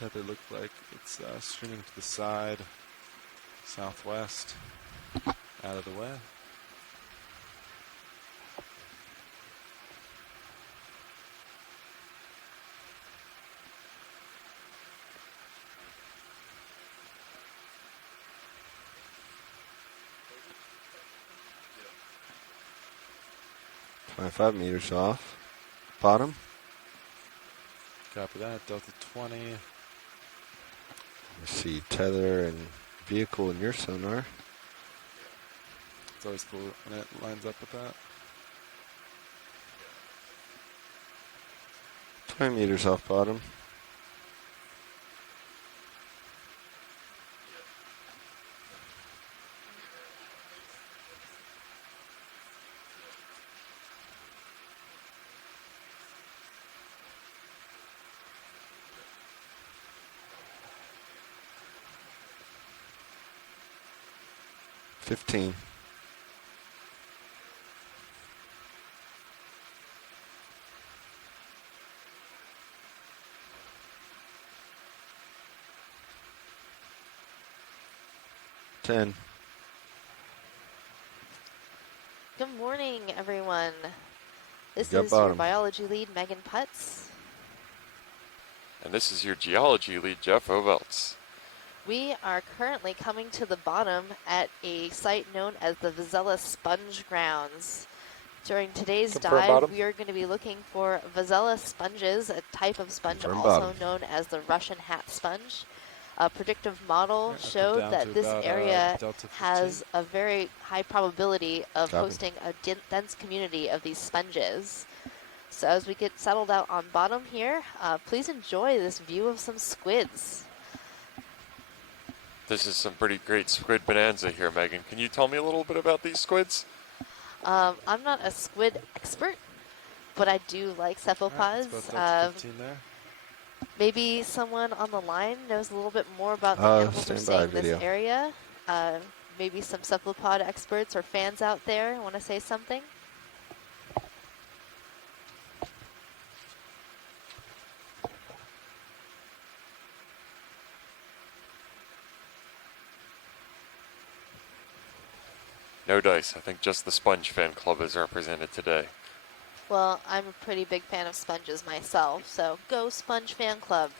tether look like? It's streaming to the side, southwest, out of the way. .5 meters off. Bottom. Copy that. Delta 20. We see tether and vehicle in your sonar. It's always cool when it lines up with that. 20 meters off bottom. $15. $10. Good morning, everyone. This Got is your bottom. biology lead, Megan Putz. And this is your geology lead, Jeff Ovelts. We are currently coming to the bottom at a site known as the Vazella Sponge Grounds. During today's Confirm dive, bottom. we are going to be looking for Vazella sponges, a type of sponge Confirm also bottom. known as the Russian hat sponge. A predictive model Right, up and showed down that to this about, area Delta 15. has a very high probability of Copy. hosting a dense community of these sponges. So as we get settled out on bottom here, please enjoy this view of some squids. This is some pretty great squid bonanza here, Megan. Can you tell me a little bit about these squids? I'm not a squid expert, but I do like All right, cephalopods. that's about Delta 15 there. Maybe someone on the line knows a little bit more about the animals we're stand by seeing in this video. area. Maybe some cephalopod experts or fans out there want to say something. No dice. I think just the Sponge Fan Club is represented today. Well, I'm a pretty big fan of sponges myself, so go Sponge Fan Club.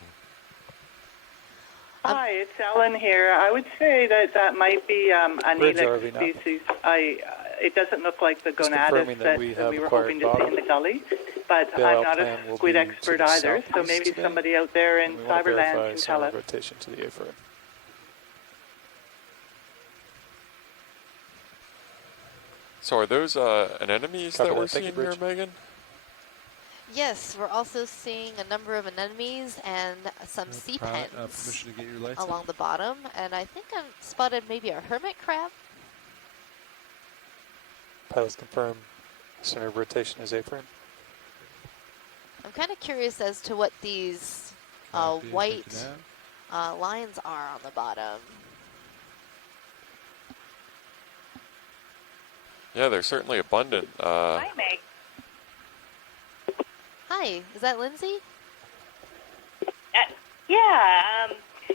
Hi, it's Ellen here. I would say that that might be an Bridge ELEX RV now. species. It doesn't look like the Just gonatus confirming that that we we have were acquired hoping to see bottom. in the gully, but Bailout I'm not a plan will squid be expert to the either, so southeast maybe today, somebody out there in and we want to Cyberland verify can some tell us. rotation to the A-frame. So are those anemones Copy that we're that. Thank you, seeing here, Bridge. Megan? Yes, we're also seeing a number of anemones and some sea pens Permission to get your lights along the bottom, and I think I've spotted maybe a hermit crab. Pilots confirm center of rotation is A-frame. I'm kind of curious as to what these Copy, white taking out. lines are on the bottom. Yeah, they're certainly abundant. Hi, Meg. Hi, is that Lindsay? Yeah,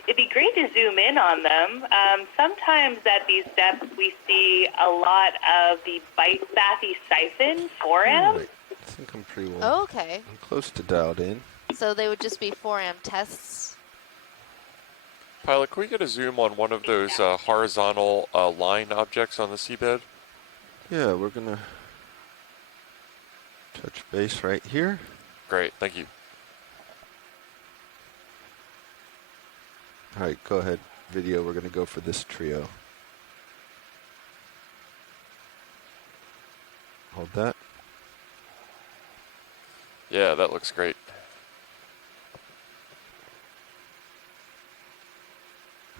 it'd be great to zoom in on them. Sometimes at these depths we see a lot of the bite fatty siphon foram. Right. I think I'm pretty well. Oh, okay. I'm close to dialed in. So they would just be 4am tests. Pilot, can we get a zoom on one of those horizontal line objects on the seabed? Yeah, we're gonna touch base right here. Great, thank you. All right, go ahead, video. We're gonna go for this trio. Hold that. Yeah, that looks great.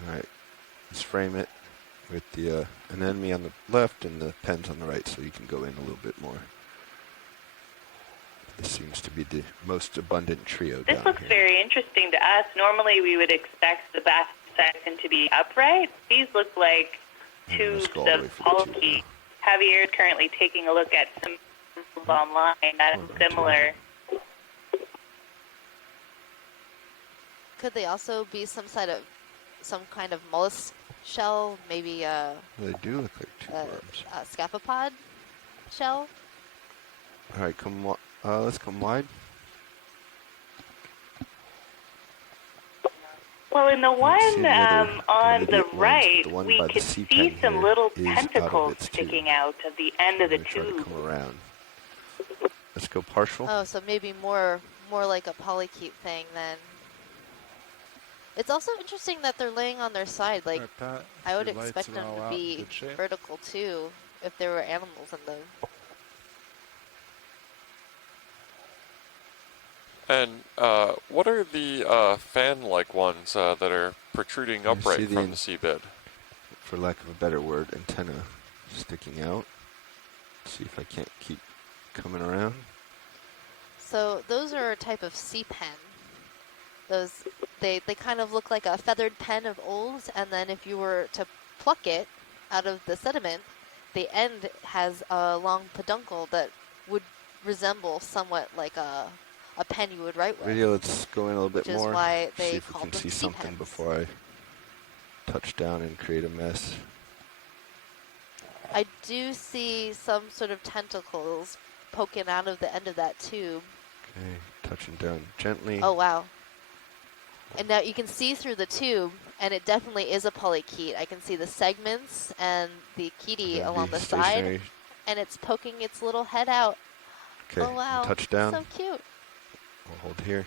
All right, let's frame it with the anemone on the left and the pens on the right, so you can go in a little bit more. This seems to be the most abundant trio This down looks here. very interesting to us. Normally we would expect the back section to be upright. These look like I'm gonna tubes scroll all the way of for the tube bulky. now. Javier is currently taking a look at some online that is Hold on to it. similar. could they also be some kind of mollusk shell? Maybe They do look like two worms. a scapopod shell? All right, let's come wide. Well, in the Let's one see the other on the intermediate ones, right, but the one we by the could sea see pen some here little is out of tentacles its tube. sticking out of the end of the I'm gonna try to tube. come around. Let's go partial. Oh, so maybe more like a polychaete thing then. It's also interesting that they're laying on their side. Like, Alright, Pat, I would your lights expect are them all to out in be good shape. vertical too, if there were animals in them. And what are the fan-like ones that are protruding You upright see from the seabed? For lack of a better word, antenna sticking out. See if I can't keep coming around. So those are a type of sea pen. Those they kind of look like a feathered pen of old, and then if you were to pluck it out of the sediment, the end has a long peduncle that would resemble somewhat like a pen you would write with. Radio, let's go in a little bit Which is more. why See they if we call can them see sea something pens. before I touch down and create a mess. I do see some sort of tentacles poking out of the end of that tube. Okay, touching down gently. Oh, wow. And now you can see through the tube, and it definitely is a polychaete. I can see the segments and the chaete Gonna along be the stationary. side, and it's poking its little head out. Okay, Oh, wow. touch down. So cute. We'll hold here.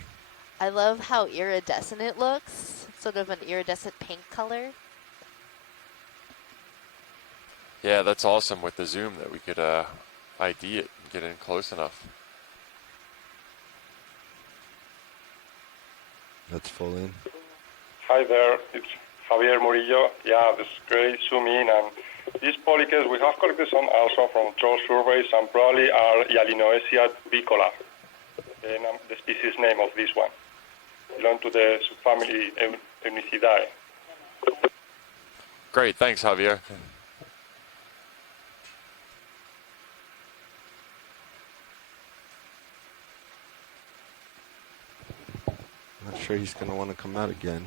I love how iridescent it looks. Sort of an iridescent pink color. Yeah, that's awesome with the zoom that we could ID it and get in close enough. Let's full in. Hi there, it's Javier Murillo. Yeah, that's great. Zoom in. And these polychaetes, we have collected some also from troll surveys and probably are Yalinoesia bicolor, the species name of this one. Belong to the subfamily Eunicidae. Great, thanks, Javier. Not sure he's going to want to come out again.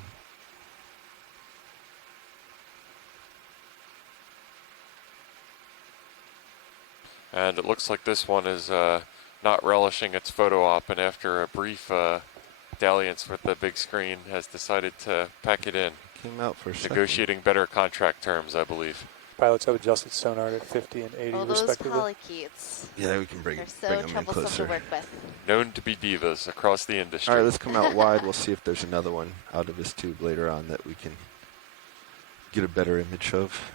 And it looks like this one is not relishing its photo op, and after a brief dalliance with the big screen, has decided to pack it in. Came out for a second. Negotiating better contract terms, I believe. Pilots have adjusted sonar at 50 and 80 Oh, those respectively. polychaetes. Yeah, we can bring They're so them in troublesome to closer. work with. Known to be divas across the industry. All right, let's come out wide. We'll see if there's another one out of his tube later on that we can get a better image of.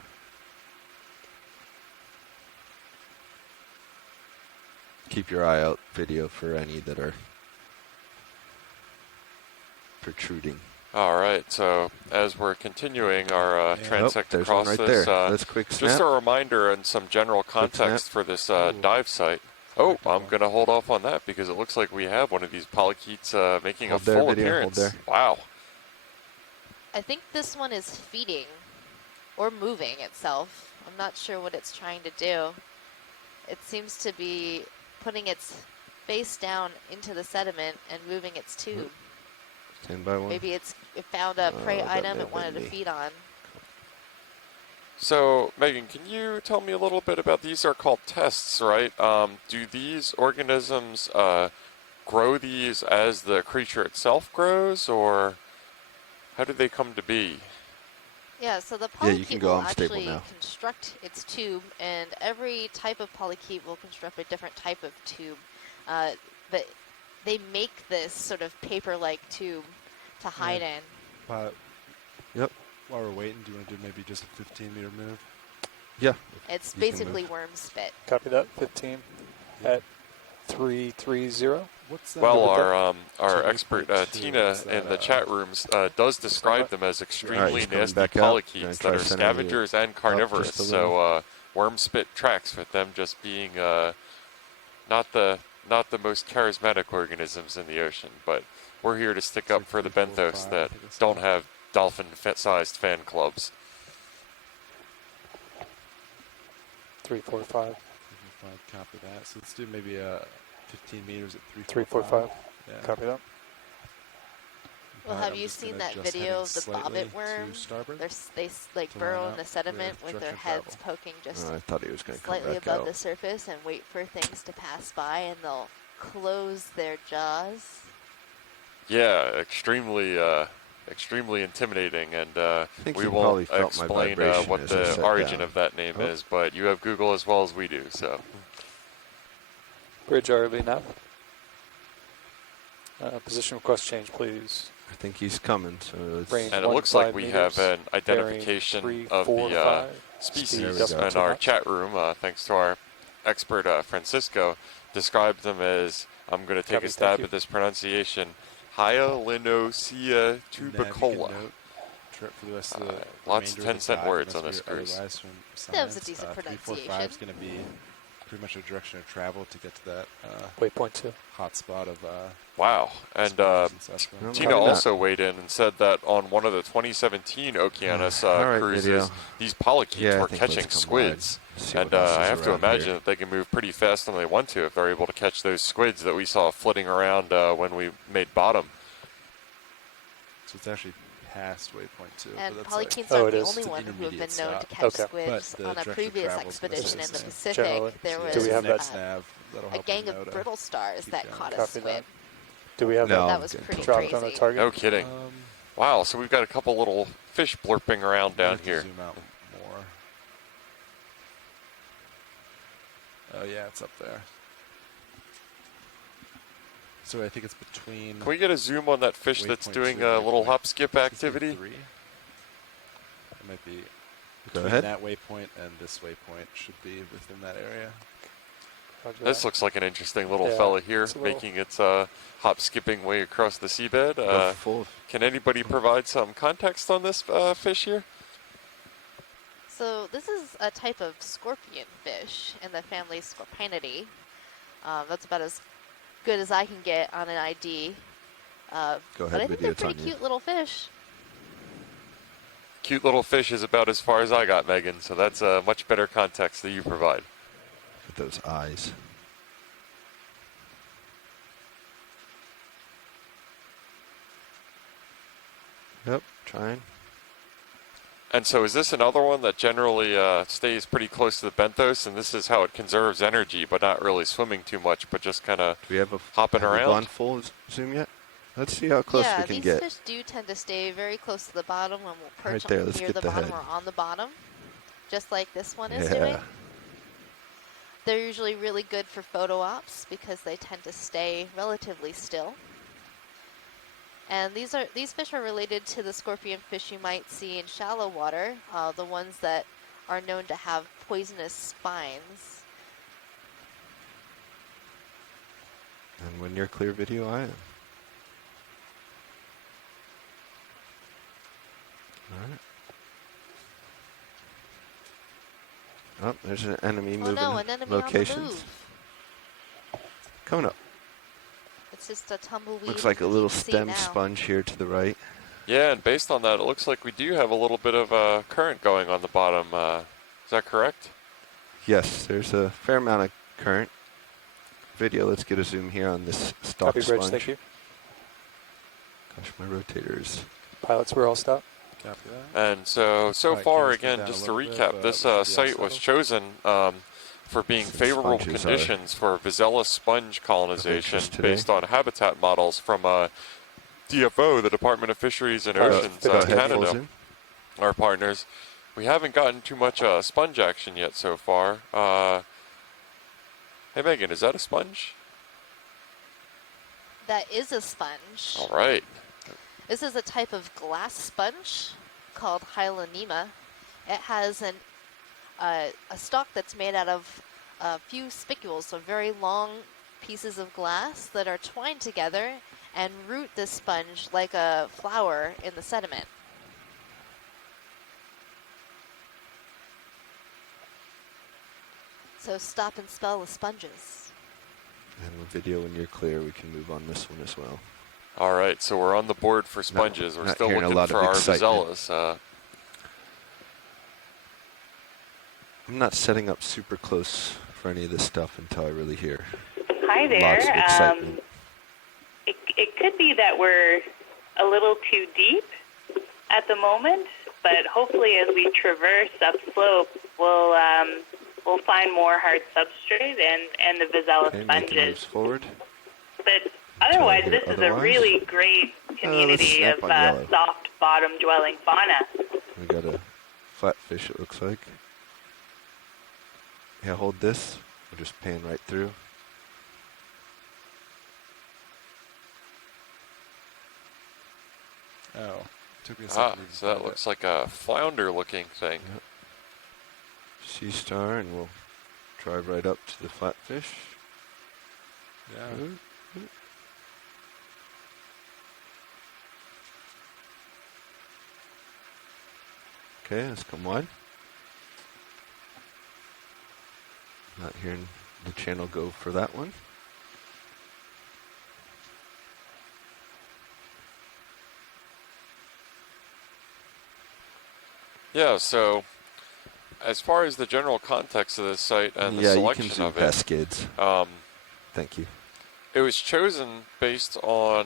Keep your eye out, video, for any that are protruding. All right, so as we're continuing our transect there's one across right this, there. Let's quick snap. just a reminder and some general snap. context for this dive site. Oh, I'm going to hold off on that because it looks like we have one of these polychaetes making Hold a there, full video, hold appearance. there. Wow. I think this one is feeding or moving itself. I'm not sure what it's trying to do. It seems to be putting its face down into the sediment and moving its tube. Stand by one. Maybe it found a prey that item may it have wanted to been me. feed on. So, Megan, can you tell me a little bit about these? Are called tests, right? Do these organisms grow these as the creature itself grows, or how do they come to be? Yeah, so the Yeah, you can polychaete go will unstable actually now. construct its tube, and every type of polychaete will construct a different type of tube. But they make this sort of paper-like tube to hide in. Yep. While we're waiting, do you want to do maybe just a 15-meter move? Yeah. It's You can basically move. worm spit. Copy that. 15 at 330. What's that? Well, Over our Two expert point two, Tina what's that, in the chat rooms does describe them as extremely he's coming nasty back out. Gonna polychaetes try that are sending you scavengers and up carnivorous. just a So worm spit tracks with them just being not the most charismatic organisms in the ocean. But we're here to stick up for the 3, 4, benthos 5, that I think it's don't that. have dolphin-sized fan clubs. 345. 345, copy that. So let's do maybe 15 meters at 345. 345. Yeah. Copy that. Well, I'm have you just seen gonna that adjust video heading of the slightly bobbit worm? to starboard They like to burrow line in the up sediment with their direction of heads travel. poking just I thought he was going to come slightly back above out. the surface and wait for things to pass by, and they'll close their jaws. Yeah, extremely intimidating, and think we he won't probably felt my explain vibration what as I the sat origin down. of that name Oh. is, but you have Google as well as we do, so. Bridge RV now. Position request change, please. I think he's coming, so let's... Range And it looks like 1.5 we meters, have an bearing identification 3, of 4, the 5. species There we go. in our chat room, thanks to our expert Francisco, described them as, I'm going to take Copy, a stab thank you. at this pronunciation, Hyalinosia Nav, you can tubicola. note for the rest of the Lots of remainder 10-cent the dive, words on unless this we hear cruise. otherwise from That was a science. decent 345 is pronunciation. going to be pretty much a direction of travel to get to that Waypoint 2. hot spot of Wow, and sponges and such. Oh, Tina Copy that. also weighed in and said that on one of the 2017 Okeanos All right, cruises, video. these polychaetes Yeah, I were think catching let's come wide. squids. See And what else I is have to around imagine here. that they can move pretty fast when they want to if they're able to catch those squids that we saw flitting around when we made bottom. So it's actually past waypoint 2. And but that's like, polychaetes Oh, aren't it the is. only It's an one who have been intermediate known to stop. catch Okay. squids. But the On a direction of previous travel is gonna expedition stay in the the same. Pacific, Generally. there Do was we have that? next nav, that'll a help gang you of know brittle stars keep that going. caught a Copy squid. that. Do we have No. That was I'm pretty dropped on the crazy. target? No kidding. Wow, so we've got a couple little fish blurping around you down have to here. Zoom out more. Oh yeah, it's up there. So I think it's between. Can we get a zoom on that fish that's waypoint doing 2 a and little waypoint hop skip activity? 3. It might be Go between ahead. that waypoint and this waypoint should be within that area. Roger This that. looks like an interesting little Yeah, fella here, it's a little- making its hop skipping way across the seabed. Go full. Can anybody provide some context on this fish here? So this is a type of scorpion fish in the family Scorpinidae. That's about as good as I can get on an ID. Go But ahead, I think video. they're It's on pretty you. cute little fish. Cute little fish is about as far as I got, Megan, so that's a much better context that you provide. With those eyes. Yep, trying. And so is this another one that generally stays pretty close to the benthos, and this is how it conserves energy, but not really swimming too much, but just kind of Do we have a hopping have we around? gone full zoom yet? Let's see how close yeah, we can these get. fish do tend to stay very close to the bottom and will perch Right there, let's near get the the bottom head. or on the bottom, just like this one is Yeah. doing. They're usually really good for photo ops because they tend to stay relatively still. And these fish are related to the scorpion fish you might see in shallow water, the ones that are known to have poisonous spines. And when you're clear video, I am. Alright. Oh, there's an enemy Oh moving no, an enemy on the locations. move. Coming up. It's just a tumbleweed. Looks like a we little can see stem now. sponge here to the right. Yeah, and based on that, it looks like we do have a little bit of current going on the bottom. Is that correct? Yes, there's a fair amount of current. Video, let's get a zoom here on this stalk Copy, Bridge, sponge. thank you. Gosh, my rotators. Pilots, we're all stopped. Copy that. And so Alright, far, can we again, down a just to little bit, recap, this we should be all site was settled. chosen for being Some favorable sponges are conditions for Vazella sponge colonization interest today. based on habitat models from DFO, the Department of Fisheries and Alright, Oceans, Go ahead, full Canada, zoom. our partners. We haven't gotten too much sponge action yet so far. Hey, Megan, is that a sponge? That is a sponge. All right. This is a type of glass sponge called Hyalonema. It has a stalk that's made out of a few spicules, so very long pieces of glass that are twined together and root this sponge like a flower in the sediment. So stop and spell the sponges. And with video, when you're clear, we can move on this one as well. All right, so we're on the board for sponges. We're not still hearing a looking lot for of our excitement. Vazellas. I'm not setting up super close for any of this stuff until I really hear Hi there. lots of excitement. It could be that we're a little too deep at the moment, but hopefully as we traverse upslope, we'll find more hard substrate and the Vazella Okay, making sponges. moves forward. But otherwise, here this is a otherwise. really great community snap of on yellow. soft bottom dwelling fauna. We got a flatfish, it looks like. Yeah, hold this. We'll just pan right through. Oh, took me a second. to So that find it. looks like a flounder-looking thing. Yep. Sea star, and we'll drive right up to the flatfish. Yeah. Okay, let's come wide. Not hearing the channel go for that one. Yeah, so as far as the general context of this site and the Yeah, you selection can zoom of past it, skids. Thank you. it was chosen based on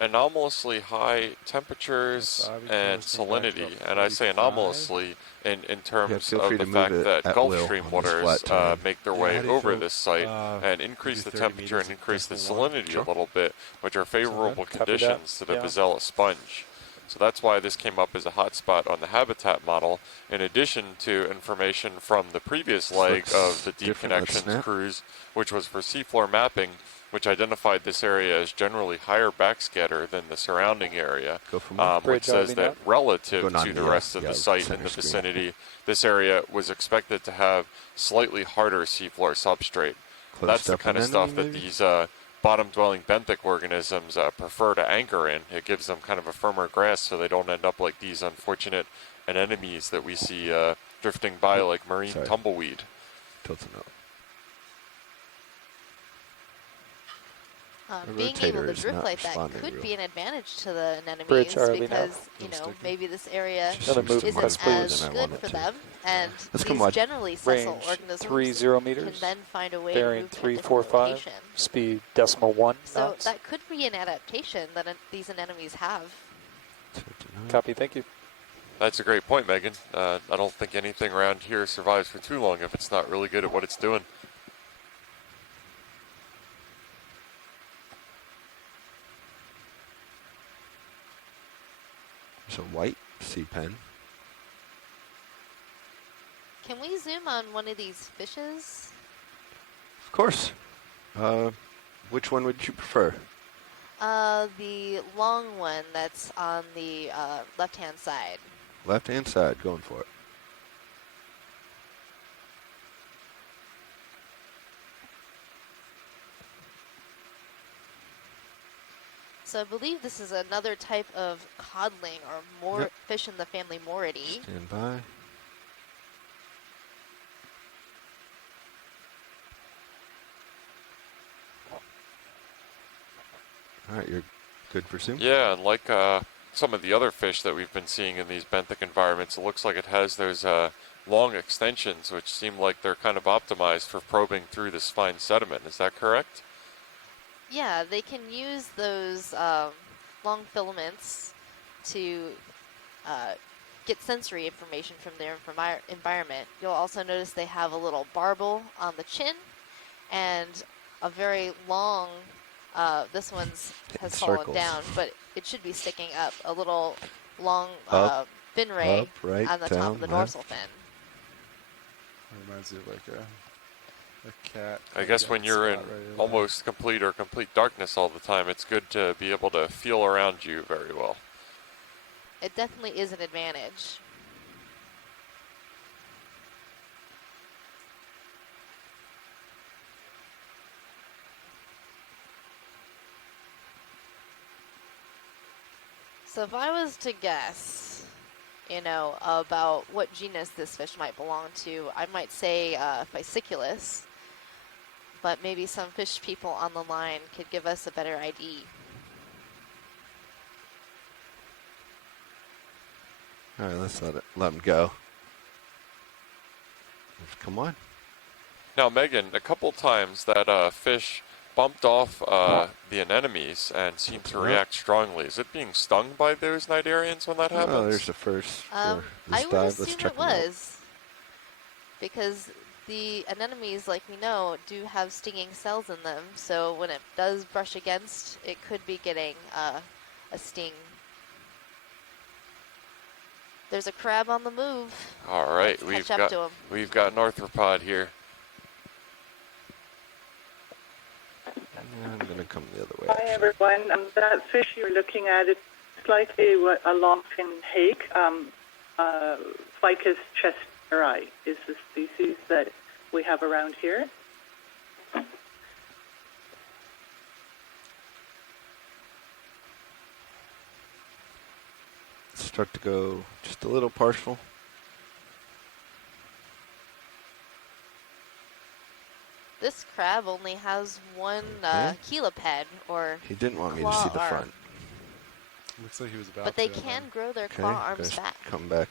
anomalously high temperatures Yes, obviously and it's going back to salinity. about And I say 45. anomalously in terms feel free of the to fact move it that at Gulf will Stream on this waters flat terrain. make their Yeah, way how do you over feel, this site and maybe increase the 30 temperature and meters increase the decimal one? salinity Sure. a little bit, which are favorable Copy that. conditions to the Yeah. Vazella sponge. So that's why this came up as a hotspot on the habitat model, in addition to information from the previous This leg looks of the Deep different. Let's Connections snap. cruise, which was for seafloor mapping, which identified this area as generally higher backscatter than the surrounding area, Go for more. which Bridge says RV that now. relative Going on to the the, rest of yeah, the site center in the screen. vicinity, this area was expected to have slightly harder seafloor substrate. Close That's the up kind of anemone, stuff that maybe? these bottom-dwelling benthic organisms prefer to anchor in. It gives them kind of a firmer grasp so they don't end up like these unfortunate anemones that we see drifting by like marine sorry. tumbleweed. Tilting up. The Being rotator able to is drift not like that responding could real. be an advantage to the Bridge anemones RV now. because, you Little know, sticky. maybe this area Just Another seems move, to isn't press, move more please. as than I good want it for to. them, and Let's come these wide. generally sessile Range organisms 30 can meters. then find a way Bearing to move to a different 345. location. Speed .1 So knots. that could be an adaptation that these anemones have. Tilting up. Copy, thank you. That's a great point, Megan. I don't think anything around here survives for too long if it's not really good at what it's doing. There's a white sea pen. Can we zoom on one of these fishes? Of course. Which one would you prefer? The long one that's on the left-hand side. Left-hand side, going for it. So I believe this is another type of codling or Yep. fish in the family Moridae. Stand by. All right, you're good for zoom? Yeah, and like some of the other fish that we've been seeing in these benthic environments, it looks like it has those long extensions, which seem like they're kind of optimized for probing through this fine sediment. Is that correct? Yeah, they can use those long filaments to get sensory information from their environment. You'll also notice they have a little barbel on the chin and a very long, this one's has fallen Circles. down, but it should be sticking up, a little long Up, fin ray up, right, on the top of the down, left. dorsal fin. Reminds you of like a cat. I guess when you're in almost complete or complete darkness all the time, it's good to be able to feel around you very well. It definitely is an advantage. So if I was to guess, you know, about what genus this fish might belong to, I might say Physiculus, but maybe some fish people on the line could give us a better ID. All right, let's let him go. Come on. Now, Megan, a couple times that fish bumped off the anemones and seemed to react strongly. Is it being stung by those cnidarians when that happens? Oh, there's the first for this I would dive. Let's assume check it them out. was. Because the anemones, like we know, do have stinging cells in them. So when it does brush against, it could be getting a sting. There's a crab on the move. All right, Let's catch up to him. we've got an arthropod here. I'm going to come the other way. Hi, actually. everyone. That fish you're looking at, it's likely a longfin hake. Ficus chesteri is the species that we have around here. Start to go just a little partial. This crab only has one Okay. cheliped, or He didn't want me to claw see the arm. front. Looks like he was about But they to, and can then- grow their Okay, claw arms guys, back. come back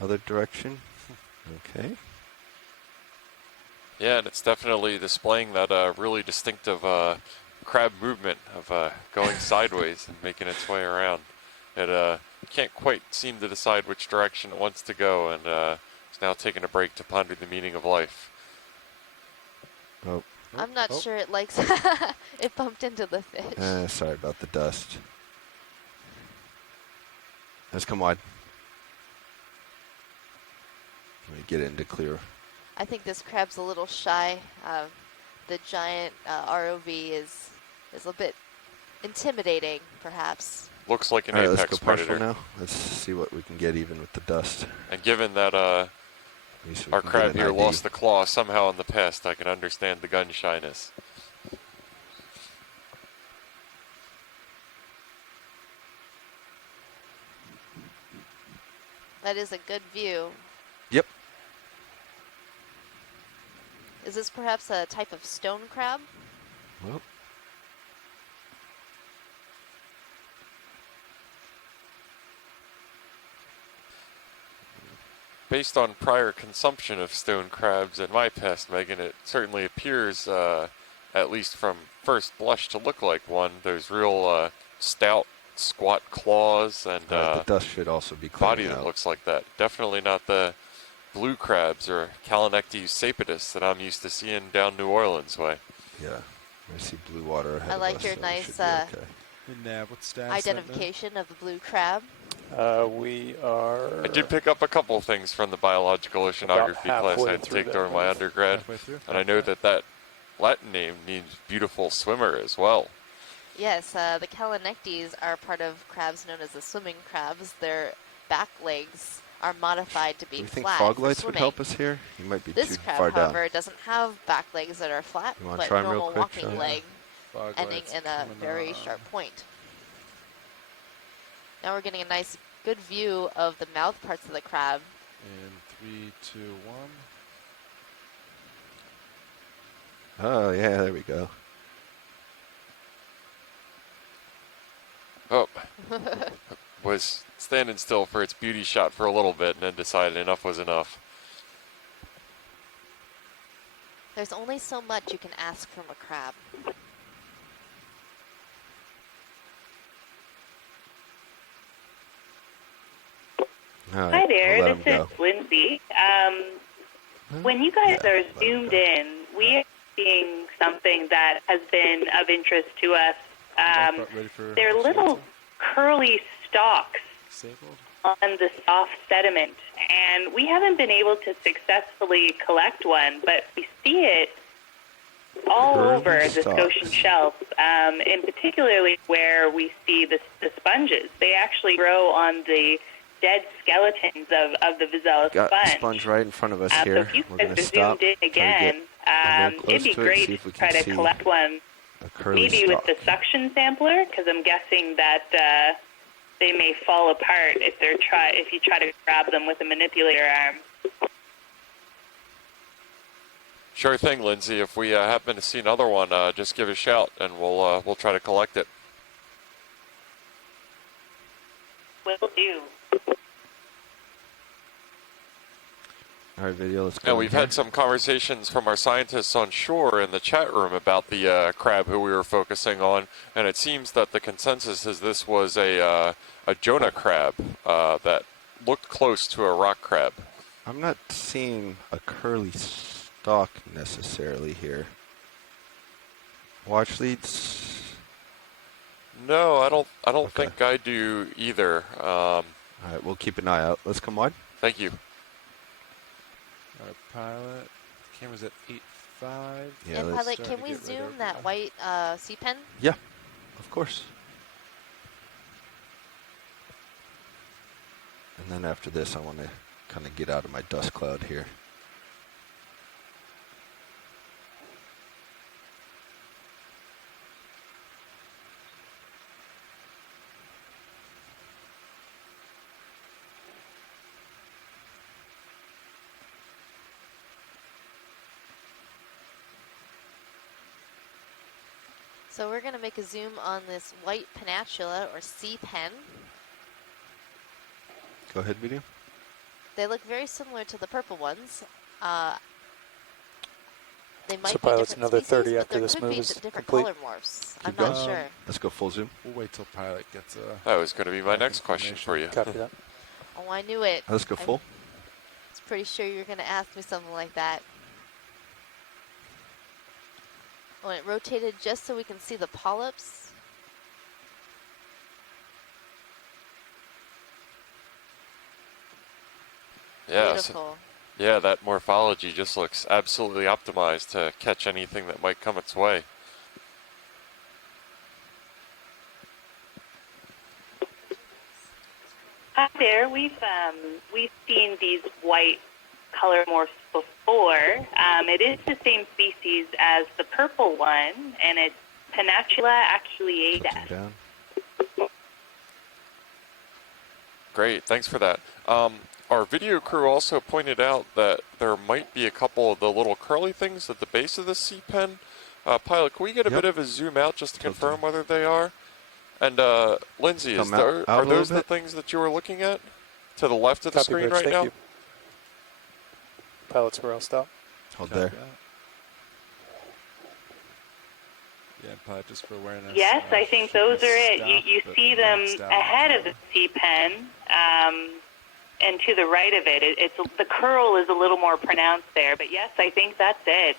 other direction. Okay. Yeah, and it's definitely displaying that really distinctive crab movement of going sideways and making its way around. It can't quite seem to decide which direction it wants to go, and it's now taking a break to ponder the meaning of life. Oh, I'm not Oh. sure it likes it bumped into the fish. sorry about the dust. Let's come wide. Let me get into clear. I think this crab's a little shy. The giant ROV is a bit intimidating, perhaps. Looks like an All right, let's apex go partial predator. now. Let's see what we can get even with the dust. And given that At least we our can get crab an here ID. lost the claw somehow in the past, I can understand the gun shyness. That is a good view. Yep. Is this perhaps a type of stone crab? Well, Based on prior consumption of stone crabs in my past, Megan, it certainly appears, at least from first blush, to look like one. Those real stout, squat claws and the dust should also be body clearing that out. looks like that. Definitely not the blue crabs or Calanectes sapidus that I'm used to seeing down New Orleans way. Yeah. I see blue water ahead I of like us, your so we nice, should be okay. And Nav, what stats? Identification of the blue crab. We are I did pick up a couple things from the biological oceanography class halfway I had to through take that during my move. undergrad. Halfway through? And I know that Latin name means beautiful swimmer as well. Yes, the Calanectes are part of crabs known as the swimming crabs. Their back legs are modified to be Do we think flat fog for lights swimming. would help us here? You might be This too crab, far down. however, doesn't have back legs that are flat, You wanna but try 'em real normal quick, walking Sean? leg Fog ending lights in a coming very on. sharp point. Now we're getting a nice, good view of the mouth parts of the crab. In 3, 2, 1. Oh, yeah, there we go. Oh, was standing still for its beauty shot for a little bit and then decided enough was enough. There's only so much you can ask from a crab. All right, Hi there, we'll let this 'em is go. Lindsay. When you guys Yeah, are let 'em zoomed go. in, we are seeing something that has been of interest to us. Ready for They're little curly stalks disabled? on the soft sediment, and we haven't been able to successfully collect one, but we see it all Curly over the stalks. Scotian shelf, and particularly where we see the sponges. They actually grow on the dead skeletons of the Vazella Got the sponge. sponge right in front of us So here. if you We're guys going are to stop. zoomed in try to again, get real close it'd be to it, great see if we to can try to see collect one, a curly maybe stalk. with the suction sampler, because I'm guessing that they may fall apart if you try to grab them with a manipulator arm. Sure thing, Lindsay. If we happen to see another one, just give a shout and we'll try to collect it. Will do. All right, video. Let's go. And we've had some conversations from our scientists on shore in the chat room about the crab who we were focusing on, and it seems that the consensus is this was a Jonah crab that looked close to a rock crab. I'm not seeing a curly stalk necessarily here. Watch leads. No, I don't Okay. think I do either. All right, we'll keep an eye out. Let's come wide. Thank you. Our pilot. Camera's at 8.5. Yeah, And let's pilot, start can to we get right zoom over that there. white sea pen? Yeah, of course. And then after this, I want to kind of get out of my dust cloud here. So we're going to make a zoom on this white peninsula or sea pen. Go ahead, video. They look very similar to the purple ones. They might So be pilots, different another species, 30 but after there this could move be is different complete. color morphs. I'm Keep not going. sure. Let's go full zoom. We'll wait till pilot gets That was going to be my back next question for you. information. Copy that. Oh, I knew it. Let's go I full. was pretty sure you were going to ask me something like that. Oh, and it rotated just so we can see the polyps. Yeah, Beautiful. yeah, that morphology just looks absolutely optimized to catch anything that might come its way. Hi there. We've seen these white color morphs before. It is the same species as the purple one, and it's Peninsula aculeata. Touching down. Great, thanks for that. Our video crew also pointed out that there might be a couple of the little curly things at the base of the sea pen. Pilot, can we get a Yep. bit of a zoom out just to Tilting. confirm whether they are? And Lindsay, Come out a are little those the bit. things that you were looking at? To the left of the Copy, screen Bridge, right thank now? you. Pilots, we're all stop. Hold Copy there. that. Yeah, pilot, just for awareness. Yes, I think those are it. Stopped, You but see them maxed out ahead of color. the sea pen, and to the right of it. It's the curl is a little more pronounced there, but yes, I think that's it.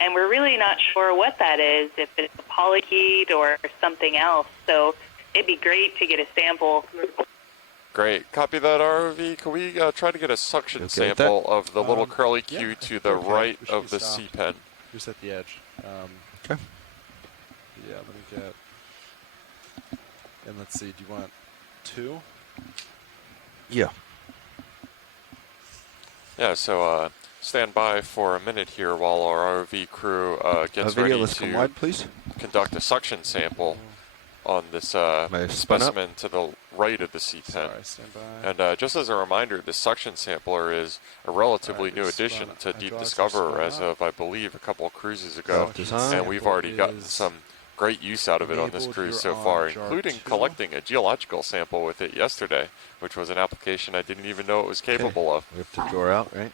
And we're really not sure what that is, if it's a polychaete or something else. So it'd be great to get a sample. Great. Copy that, ROV. Can we try to get a suction Okay with sample of the little curly yeah, Q I to think the we're okay. right We should of be the stopped. sea pen? Just at the edge. Okay. Yeah, let me get. And let's see, do you want 2? Yeah. Yeah, so stand by for a minute here while our ROV crew gets Video, ready let's come to wide, please. conduct a suction sample on this May I spin up? specimen to the right of the sea pen. Sorry, stand by. And just as a reminder, this suction sampler is a relatively Alright, new we've addition spun- to Deep hydraulics are Discoverer spun as up. of, I believe, a couple of cruises ago. Self-design. And we've already gotten Is some great use out of it on this enabled. cruise You're so on far, jar including 2. collecting a geological sample with it yesterday, which was an application I didn't even know it was capable of. We have to draw out, right?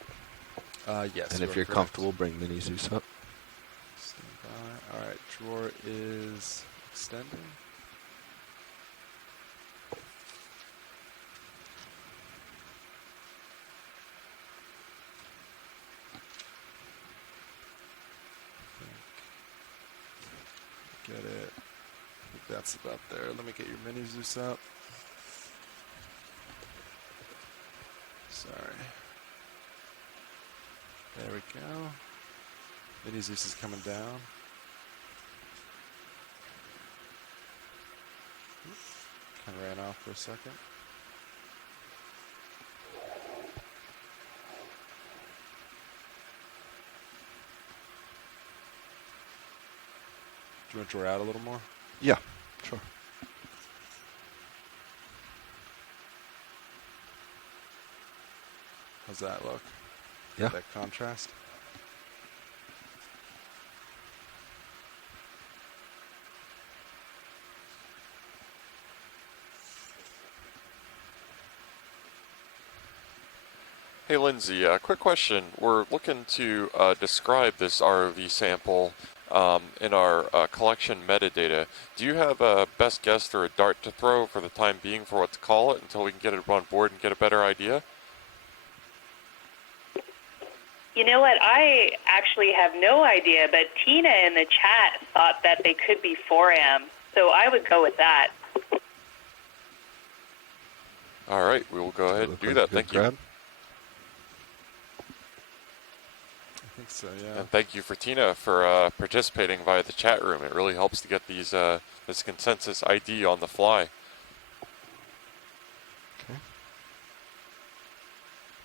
Yes. And you if are you're correct. comfortable, bring Mini Zeus up. Stand by. Alright, drawer is extending. Get it. I think that's about there. Let me get your mini Zeus up. Sorry. There we go. Mini Zeus is coming down. Kind of ran off for a second. Do you want to draw out a little more? Yeah, sure. How's that look? Yeah. That contrast? Hey, Lindsay, quick question. We're looking to describe this ROV sample in our collection metadata. Do you have a best guess or a dart to throw for the time being for what to call it until we can get it on board and get a better idea? You know what? I actually have no idea, but Tina in the chat thought that they could be 4M, so I would go with that. All right, we will go ahead and do that. Thank you. I think so, yeah. And thank you for Tina for participating via the chat room. It really helps to get these this consensus ID on the fly.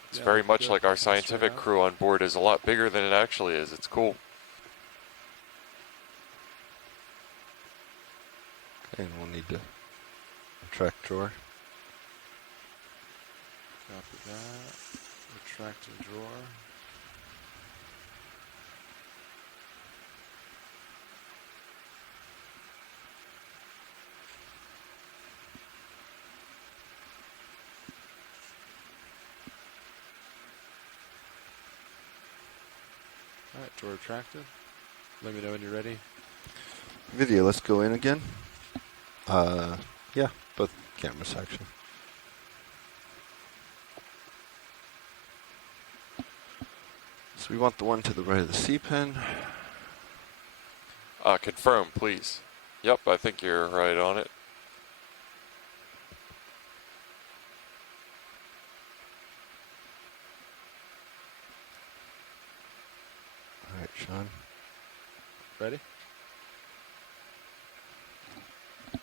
It's very much like our scientific crew on board is a lot bigger than it actually is. It's cool. Okay, and we'll need to retract drawer. Copy that. Retracting drawer. Alright, drawer retracted. Let me know when you're ready. Video, let's go in again. Yeah, both cameras actually. So we want the one to the right of the C pen. Confirm, please. Yep, I think you're right on it. All right, Sean. Ready?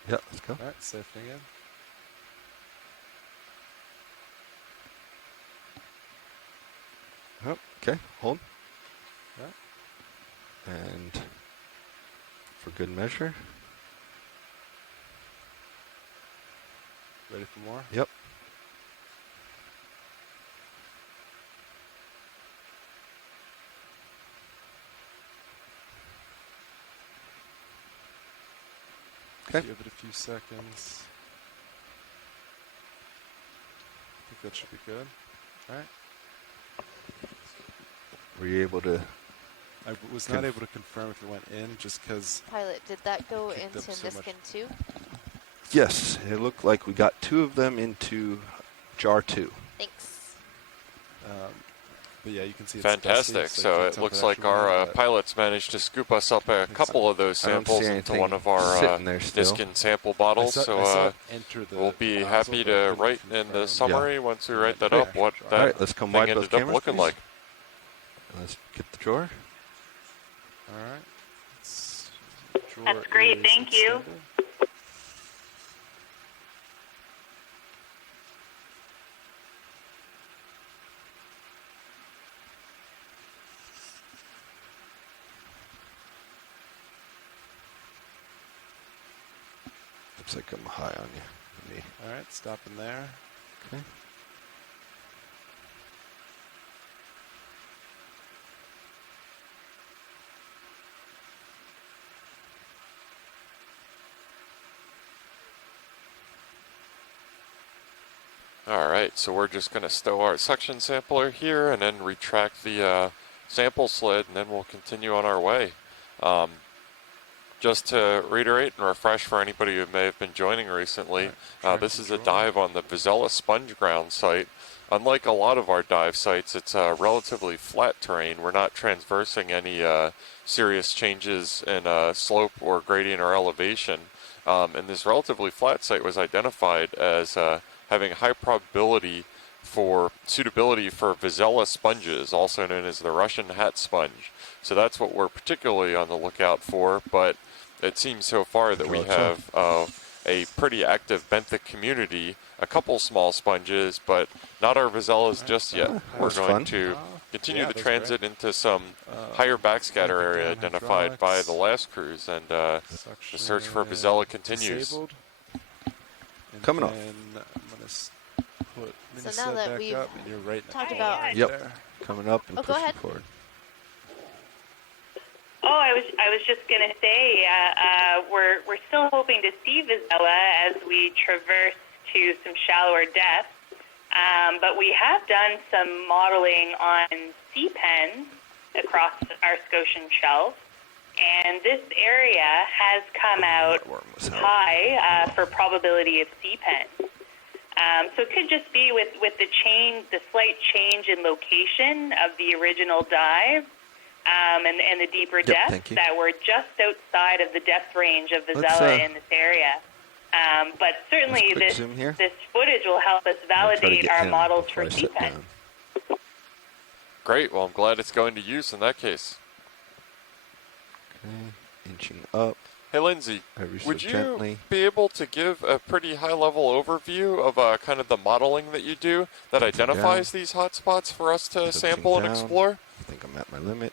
Yep, let's go. Alright, safeting in. Oh, okay, hold. Yeah. And for good measure. Ready for more? Yep. Okay. Give it a few seconds. I think that should be good. Alright. Were you able to? I was not able to confirm if it went in just because. Pilot, did that go Picked into up so much. Niskin 2? Yes, it looked like we got 2 of them into jar 2. Thanks. But yeah, you can see it's Fantastic. dusty, So you it can't tell looks if like actually our went in, but pilots managed to scoop us up a think couple so. of those I don't see samples into anything one of our sitting there still. Niskin sample bottles. I So saw it enter the we'll be nozzle, happy but I to couldn't write in the confirm. summary once we Yeah. write that Great. up what All that right, let's come thing wide ended both up cameras, looking please. like. Let's get the drawer. Alright. That's great, thank you. Looks like I'm high on you. Me. Alright, stopping there. Okay. Alright, so we're just going to stow our suction sampler here and then retract the sample sled, and then we'll continue on our way. Just to reiterate and refresh for anybody who may have been joining recently, this is a dive on the Vazella sponge ground site. Unlike a lot of our dive sites, it's relatively flat terrain. We're not transversing any serious changes in slope or gradient or elevation. And this relatively flat site was identified as having high probability for suitability for Vazella sponges, also known as the Russian hat sponge. So that's what we're particularly on the lookout for, but it seems so far that we have a pretty active benthic community, a couple small sponges, but not our Vazellas just yet. We're going to continue the transit into some higher backscatter area identified by the last cruise, and the search for Vazella continues. Disabled. Coming off. I'm gonna put So now that we've up, and you're right talked next about- to Yep. there. Coming up and Oh, go pushing ahead. forward. Oh, I was just going to say we're still hoping to see Vazella as we traverse to some shallower depths. But we have done some modeling on sea pens across our Scotian shelf, and this area has come out high for probability of sea pens. So it could just be with the slight change in location of the original dive and the deeper depths that we're just outside of the depth range of Vazella in this area. But certainly this footage will help us validate our models for sea pens. Great. Well, I'm glad it's going to use in that case. Okay, inching up. Hey, Lindsay, would you be able to give a pretty high-level overview of kind of the modeling that you do that identifies these hotspots for us to sample and explore? I think I'm at my limit.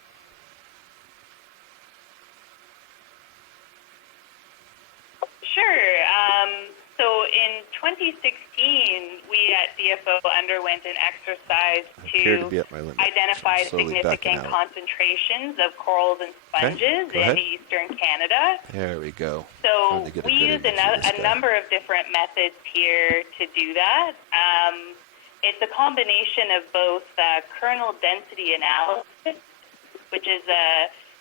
Sure. So in 2016, we at DFO underwent an exercise to identify significant concentrations of corals and sponges in eastern Canada. There we go. So we use a number of different methods here to do that. It's a combination of both kernel density analysis, which is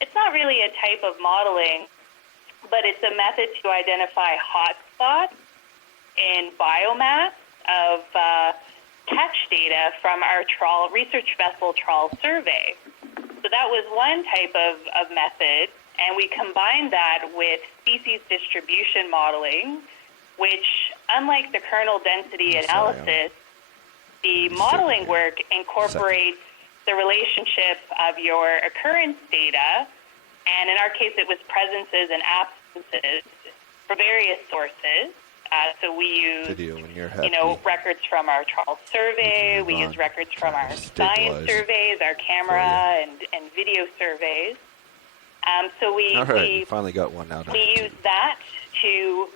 it's not really a type of modeling, but it's a method to identify hotspots in biomass of catch data from our research vessel trawl survey. So that was one type of method, and we combined that with species distribution modeling, which, unlike the kernel density analysis, the modeling work incorporates the relationship of your occurrence data, and in our case it was presences and absences for various sources. So we use, records from our trawl survey. We use records from our science surveys, our camera and video surveys. So we finally got one out. We use that to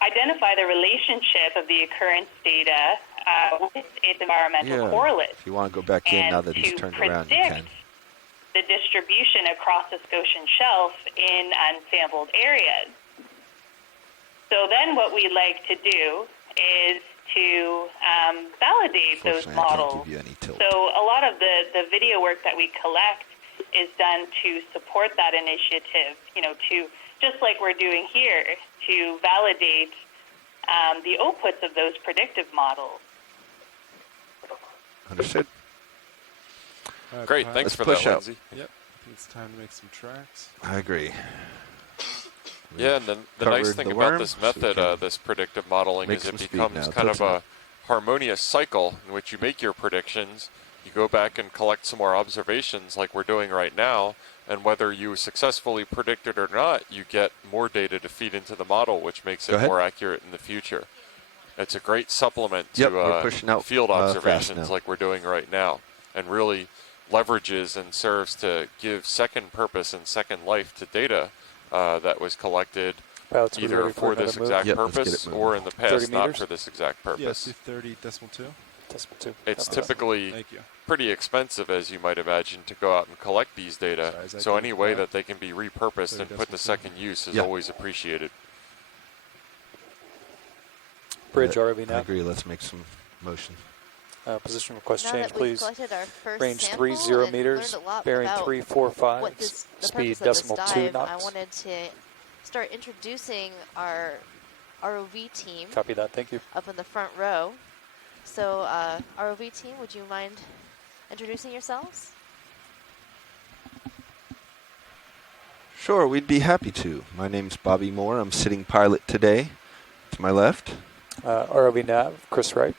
identify the relationship of the occurrence data with its environmental correlates. If you want to go back in now that he's turned around, you can. The distribution across the Scotian shelf in unsampled areas. So then what we like to do is to validate those models. So a lot of the video work that we collect is done to support that initiative, to, just like we're doing here, to validate the outputs of those predictive models. Understood. Great, thanks for that, Lindsay. Yep, I think it's time to make some tracks. I agree. Yeah, and the nice thing about this method, this predictive modeling, is it becomes kind of a harmonious cycle in which you make your predictions, you go back and collect some more observations like we're doing right now, and whether you successfully predict it or not, you get more data to feed into the model, which makes it more accurate in the future. It's a great supplement to field observations like we're doing right now, and really leverages and serves to give second purpose and second life to data that was collected either for this exact purpose or in the past not for this exact purpose. Yeah, 30.2. It's typically pretty expensive, as you might imagine, to go out and collect these data. So any way that they can be repurposed and put to second use is always appreciated. Bridge ROV now. I agree. Let's make some motion. Position request now change, that please. Range 30 meters, bearing 345, speed .2 knots. I wanted to start introducing our ROV team. Copy that, thank you. Up in the front row. So, ROV team, would you mind introducing yourselves? Sure, we'd be happy to. My name's Bobby Moore. I'm sitting pilot today. To my left. ROV nav, Chris Wright.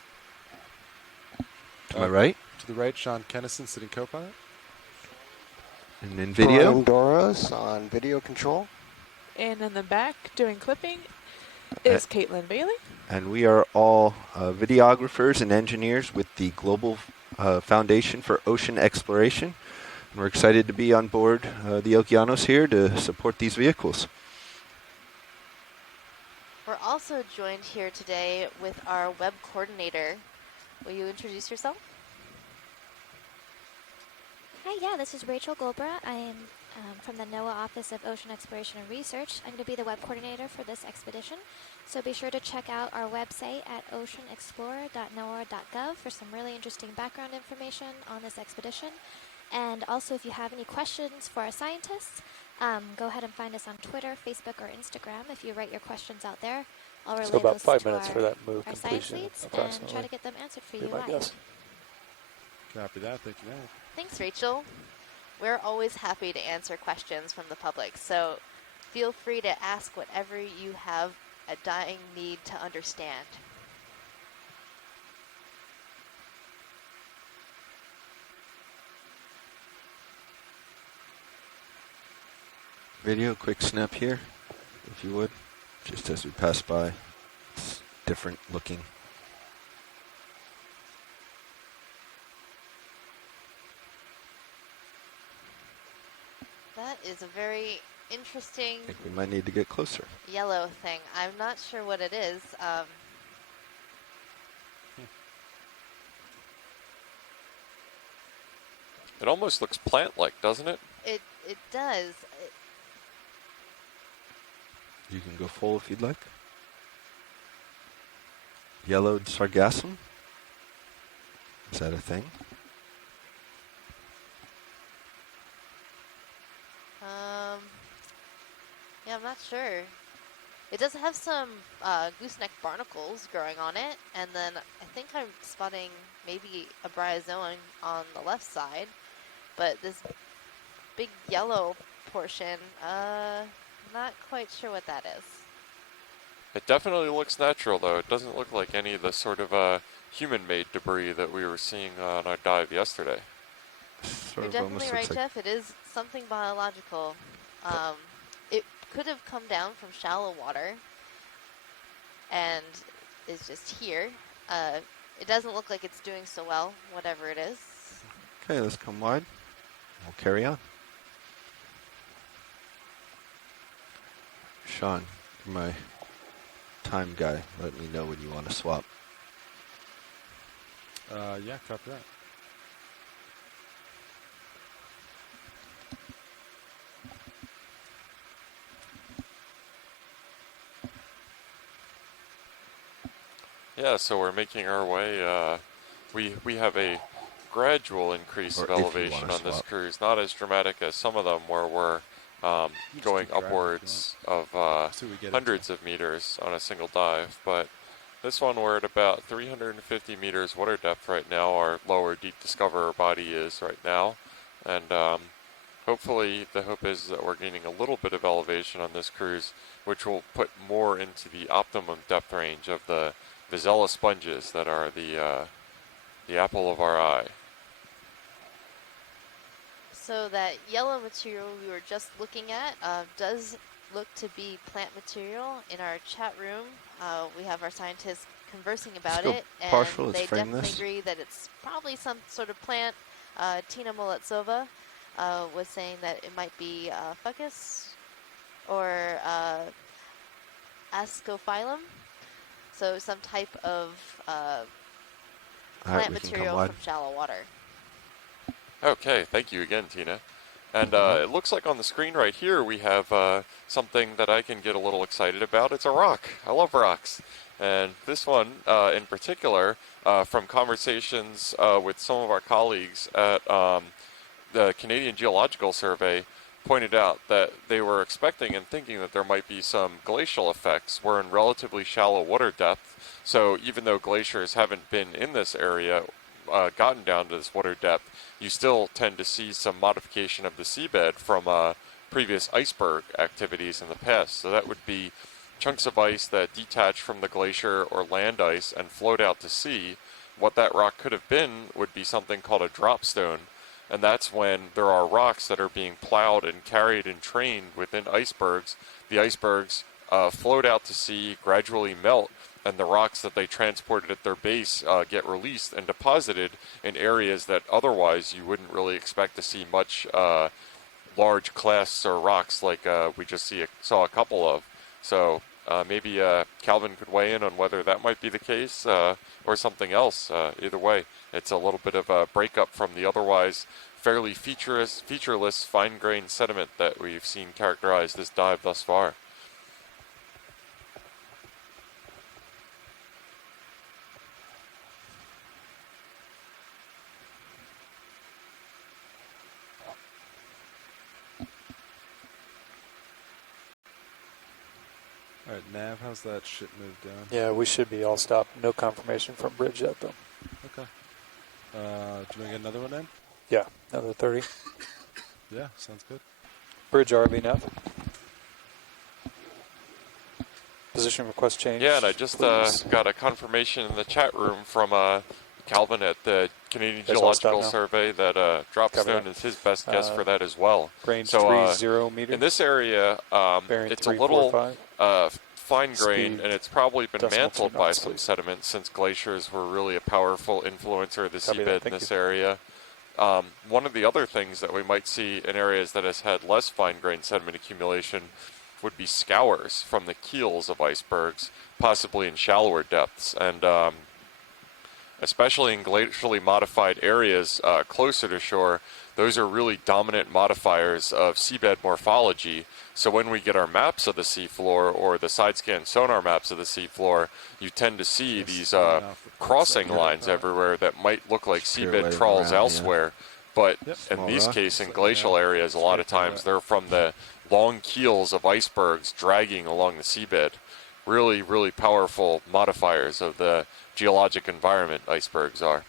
To my right. To the right, Sean Kennison sitting co-pilot. And in video. Brian Doros on video control. And in the back, doing clipping, is Caitlin Bailey. And we are all videographers and engineers with the Global Foundation for Ocean Exploration. And we're excited to be on board the Okeanos here to support these vehicles. We're also joined here today with our web coordinator. Will you introduce yourself? Hi, yeah, this is Rachel Golbra. I am from the NOAA Office of Ocean Exploration and Research. I'm going to be the web coordinator for this expedition, so be sure to check out our website at oceanexplorer.noaa.gov for some really interesting background information on this expedition. And also, if you have any questions for our scientists, go ahead and find us on Twitter, Facebook, or Instagram. If you write your questions out there, I'll relay So about those 5 to minutes for that move our science completion, leads and approximately. try to get them answered for Be you my live. guess. Copy that. Thank you, Matt. Thanks, Rachel. We're always happy to answer questions from the public, so feel free to ask whatever you have a dying need to understand. Video, quick snap here, if you would, just as we pass by. It's different looking. That is a very interesting I think we might need to get closer. yellow thing. I'm not sure what it is. It almost looks plant-like, doesn't it? It does. You can go full if you'd like. Yellowed sargassum? Is that a thing? Yeah, I'm not sure. It does have some gooseneck barnacles growing on it, and then I think I'm spotting maybe a bryozoan on the left side, but this big yellow portion, not quite sure what that is. It definitely looks natural, though. It doesn't look like any of the sort of human-made debris that we were seeing on our dive yesterday. You're definitely right, Jeff. It is something biological. It could have come down from shallow water and is just here. It doesn't look like it's doing so well, whatever it is. Okay, let's come wide. We'll carry on. Sean, you're my time guy. Let me know when you want to swap. Yeah, copy that. Yeah, so we're making our way. We have a gradual increase of elevation on this cruise, not as dramatic as some of them where we're going upwards of hundreds of meters on a single dive. But this one, we're at about 350 meters water depth right now. Our lower deep discoverer body is right now. And hopefully the hope is that we're gaining a little bit of elevation on this cruise, which will put more into the optimum depth range of the Vazella sponges that are the apple of our eye. So that yellow material we were just looking at does look to be plant material. In our chat room, we have our scientists conversing about it, and they definitely agree that it's probably some sort of plant. Tina Moletsova was saying that it might be fungus or ascophyllum, so some type of plant material from shallow water. Okay, thank you again, Tina. And it looks like on the screen right here we have something that I can get a little excited about. It's a rock. I love rocks. And this one in particular, from conversations with some of our colleagues at the Canadian Geological Survey, pointed out that they were expecting and thinking that there might be some glacial effects. We're in relatively shallow water depth, so even though glaciers haven't been in this area, gotten down to this water depth, you still tend to see some modification of the seabed from previous iceberg activities in the past. So that would be chunks of ice that detach from the glacier or land ice and float out to sea. What that rock could have been would be something called a drop stone, and that's when there are rocks that are being plowed and carried and trained within icebergs. The icebergs float out to sea, gradually melt, and the rocks that they transported at their base get released and deposited in areas that otherwise you wouldn't really expect to see much large clasts or rocks like we just saw a couple of. So maybe Calvin could weigh in on whether that might be the case or something else. Either way, it's a little bit of a breakup from the otherwise fairly featureless, fine-grained sediment that we've seen characterize this dive thus far. All right, Nav, how's that shit moved down? Yeah, we should be all stopped. No confirmation from bridge yet, though. Okay. Do you want to get another one in? Yeah, another 30. Yeah, sounds good. Bridge RV nav. Position request change. Yeah, and I just got a confirmation in the chat room from Calvin at the Canadian Geological Survey that Dropstone is his best guess for that as well. Range so 30 meters. in this area, it's a little fine-grained, and it's probably been mantled by some sediment since glaciers were really a powerful influencer of the seabed in this area. One of the other things that we might see in areas that has had less fine-grained sediment accumulation would be scours from the keels of icebergs, possibly in shallower depths. And especially in glacially modified areas closer to shore, those are really dominant modifiers of seabed morphology. So when we get our maps of the seafloor or the side scan sonar maps of the seafloor, you tend to see these crossing lines everywhere that might look like seabed trawls elsewhere. But in these cases, in glacial areas, a lot of times they're from the long keels of icebergs dragging along the seabed. Really, really powerful modifiers of the geologic environment icebergs are.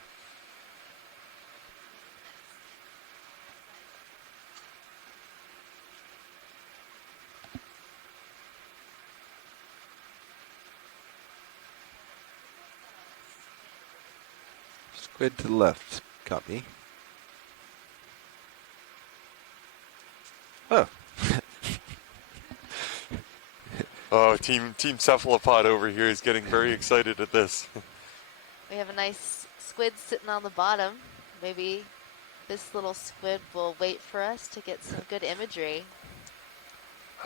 Squid to the left. Copy. Oh. Oh, Team Cephalopod over here is getting very excited at this. We have a nice squid sitting on the bottom. Maybe this little squid will wait for us to get some good imagery.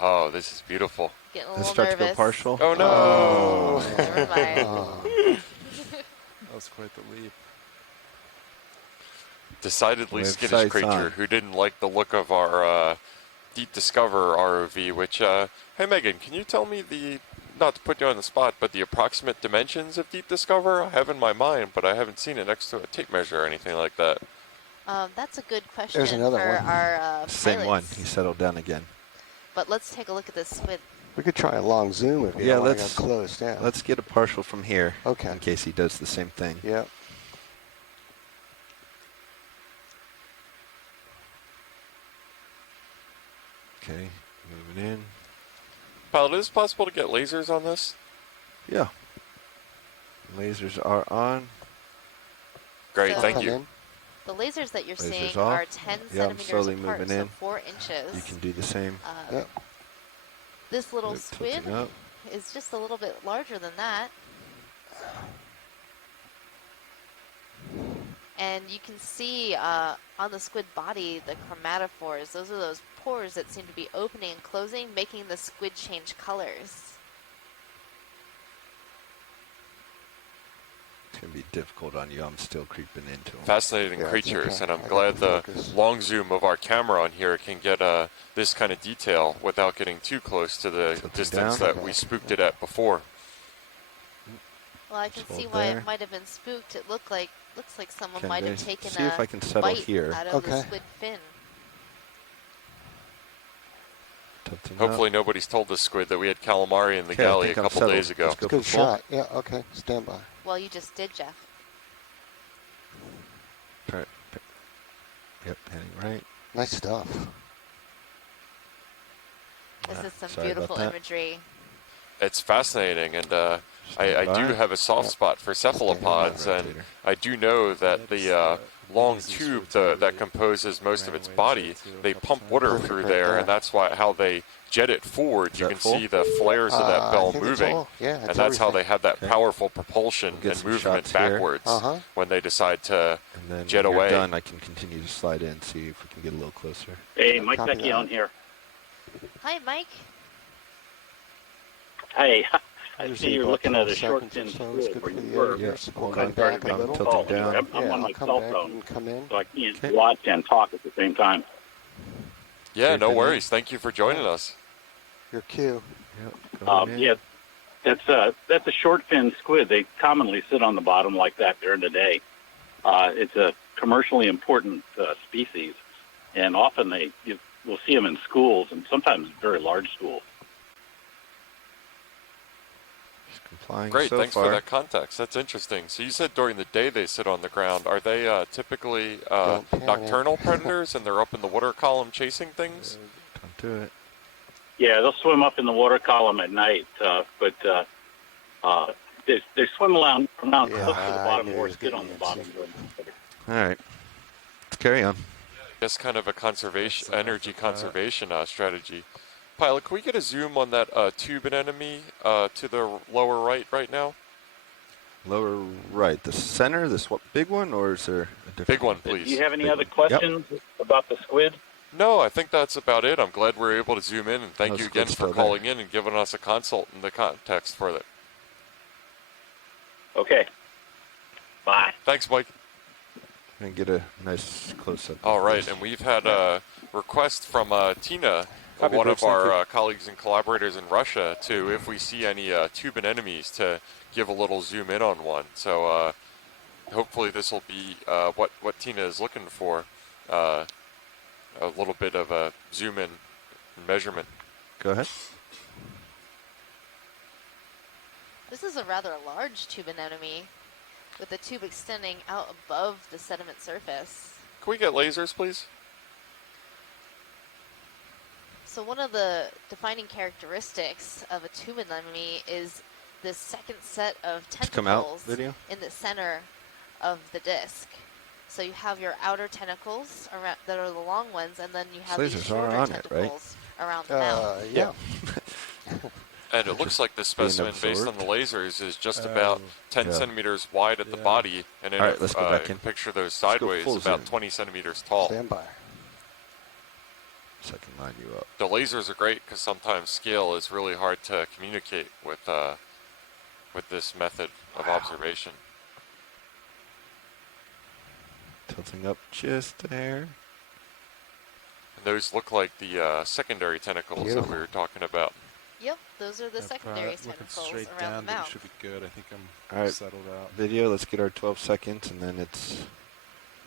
Oh, this is beautiful. Getting a little nervous. To go partial. Oh no! Oh, never mind. That was quite the leap. Decidedly skittish creature who didn't like the look of our Deep Discover ROV, which, hey Megan, can you tell me the, not to put you on the spot, but the approximate dimensions of Deep Discover? I have in my mind, but I haven't seen it next to a tape measure or anything like that. That's a good question. There's another for one. Our Same pilots. one. He settled down again. But let's take a look at this squid. We could try a long zoom if you don't want to get close. Yeah. Let's get a partial from here. Okay. In case he does the same thing. Yep. Okay, moving in. Pilot, is it possible to get lasers on this? Yeah. Lasers are on. Great, thank you. The lasers that you're seeing off. are 10 centimeters slowly apart, moving so in. 4 inches. You can do the same. Yep. This little squid tilting up. is just a little bit larger than that. And you can see on the squid body the chromatophores. Those are those pores that seem to be opening and closing, making the squid change colors. It's going to be difficult on you. I'm still creeping into them. Fascinating creatures, and I'm glad the long zoom of our camera on here can get this kind of detail without getting too close to the distance that we spooked it at before. Well, I can see why it might have been spooked. It looks like someone might have taken see if I can settle bite here. out of the squid fin. Hopefully nobody's told this squid that we had calamari in the galley a couple days ago. Good shot. Yeah, okay. Stand by. Well, you just did, Jeff. Yep, heading right. Nice stuff. This is some beautiful imagery. It's fascinating, and I do have a soft spot for cephalopods, and I do know that the long tube that composes most of its body, they pump water through there, and that's how they jet it forward. You can see the flares of that bell moving, and that's how they have that powerful propulsion and movement backwards when they decide to jet away. Done, I can continue to slide in, see if we can get a little closer. Hey, Mike Becky on here. Hi, Mike. Hey, I see you're looking at a short fin squid where you were. Yes, hold I on. started I'm making a tilting call. down. Anyway, I'm on my cell back. phone, You can come in. so I can't Okay. watch and talk at the same time. Yeah, Okay, no Vinny. worries. Thank you for joining us. Your cue. Yep, going in. Yeah, that's a short fin squid. They commonly sit on the bottom like that during the day. It's a commercially important species, and often we'll see them in schools, and sometimes very large schools. Just complying Great, so thanks far. for that context. That's interesting. So you said during the day they sit on the ground. Are they typically nocturnal predators, and they're up in the water column chasing things? Don't do it. Yeah, they'll swim up in the water column at night, but they swim around close to the bottom or sit on the bottom. All right. Let's carry on. Guess kind of a conservation, energy conservation strategy. Pilot, can we get a zoom on that tube anemone to the lower right now? Lower right. The center, this big one, or is there a different Big one, please. Do you have any other questions about the squid? No, I think that's about it. I'm glad we're able to zoom in, and thank you again for still calling in and giving us a consult in the context for it. Okay. Bye. Thanks, Mike. And get a nice close-up. All right, and we've had a request from Tina, Copy, one Brooks, of thank our colleagues and collaborators in Russia, to if we see any tube anemones to give a little zoom in on one. So hopefully this will be what Tina is looking for, a little bit of a zoom in measurement. Go ahead. This is a rather large tube anemone, with the tube extending out above the sediment surface. Can we get lasers, please? So one of the defining characteristics of a tube anemone is this second set of tentacles in the center of the disc. So you have your outer tentacles around, that are the long ones, and then you have these shorter tentacles around the mouth. Yeah. And it looks like this specimen, based on the lasers, is just about 10 centimeters wide at the body, and then let's go back in. Picture those sideways, about zoom. 20 centimeters tall. Stand by. So I can line you up. The lasers are great because sometimes scale is really hard to communicate with this method of observation. Tilting up just a hair. And those look like the secondary tentacles that we were talking about. Yep, those are the secondary tentacles straight around down, the mouth. It should be good. I think I'm All right. settled out. Video, let's get our 12 seconds, and then it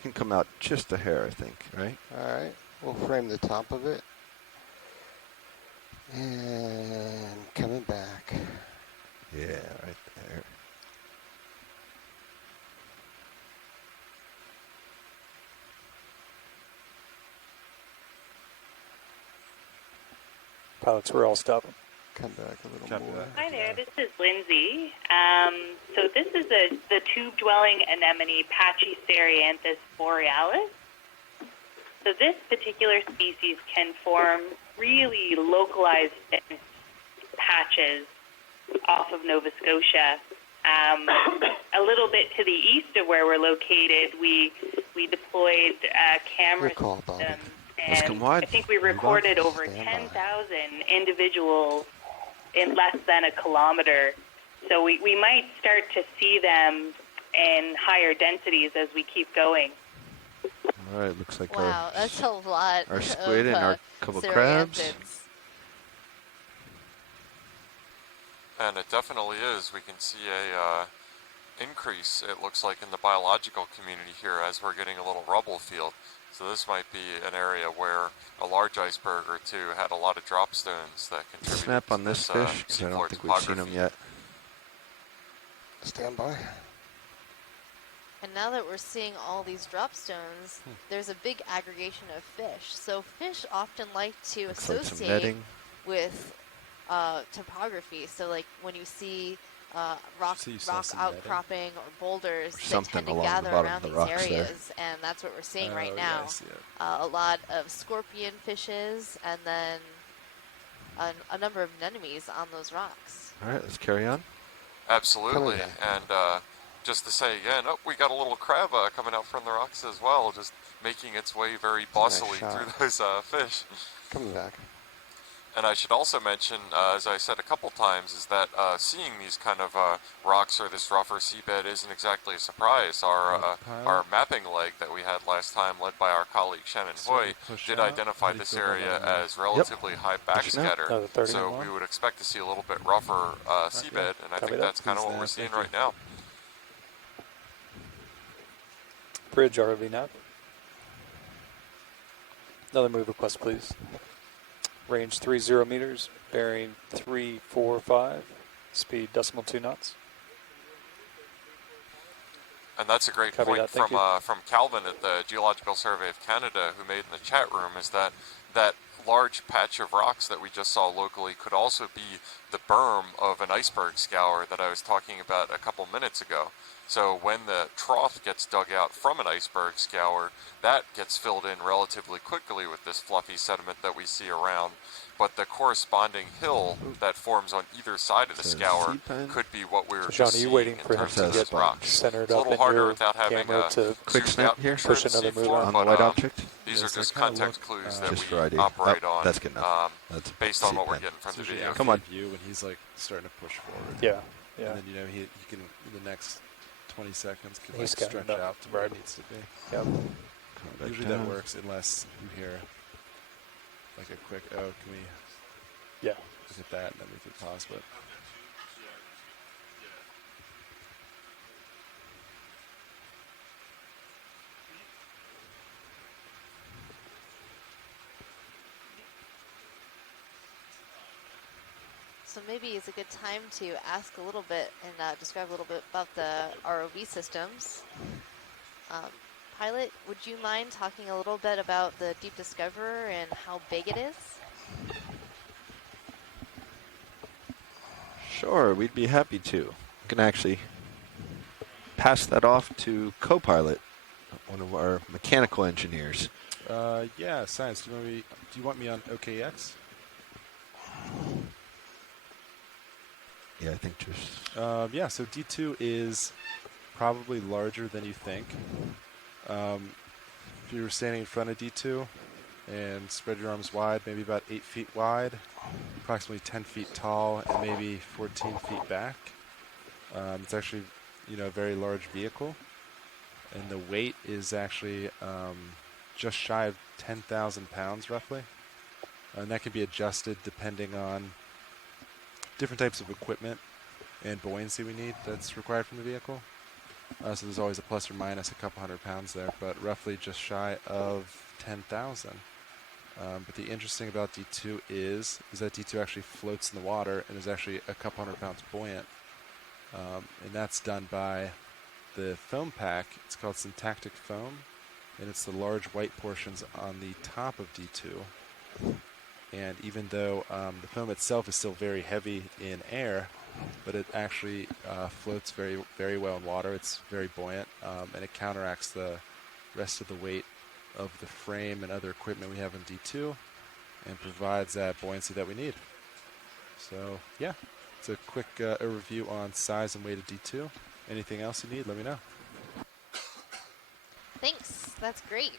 can come out just a hair, I think, right? All right. We'll frame the top of it. And coming back. Yeah, right there. Pilots, we're all stopping. Come back a little more. Hi there, this is Lindsay. So this is the tube-dwelling anemone Pachycerianthus borealis. So this particular species can form really localized patches off of Nova Scotia. A little bit to the east of where we're located, we deployed camera systems. And I think we recorded over 10,000 individuals in less than a kilometer. So we might start to see them in higher densities as we keep going. All right, looks like wow, that's a lot. Our squid of, and our couple crabs. And it definitely is. We can see a increase, it looks like, in the biological community here as we're getting a little rubble field. So this might be an area where a large iceberg or two had a lot of drop stones that contributed Snap on to this fish, because I don't think we've seen them yet. Stand by. And now that we're seeing all these drop stones, there's a big aggregation of fish. So fish often like to associate with topography. So like when you see rock outcropping or boulders, they tend to gather around these areas, and that's what we're seeing right now. A lot of scorpion fishes, and then a number of anemones on those rocks. All right, let's carry on. Absolutely, and just to say again, we got a little crab coming out from the rocks as well, just making its way very bossily through those fish. Coming back. And I should also mention, as I said a couple times, is that seeing these kind of rocks or this rougher seabed isn't exactly a surprise. Our mapping leg that we had last time, led by our colleague Shannon Hoy, did identify this area as relatively high backscatter. So we would expect to see a little bit rougher seabed, and I think that's kind of what we're seeing right now. Bridge ROV nav. Another move request, please. Range 30 meters, bearing 345, speed .2 knots. And that's a great point from Calvin at the Geological Survey of Canada, who made in the chat room, is that that large patch of rocks that we just saw locally could also be the berm of an iceberg scour that I was talking about a couple minutes ago. So when the trough gets dug out from an iceberg scour, that gets filled in relatively quickly with this fluffy sediment that we see around. But the corresponding hill that forms on either side of the scour could be what we were just seeing in terms of those rocks. Centered it's a little harder without having a quick snap here. Push another move on the white object. These are just context clues that we operate on. That's good enough. That's based on what we're getting from the video. Come on. View when he's like starting to push forward. Yeah. And then he can in the next 20 seconds could like stretch out to where it needs to be. Yep. Usually that works unless you hear like a quick, oh, can we look at that, and then we could pause, but so maybe it's a good time to ask a little bit and describe a little bit about the ROV systems. Pilot, would you mind talking a little bit about the Deep Discoverer and how big it is? Sure, we'd be happy to. We can actually pass that off to co-pilot, one of our mechanical engineers. Yeah, Science, do you want me on OKX? Yeah, I think just... yeah, so D2 is probably larger than you think. If you were standing in front of D2 and spread your arms wide, maybe about 8 feet wide, approximately 10 feet tall, and maybe 14 feet back. It's actually, a very large vehicle. And the weight is actually just shy of 10,000 pounds, roughly. And that can be adjusted depending on different types of equipment and buoyancy we need that's required from the vehicle. So there's always a plus or minus a couple hundred pounds there, but roughly just shy of 10,000. But the interesting about D2 is that D2 actually floats in the water and is actually a couple hundred pounds buoyant. And that's done by the foam pack. It's called syntactic foam, and it's the large white portions on the top of D2. And even though the foam itself is still very heavy in air, but it actually floats very, very well in water. It's very buoyant, and it counteracts the rest of the weight of the frame and other equipment we have in D2 and provides that buoyancy that we need. So, yeah, it's a quick overview on size and weight of D2. Anything else you need, let me know. Thanks. That's great.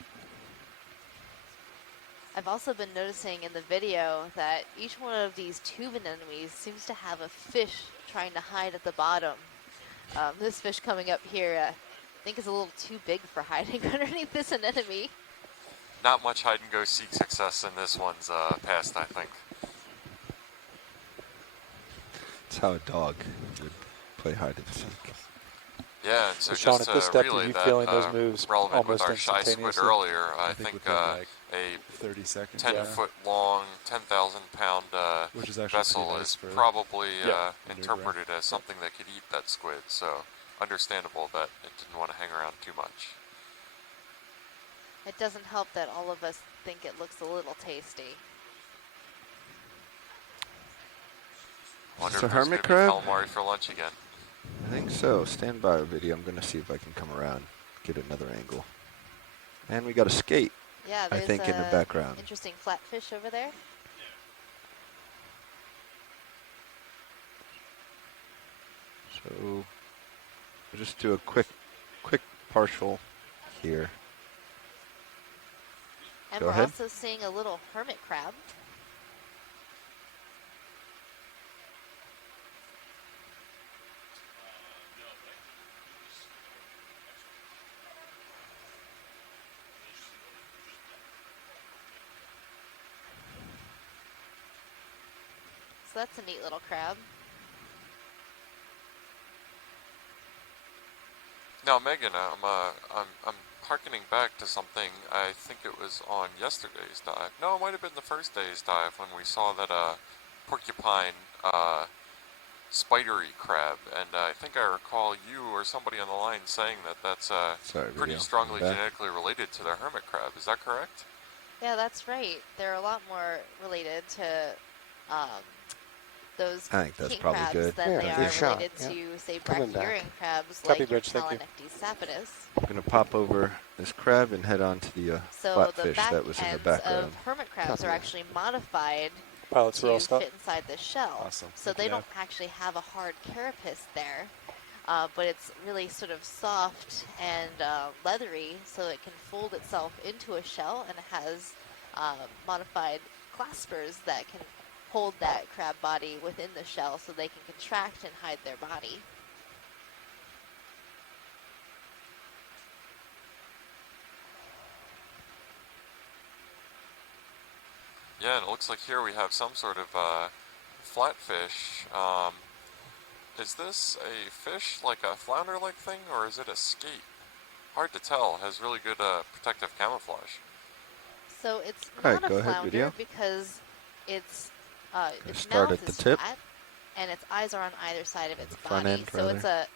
I've also been noticing in the video that each one of these tube anemones seems to have a fish trying to hide at the bottom. This fish coming up here, I think is a little too big for hiding underneath this anemone. Not much hide and go seek success in this one's past, I think. It's how a dog would play hide and seek. Yeah, so Sean, just at this step, relay are you that feeling those moves relevant with almost our shy squid instantaneously? earlier, I think like a 30 seconds, 10-foot long, 10,000-pound vessel nice is probably Yeah. interpreted as something that could eat that squid. So understandable that it didn't want to hang around too much. It doesn't help that all of us think it looks a little tasty. Wonder It's a if there's hermit gonna be crab? calamari for lunch again. I think so. Stand by, video. I'm going to see if I can come around, get another angle. And we got a skate, Yeah, I there's think, in the background. interesting flatfish over there. So we'll just do a quick partial here. And Go we're ahead. also seeing a little hermit crab. So that's a neat little crab. Now, Megan, I'm harkening back to something. I think it was on yesterday's dive. No, it might have been the first day's dive when we saw that porcupine spidery crab, and I think I recall you or somebody on the line saying that that's Sorry, pretty video. strongly I'm back. genetically related to the hermit crab. Is that correct? Yeah, that's right. They're a lot more related to those I think that's king probably crabs good. than Yeah, they good are shot, related yeah. to, say, Coming back. brachyurian crabs Copy, like your Bridge, thank you. Calanectes sapidus. I'm going to pop over this crab and head on to the So the flatfish back that was in the ends background. of hermit crabs Copy are that. actually modified Pilots are all to stuff. fit inside the shell. Awesome. So Thank they you, don't Nav. actually have a hard carapace there, but it's really sort of soft and leathery, so it can fold itself into a shell, and it has modified claspers that can hold that crab body within the shell so they can contract and hide their body. Yeah, and it looks like here we have some sort of flatfish. Is this a fish like a flounder-like thing, or is it a skate? Hard to tell. It has really good protective camouflage. So it's All not right, go a ahead, flounder video. because its start mouth at the is tip. flat and its eyes are on either side of its the front body. end, So it's rather.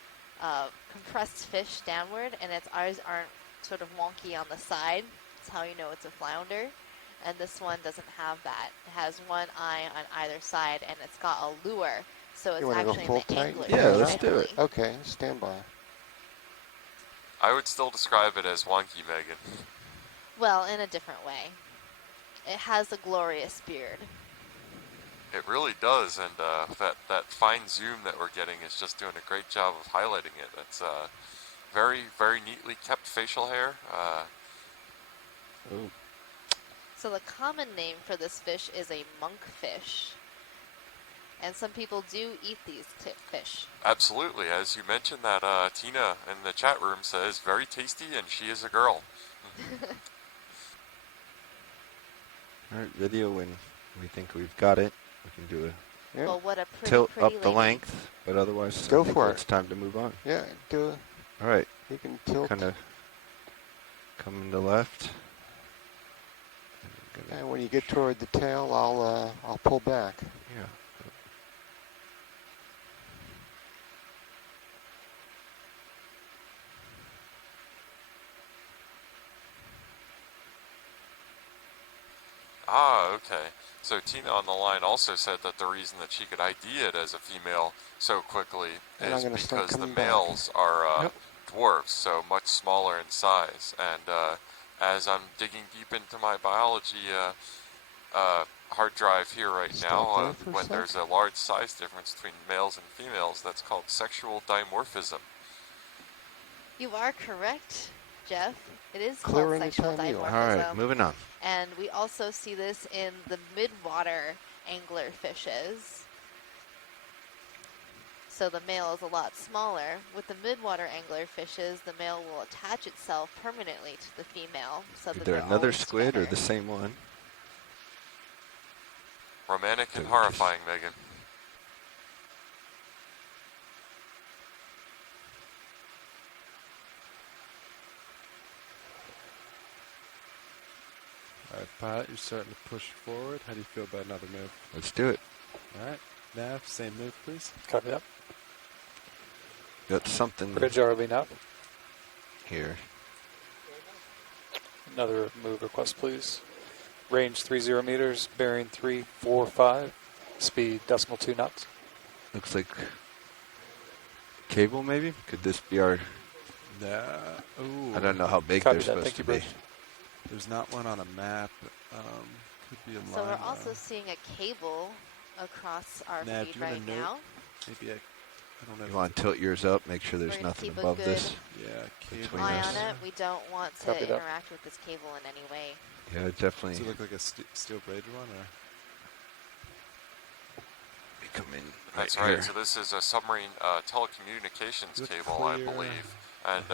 a compressed fish downward, and its eyes aren't sort of wonky on the side. That's how you know it's a flounder. And this one doesn't have that. It has one eye on either side, and it's got a lure. So it's You wanna go actually full in the tight? angler Yeah, fish let's do it. family. Okay, stand by. I would still describe it as wonky, Megan. Well, in a different way. It has a glorious beard. It really does, and that fine zoom that we're getting is just doing a great job of highlighting it. It's very, very neatly kept facial hair. Ooh. So the common name for this fish is a monkfish. And some people do eat these fish. Absolutely, as you mentioned that Tina in the chat room says, very tasty, and she is a girl. All right, video when we think we've got it. We can do a Yeah, Well, what a pretty, tilt pretty up lady. the length, but otherwise Go I think for it. it's time to move on. yeah, do it. All right, You can tilt. kind of coming to left. And when you get toward the tail, I'll pull back. Yeah. Ah, okay. So Tina on the line also said that the reason that she could ID it as a female so quickly And I'm is gonna start because the coming back. males are Yep. dwarfs, so much smaller in size. And as I'm digging deep into my biology hard drive here right Stop now, there for a when sec. there's a large size difference between males and females, that's called sexual dimorphism. You are correct, Jeff. It is Clear called sexual anytime you dimorphism. are. All right, moving on. And we also see this in the midwater angler fishes. So the male is a lot smaller. With the midwater angler fishes, the male will attach itself permanently to the female. So that Either they're another always squid or together. the same one. Romantic and So horrifying, Megan. All right, Pilot, you're starting to push forward. How do you feel about another move? Let's do it. All right, Nav, same move, please. Copy that. Got something Bridge RB now. here. Another move request, please. Range 30 meters, bearing 345, speed 0.2 knots. Looks like cable, maybe? Could this be our... Nah. Ooh. I don't know how big Copy they're that. supposed Thank to you, be. Bridge. There's not one on a map. Could be a So line. we're also seeing a cable across our Nav, feed do you want right to note? now. Maybe I don't know. You want to tilt yours up, make sure We're there's gonna nothing keep a above good this. Yeah, cable. Between eye us. on it. We don't want to Copy that. interact with this cable in any way. Yeah, Does definitely. it look like a steel braided one, or? Come in That's right right. here. So this is a submarine telecommunications Look cable, I clear. believe. And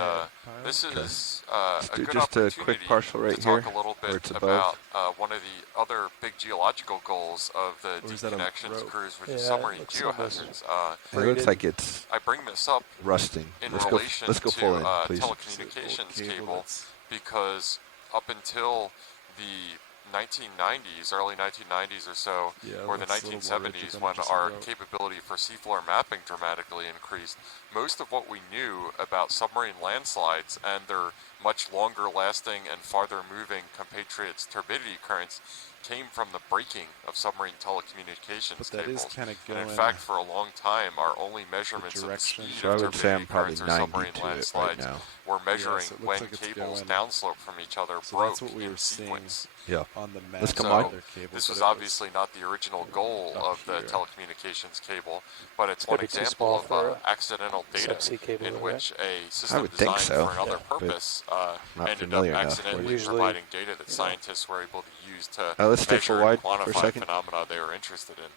this Okay. is Let's a do good just a opportunity quick partial right to talk here, a little where bit it's above. about one of the other big geological goals of the Or Deep is that a Connections rope? cruise, which Yeah, is it submarine looks almost geohazards. It looks like it's I bring this up rusting. in Let's relation go to full in, please. telecommunications cable because up until the 1990s, early 1990s or so, Yeah, or the looks a little more rigid 1970s, than when just a our rope. capability for seafloor mapping dramatically increased, most of what we knew about submarine landslides and their much longer lasting and farther moving compatriots turbidity currents came from the breaking of submarine telecommunications But that is cables. kind of And going in fact, for a long time, our only measurements of the direction. speed So I of would say turbidity I'm probably currents or 90 submarine to it right landslides now. were measuring so it looks when like it's cables going- downslope from each other So broke that's what we in were seeing sequence. Yeah. on the map. Let's come So wide. Their cable, this but was it obviously not the original goal up of the here. telecommunications cable, but it's It's one gotta be too example small of for a accidental data subsea cable, in though, which a I system would think designed so, for another Yeah. purpose not ended up familiar enough. accidentally Usually, providing data that you know. scientists were able to use to Let's stay full measure and wide for a quantify second. phenomena they were interested in.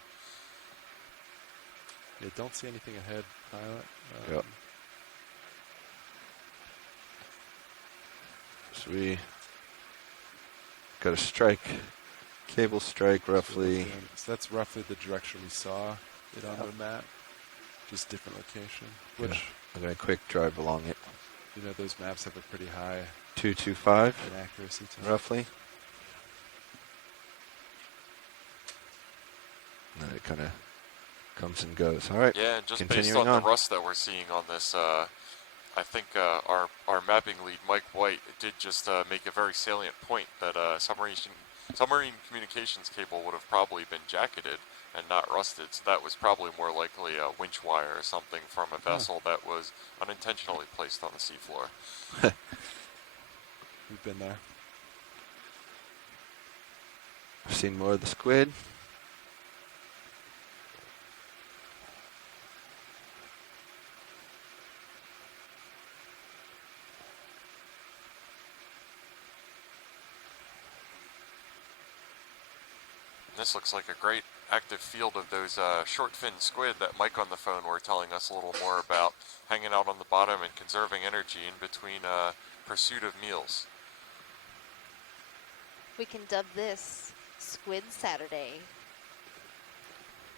Yeah, don't see anything ahead, pilot. Yep. So we got a strike, cable strike roughly. So that's roughly the direction we saw it on the map, just different location. Which, Yeah. I'm going to quick drive along it. you know, those maps have a pretty high 225, inaccuracy to them. roughly. And then it kind of comes and goes. All right. Yeah, and just based continuing on on. the rust that we're seeing on this, I think our mapping lead, Mike White, did just make a very salient point that submarine communications cable would have probably been jacketed and not rusted, so that was probably more likely a winch wire or something from a vessel that was unintentionally placed on the seafloor. We've been there. I've seen more of the squid. This looks like a great active field of those short fin squid that Mike on the phone were telling us a little more about, hanging out on the bottom and conserving energy in between pursuit of meals. We can dub this Squid Saturday.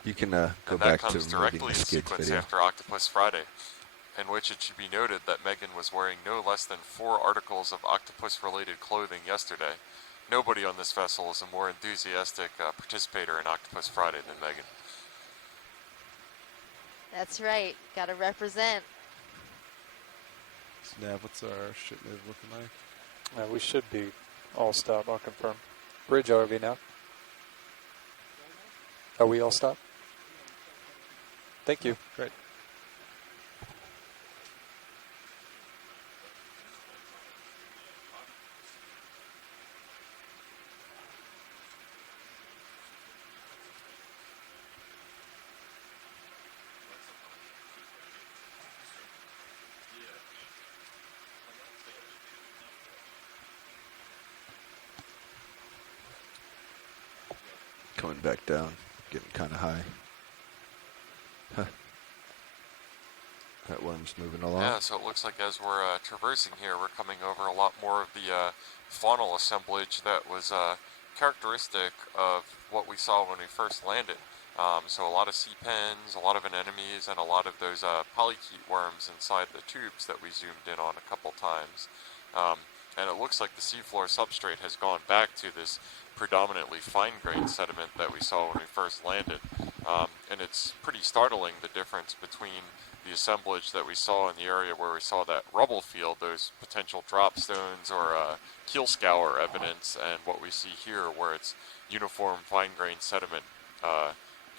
You can go And back that to comes moving directly the in skids sequence video. after Octopus Friday, in which it should be noted that Megan was wearing no less than 4 articles of octopus-related clothing yesterday. Nobody on this vessel is a more enthusiastic participator in Octopus Friday than Megan. That's right. Gotta represent. So Nav, what's our ship move looking like? We should be all stop. I'll confirm. Bridge ORV now. Are we all stop? Thank you. Great. Coming back down, getting kind of high. Huh. That worm's moving along. Yeah, so it looks like as we're traversing here, we're coming over a lot more of the faunal assemblage that was characteristic of what we saw when we first landed. So a lot of sea pens, a lot of anemones, and a lot of those polychaete worms inside the tubes that we zoomed in on a couple times. And it looks like the seafloor substrate has gone back to this predominantly fine-grained sediment that we saw when we first landed. And it's pretty startling, the difference between the assemblage that we saw in the area where we saw that rubble field, those potential drop stones or keel scour evidence, and what we see here where it's uniform fine-grained sediment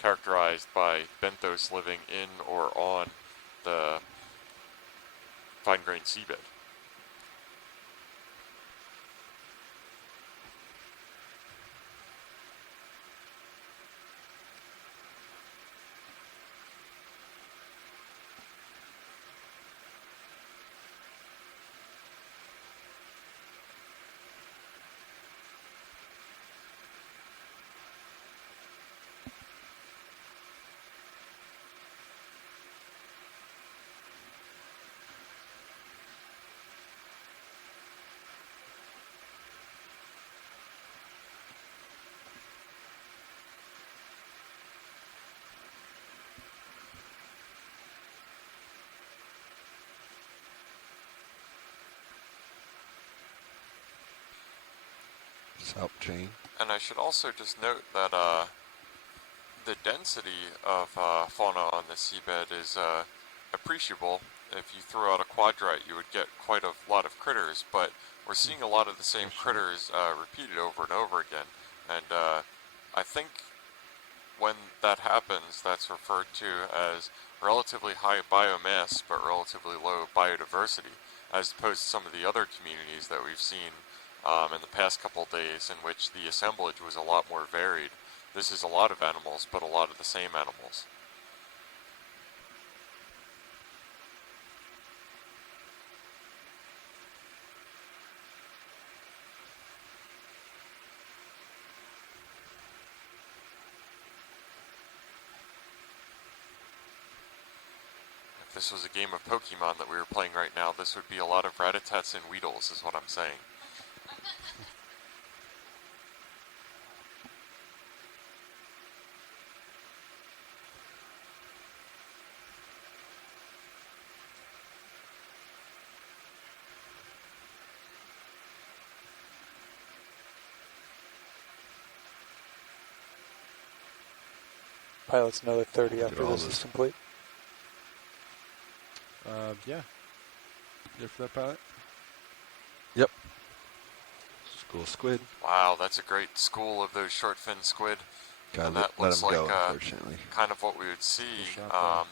characterized by benthos living in or on the fine-grained seabed. Scalp chain. And I should also just note that the density of fauna on the seabed is appreciable. If you threw out a quadrite, you would get quite a lot of critters, but we're seeing a lot of the same critters repeated over and over again. And I think when that happens, that's referred to as relatively high biomass, but relatively low biodiversity, as opposed to some of the other communities that we've seen in the past couple days, in which the assemblage was a lot more varied. This is a lot of animals, but a lot of the same animals. If this was a game of Pokemon that we were playing right now, this would be a lot of Ratatats and Weedles, is what I'm saying. Pilots another 30 Look at after all this this. is complete. Yeah. You up for that, pilot? Yep. School squid. Wow, that's a great school of those short fin squid. Gotta And that let looks them like go, unfortunately. kind of what we would see Good shot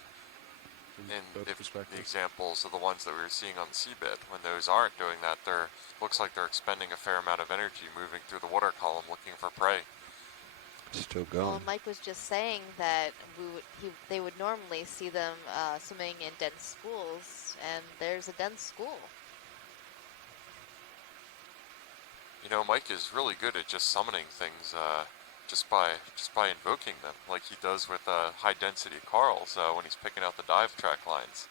there, in both the perspectives. examples of the ones that we were seeing on the seabed. When those aren't doing that, they're looks like they're expending a fair amount of energy moving through the water column looking for prey. Still Well, going. Mike was just saying that they would normally see them swimming in dense schools, and there's a dense school. You know, Mike is really good at just summoning things just by invoking them, like he does with high density corals when he's picking out the dive track lines.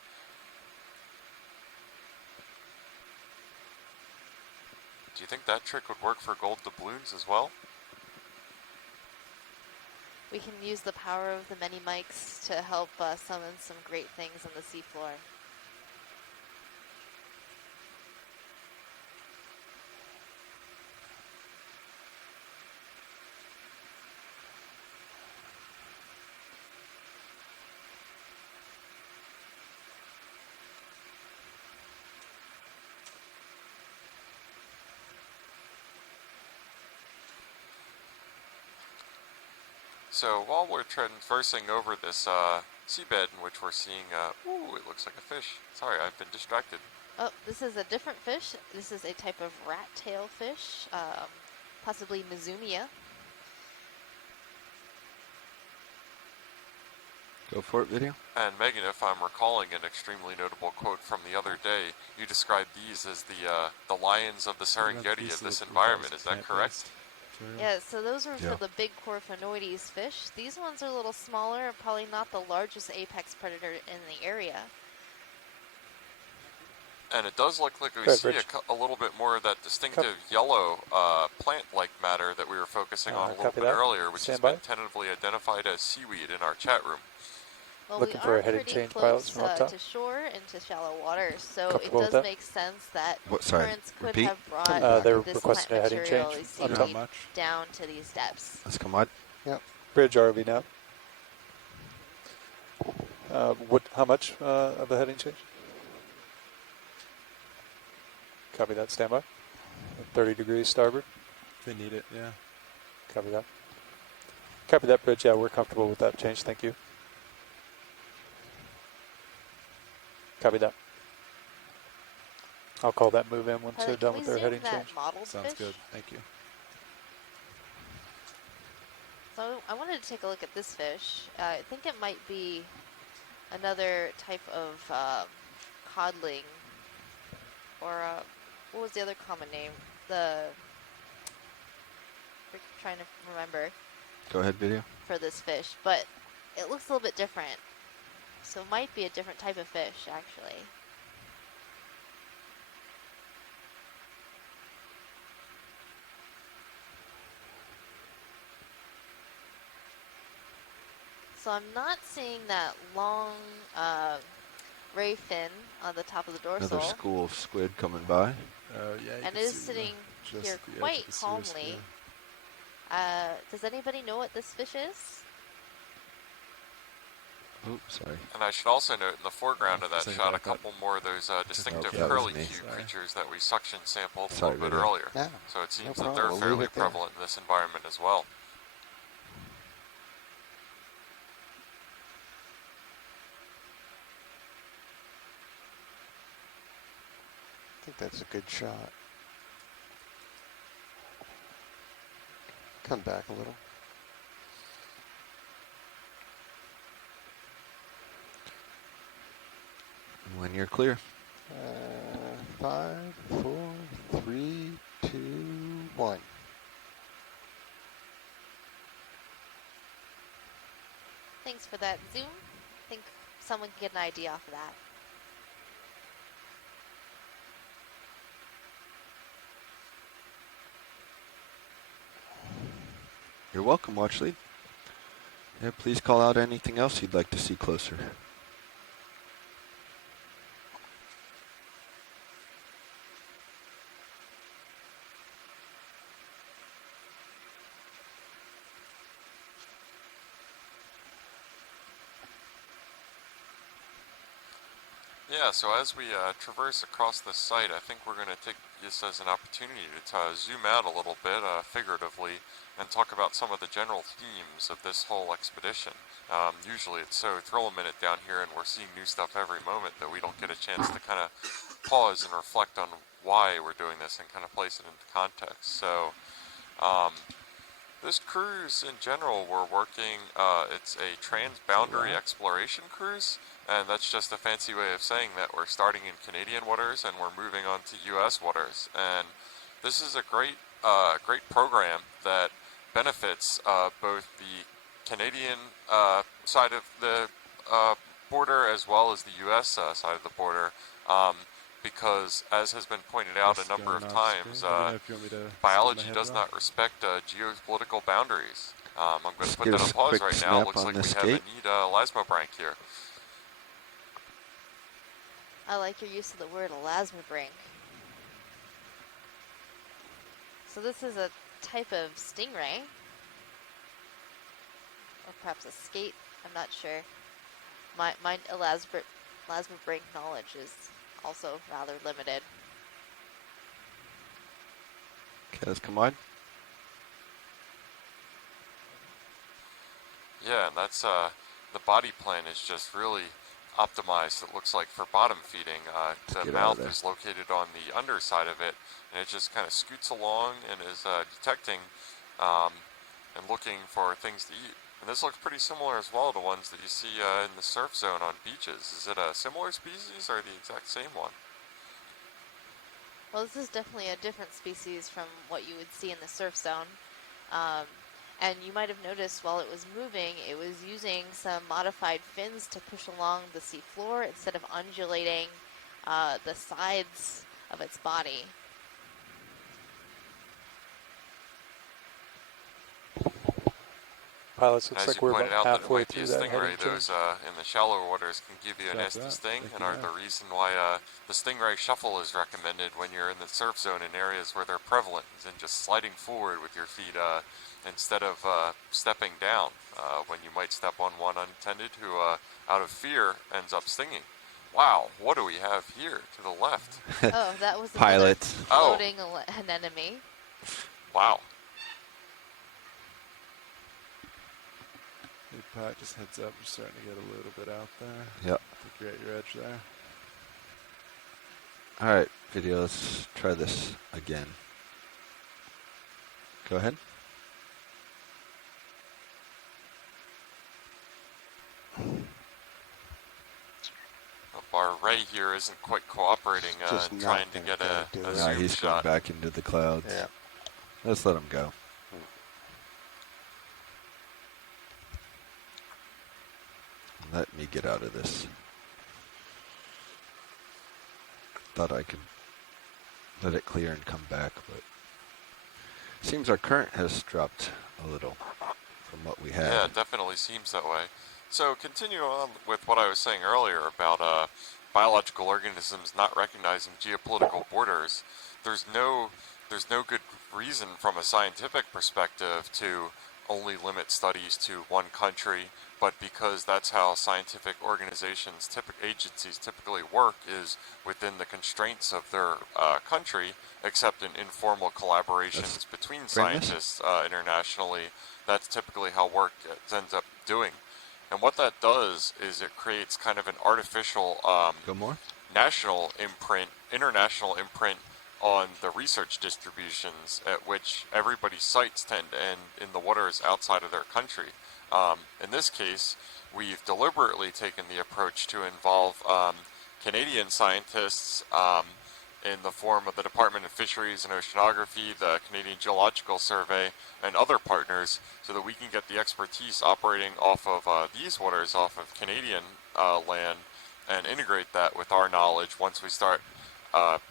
Do you think that trick would work for gold doubloons as well? We can use the power of the many mics to help summon some great things on the seafloor. So while we're traversing over this seabed in which we're seeing, ooh, it looks like a fish. Sorry, I've been distracted. Oh, this is a different fish. This is a type of rat tail fish, possibly Mizumia. Go for it, video. And Megan, if I'm recalling an extremely notable quote from the other day, you described these as the lions of the Serengeti of this environment. Is that correct? Yeah, so those are Yeah. for the big Corphinoides fish. These ones are a little smaller, probably not the largest apex predator in the area. And it does look like we Right, see Rich. a little bit more of that distinctive yellow plant-like matter that we were focusing on a little Copy bit that. earlier, which Stand has by. been tentatively identified as seaweed in our chat room. Well, Looking we for a are heading pretty change, close pilots from up top. to shore into shallow water, so it Comfortable with does that? make sense that What, sorry, currents could repeat? have brought They're this requesting plant a heading material change is up seaweed top. Not much. down to these depths. Let's come on. Bridge RV now. How much of a heading change? Copy that, standby. 30 degrees starboard. If they need it, yeah. Copy that. Copy that, Bridge. Yeah, we're comfortable with that change. Thank you. Copy that. I'll call that move in once they're done with their heading change. Sounds fish? good. Thank you. So I wanted to take a look at this fish. I think it might be another type of codling, or what was the other common name? We're trying to remember Go ahead, video. for this fish, but it looks a little bit different. So it might be a different type of fish, actually. So I'm not seeing that long ray fin on the top of the dorsal. Another school of squid coming by. Yeah. You And can it is see sitting just here at the edge quite of the Suez, calmly. yeah. Does anybody know what this fish is? Oops, sorry. And I should also note in the foreground of that Sorry shot a about that. couple more of those distinctive Okay, that was curly me. Q Sorry. creatures that we suction sampled a Sorry, little bit video. earlier. Yeah, So it seems no that problem. they're We'll leave fairly it there. prevalent in this environment as well. I think that's a good shot. Come back a little. When you're clear. 5, 4, 3, 2, 1. Thanks for that zoom. I think someone can get an idea off of that. You're welcome, Watch Lead. Yeah, please call out anything else you'd like to see closer. Yeah, so as we traverse across the site, I think we're going to take this as an opportunity to zoom out a little bit, figuratively, and talk about some of the general themes of this whole expedition. Usually it's so thrill-a-minute down here and we're seeing new stuff every moment that we don't get a chance to kind of pause and reflect on why we're doing this and kind of place it into context. So, this cruise in general, we're working, it's a trans-boundary exploration cruise, and that's just a fancy way of saying that we're starting in Canadian waters and we're moving on to U.S. waters. And this is a great program that benefits both the Canadian side of the border as well as the U.S. Side of the border. Because, as has been pointed out a number of times, biology does not respect geopolitical boundaries. I'm going to put that on pause right now. It looks like we have a neat elasmobranch here. I like your use of the word elasmobranch. So this is a type of stingray, or perhaps a skate. I'm not sure. My elasmobranch knowledge is also rather limited. Okay, let's come on. Yeah, and that's the body plan is just really optimized. It looks like for bottom feeding. The mouth is located on the underside of it, and it just kind of scoots along and is detecting and looking for things to eat. And this looks pretty similar as well to ones that you see in the surf zone on beaches. Is it a similar species or the exact same one? Well, this is definitely a different species from what you would see in the surf zone. And you might have noticed while it was moving, it was using some modified fins to push along the seafloor instead of undulating the sides of its body. Pilots, looks like we're about halfway through that stingray, those in the shallower waters can give you a nasty sting, and are the reason why the stingray shuffle is recommended when you're in the surf zone in areas where they're prevalent, and just sliding forward with your feet instead of stepping down when you might step on one unattended who, out of fear, ends up stinging. Wow, what do we have here to the left? Oh, that was pilots floating an enemy. Wow. Hey, Pat, just heads up. You're starting to get a little bit out there. Yep. I think you're at your edge there. All right, video, let's try this again. Go ahead. Our ray here isn't quite cooperating, trying to get a zoom he's shot. going back into the clouds. Yeah. Let's let him go. Let me get out of this. Thought I could let it clear and come back, but seems our current has dropped a little from what we had. Yeah, it definitely seems that way. So continue on with what I was saying earlier about biological organisms not recognizing geopolitical borders. There's no good reason from a scientific perspective to only limit studies to one country, but because that's how scientific organizations, agencies typically work, is within the constraints of their country, except in informal collaborations between scientists internationally. That's typically how work ends up doing. And what that does is it creates kind of an artificial national imprint, international imprint on the research distributions at which everybody's sites tend to end in the waters outside of their country. In this case, we've deliberately taken the approach to involve Canadian scientists in the form of the Department of Fisheries and Oceanography, the Canadian Geological Survey, and other partners, so that we can get the expertise operating off of these waters, off of Canadian land, and integrate that with our knowledge once we start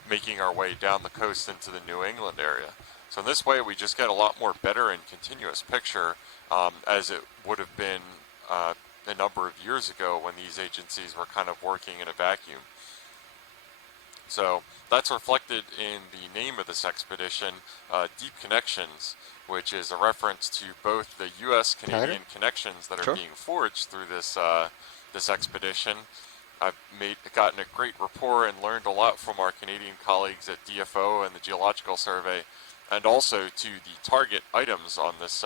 making our way down the coast into the New England area. So in this way, we just get a lot more better and continuous picture, as it would have been a number of years ago when these agencies were kind of working in a vacuum. So that's reflected in the name of this expedition, Deep Connections, which is a reference to both the U.S.-Canadian connections that are being forged through this this expedition. I've gotten a great rapport and learned a lot from our Canadian colleagues at DFO and the Geological Survey, and also to the target items on this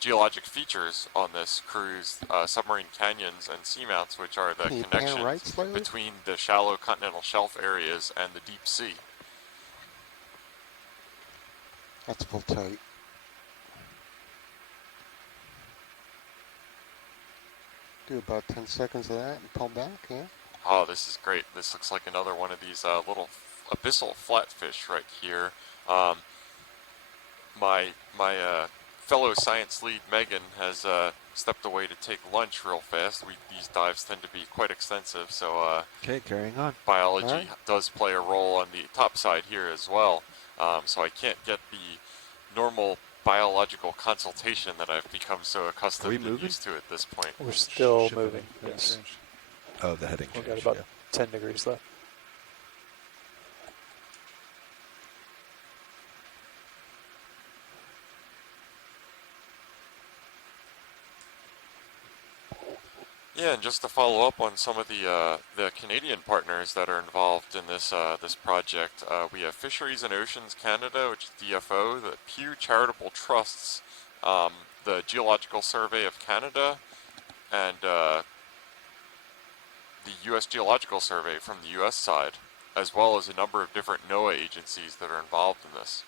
geologic features on this cruise, submarine canyons and seamounts, which are the connections between the shallow continental shelf areas and the deep sea. That's full tight. Do about 10 seconds of that and pull back, yeah? Oh, this is great. This looks like another one of these little abyssal flatfish right here. My fellow science lead, Megan, has stepped away to take lunch real fast. These dives tend to be quite extensive, so carrying on. Biology does play a role on the top side here as well. So I can't get the normal biological consultation that I've become so accustomed and used to at this point. We're still moving. Yes. Oh, the heading change. We've got about 10 degrees left. Yeah, and just to follow up on some of the Canadian partners that are involved in this this project, we have Fisheries and Oceans Canada, which is DFO, the Pew Charitable Trusts, the Geological Survey of Canada, and the U.S. Geological Survey from the U.S. side, as well as a number of different NOAA agencies that are involved in this.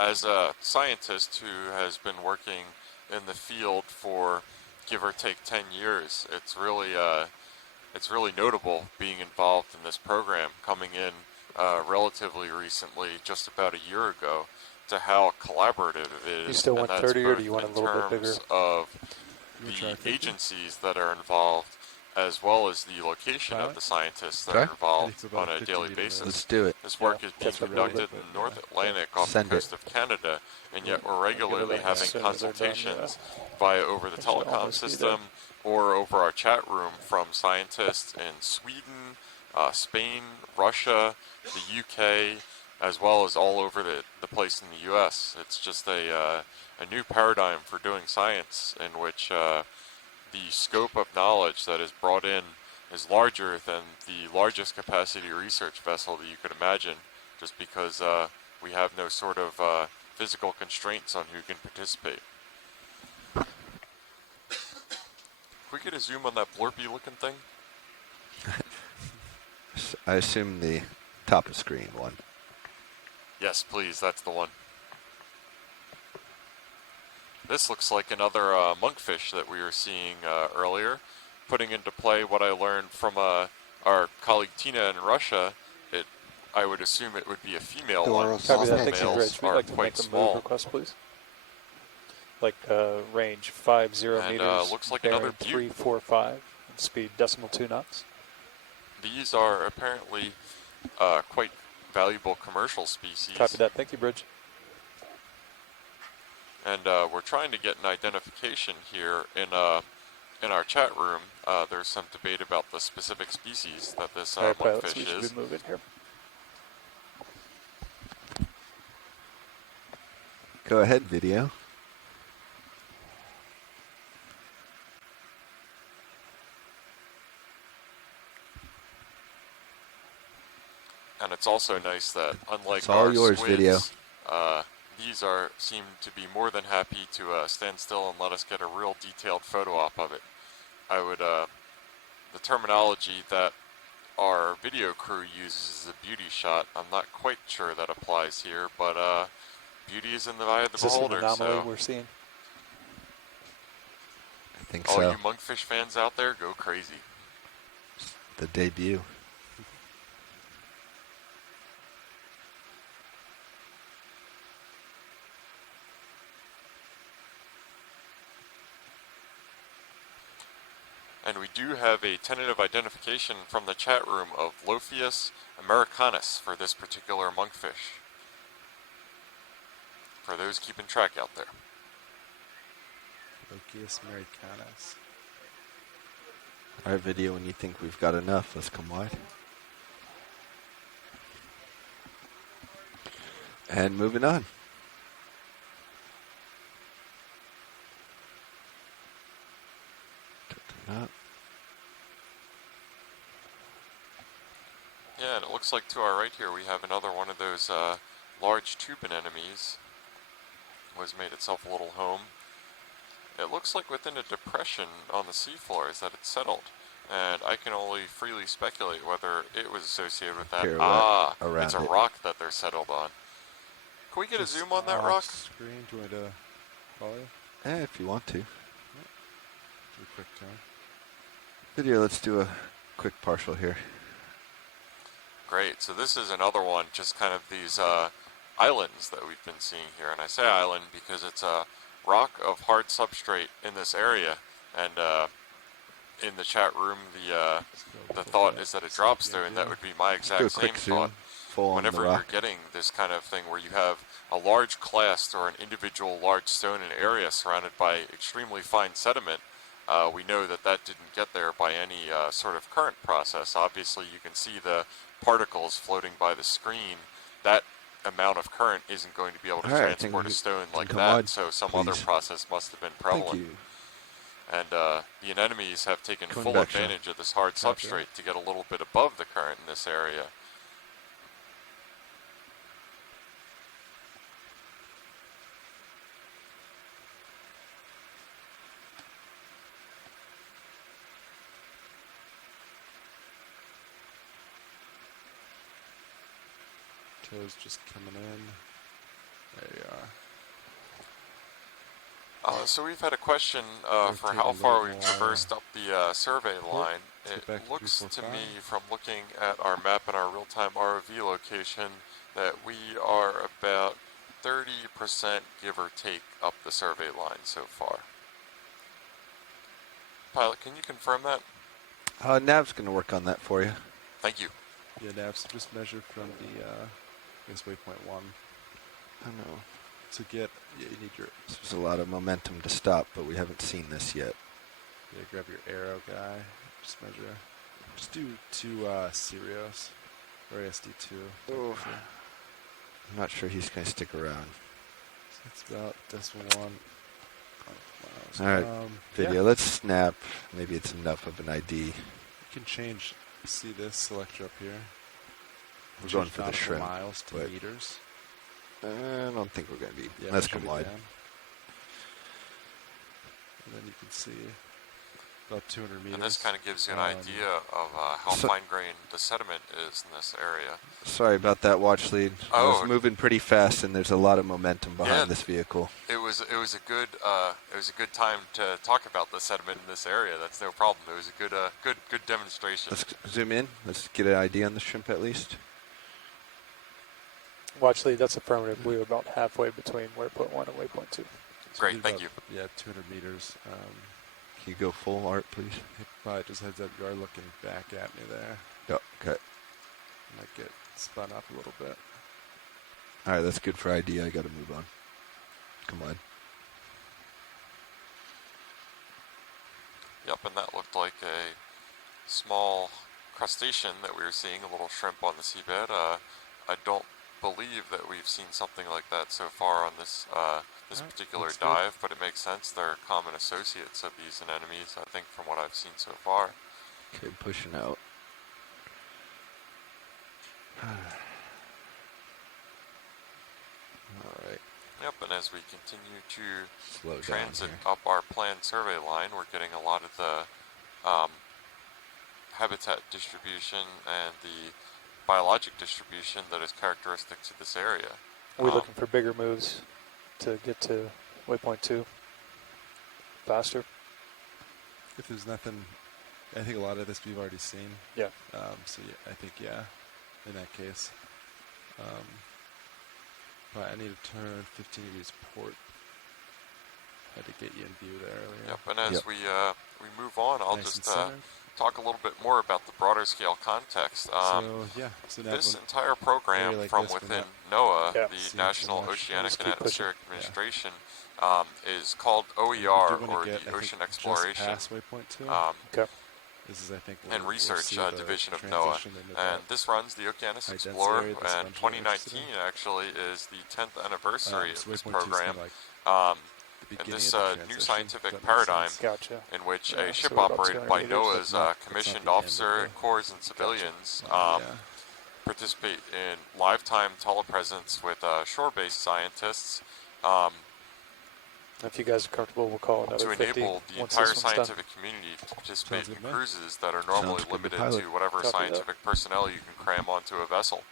As a scientist who has been working in the field for give or take 10 years, it's really notable being involved in this program, coming in relatively recently, just about a year ago, to how collaborative it is. You still want 30, or do you want a little bit bigger? Of the agencies that are involved, as well as the location of the scientists that are involved on a daily basis. Let's do it. This work is being conducted in the North Atlantic off the coast of Canada, and yet we're regularly having consultations via over the telecom system or over our chat room from scientists in Sweden, Spain, Russia, the UK, as well as all over the place in the US. It's just a new paradigm for doing science in which the scope of knowledge that is brought in is larger than the largest capacity research vessel that you could imagine, just because we have no sort of physical constraints on who can participate. If we get a zoom on that blurpy looking thing? I assume the top of screen one. Yes, please, that's the one. This looks like another monkfish that we were seeing earlier, putting into play what I learned from our colleague Tina in Russia. I would assume it would be a female one. Copy that. Thank you, Males Rich. We'd are like to quite make a small. move request, please. Like range 50 meters, looks like bearing another butte. 345, and speed decimal 2 knots. These are apparently quite valuable commercial species. Copy that. Thank you, Bridge. And we're trying to get an identification here in our chat room. There's some debate about the specific species that this All right, pilots, monkfish we should is. be moving here. Go ahead, video. And it's also nice that, unlike It's all our yours, squids, video. these seem to be more than happy to stand still and let us get a real detailed photo op of it. I would, the terminology that our video crew uses is a beauty shot. I'm not quite sure that applies here, but beauty is in the eye of the Is this an beholder. anomaly So we're seeing? I think all so. you monkfish fans out there, go crazy. The debut. And we do have a tentative identification from the chat room of Lophius americanus for this particular monkfish. For those keeping track out there. Okeanos americanus. All right, video, when you think we've got enough, let's come wide. And moving on. Up. Yeah, and it looks like to our right here we have another one of those large tube anemones. Was made itself a little home. It looks like within a depression on the seafloor is that it's settled. And I can only freely speculate whether it was associated with that. Pirouette around it's a it. rock that they're settled on. Can we get a zoom on that off rock? Screen. Do you want me to follow you? If you want to. Do a quick turn. Video, let's do a quick partial here. Great, so this is another one, just kind of these islands that we've been seeing here. And I say island because it's a rock of hard substrate in this area. And in the chat room, the thought is that a drop stone. That would be my Do a exact same quick zoom. thought. Full on Whenever the you're rock. getting this kind of thing where you have a large clast or an individual large stone in an area surrounded by extremely fine sediment, we know that that didn't get there by any sort of current process. Obviously, you can see the particles floating by the screen. That amount of current isn't going to be able to All right, I think transport we a stone can like come that, wide, so some other please. process must have been prevalent. Thank you. And the anemones have taken full Convection. advantage of this hard Copy. substrate to get a little bit above the current in this area. Toes just coming in. There you are. So we've had a question Rotate for a how little far we've more. traversed up the survey line. Let's It get back to looks 3, 4, to 5. me, from looking at our map and our real-time ROV location, that we are about 30%, give or take, up the survey line so far. Pilot, can you confirm that? Nav's going to work on that for you. Thank you. Yeah, Nav, so just measure from the, I guess waypoint 1. I know. To get, yeah, you need your, There's a lot of momentum to stop, but we haven't seen this yet. yeah, grab your arrow guy. Just measure. Just do 2 Sirios. Or ASD2. Oh. I'm not sure he's going to stick around. So it's about decimal 1. All right, video. Yeah. Let's snap. Maybe it's enough of an ID. You can change, see this selector up here. We're Change going for the nautical shrimp. miles to but meters. I don't think we're going to be. Yeah, Let's measure come it wide. down. And then you can see about 200 meters. And this kind of gives you an idea of how fine-grained the sediment is in this area. Sorry about that, watch lead. I Oh. was moving pretty fast, and there's a lot of momentum behind Yeah. this vehicle. It was a good time to talk about the sediment in this area. That's no problem. It was a good demonstration. Let's zoom in. Let's get an ID on the shrimp at least. Watch lead, that's affirmative. We were about halfway between waypoint 1 and waypoint 2. So Great, we did thank about, you. Yeah, 200 meters. Can you go full art, please? Probably just heads up. You are looking back at me there. Yep. Okay. Might get spun up a little bit. All right, that's good for ID. I got to move on. Come on. Yep, and that looked like a small crustacean that we were seeing, a little shrimp on the seabed. I don't believe that we've seen something like that so far on this this Alright, particular looks good. dive, but it makes sense. They're common associates of these anemones, I think, from what I've seen so far. Okay, pushing out. All right. Yep, and as we continue to Slow down transit here. up our planned survey line, we're getting a lot of the habitat distribution and the biologic distribution that is characteristic to this area. Are we looking for bigger moves to get to waypoint 2 faster? If there's nothing, I think a lot of this we've already seen. Yeah. So yeah, I think, yeah, in that case. But I need to turn 15 degrees port. Had to get you in view there earlier. Yep, and as we move on, I'll Nice just and centered. talk a little bit more about the broader scale context. So yeah, so now This when- entire program area like from this, we're within not NOAA, Yeah. the seeing too National much. Oceanic Just and keep pushing. Atmospheric Yeah. Administration, is called we do OER, wanna or get, the I think, Ocean just Exploration past waypoint 2. Okay. This is, I think, and we'll Research see the Division of NOAA. transition into And that this runs the Okeanos high dense Explorer, area this and bunch we're interested 2019 in. actually is the 10th anniversary So of this waypoint 2 is program. kinda like Um, the and beginning this of the new transition, if scientific that makes paradigm, sense. Gotcha. in which Yeah, a ship so we're about operated 200 by meters. NOAA's But not- it's not commissioned the end of officer, the- corps, and civilians Yeah. participate in lifetime telepresence with shore-based scientists If you guys are comfortable, we'll call another to 50 enable the once entire this one's done. scientific community to participate Sounds in good to me. cruises that are normally Sounds good to limited pilot. to whatever Copy that. scientific personnel you can cram onto a vessel.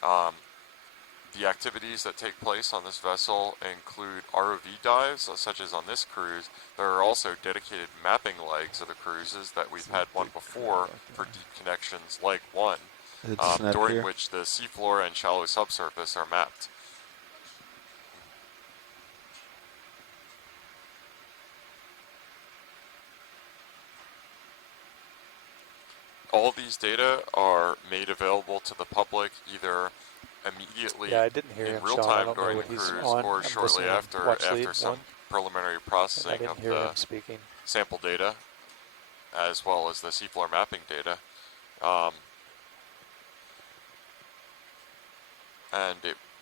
The activities that take place on this vessel include ROV dives, such as on this cruise. There are also dedicated mapping legs of the cruises that we've had one before for deep connections, leg 1, It's not during here. which the seafloor and shallow subsurface are mapped. All these data are made available to the public either immediately Yeah, I didn't hear in him, real Sean. I time don't know during the what he's cruise, on. or I'm shortly listening on after watch lead some one, preliminary and I processing didn't of hear the him speaking. sample data, as well as the seafloor mapping data.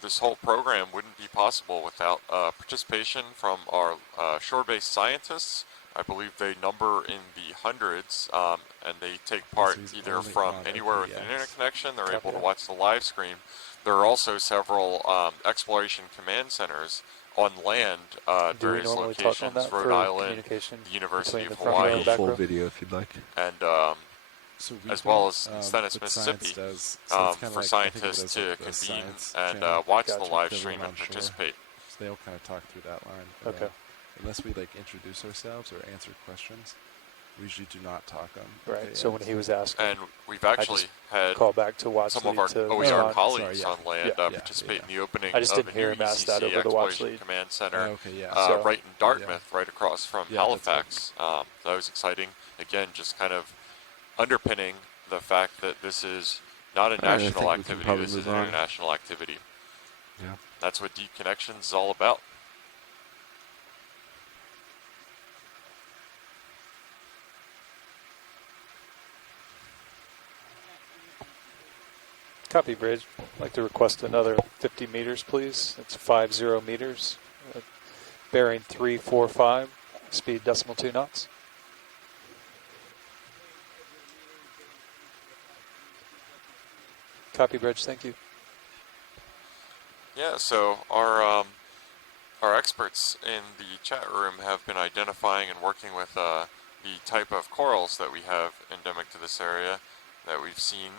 This whole program wouldn't be possible without participation from our shore-based scientists. I believe they number in the hundreds, and they take part he's either only from on anywhere with an OPEX. internet connection. They're Copy able to that. watch the live stream. There are also several exploration command centers on land at Do we various normally talk on locations, that Rhode for Island, communication the University between of the front row Hawaii, and back Full row? video if you'd like. and So we as well don't, as in Stennis, but science Mississippi, does, so it's kinda for like, I think of it scientists as to like the convene science and channel. watch Gotcha. the live The stream one and on shore. participate. So they'll kind of talk through that line. But, Okay. unless we like introduce ourselves or answer questions, we usually do not talk on. Right. So when he was asking, And we've actually had call back to watch some of lead our to OER respond. colleagues Sorry, on land Yeah. participate in the opening I just of didn't a hear new him ask that ECC over the watch Exploration lead. Command Center okay, yeah. So- right in Dartmouth, right across from Yeah, that's Halifax. That was exciting. Again, just kind of underpinning the fact that this is not a All right, I national think we can activity, probably this is move an on. international activity. Yeah. That's what Deep Connections is all about. Copy, Bridge. I'd like to request another 50 meters, please. It's 50 meters. Bearing 345, speed decimal 2 knots. Copy, Bridge. Thank you. Yeah, so our experts in the chat room have been identifying and working with the type of corals that we have endemic to this area that we've seen.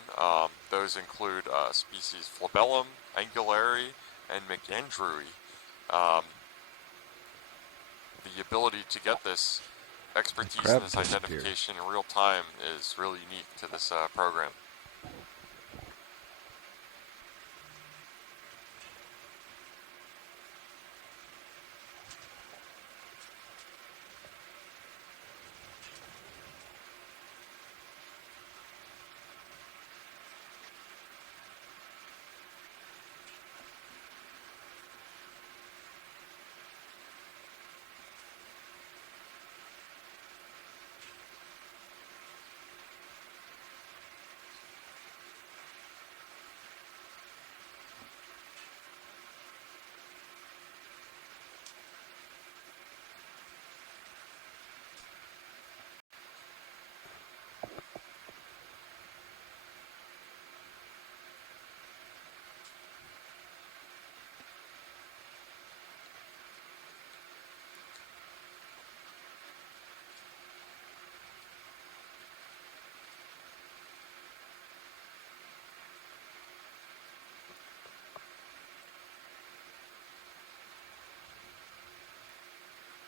Those include species Flabellum, Angulari, and McAndrewi. The ability to get this expertise crab and this disappeared. identification in real time is really unique to this program.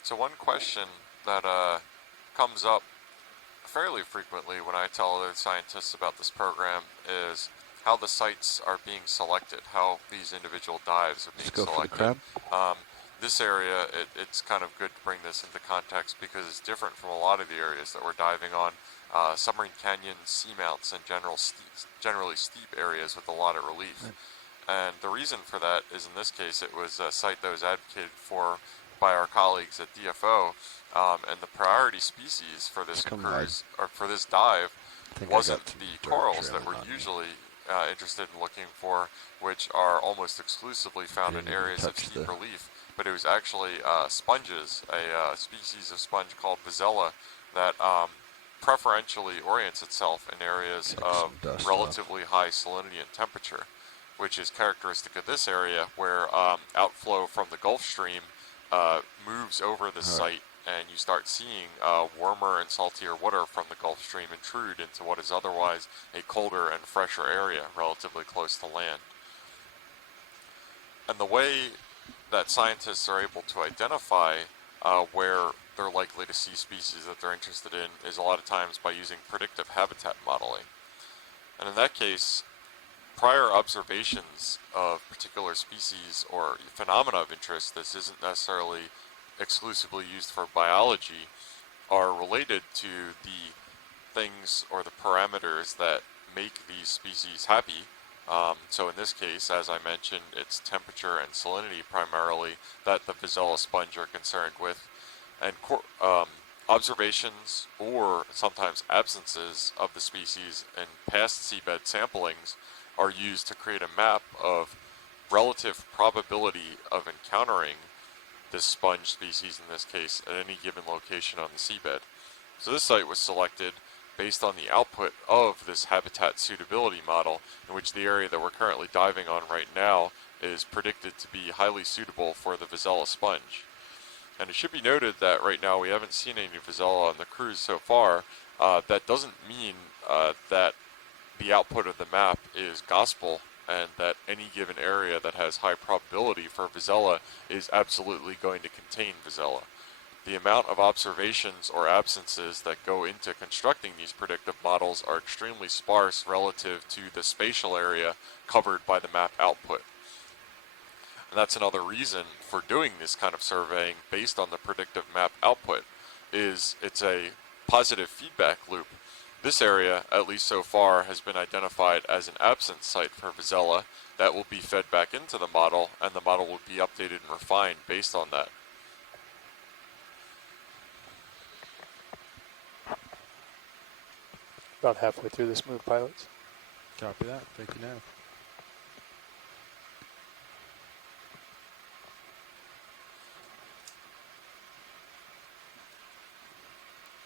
So one question that comes up fairly frequently when I tell other scientists about this program is how the sites are being selected, how these individual dives are being Let's go for the selected. crab. This area, it's kind of good to bring this into context because it's different from a lot of the areas that we're diving on. Submarine canyons, seamounts, and generally steep areas with a lot of relief. And the reason for that is, in this case, it was a site that was advocated for by our colleagues at DFO, and the priority species for this cruise, or for this dive, wasn't the corals that we're usually interested in looking for, which are almost exclusively found in areas of steep relief, but it was actually sponges, a species of sponge called Vazella that preferentially orients itself in areas of relatively high salinity and temperature, which is characteristic of this area where outflow from the Gulf Stream moves over the site, and you start seeing warmer and saltier water from the Gulf Stream intrude into what is otherwise a colder and fresher area relatively close to land. And the way that scientists are able to identify where they're likely to see species that they're interested in is a lot of times by using predictive habitat modeling. And in that case, prior observations of particular species or phenomena of interest, this isn't necessarily exclusively used for biology, are related to the things or the parameters that make these species happy. So in this case, as I mentioned, it's temperature and salinity primarily that the Vazella sponge are concerned with, and observations or sometimes absences of the species in past seabed samplings are used to create a map of relative probability of encountering this sponge species, in this case, at any given location on the seabed. So this site was selected based on the output of this habitat suitability model, in which the area that we're currently diving on right now is predicted to be highly suitable for the Vazella sponge. And it should be noted that right now we haven't seen any Vazella on the cruise so far. That doesn't mean that the output of the map is gospel, and that any given area that has high probability for Vazella is absolutely going to contain Vazella. The amount of observations or absences that go into constructing these predictive models are extremely sparse relative to the spatial area covered by the map output. And that's another reason for doing this kind of surveying based on the predictive map output, is it's a positive feedback loop. This area, at least so far, has been identified as an absence site for Vazella that will be fed back into the model, and the model will be updated and refined based on that. About halfway through this move, pilots. Copy that. Thank you, Nav.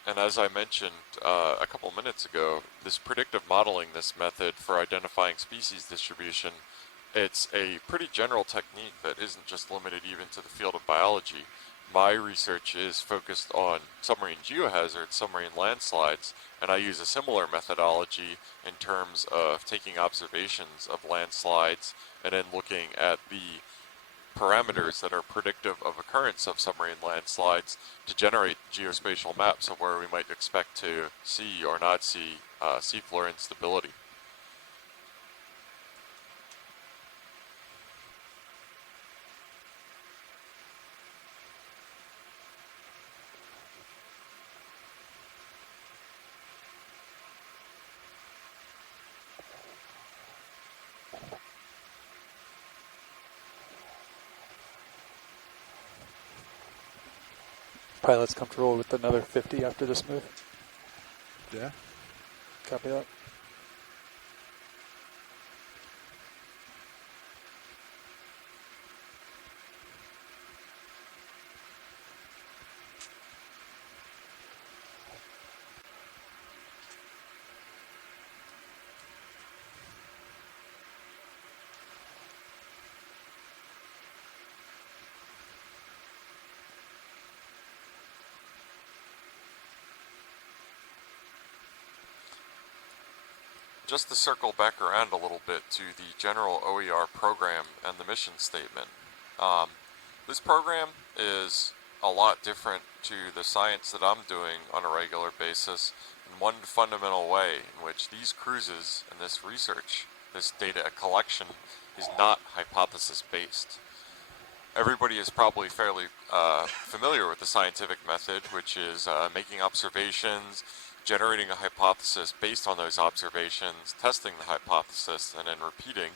And as I mentioned a couple minutes ago, this predictive modeling, this method for identifying species distribution, it's a pretty general technique that isn't just limited even to the field of biology. My research is focused on submarine geohazards, submarine landslides, and I use a similar methodology in terms of taking observations of landslides and then looking at the parameters that are predictive of occurrence of submarine landslides to generate geospatial maps of where we might expect to see or not see seafloor instability. Pilots comfortable with another 50 after this move? Yeah. Copy that. Just to circle back around a little bit to the general OER program and the mission statement. This program is a lot different to the science that I'm doing on a regular basis in one fundamental way, in which these cruises and this research, this data collection, is not hypothesis-based. Everybody is probably fairly familiar with the scientific method, which is making observations, generating a hypothesis based on those observations, testing the hypothesis, and then repeating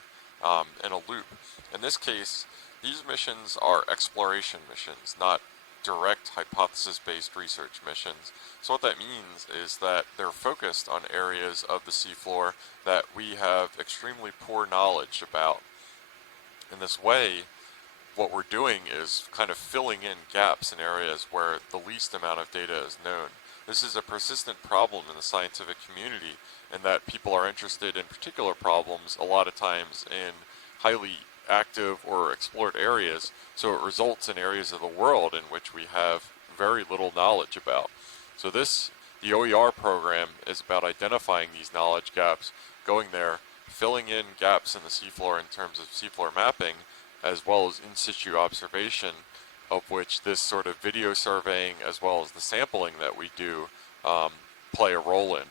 in a loop. In this case, these missions are exploration missions, not direct hypothesis-based research missions. So what that means is that they're focused on areas of the seafloor that we have extremely poor knowledge about. In this way, what we're doing is kind of filling in gaps in areas where the least amount of data is known. This is a persistent problem in the scientific community, in that people are interested in particular problems a lot of times in highly active or explored areas, so it results in areas of the world in which we have very little knowledge about. So the OER program is about identifying these knowledge gaps, going there, filling in gaps in the seafloor in terms of seafloor mapping, as well as in situ observation, of which this sort of video surveying as well as the sampling that we do play a role in.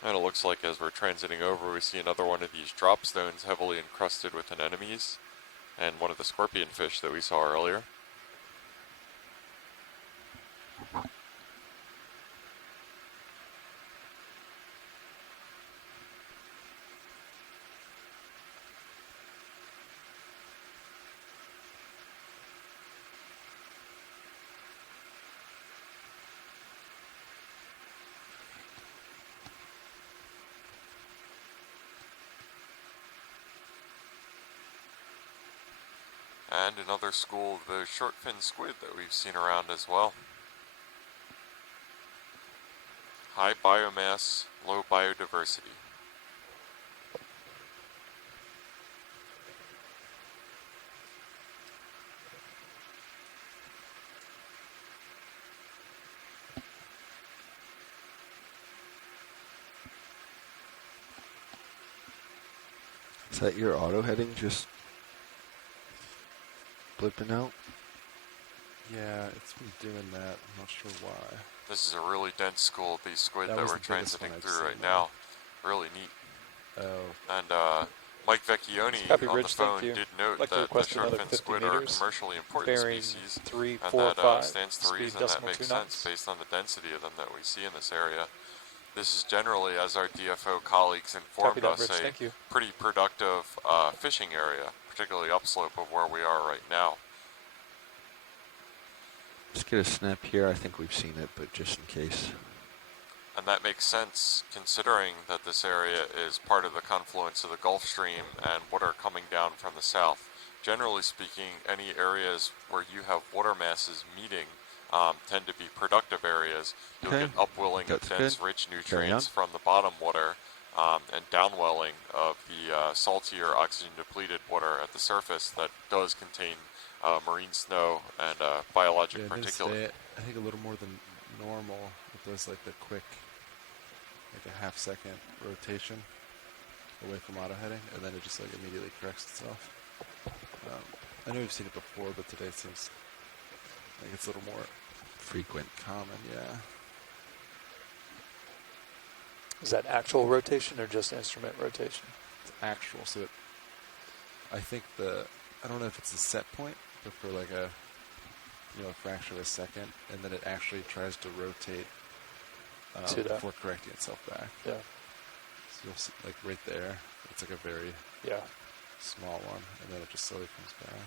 And it looks like as we're transiting over, we see another one of these drop stones heavily encrusted with anemones, and one of the scorpion fish that we saw earlier. And another school of the short-fin squid that we've seen around as well. High biomass, low biodiversity. Is that your auto heading just blipping out? Yeah, it's been doing that. I'm not sure why. This is a really dense school of these squid that was we're the biggest transiting one I've through right seen, now. Really neat. Oh. And Mike Vecchione Happy on Ridge, the phone thank you. did note Like to that the request another short-fin 50 squid are a meters, commercially important bearing species, 345, and that stands to speed reason that decimal makes 2 sense knots. based on the density of them that we see in this area. This is generally, as our DFO colleagues informed us, Rich, a thank you. pretty productive fishing area, particularly upslope of where we are right now. Let's get a snap here. I think we've seen it, but just in case. And that makes sense considering that this area is part of the confluence of the Gulf Stream and water coming down from the south. Generally speaking, any areas where you have water masses meeting tend to be productive areas. You'll get upwelling of dense, rich nutrients from the bottom water and downwelling of the saltier, oxygen-depleted water at the surface that does contain marine snow and biologic particulate. I think a little more than normal. It does like the quick, like a half-second rotation away from auto heading, and then it just like immediately corrects itself. I know we've seen it before, but today it seems like it's a little more frequent, common. Yeah. Is that actual rotation or just instrument rotation? It's actual. So I think I don't know if it's a set point, but for like a fraction of a second, and then it actually tries to rotate before correcting itself back. Yeah. So you'll see, like right there, it's like a very small one, and then it just slowly comes back.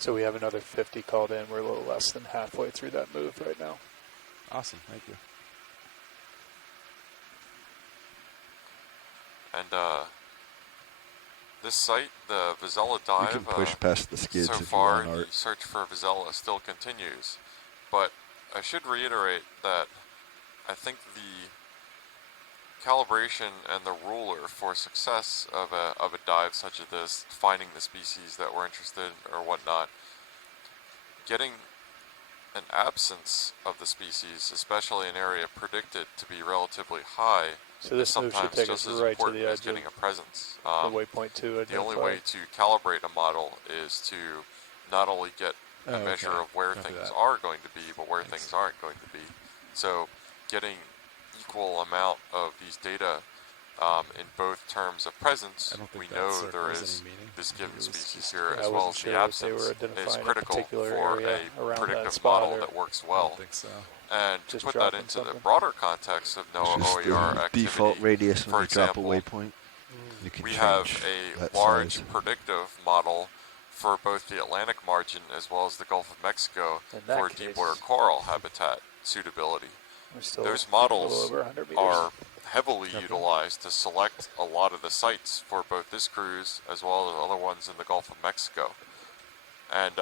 So we have another 50 called in. We're a little less than halfway through that move right now. Awesome. Thank you. And this site, the Vazella We can dive, push past the skids so if you far want, the Art. search for Vazella still continues. But I should reiterate that I think the calibration and the ruler for success of a dive such as this, finding the species that we're interested in or whatnot, getting an absence of the species, especially an area predicted to be relatively high, So this is move should sometimes take us just as right to important the as edge getting of a presence. the waypoint 2 The only identified. way to calibrate a model is to not only get a measure of where Copy things that. are going to be, but where things aren't going to be. So getting equal amount of these data in both terms of presence, I don't think we that know circle there has is any meaning. this given It was species just- here, I as well wasn't as the sure if they were absence is identifying a critical particular for area a around that predictive spot, model or that works I well. don't think so. And to just put that dropping into the something. broader context of It's NOAA just OER the activity, default radius when for you drop a example, waypoint. You can we change have a that large size. predictive model for both the Atlantic margin as well as the Gulf of Mexico In that for case, deepwater coral habitat suitability. we're still Those a little models over 100 meters. are heavily utilized to select a lot of the sites for both this cruise as well as other ones in the Gulf of Mexico. And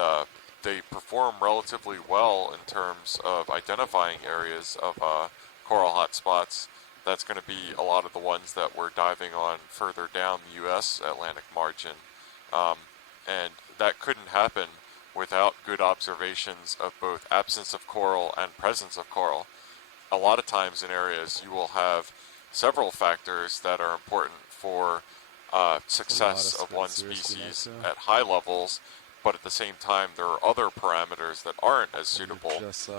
they perform relatively well in terms of identifying areas of coral hotspots. That's going to be a lot of the ones that we're diving on further down the U.S. Atlantic margin. And that couldn't happen without good observations of both absence of coral and presence of coral. A lot of times in areas you will have several factors that are important for success of one species at high levels, but at the same time there are other parameters that aren't as suitable, Just to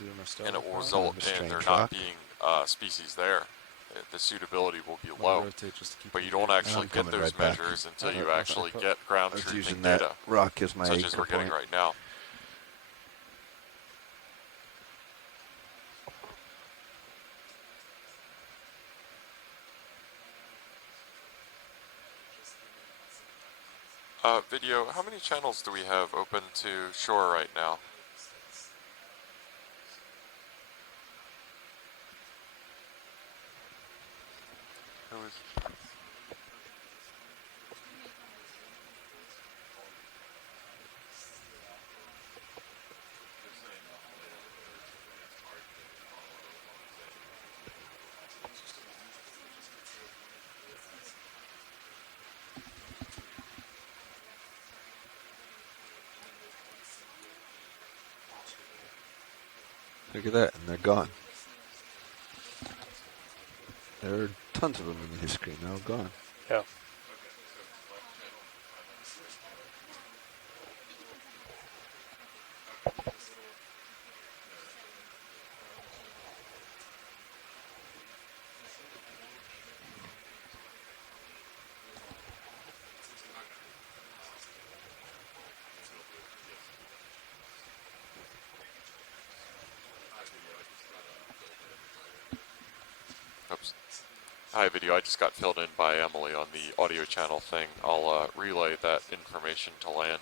my and it will stove. result in there not being species there. The suitability will be I'll low, rotate just to keep but it you don't engaged. actually I'm get coming those right back. measures until you I'll actually put- get ground I was truthing using data, that rock as my such anchor as we're getting point. right now. Video, how many channels do we have open to shore right now? Who is? Look at that, and they're gone. There are tons of them in the history now, gone. Yeah. Oops. Hi, video. I just got filled in by Emily on the audio channel thing. I'll relay that information to land.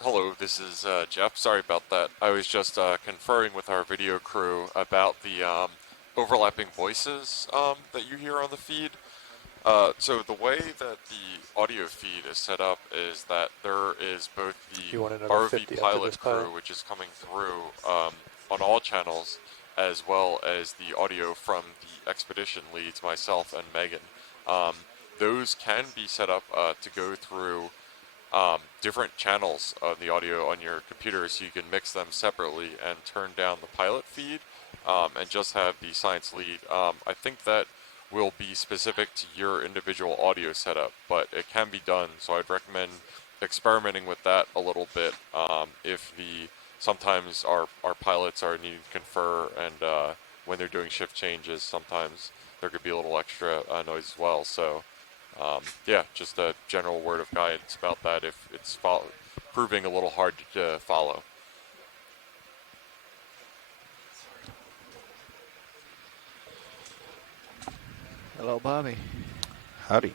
Hello, this is Jeff. Sorry about that. I was just conferring with our video crew about the overlapping voices that you hear on the feed. So the way that the audio feed is set up is that there is both the You want another ROV 50 after pilot this pilot? crew, which is coming through on all channels, as well as the audio from the expedition leads, myself and Megan. Those can be set up to go through different channels of the audio on your computer, so you can mix them separately and turn down the pilot feed and just have the science lead. I think that will be specific to your individual audio setup, but it can be done, so I'd recommend experimenting with that a little bit. If sometimes our pilots are needing to confer, and when they're doing shift changes, sometimes there could be a little extra noise as well. So yeah, just a general word of guidance about that if it's proving a little hard to follow. Hello, Bobby. Howdy.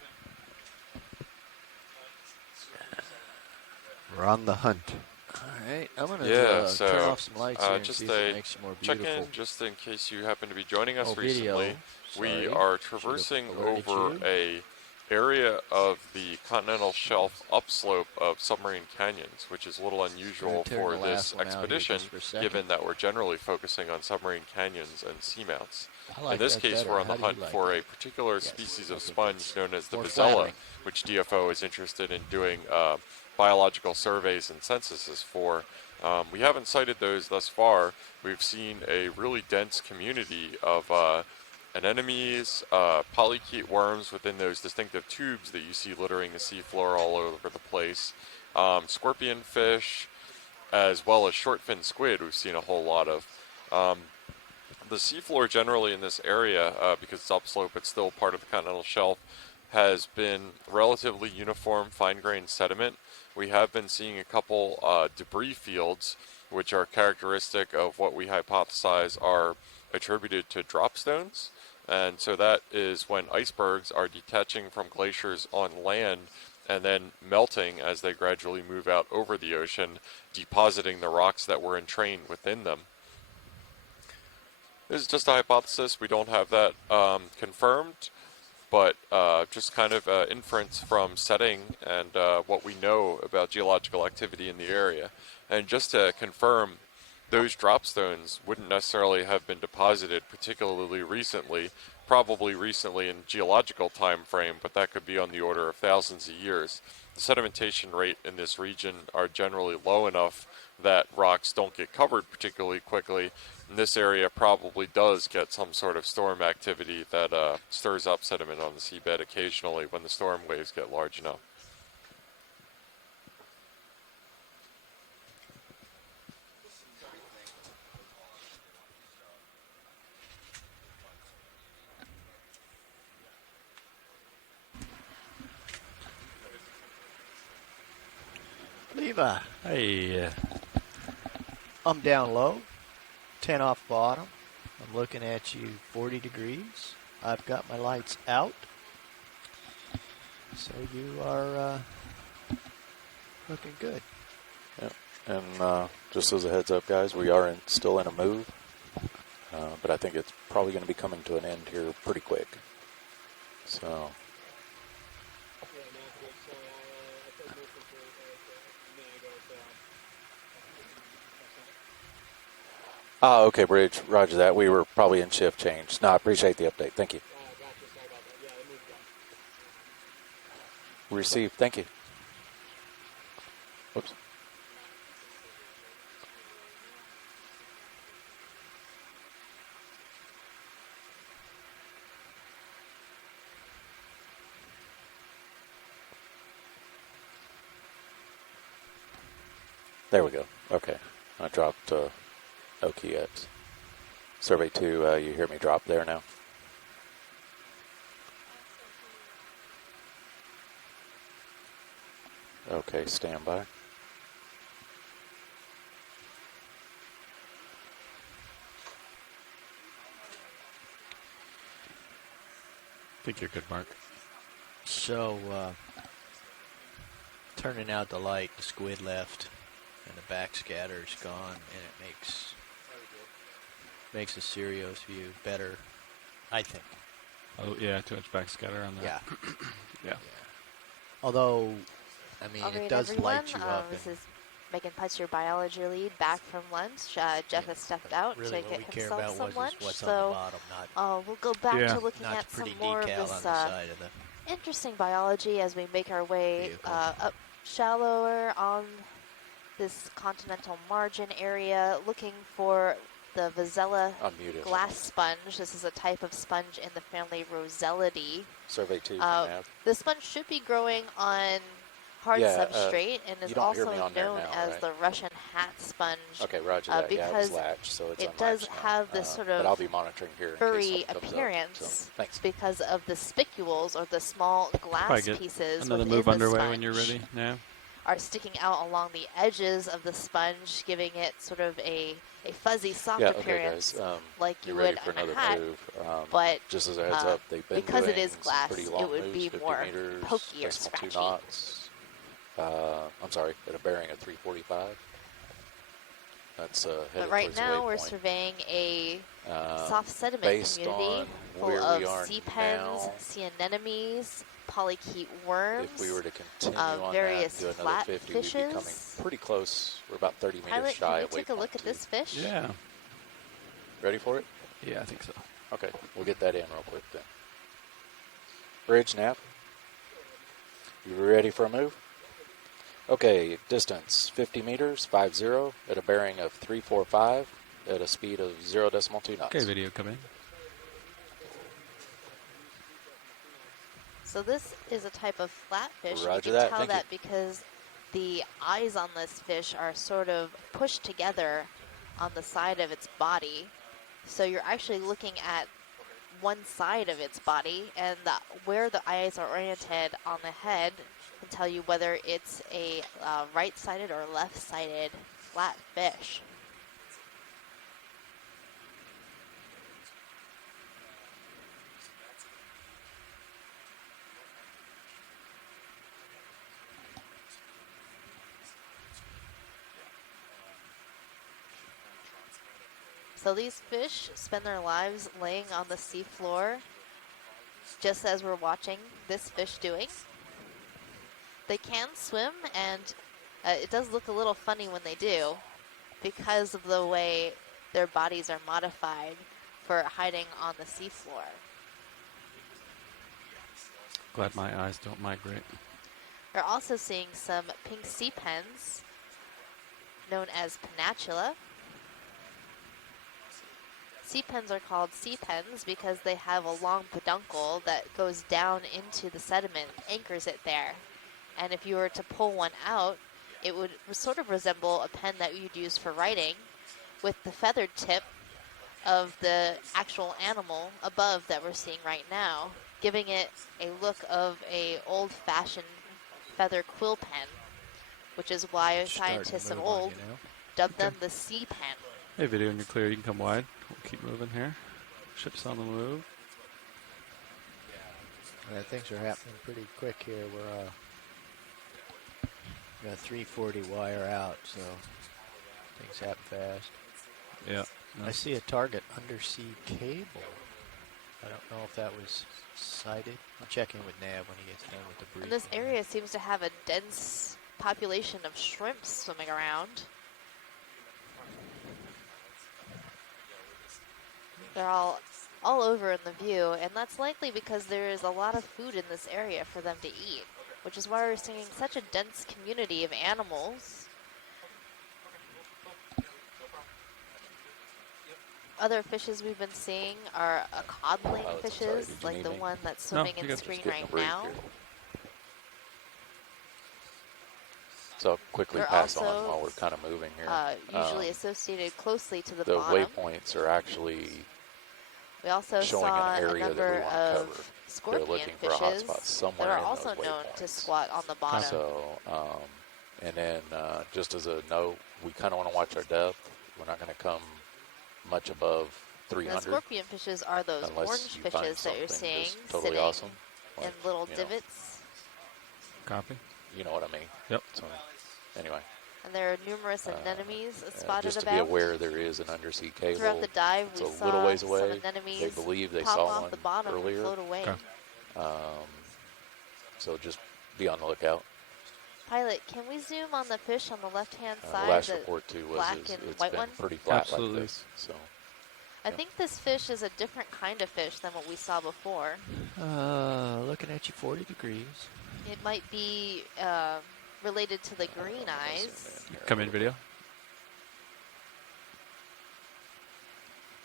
We're on the hunt. All right, I'm going to Yeah, turn so off some lights here and just see if it a makes you more check beautiful. in, just in case you happen to be joining us Oh, video. recently. We Sorry. are Should've traversing alerted over you. a area of the continental shelf upslope of Submarine Canyons, which is a little unusual turn for the this last one out here expedition, just for a second. given that we're generally focusing on submarine canyons and seamounts. I like In this that case, better. we're on How the do you hunt like for that? a particular Yes, species I of think sponge it's known as the more Vazella, flattering. which DFO is interested in doing biological surveys and censuses for. We haven't cited those thus far. We've seen a really dense community of anemones, polychaete worms within those distinctive tubes that you see littering the seafloor all over the place, scorpion fish, as well as short-fin squid we've seen a whole lot of. The seafloor generally in this area, because it's upslope, it's still part of the continental shelf, has been relatively uniform, fine-grained sediment. We have been seeing a couple debris fields, which are characteristic of what we hypothesize are attributed to drop stones. And so that is when icebergs are detaching from glaciers on land and then melting as they gradually move out over the ocean, depositing the rocks that were entrained within them. This is just a hypothesis. We don't have that confirmed, but just kind of inference from setting and what we know about geological activity in the area. And just to confirm, those drop stones wouldn't necessarily have been deposited particularly recently, probably recently in geological time frame, but that could be on the order of thousands of years. The sedimentation rate in this region are generally low enough that rocks don't get covered particularly quickly. And this area probably does get some sort of storm activity that stirs up sediment on the seabed occasionally when the storm waves get large enough. Levi, Hey, I'm down low, 10 off bottom. I'm looking at you 40 degrees. I've got my lights out. So you are looking good. Yep. And just as a heads up, guys, we are still in a move, but I think it's probably going to be coming to an end here pretty quick. So. Oh, okay, Bridge. Roger that. We were probably in shift change. No, I appreciate the update. Thank you. Received. Thank you. Whoops. There we go. Okay. I dropped Okeanos. Survey 2, you hear me drop there now? Okay, stand by. I think you're good, Mark. So, turning out the light, the squid left, and the backscatter's gone, and it makes the Sirius view better, I think. oh yeah, too much backscatter on that. Yeah. Yeah. Although, I mean, All it right, does everyone. light you up. This is Megan Putz, your biology lead, back from lunch. Jeff has stepped out Really, to what get we care himself about some lunch. what's on the So bottom, not we'll go back Yeah. to looking not at the some pretty more of decal this on the side of the interesting biology as we make our way vehicle. up shallower on this continental margin area, looking for the Vazella Unmuted. glass sponge. This is a type of sponge in the family Rosellidae. Survey 2 from Nav. The sponge should be growing on hard Yeah, substrate and is you don't hear also me on there known now, as right? the Russian hat sponge. Okay, roger that. Yeah, it was because latched, so it's it unlatched does now. have this sort But of I'll be monitoring here in case furry something comes up. appearance So, thanks. because of the spicules or the small Probably glass get pieces another within move the underway sponge when you're ready. Now. are sticking out along the edges of the sponge, giving it sort of a fuzzy, soft Yeah, okay, appearance, guys. like you You're ready would for on a another hat. move. But just as a heads up, they've been because it doing is some glass, pretty it long would moves, be 50 more meters, pokey or decimal 2 scratchy. knots. I'm sorry, at a bearing of 345. That's headed But right towards the now we're waypoint. surveying a soft sediment Based community on full where of we are sea pens, now, sea anemones, polychaete worms, if we were to continue on various that, do another flat 50, we'd be coming fishes. pretty close. We're about 30 meters Pilot, shy can of we take a waypoint look at 2. this fish? Yeah. Ready for it? Yeah, I think so. Okay, we'll get that in real quick then. Bridge nav. You ready for a move? Okay, distance 50 meters, 50, at a bearing of 345, at a speed of 0.2 knots. Okay, video come in. So this is a type of flatfish. Roger and you can that, tell thank that you. because the eyes on this fish are sort of pushed together on the side of its body. So you're actually looking at one side of its body, and where the eyes are oriented on the head can tell you whether it's a right-sided or left-sided flatfish. So these fish spend their lives laying on the seafloor, just as we're watching this fish doing. They can swim, and it does look a little funny when they do, because of the way their bodies are modified for hiding on the seafloor. Glad my eyes don't migrate. We're also seeing some pink sea pens, known as pennatula. Sea pens are called sea pens because they have a long peduncle that goes down into the sediment, anchors it there. And if you were to pull one out, it would sort of resemble a pen that you'd use for writing, with the feathered tip of the actual animal above that we're seeing right now, giving it a look of a old-fashioned feather quill pen, which is why scientists of old dubbed them the sea pen. Hey, video, when you're clear, you can come wide. We'll keep moving here. Ship's on the move. Yeah, things are happening pretty quick here. We're got 340 wire out, so things happen fast. Yeah. I see a target undersea cable. I don't know if that was sighted. I'm checking with Nav when he gets done with the brief. And this area seems to have a dense population of shrimps swimming around. They're all over in the view, and that's likely because there is a lot of food in this area for them to eat, which is why we're seeing such a dense community of animals. Other fishes we've been seeing are codling fishes, like the one that's swimming in the screen right now. So I'll quickly They're pass also, on while we're kind of moving here. Usually associated closely to the The bottom. waypoints are actually We also showing saw an a area that we number want to of cover. scorpion They're looking for a fishes hotspot somewhere that are in also those known waypoints. to squat on the bottom. So, and then just as a note, we kind of want to watch our depth. We're not going to come much above 300. The scorpion fishes are those unless orange you find fishes that you're something seeing just totally sitting awesome, in like, little you know. divots. Copy. You know what I mean? Yep. So, anyway. And there are numerous anemones spotted just to about. be aware, there is an undersea cable. Throughout the dive, it's we a saw little ways some away. anemones They believe they pop saw off one the bottom earlier. and float away. So just be on the lookout. Pilot, can we zoom on the fish on the left-hand The side? last the report too was black it's and white been one? pretty flat Absolutely. like this. So I think this fish is a different kind of fish than what we saw before. Looking at you 40 degrees. It might be related to the green eyes. Come in, video.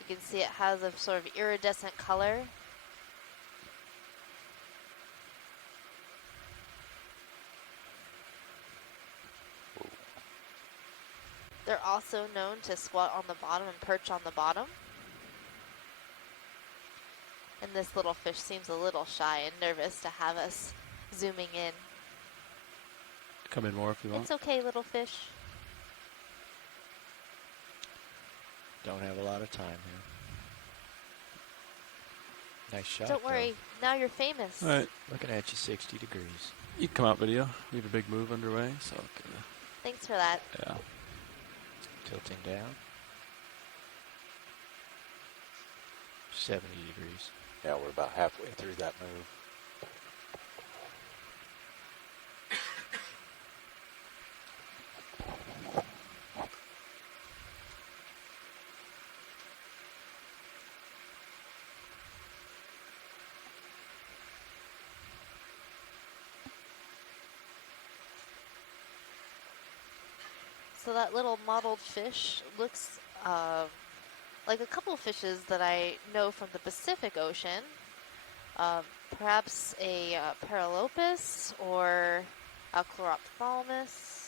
You can see it has a sort of iridescent color. They're also known to squat on the bottom and perch on the bottom. And this little fish seems a little shy and nervous to have us zooming in. Come in more if you want. It's okay, little fish. Don't have a lot of time here. Nice shot. Don't worry, now you're famous. All right. Looking at you 60 degrees. You can come out video. We have a big move underway, so Thanks for that. yeah. Tilting down. 70 degrees. Yeah, we're about halfway through that move. So that little mottled fish looks like a couple of fishes that I know from the Pacific Ocean. Perhaps a Paralopus or a Chlorophthalmus.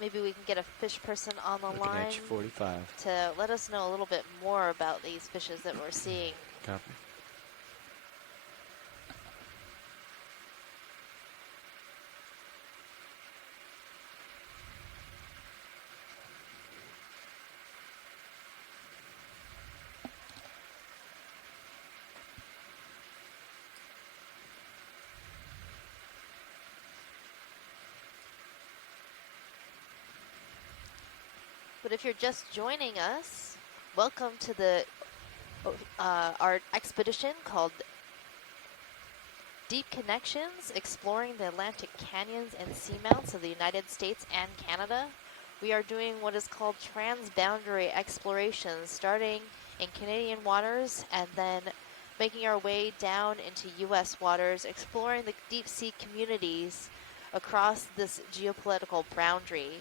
Maybe we can get a fish person on the Looking line at you 45. to let us know a little bit more about these fishes that we're seeing. Copy. But if you're just joining us, welcome to the our expedition called Deep Connections, exploring the Atlantic canyons and seamounts of the United States and Canada. We are doing what is called transboundary explorations, starting in Canadian waters and then making our way down into U.S. waters, exploring the deep sea communities across this geopolitical boundary,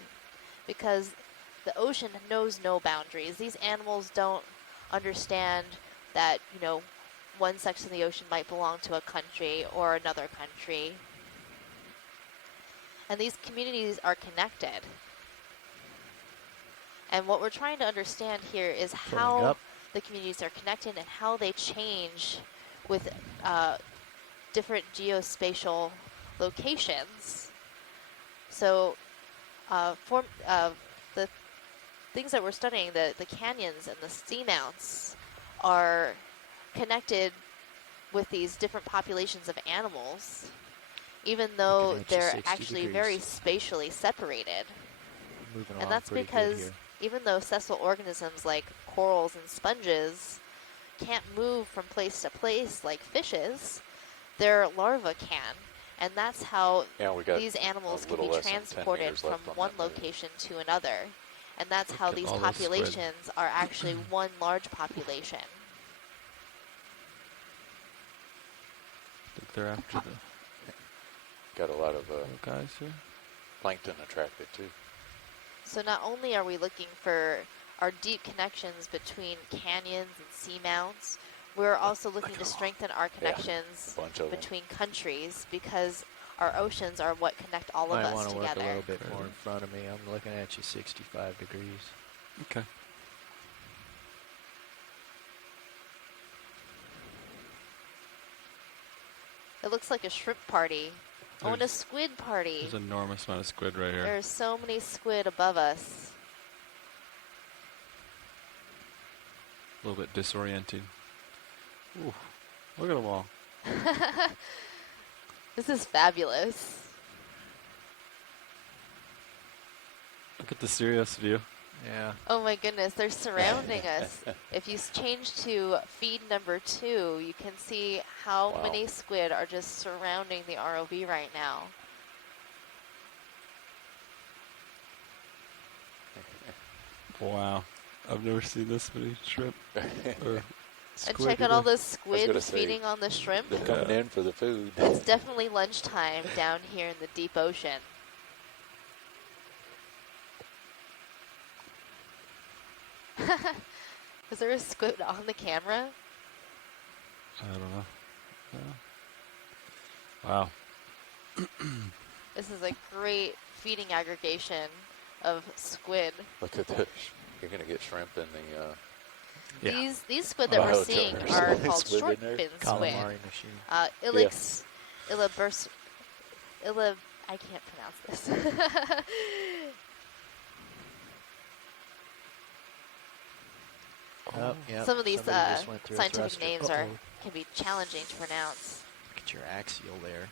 because the ocean knows no boundaries. These animals don't understand that, you know, one section of the ocean might belong to a country or another country. And these communities are connected. And what we're trying to understand here is how the communities are connected and how they change with different geospatial locations. So the things that we're studying, the canyons and the seamounts, are connected with these different populations of animals, even though they're actually very spatially separated. And that's because even though sessile organisms like corals and sponges can't move from place to place like fishes, their larvae can. And that's how these animals can be transported from one location to another. And that's how these populations are actually one large population. I think they're after the Got a lot of guys here. plankton attracted too. So not only are we looking for our deep connections between canyons and seamounts, we're also looking to strengthen our connections between countries, because our oceans are what connect all of us want to together. work a little bit more in front of me. I'm looking at you 65 degrees. Okay. It looks like a shrimp party. Oh, and a squid party. There's an enormous amount of squid right here. There's so many squid above us. A little bit disorienting. Ooh, look at them all. This is fabulous. Look at the serious view. Yeah. Oh my goodness, they're surrounding us. If you change to feed number 2, you can see how many squid are just surrounding the ROV right now. Wow. I've never seen this many shrimp. Or and check out all those squid feeding on the shrimp. They're coming in for the food. It's definitely lunchtime down here in the deep ocean. Is there a squid on the camera? I don't know. Wow. This is a great feeding aggregation of squid. Look at this. You're going to get shrimp in the... These squid that we're seeing are called short fin squid. Calamari machine. Ilex I can't pronounce this. Oh, yep. Some of these Somebody just went through a scientific thruster. names Uh-oh. can be challenging to pronounce. Look at your axial there.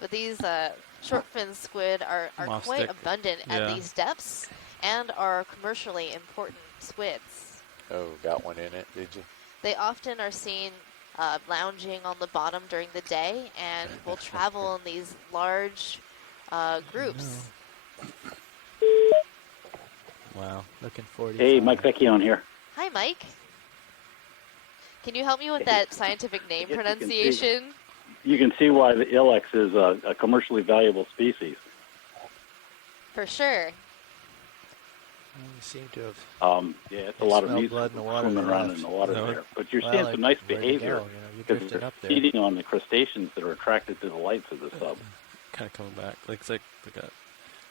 But these short fin squid are Moss quite stick. abundant at these depths and are commercially important squids. Oh, got one in it, did you? They often are seen lounging on the bottom during the day and will travel in these large groups. Wow. Looking 45. Hey, Mike Vecchione here. Hi, Mike. Can you help me with that scientific name I guess you can see- pronunciation? You can see why the ilex is a commercially valuable species. For sure. Well, you seem to have. Yeah, it's a You lot of smell meat blood in the water swimming they around left. in the water No. there. But you're Well, seeing like, some nice where'd they behavior go? You know, you because drifted they're up there. feeding on the crustaceans that are attracted to the lights of the sub. Kind of coming back. Like, it's like they got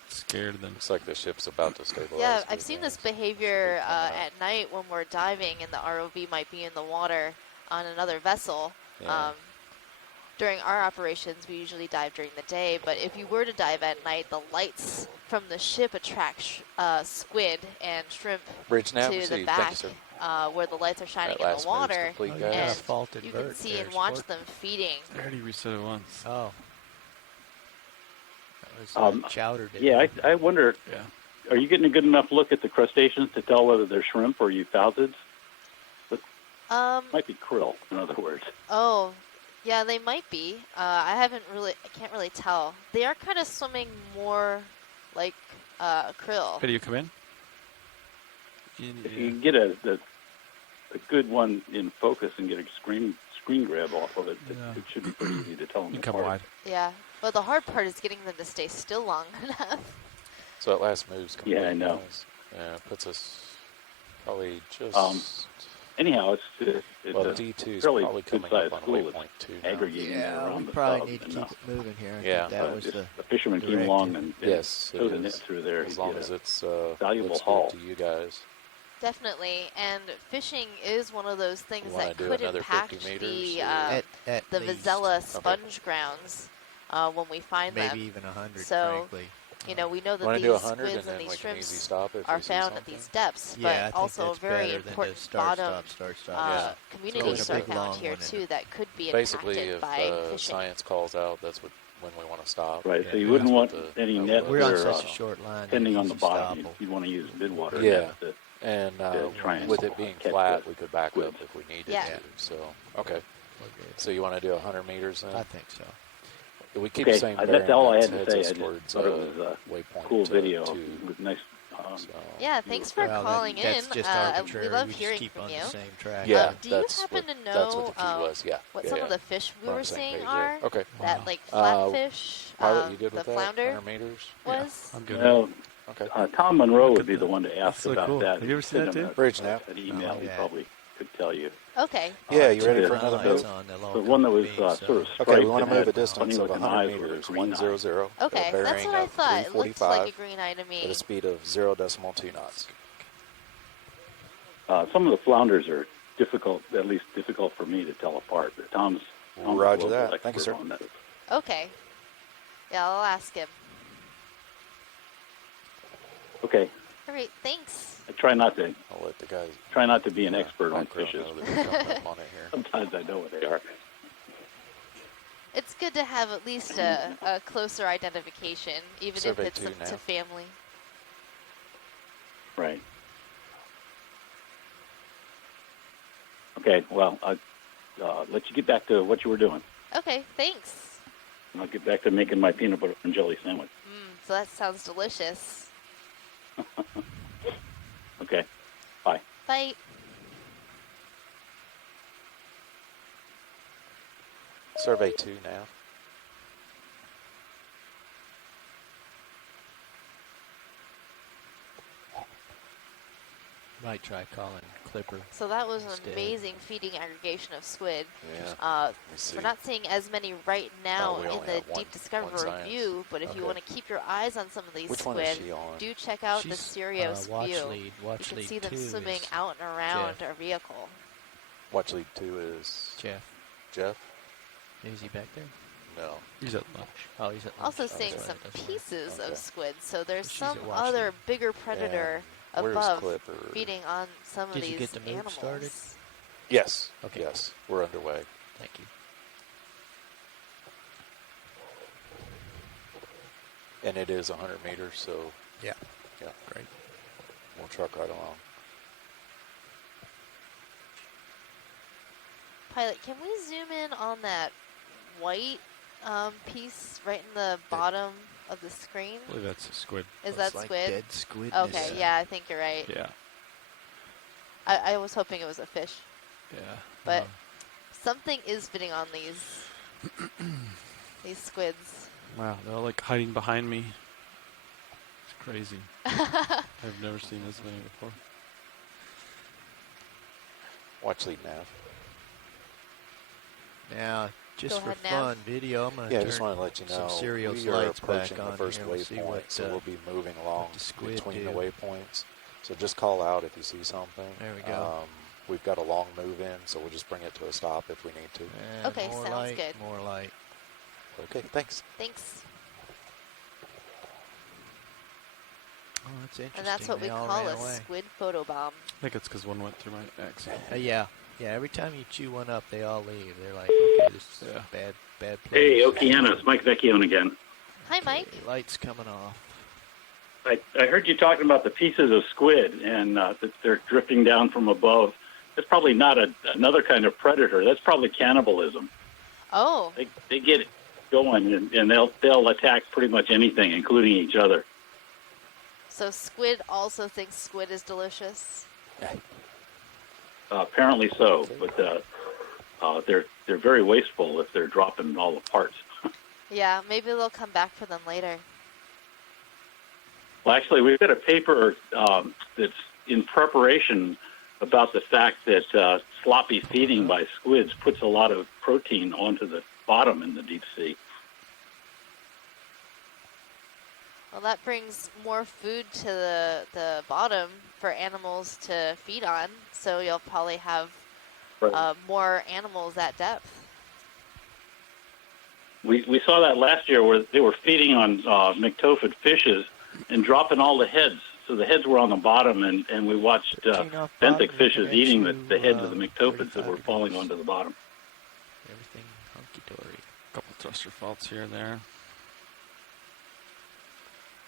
scared of them. Looks like the ship's about to stabilize. Yeah, I've seen this behavior at night when we're diving and the ROV might be in the water on another vessel. Yeah. During our operations, we usually dive during the day, but if you were to dive at night, the lights from the ship attract squid and shrimp Bridge nav to received. the Thank back you, sir. Where the lights are shining That in last the move's water, complete, Oh, guys. you got a and faulted you can vert see there, and watch sport. them feeding. I already reset it once. Oh. That was chowder. Yeah, I wonder, Yeah. are you getting a good enough look at the crustaceans to tell whether they're shrimp or euphausids? Might be krill, in other words. Oh, yeah, they might be. I can't really tell. They are kind of swimming more like krill. Hey, do you come in? If you can get a good one in focus and get a screen grab off of it, it should be pretty easy to tell them You come apart. wide. Yeah, well, the hard part is getting them to stay still long enough. So that last move's complete. Yeah, I know. guys. Yeah, puts us probably just. Anyhow, it's well, a D2 is fairly probably coming good-sized up on school. waypoint 2 now. Aggregating Yeah, around we the probably sub need to keep enough. it moving here. I Yeah, think that was Just the the fisherman came directive. along and Yes, it towed the net is. through there. As He'd long get as a it's valuable looks haul. good to you guys. Definitely, and fishing is one of those things Wanna that do could another impact 50 the meters, at the least. Vazella sponge grounds when we find Maybe them. even 100, So, frankly. you know, we know that Wanna these do 100 squids and and then these we can easy shrimps stop if are we see found something? at these depths, Yeah, I but think also that's very better than important to start, bottom stop. Yeah. communities Throw in are a big found long here one in too it. that could be Basically, impacted if by fishing. science calls out, that's when we want to stop. Right, Yeah, so you that's wouldn't want what the any overload net is. We're on or, such a short line. pending on the easy bottom. stop. You'd want to use midwater Yeah. nets to And try and with it being catch flat, the we could back squid. up if we needed Yeah. to. So, okay. We're good. So you want to do 100 meters then? I think so. We keep Okay, the same that's bearing, all I that had to heads say. us I just towards thought it was a waypoint cool video. 2. It was nice. So, Yeah, thanks for Well, calling that's in. just We arbitrary. love we just hearing keep from on you. the same track. yeah, Do you that's happen what, to that's what know the key was. Yeah. what yeah, some yeah. of the fish we We're on were the same seeing page are? there. Okay. That like flatfish, Pilot, you good the with that? flounder 100 meters? was? I'm good. Well, Okay. Tom Monroe Look would at be the that. one to ask That's so about cool. that. Have you ever seen that Send him too? Bridge nav. An email. He Yeah. probably could tell you. Okay. Yeah, you ready Yeah. for another Lights move? on, they'll all The come one that to was me, sort so- of striped Okay, we want to and move a had distance of funny-looking 100 eyes with a meters, green eye. 100. Okay, that's bearing what I of thought. It looked like a 345 green eye to at a me. speed of 0.2 knots. Some of the flounders are difficult, at least difficult for me to tell apart. But Tom's a Roger global that. Thank you, expert sir. on that. Okay. Yeah, I'll ask him. Okay, All right, thanks. I try not to I'll let the guys be an expert on background fishes. know that we're coming up on it here. Sometimes I know what they are. It's good to have at least a closer identification, even Survey if it's 2 now. to family. Right. Okay, well, I'll let you get back to what you were doing. Okay, thanks. And I'll get back to making my peanut butter and jelly sandwich. So that sounds delicious. Okay, bye. Bye. Survey 2 now. Might try calling Clipper. So that was an instead. amazing feeding aggregation of squid. Yeah. See. We're not seeing as many right now we in only the have one Deep Discovery science. review, but if you Okay. want to keep your eyes on some of these Which one squid, is she on? do check out the She's, Serios watch view. lead. You Watch can lead see them 2 swimming is out and around Jeff. our vehicle. Watch lead 2 is Jeff. Jeff. Is he back there? No. He's at lunch. Oh, he's at lunch. Also Oh, seeing that's some right, that's right. pieces Okay. of squid, so there's She's some at watch other lead. bigger predator And where's above Clipper? feeding on some of Did you these get the move animals. started? Yes. Okay. Yes, we're underway. Thank you. And it is 100 meters, so Yeah. yeah, Great. we'll truck right along. Pilot, can we zoom in on that white piece right in the bottom of the screen? I believe that's a squid. Is Looks that like squid? dead squid. Okay, yeah, I think you're right. Yeah. I was hoping it was a fish, Yeah. but something is fitting on these squids. Wow, they're all like hiding behind me. It's crazy. I've never seen this many before. Watch lead nav. Now, just Go for ahead, Nav. fun, video, I'm going to Yeah, I turn just want to let you know some Serial's we are lights approaching back the on first here. We'll see waypoint, what, so we'll be moving along the squid between the do. waypoints. So just call out if you see something. There we go. We've got a long move in, so we'll just bring it to a stop if we need to. And Okay, more sounds light, good. More light. Okay, thanks. Thanks. Oh, that's interesting. And that's what we They all call ran a away. squid photobomb. I think it's because one went through my axle. Yeah. Yeah, every time you chew one up, they all leave. They're like, okay, this is Yeah. bad place. Hey, Okeanos, Mike Vecchione again. Hi, Mike. Okay, lights coming off. I heard you talking about the pieces of squid and that they're drifting down from above. That's probably not another kind of predator. That's probably cannibalism. Oh, They get it going and they'll attack pretty much anything, including each other. so squid also thinks squid is delicious. Apparently so, but they're very wasteful if they're dropping all the parts. Yeah, maybe they'll come back for them later. Well, actually, we've got a paper that's in preparation about the fact that sloppy feeding by squids puts a lot of protein onto the bottom in the deep sea. Well, that brings more food to the bottom for animals to feed on, so you'll probably have more animals at depth. We saw that last year where they were feeding on myctophid fishes and dropping all the heads. So the heads were on the bottom, and we watched benthic fishes eating the heads of the myctophids that were falling onto the bottom. Everything hunky-dory. Couple thruster faults here and there.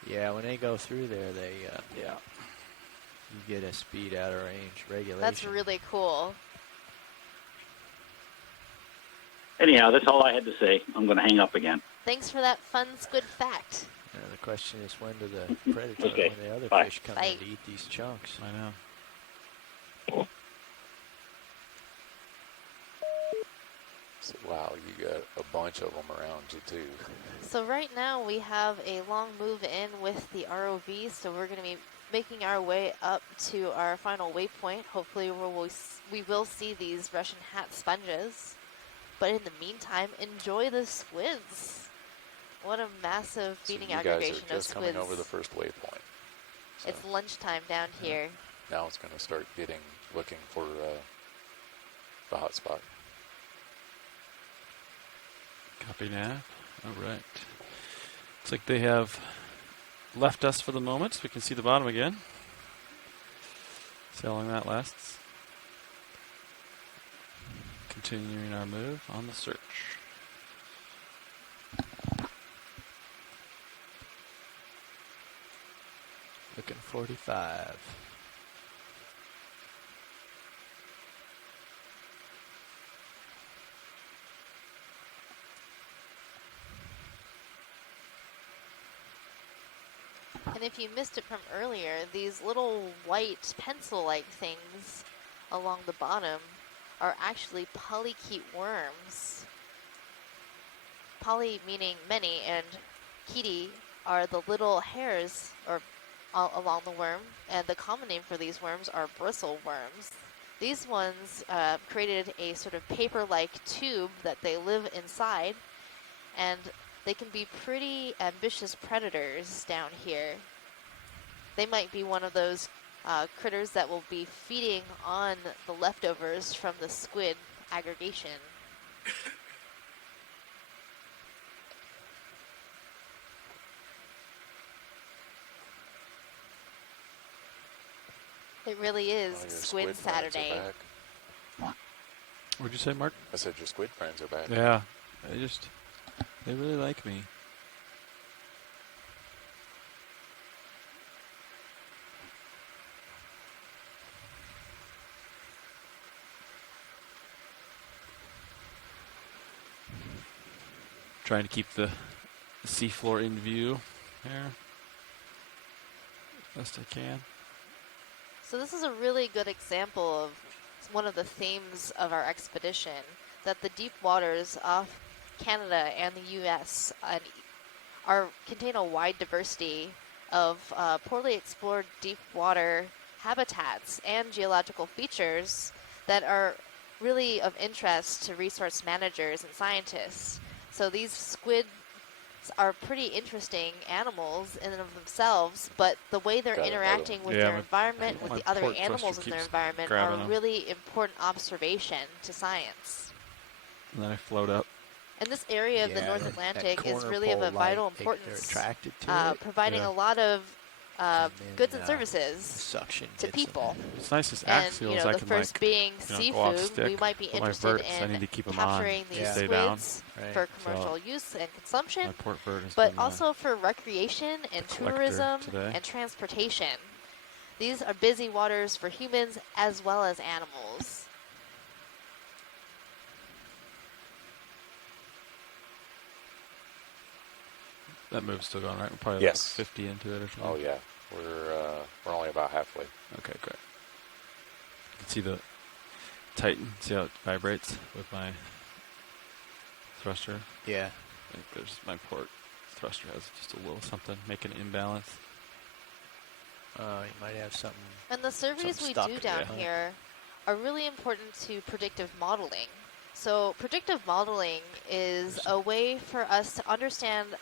Yeah, when they go through there, they you get a speed out of range regulation. That's really cool. Anyhow, that's all I had to say. I'm going to hang up again. Thanks for that fun squid fact. The question is, when do the predators Okay, and the other bye. fish come Bye. in to eat these chunks? I know. So, wow, you got a bunch of them around you too. So right now we have a long move in with the ROV, so we're going to be making our way up to our final waypoint. Hopefully we will see these Russian hat sponges. But in the meantime, enjoy the squids. What a massive feeding so you aggregation guys are of just squids. coming over the first waypoint. So It's lunchtime down here. now it's going to start looking for the hot spot. Copy nav. All right. Looks like they have left us for the moment, so we can see the bottom again. See how long that lasts. Continuing our move on the search. Looking 45. And if you missed it from earlier, these little white pencil-like things along the bottom are actually polychaete worms. Poly meaning many, and chaete are the little hairs along the worm, and the common name for these worms are bristle worms. These ones created a sort of paper-like tube that they live inside, and they can be pretty ambitious predators down here. They might be one of those critters that will be feeding on the leftovers from the squid aggregation. It really is Oh, your Squid squid friends are Saturday. back. What'd you say, Mark? I said your squid friends are back. Yeah, they really like me. Trying to keep the seafloor in view here, best I can. So this is a really good example of one of the themes of our expedition, that the deep waters off Canada and the U.S. Contain a wide diversity of poorly explored deep water habitats and geological features that are really of interest to resource managers and scientists. So these squids are pretty interesting animals in and of themselves, but the way they're Got another interacting one. with Yeah, their environment, with my the other port animals thruster in their keeps environment, grabbing are them. really important observation to science. And then I float up. And this area of the North that Atlantic is corner really of pole a vital light, they're importance, attracted to it. providing Yeah. a lot of And goods then, and services suction to gets 'em. people. It's nice as And axials. the I can first being go off seafood, we stick. might be But my interested verts, I need to in keep them on capturing to these stay down. squids Right. for So commercial use and consumption, my port vert has but been also for recreation and collector tourism today. and transportation. These are busy waters for humans as well as animals. that move's still going, right? We're probably Yes. like 50 into it or something. Oh yeah, we're only about halfway. Okay, great. You can see the Titan. See how it vibrates with my thruster? Yeah. I think there's my port thruster has just a little something, making an imbalance. You might have something. And the surveys Something we stuck do in down it, huh? here are really important to predictive modeling. So predictive modeling is a way for us to understand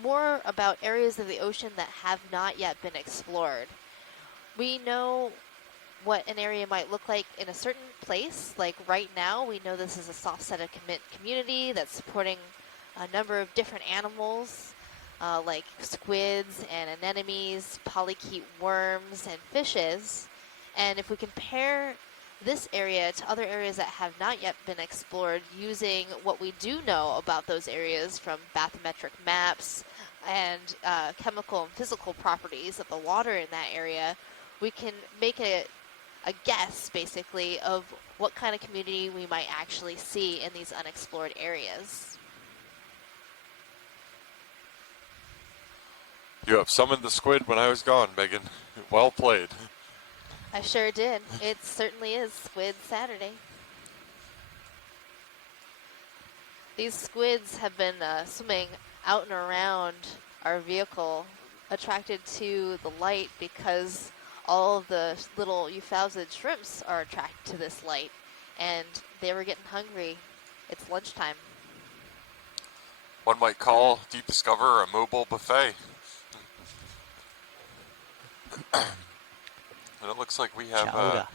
more about areas of the ocean that have not yet been explored. We know what an area might look like in a certain place. Like right now, we know this is a soft set of community that's supporting a number of different animals, like squids and anemones, polychaete worms, and fishes. And if we compare this area to other areas that have not yet been explored using what we do know about those areas from bathymetric maps and chemical and physical properties of the water in that area, we can make a guess, basically, of what kind of community we might actually see in these unexplored areas. You have summoned the squid when I was gone, Megan. Well played. I sure did. It certainly is Squid Saturday. These squids have been swimming out and around our vehicle, attracted to the light because all of the little euphausid shrimps are attracted to this light, and they were getting hungry. It's lunchtime. One might call Deep Discover a mobile buffet. And it looks like we have, Chowder.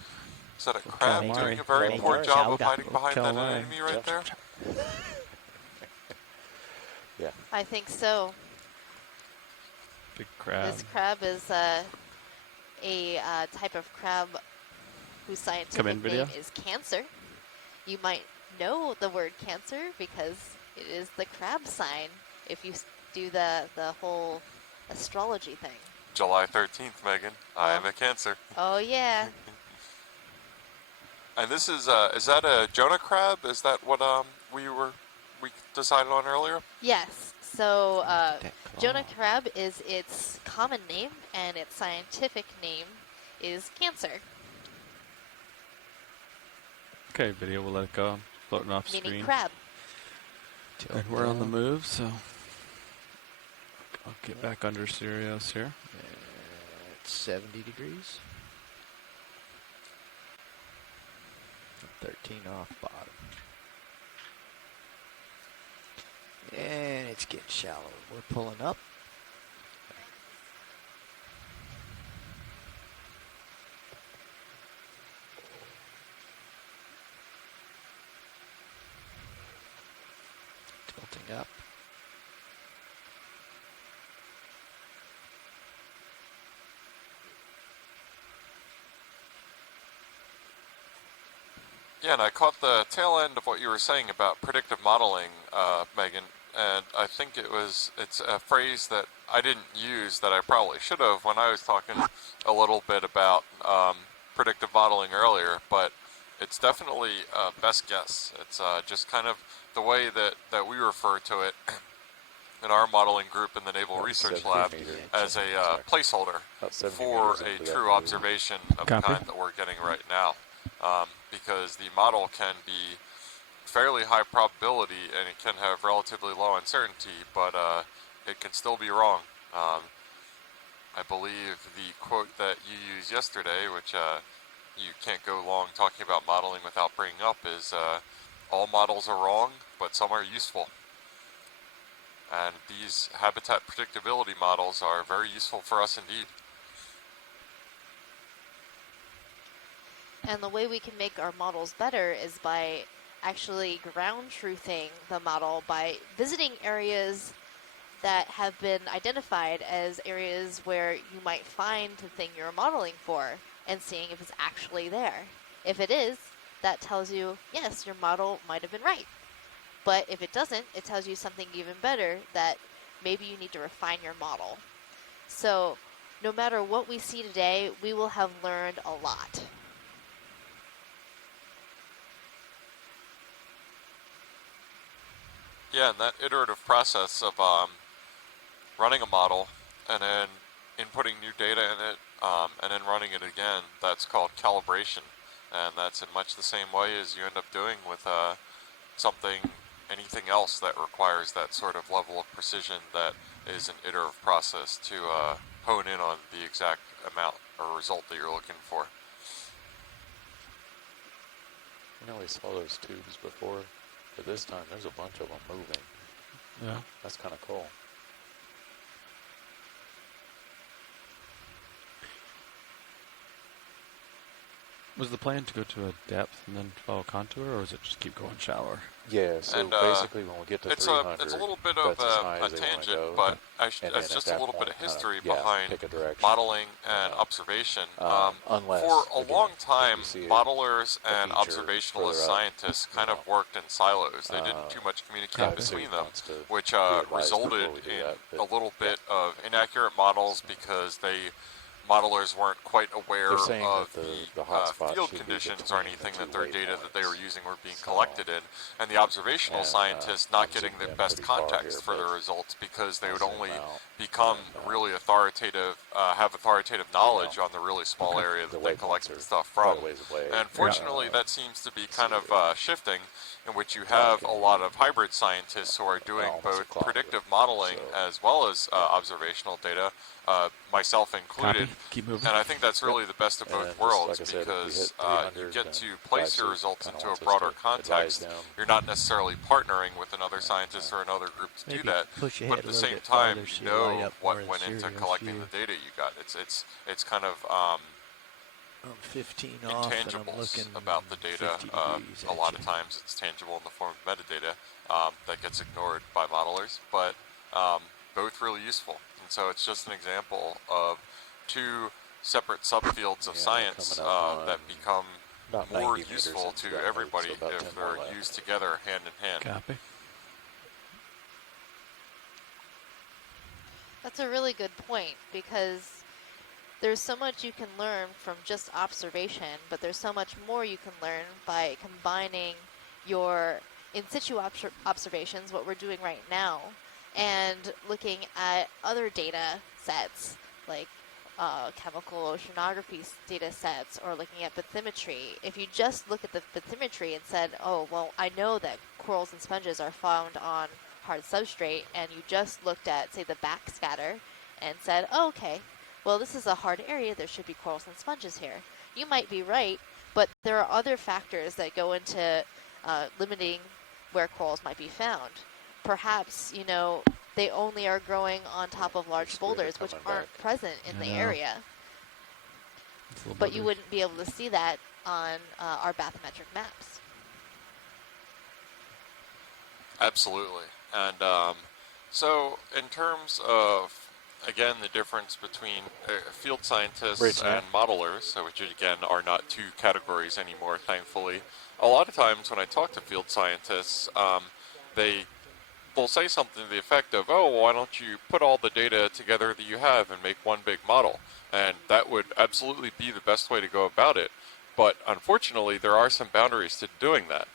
is that a crab calamari. doing a very Calamari. poor job of Chowder. hiding behind that Calamari. enemy right there? Yeah. I think so. Big crab. This crab is a type of crab whose Come scientific in, video. name is cancer. You might know the word cancer because it is the crab sign if you do the whole astrology thing. July 13th, Megan. I am a Cancer. Oh, yeah. And this is that a Jonah crab? Is that what we decided on earlier? Yes. So That Jonah claw. crab is its common name, and its scientific name is cancer, Okay, video, we'll let it go. I'm floating off meaning screen. crab. And we're on the move, so I'll get back under Sirius here. It's 70 degrees. 13 off bottom. And it's getting shallow. We're pulling up. Tilting up. Yeah, and I caught the tail end of what you were saying about predictive modeling, Megan, and I think it's a phrase that I didn't use that I probably should have when I was talking a little bit about predictive modeling earlier, but it's definitely best guess. It's just kind of the way that we refer to it in our modeling group in the Naval Research Lab as a placeholder for a true observation of the kind that we're getting right now. Because the model can be fairly high probability and it can have relatively low uncertainty, but it can still be wrong. I believe the quote that you used yesterday, which you can't go long talking about modeling without bringing up, is all models are wrong, but some are useful. And these habitat predictability models are very useful for us indeed. And the way we can make our models better is by actually ground truthing the model by visiting areas that have been identified as areas where you might find the thing you're modeling for and seeing if it's actually there. If it is, that tells you, yes, your model might have been right. But if it doesn't, it tells you something even better, that maybe you need to refine your model. So no matter what we see today, we will have learned a lot. Yeah, and that iterative process of running a model and then inputting new data in it and then running it again, that's called calibration. And that's in much the same way as you end up doing with anything else that requires that sort of level of precision that is an iterative process to hone in on the exact amount or result that you're looking for. You know, we saw those tubes before, but this time there's a bunch of them moving. Yeah. That's kind of cool. Was the plan to go to a depth and then follow contour, or was it just keep going shallower? Yeah, so and, basically when we get to 300, it's a little bit of a tangent, but it's just a little bit of history behind modeling and observation. For a long time, modelers and observationalist scientists kind of worked in silos. They didn't too much communicate between them, which resulted in a little bit of inaccurate models because modelers weren't quite aware of the field conditions or anything that their data that they were using were being collected in, and the observational scientists not getting the best context for their results because they would only become really authoritative, have authoritative knowledge on the really small area that they collected stuff from. And fortunately, that seems to be kind of shifting, in which you have a lot of hybrid scientists who are doing both predictive modeling as well as observational data, myself included. And I think that's really the best of both worlds, because you get to place your results into a broader context. You're not necessarily partnering with another scientist or another group to do that, but at the same time, you know what went into collecting the data you got. It's kind of intangibles about the data. A lot of times it's tangible in the form of metadata that gets ignored by modelers, but both really useful. And so it's just an example of two separate subfields of science that become more useful to everybody if they're used together hand in hand. Copy. That's a really good point, because there's so much you can learn from just observation, but there's so much more you can learn by combining your in situ observations, what we're doing right now, and looking at other data sets like chemical oceanography data sets, or looking at bathymetry. If you just look at the bathymetry and said, oh, well, I know that corals and sponges are found on hard substrate, and you just looked at, say, the backscatter and said, oh, okay, well, this is a hard area, there should be corals and sponges here. You might be right, but there are other factors that go into limiting where corals might be found. Perhaps, you know, they only are growing on top of large boulders, which aren't present in the area. But you wouldn't be able to see that on our bathymetric maps. Absolutely. And so in terms of again, the difference between field scientists Bridge and modelers, so which again are not two categories anymore, thankfully. A lot of times when I talk to field scientists, they'll say something to the effect of, oh, why don't you put all the data together that you have and make one big model? And that would absolutely be the best way to go about it. But unfortunately, there are some boundaries to doing that.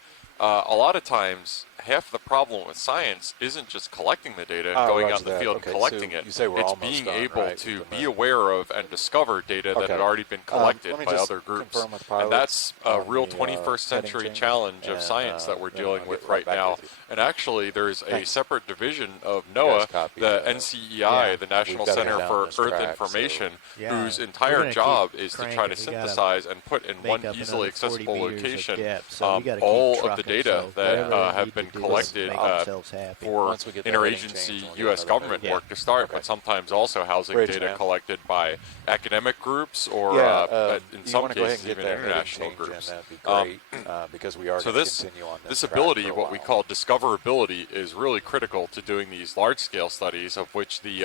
A lot of times, half the problem with science isn't just collecting the data and going out in the field and collecting it. You say we're It's almost being done, able right, to with the be moon? aware of and discover data that had already been collected let me by just other groups. confirm with pilots And that's a on real the, 21st heading century change, challenge of and, science that we're then dealing I'll with get right right back now. with you. And actually, there's a Thanks. separate division of You guys NOAA, copy, the NCEI, the National gotta go Center down for this Earth track, Information, so- Yeah, whose we're entire gonna job keep is to try cranking. to We gotta synthesize and put in make one up easily another 40 accessible meters of location depth, so we gotta keep all of the trucking, data so that whatever they have need been to do is collected make themselves happy. for Once we get that heading change, interagency we'll get U.S. another government move. work to start, Okay. but sometimes also housing Bridge, data man. collected by academic groups or in you some want to go ahead cases and get even that heading international change in, groups. that'd be great, because we are So going to this continue on this track ability, for a what we while. call discoverability, is really critical to doing these large-scale studies, of which the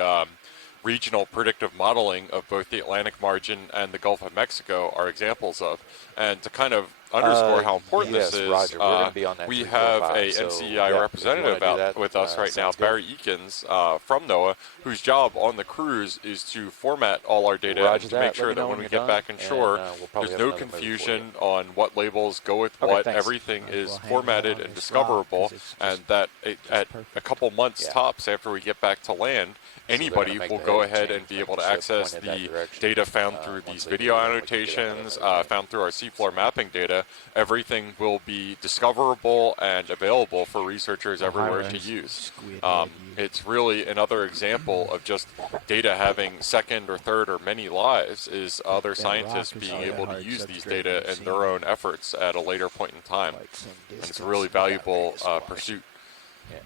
regional predictive modeling of both the Atlantic margin and the Gulf of Mexico are examples of. And to kind of underscore how important yes, this is, Roger. We're gonna be on that we 3, 4, have 5, a so, NCEI yeah, if you representative wanna do out that, with us right now, sounds good. Barry Eakins from NOAA, whose job on the cruise is to format all our data Roger and to that. make Let sure me that know when when we you're get done, back in and, shore, we'll probably there's have no another move for confusion on what labels go with Okay, what. thanks. Everything Might as is well hang formatted out on and this rock, 'cause discoverable, it's just- and that at perfect. a couple months Yeah. tops after we get back to land, they're gonna anybody make will the go heading ahead change, and be make able the to ship access point in that the direction. data found through Once these they video do, then we can get annotations, another move. found through our seafloor mapping data. Everything will be discoverable and available for researchers everywhere to high-res. use. Squid head, It's really another example of just data having second or third or many lives, is other that scientists rock is being the able to hard use these substrate data we've in their seen own efforts at a later point in time. quite some And it's distance. a really We got ready valuable to squash. pursuit. Yeah.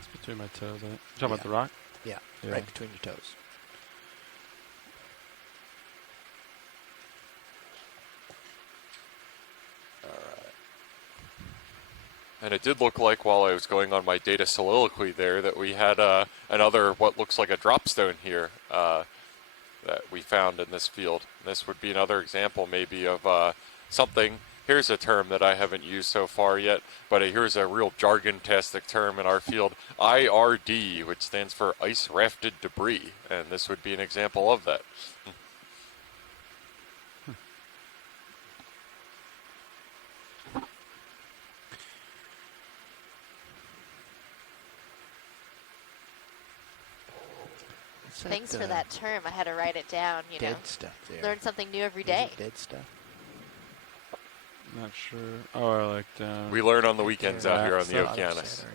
It's between my toes. I think. Talking about the rock? Yeah, Yeah. right between your toes. All right. And it did look like, while I was going on my data soliloquy there, that we had another, what looks like a dropstone here that we found in this field. This would be another example maybe of something. Here's a term that I haven't used so far yet, but here's a real jargon-tastic term in our field, IRD, which stands for Ice Rafted Debris, and this would be an example of that. What's Thanks for that term. I had to write it down, you know. dead stuff there. Learn something new every Is it day. dead stuff. Not sure. Oh, I like We learn on the weekends out here on the Bottom Okeanos. center,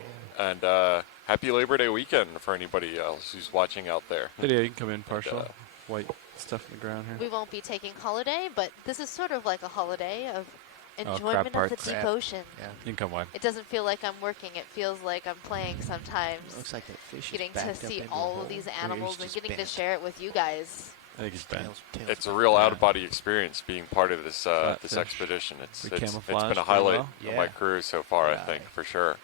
And happy Labor Day weekend for anybody else who's watching out there. Video, you can come in partial. White stuff in the ground here. We won't be taking holiday, but this is sort of like a holiday of crab enjoyment of park. the deep Crab. ocean. Yeah. You can come wide. It doesn't feel like I'm working. It feels like I'm playing sometimes. Looks like that fish is Getting to backed up see into a all hole of these where animals he's and just getting to bent. share it with you guys. I think he's bent. Tail's It's a bent. real Yeah. out-of-body experience being part of this this Flatfish. expedition. It's We been camouflaged a pretty highlight well. of my Yeah. cruise so far, I Good think, eye. for sure.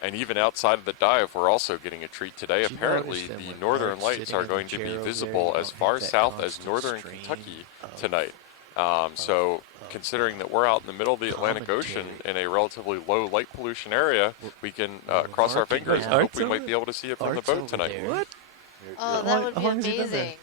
And even outside of the dive, we're also getting a treat today. Did you Apparently, notice that the when northern Art's lights sitting are in the going to chair be over there, visible you as don't far have that south as constant northern stream Kentucky of- tonight. So, considering that we're out in the middle of the Atlantic Ocean in a relatively low light pollution area, we can cross our Mark and fingers and Matt- hope we might be able to see it from the Art's boat over tonight. there. What? Oh, that would be How long has he been there? amazing.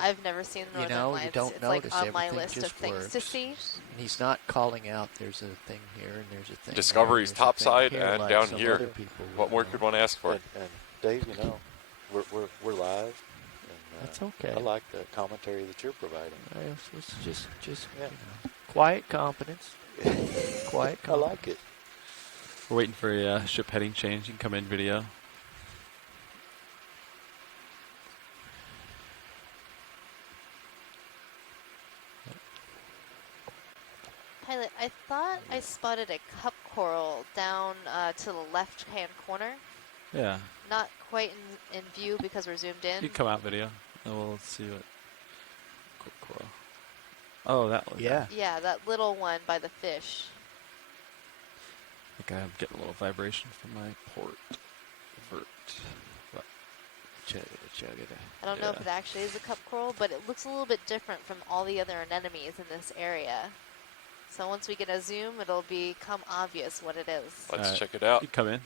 I've never seen the You Northern know, Lights. you don't it's like notice on my everything list of just things to works. see. And he's not calling out. There's a thing here and there's a thing. Discovery's there, and there's a thing topside here, and like down some here. other people What would more know. could one ask for? And Dave, you know, we're live. And, That's okay. I like the commentary that you're providing. It's just Yeah. you know, quiet confidence. Quiet confidence. I like it. We're waiting for a ship heading change. You can come in video. Pilot, I thought I spotted a cup coral down to the left-hand corner. Yeah. Not quite in view because we're zoomed in. You can come out video, and we'll see what. Coral. Oh, that one. Yeah. Yeah, that little one by the fish. I think I'm getting a little vibration from my port. Vert. What? I don't know if it actually is a cup coral, but it looks a little bit different from all the other anemones in this area. So once we get a zoom, it'll become obvious what it is. Let's check it out. You come in.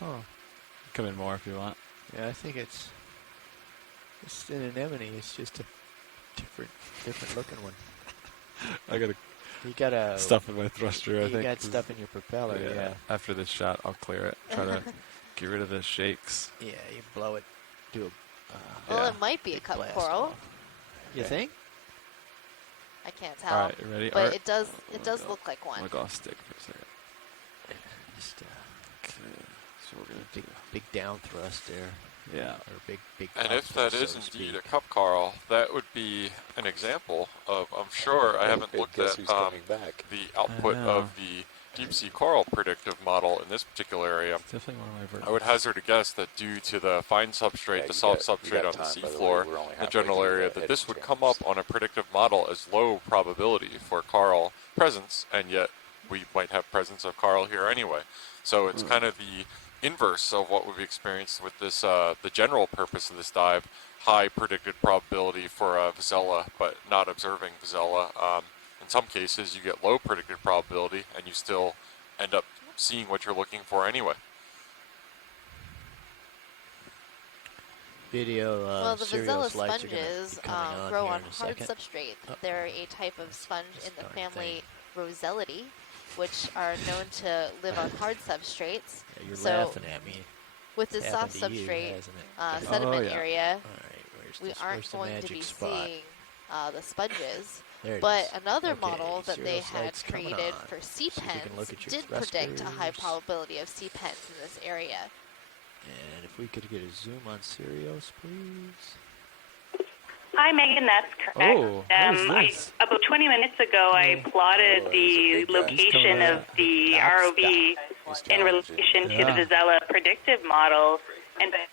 Huh. Come in more if you want. Yeah, I think it's an anemone. It's just a different looking one. I got You got stuff in my thruster. I think you got stuff in your propeller. Yeah. After this shot, I'll clear it. Try to get rid of the shakes. Yeah, you blow it. Do a. Well, it might be a cup blast coral. off. You think? I can't tell. All right, you ready? But Art? it does look like one. I'm gonna go off stick for a second. Just Okay, so we're gonna big down thrust there. Yeah. Or big. And up if that thrust, is so to indeed speak. a cup coral, that would be an example of, I'm sure, I haven't looked Guess at who's coming back? the output of the deep sea coral predictive model in this particular area. Definitely one of my verticals. I would hazard a guess that due to the fine substrate, Yeah, the you soft got substrate on the time, by the way. seafloor, We're only the halfway general through area, the that this heading would come up chambers. on a predictive model as low probability for coral presence, and yet we might have presence of coral here anyway. So it's kind of the inverse of what we've experienced with this, the general purpose of this dive, high predicted probability for Vazella, but not observing Vazella. In some cases, you get low predicted probability, and you still end up seeing what you're looking for anyway. Video. Well, the serial Vazella slides are gonna sponges be coming on grow here on in a hard second. substrate. Oh. They're a type of sponge in the darn family Rosellidae, which are known to live on hard substrates. Yeah, you're so laughing at me. with this It's soft happened to you, substrate hasn't it? sediment yeah. area, All right, where's we where's aren't the going to magic be spot? seeing the sponges. There it But is. another Okay, model that they serial had slides coming created on. for sea See if we can pens look at your did predict a high thrusters. probability of sea pens in this area. And if we could get a zoom on serials, please. Hi, Megan. That's correct. Oh, what is this? About 20 minutes ago, I plotted the location of the ROV in relation to the Vazella predictive model, and that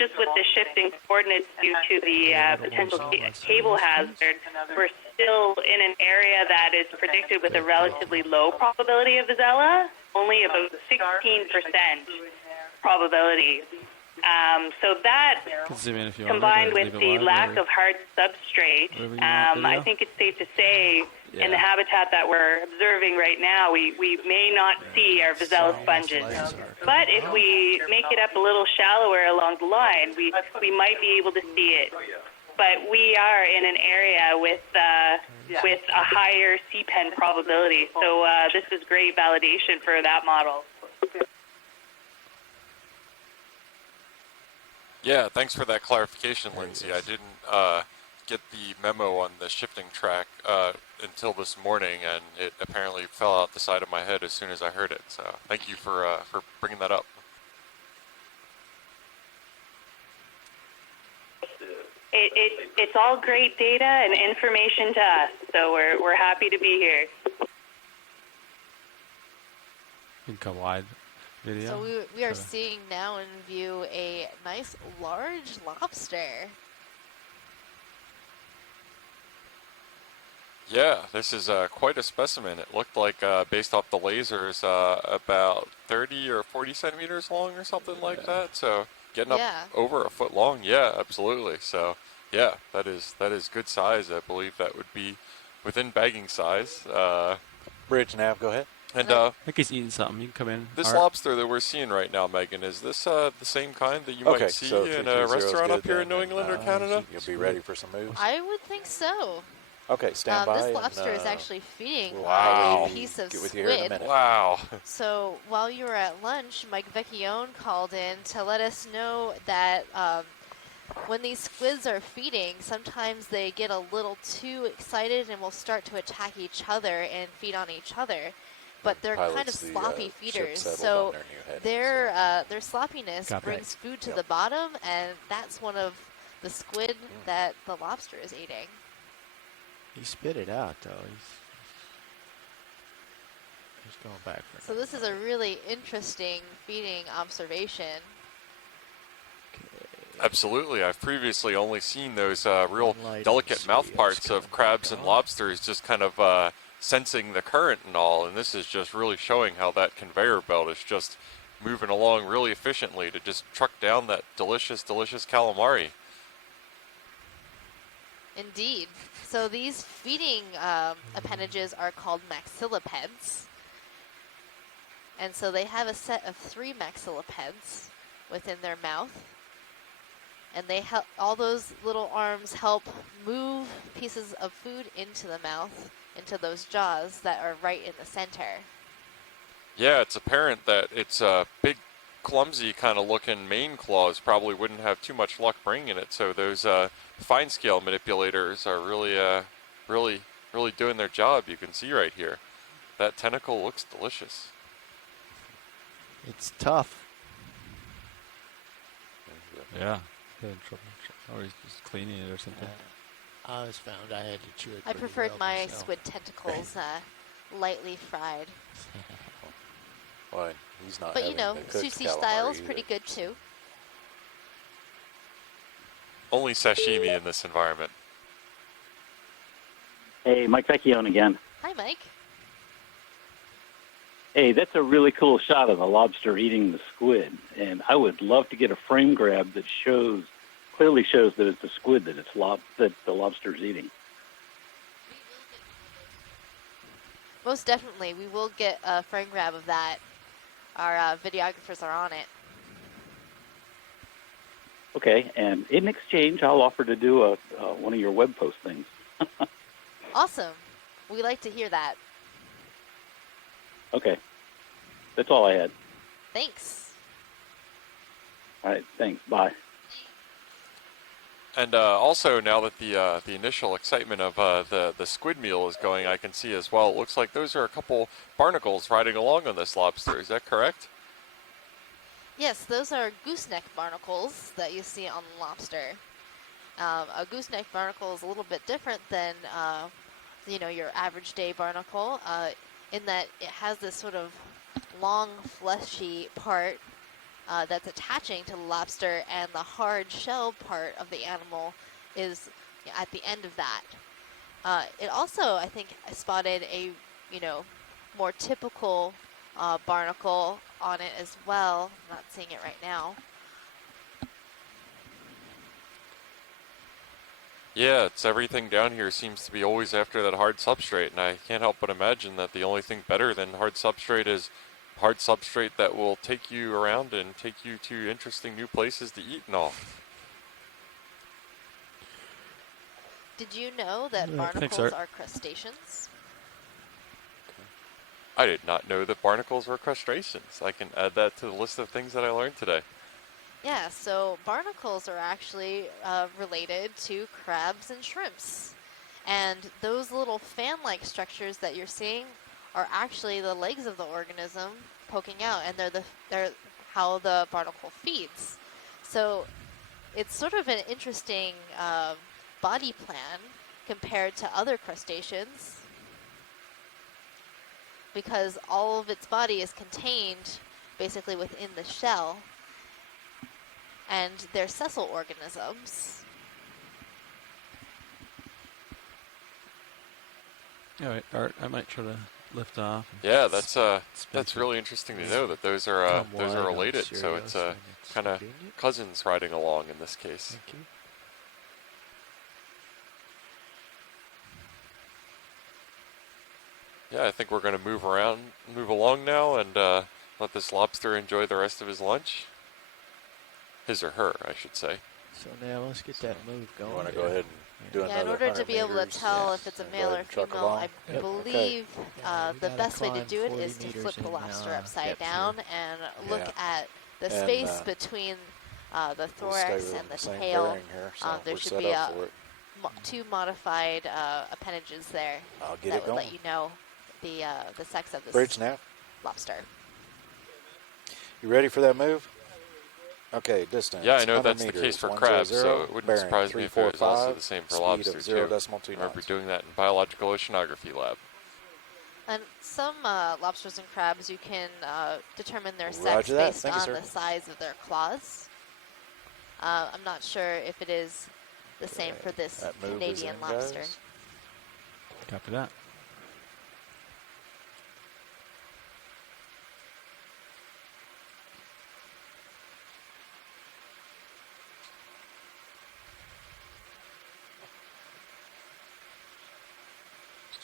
just with the shifting coordinates due to the potential cable hazard, we're still in an area that is predicted with a relatively low probability of Vazella, only about 16% probability. So that, Zoom in if you combined want, with the lack of hard substrate, I think it's safe to say in the habitat that we're observing right now, we may not see our Vazella sponges. But if we make it up a little shallower along the line, we might be able to see it. But we are in an area with a higher sea pen probability, so this is great validation for that model. Yeah, thanks for that clarification, Lindsay. I didn't get the memo on the shifting track until this morning, and it apparently fell out the side of my head as soon as I heard it. So thank you for bringing that up. It's all great data and information to us, so we're happy to be here. You can come wide. Video. So we are seeing now in view a nice large lobster. Yeah, this is quite a specimen. It looked like, based off the lasers, about 30 or 40 centimeters long or something like that. So getting up over a foot long. Yeah, absolutely. So yeah, that is good size. I believe that would be within bagging size. Bridge nav, go ahead. And I think he's eating something. You can come in. This Art. lobster that we're seeing right now, Megan, is this the same kind that you might see in a restaurant up here in New England or Canada? You'll be ready for some moves? I would think so. Okay, stand by. This lobster is actually feeding wow. a piece of Get with you here in a squid. minute. Wow. So while you were at lunch, Mike Vecchione called in to let us know that when these squids are feeding, sometimes they get a little too excited and will start to attack each other and feed on each other. But they're kind of sloppy feeders, so their sloppiness brings food to the bottom, and that's one of the squid that the lobster is eating. He spit it out, though. He's going back for So this is a really interesting feeding observation. Absolutely. I've previously only seen those real delicate mouth parts of crabs and lobsters just kind of sensing the current and all, and this is just really showing how that conveyor belt is just moving along really efficiently to just truck down that delicious, delicious calamari. Indeed. So these feeding appendages are called maxillipeds. And so they have a set of 3 maxillipeds within their mouth. And they help, all those little arms help move pieces of food into the mouth, into those jaws that are right in the center. Yeah, it's apparent that its big, clumsy kind of looking main claws probably wouldn't have too much luck bringing it. So those fine scale manipulators are really doing their job. You can see right here. That tentacle looks delicious. It's tough. Yeah. Had in trouble. Or he's just cleaning it or something. I always found I had to chew it. I pretty preferred well my myself. squid tentacles lightly fried. Well, he's not But you having know, the cooked sushi calamari style's either. pretty good too. Only sashimi in this environment. Hey, Mike Vecchione again. Hi, Mike. Hey, that's a really cool shot of the lobster eating the squid, and I would love to get a frame grab that clearly shows that it's the squid that that the lobster's eating. Most definitely, we will get a frame grab of that. Our videographers are on it. Okay, and in exchange, I'll offer to do one of your web post things. Awesome. We like to hear that. Okay, that's all I had. Thanks. All right, thanks. Bye. And also, now that the initial excitement of the squid meal is going, I can see as well. It looks like those are a couple barnacles riding along on this lobster. Is that correct? Yes, those are gooseneck barnacles that you see on the lobster. A gooseneck barnacle is a little bit different than your average day barnacle, in that it has this sort of long, fleshy part that's attaching to the lobster, and the hard shell part of the animal is at the end of that. It also, I think, I spotted a more typical barnacle on it as well. I'm not seeing it right now. Yeah, it's everything down here seems to be always after that hard substrate, and I can't help but imagine that the only thing better than hard substrate is hard substrate that will take you around and take you to interesting new places to eat and all. Did you know that barnacles are crustaceans? I did not know that barnacles were crustaceans. I can add that to the list of things that I learned today. Yeah, so barnacles are actually related to crabs and shrimps. And those little fan-like structures that you're seeing are actually the legs of the organism poking out, and they're how the barnacle feeds. So it's sort of an interesting body plan compared to other crustaceans, because all of its body is contained basically within the shell, and they're sessile organisms. All right, Art, I might try to lift off. Yeah, that's really interesting to know that those are related. So it's kind of cousins riding along in this case. Thank you. Yeah, I think we're going to move along now, and let this lobster enjoy the rest of his lunch. His or her, I should say. So now let's get that move going. You want to go ahead and do another in order to 100 be able to meters? tell Yes. if it's a And male go or ahead and truck female, along? I Yep. believe Yeah, we the gotta best way to climb do it 40 is to meters flip the in lobster our upside depth down here. and look Yeah. at the And, space between the We'll stay thorax within and the same tail. bearing here, so There we're should set be up for it. two modified appendages there I'll get that it would let going. you know the sex of this Bridge nav. lobster. You ready for that move? Okay, distance. Yeah, I know 100 that's the meters, case for 100, crabs, so it wouldn't bearing surprise me if it was also 345, the same for speed lobster of too. 0.2 I remember knots. doing that in biological oceanography lab. And some lobsters and crabs, you can determine their sex Roger that. based Thank you, on sir. the size of their claws. I'm not sure if it is the same for this That move is Canadian in, lobster. guys. Copy that.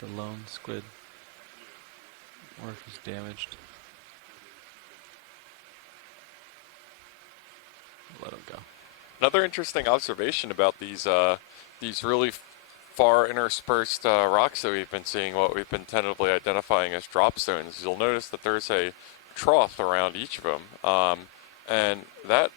just a lone squid. Or if he's damaged. Let him go. Another interesting observation about these really far interspersed rocks that we've been seeing, what we've been tentatively identifying as drop zones, you'll notice that there's a trough around each of them, and that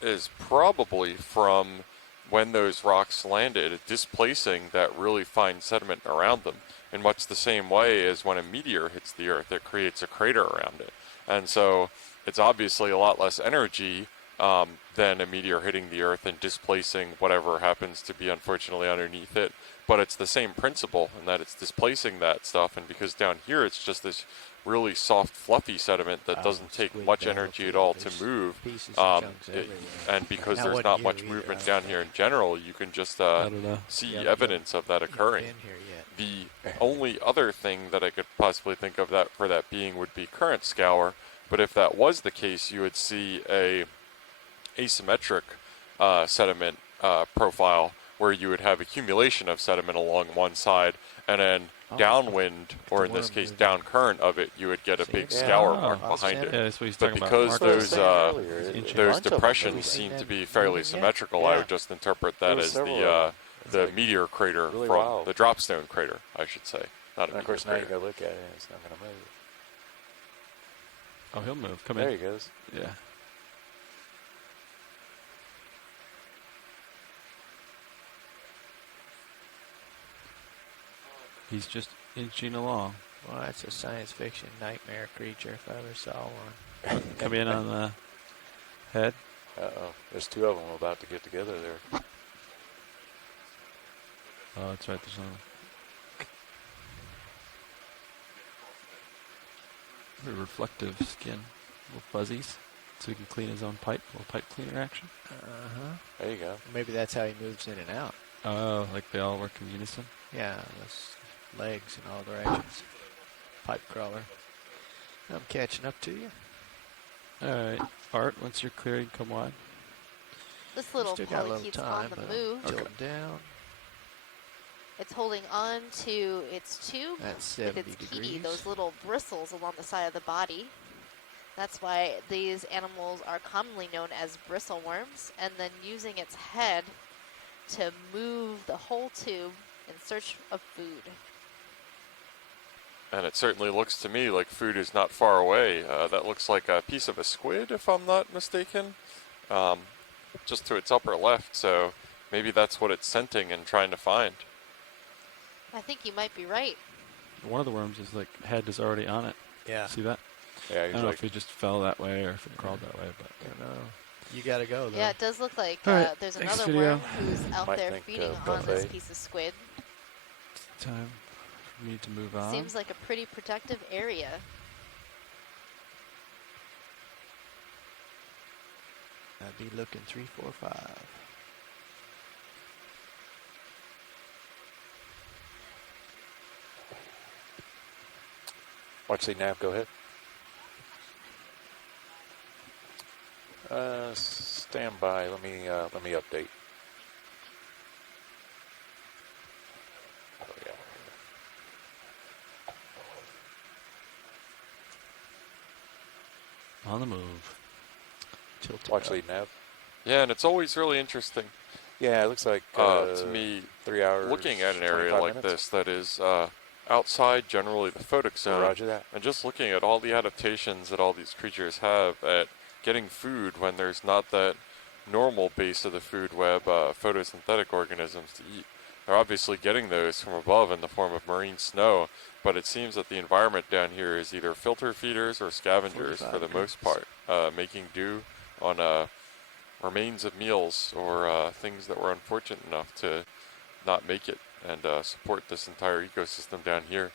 is probably from when those rocks landed, displacing that really fine sediment around them, in much the same way as when a meteor hits the Earth, it creates a crater around it. And so it's obviously a lot less energy than a meteor hitting the Earth and displacing whatever happens to be unfortunately underneath it. But it's the same principle in that it's displacing that stuff, and because down here it's just this really soft, fluffy sediment that doesn't take much energy at all to move, and because there's not much movement down here in general, you can just see evidence of that occurring. The only other thing that I could possibly think of that for that being would be current scour, but if that was the case, you would see a asymmetric sediment profile where you would have accumulation of sediment along one side, and then downwind, or in this case down current of it, you would get a big scour mark behind it. Yeah, that's what he's But talking because about. those depressions seem to be fairly symmetrical, I would just interpret that as the meteor crater from the dropstone crater, I should say. Not a and of course, now crater. you go look at it, and it's not going to move. Oh, he'll move. Come in. There he goes. Yeah. He's just inching along. Well, that's a science fiction nightmare creature if I ever saw one. Come in on the head. Uh-oh. There's two of them about to get together there. Oh, that's right. There's another. Very reflective skin. Little fuzzies. So he can clean his own pipe. Little pipe cleaner action. Uh-huh. There you go. Maybe that's how he moves in and out. Oh, like they all work in unison? Yeah, those legs in all directions. Pipe crawler. I'm catching up to you. All right. Art, once you're clearing, come wide. This little Still got a little polychaete's time, on the but move. tilting down. It's holding on to its tube That's with 70 its key, degrees. those little bristles along the side of the body. That's why these animals are commonly known as bristleworms, and then using its head to move the whole tube in search of food. And it certainly looks to me like food is not far away. That looks like a piece of a squid, if I'm not mistaken, just to its upper left. So maybe that's what it's scenting and trying to find. I think you might be right. One of the worms is like head is already on it. Yeah. See that? Yeah, I don't know if he just fell that way or if it crawled that way, but I don't know. You gotta go though. Yeah, it does look like All right, there's next another video. worm who's out Might there think, feeding on this buffet. piece of squid. it's time for me to move on. Seems like a pretty productive area. I'd be looking 3, 4, 5. Watch the nav. Go ahead. Stand by. Let me update. Oh, yeah. On the move. Watch lead nav. Yeah, and it's always really interesting. Yeah, it looks like to me, 3 hours. looking at an area 25 like minutes. this that is outside generally the photic zone, Roger that. and just looking at all the adaptations that all these creatures have at getting food when there's not that normal base of the food web, photosynthetic organisms to eat. They're obviously getting those from above in the form of marine snow, but it seems that the environment down here is either filter feeders or scavengers for the most part, making do on remains of meals or things that were unfortunate enough to not make it and support this entire ecosystem down here.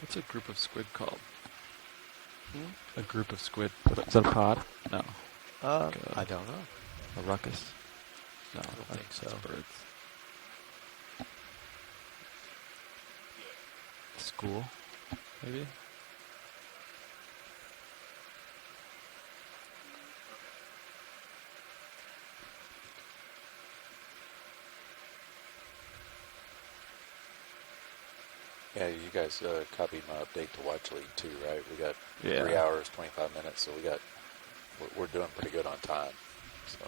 What's a group of squid called? A group of squid. Is that a pod? No. I don't know. A ruckus? No, I don't think so. it's birds. School, maybe? Yeah, you guys copied my update to Watch League too, right? We got Yeah. 3 hours, 25 minutes, so we're doing pretty good on time. So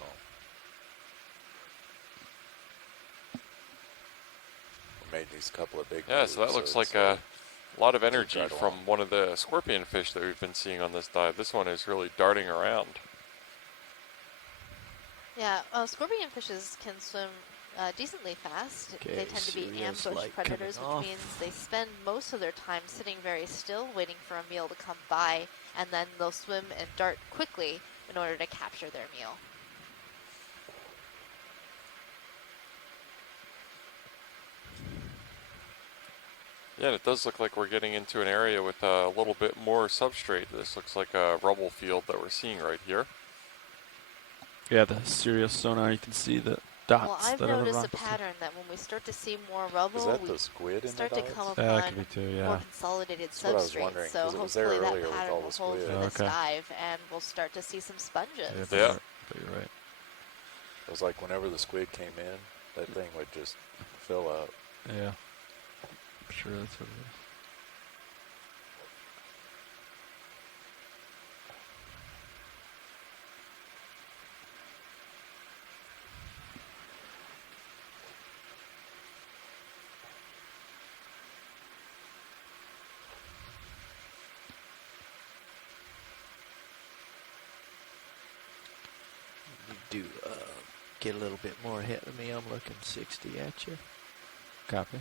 we made these couple of big Yeah, moves, so that looks like it's, a lot of it's energy right from along. one of the scorpion fish that we've been seeing on this dive. This one is really darting around. Yeah, scorpion fishes can swim decently fast. Okay, They tend to be Sirius ambush light predators, coming which off. means they spend most of their time sitting very still, waiting for a meal to come by, and then they'll swim and dart quickly in order to capture their meal. Yeah, and it does look like we're getting into an area with a little bit more substrate. This looks like a rubble field that we're seeing right here. Yeah, the Sirius sonar, you can see the dots Well, I've that are the noticed a rocks. pattern that when we start to see more Is rubble, that we the squid in the start to come dives? That upon could be too, more yeah. consolidated That's what I was substrates. wondering, So 'cause it was there hopefully that earlier with pattern all will the hold squid. for this Okay. dive, and we'll start to see some sponges. Yeah, but Yeah. you're right. It was like whenever the squid came in, that thing would just fill up. Yeah. I'm sure that's what it is. You do get a little bit more ahead of me. I'm looking 60 at you. Copy.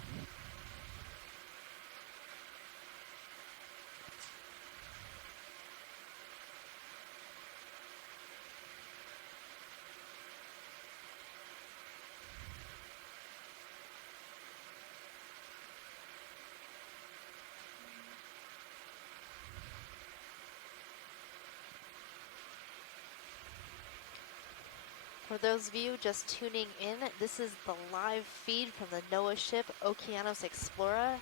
For those of you just tuning in, this is the live feed from the NOAA ship Okeanos Explorer,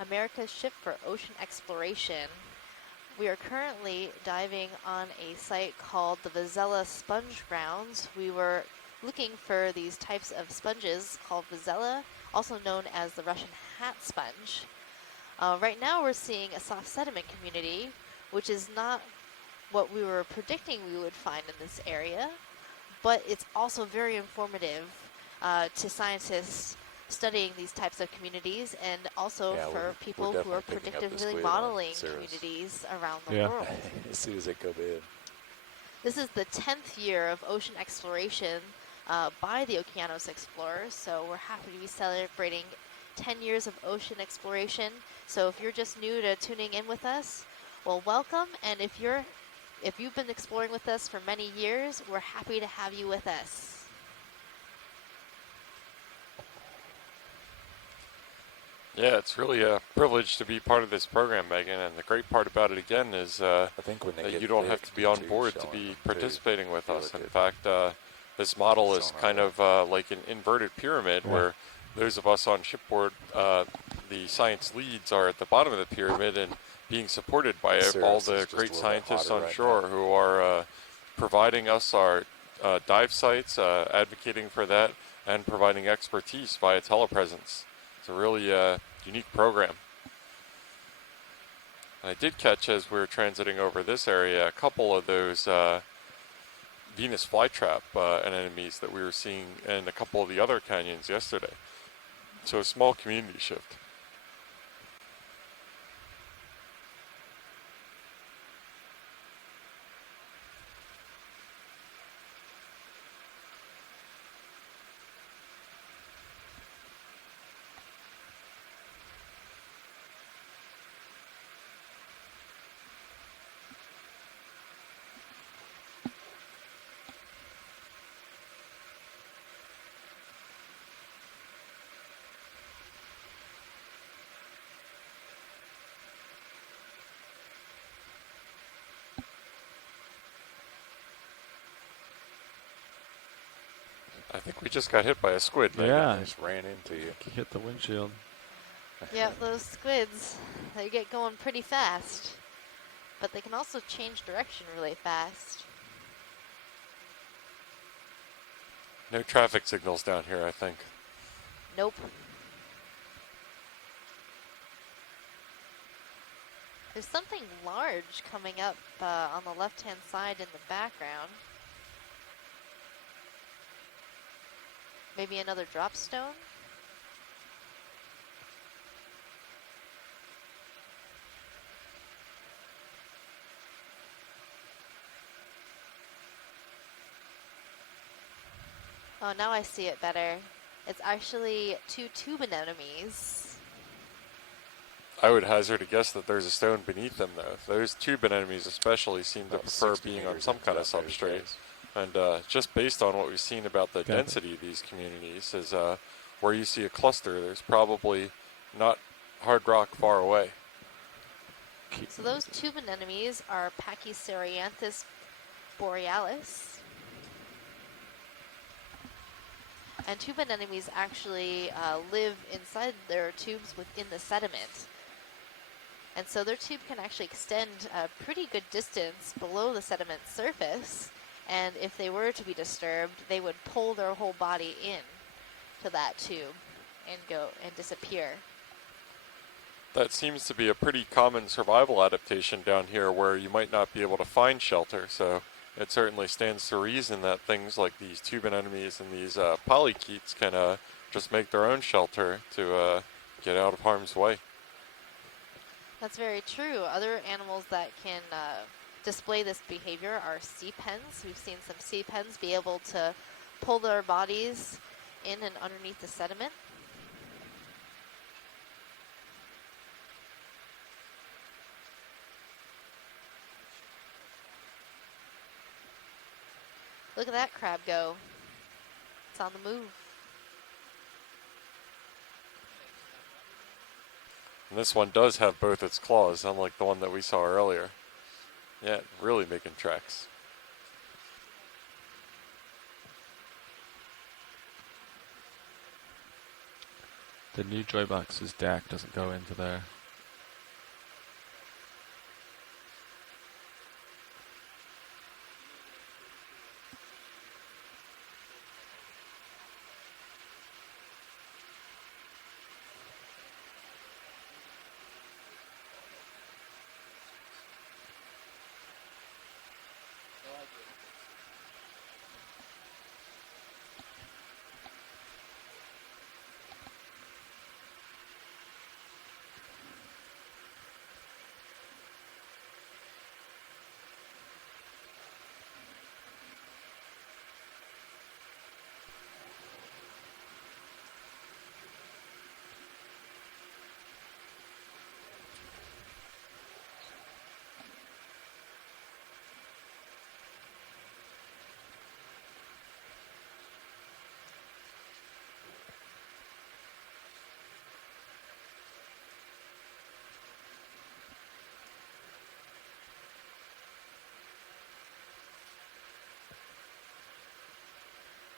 America's ship for ocean exploration. We are currently diving on a site called the Vazella Sponge Grounds. We were looking for these types of sponges called Vazella, also known as the Russian hat sponge. Right now we're seeing a soft sediment community, which is not what we were predicting we would find in this area, but it's also very informative to scientists studying these types of communities, and also Yeah, for we're people who are definitely picking up the predictively squid modeling on Cirrus. communities around the Yeah. world. As soon as they come in. This is the 10th year of ocean exploration by the Okeanos Explorers, so we're happy to be celebrating 10 years of ocean exploration. So if you're just new to tuning in with us, well, welcome, and if you've been exploring with us for many years, we're happy to have you with us. Yeah, it's really a privilege to be part of this program, Megan, and the great part about it again is I think when they that get you don't have thick, to be on too, board to showing be them, too. participating with Feel us. like In it- fact, this model is sonar kind light. of like an inverted pyramid Yeah. where those of us on shipboard, the science leads, are at the bottom of the pyramid and being supported by Cirrus all is the just a great little bit scientists hotter on right shore now. who are providing us our dive sites, advocating for that, and providing expertise via telepresence. It's a really unique program. I did catch, as we were transiting over this area, a couple of those Venus flytrap anemones that we were seeing in a couple of the other canyons yesterday. So a small community shift. I think we just got hit by a squid. Megan. Yeah. Just ran into you. Hit the windshield. Yep, those squids, they get going pretty fast. But they can also change direction really fast. No traffic signals down here, I think. Nope. There's something large coming up on the left-hand side in the background. Maybe another drop stone? Oh, now I see it better. It's actually 2 tube anemones. I would hazard a guess that there's a stone beneath them, though. Those tube anemones especially seem to About prefer 60 being on meters some kind of up there, substrate. yes. And just based on what we've seen about the Got it. density of these communities, is where you see a cluster, there's probably not hard rock far away. So those tube anemones are Pachyceranthus borealis. And tube anemones actually live inside their tubes within the sediment. And so their tube can actually extend a pretty good distance below the sediment surface. And if they were to be disturbed, they would pull their whole body in to that tube and go and disappear. That seems to be a pretty common survival adaptation down here where you might not be able to find shelter. So it certainly stands to reason that things like these tube anemones and these polychaetes can just make their own shelter to get out of harm's way. That's very true. Other animals that can display this behavior are sea pens. We've seen some sea pens be able to pull their bodies in and underneath the sediment. Look at that crab go. It's on the move. And this one does have both its claws, unlike the one that we saw earlier. Yeah, really making tracks. The new Joybox's DAC doesn't go into there.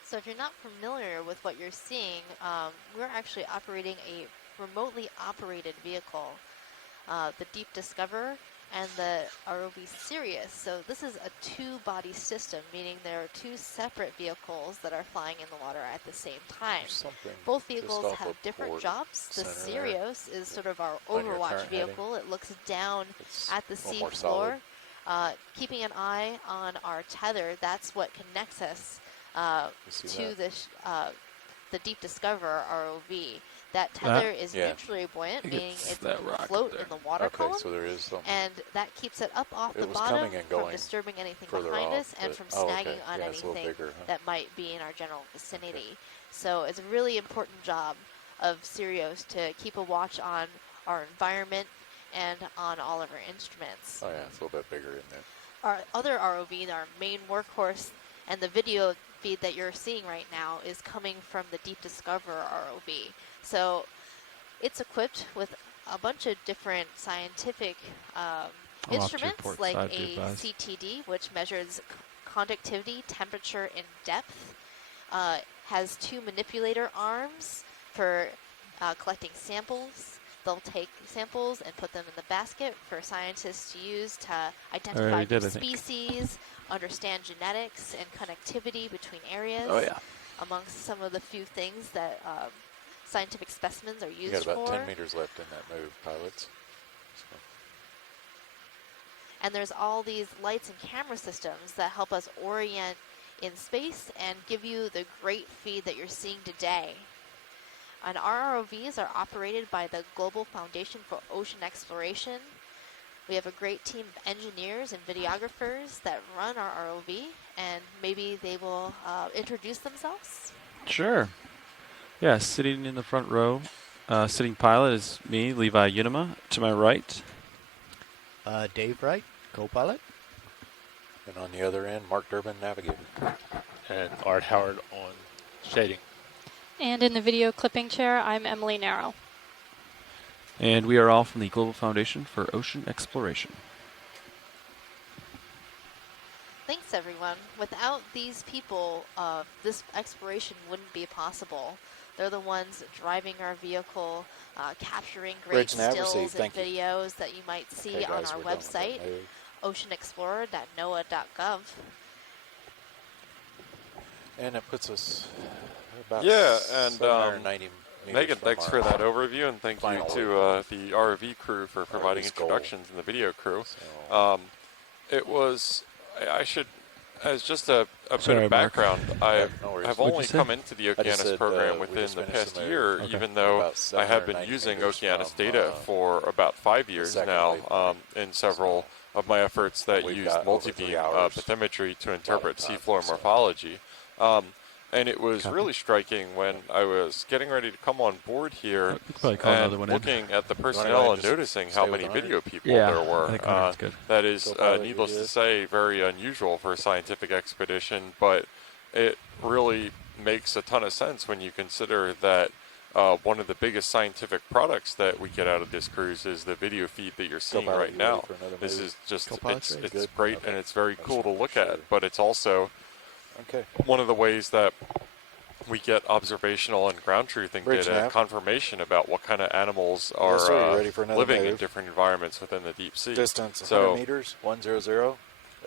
So if you're not familiar with what you're seeing, we're actually operating a remotely operated vehicle, the Deep Discoverer and the ROV Sirius. So this is a two-body system, meaning there are two separate vehicles that are flying in the water at the same time. Both vehicles have different jobs. The Sirius is sort of our overwatch vehicle. It looks down at the sea floor, keeping an eye on our tether. That's what connects us to the Deep Discoverer ROV. That tether is neutrally buoyant, meaning it will float in the water column, so there is and that keeps it up off the bottom from disturbing anything behind us and from snagging on anything that might be in our general vicinity. So it's a really important job of Sirius to keep a watch on our environment and on all of our instruments. Oh yeah, it's a little bit bigger in there. Our other ROV, our main workhorse, and the video feed that you're seeing right now is coming from the Deep Discoverer ROV. So it's equipped with a bunch of different scientific instruments, like a CTD, which measures conductivity, temperature, and depth. has 2 manipulator arms for collecting samples. They'll take samples and put them in the basket for scientists to use to identify we did, new I think. species, understand genetics and connectivity between areas. Oh, yeah. Amongst some of the few things that scientific specimens are used You got about for. 10 meters left in that move, pilots. So. And there's all these lights and camera systems that help us orient in space and give you the great feed that you're seeing today. And our ROVs are operated by the Global Foundation for Ocean Exploration. We have a great team of engineers and videographers that run our ROV, and maybe they will introduce themselves. Sure. Yeah, sitting in the front row, sitting pilot is me, Levi Unima. To my right, Dave Wright, co-pilot. And on the other end, Mark Durbin, navigator. And Art Howard on shading. And in the video clipping chair, I'm Emily Narrow. and we are all from the Global Foundation for Ocean Exploration. Thanks, everyone. Without these people, this exploration wouldn't be possible. They're the ones driving our vehicle, capturing great stills and videos that you might see on our website, oceanexplorer.noaa.gov. And it puts us about and 790 Megan, thanks for that overview, and thank you to the ROV crew for providing introductions and the video crew. It was, I should, as just a bit of background, I've only come into the Okeanos program within the past year, even though I have been using Okeanos data for about 5 years now in several of my efforts that use multi-beam bathymetry to interpret seafloor morphology. And it was really striking when I was getting ready to come on board here and looking at the personnel and noticing how many video people there were. That is, needless to say, very unusual for a scientific expedition, but it really makes a ton of sense when you consider that one of the biggest scientific products that we get out of this cruise is the video feed that you're seeing right now. This is just, it's great and it's very cool to look at, but it's also one of the ways that we get observational and ground truthing data, confirmation about what kind of animals are living in different environments within the deep sea. Distance 100 meters, 100.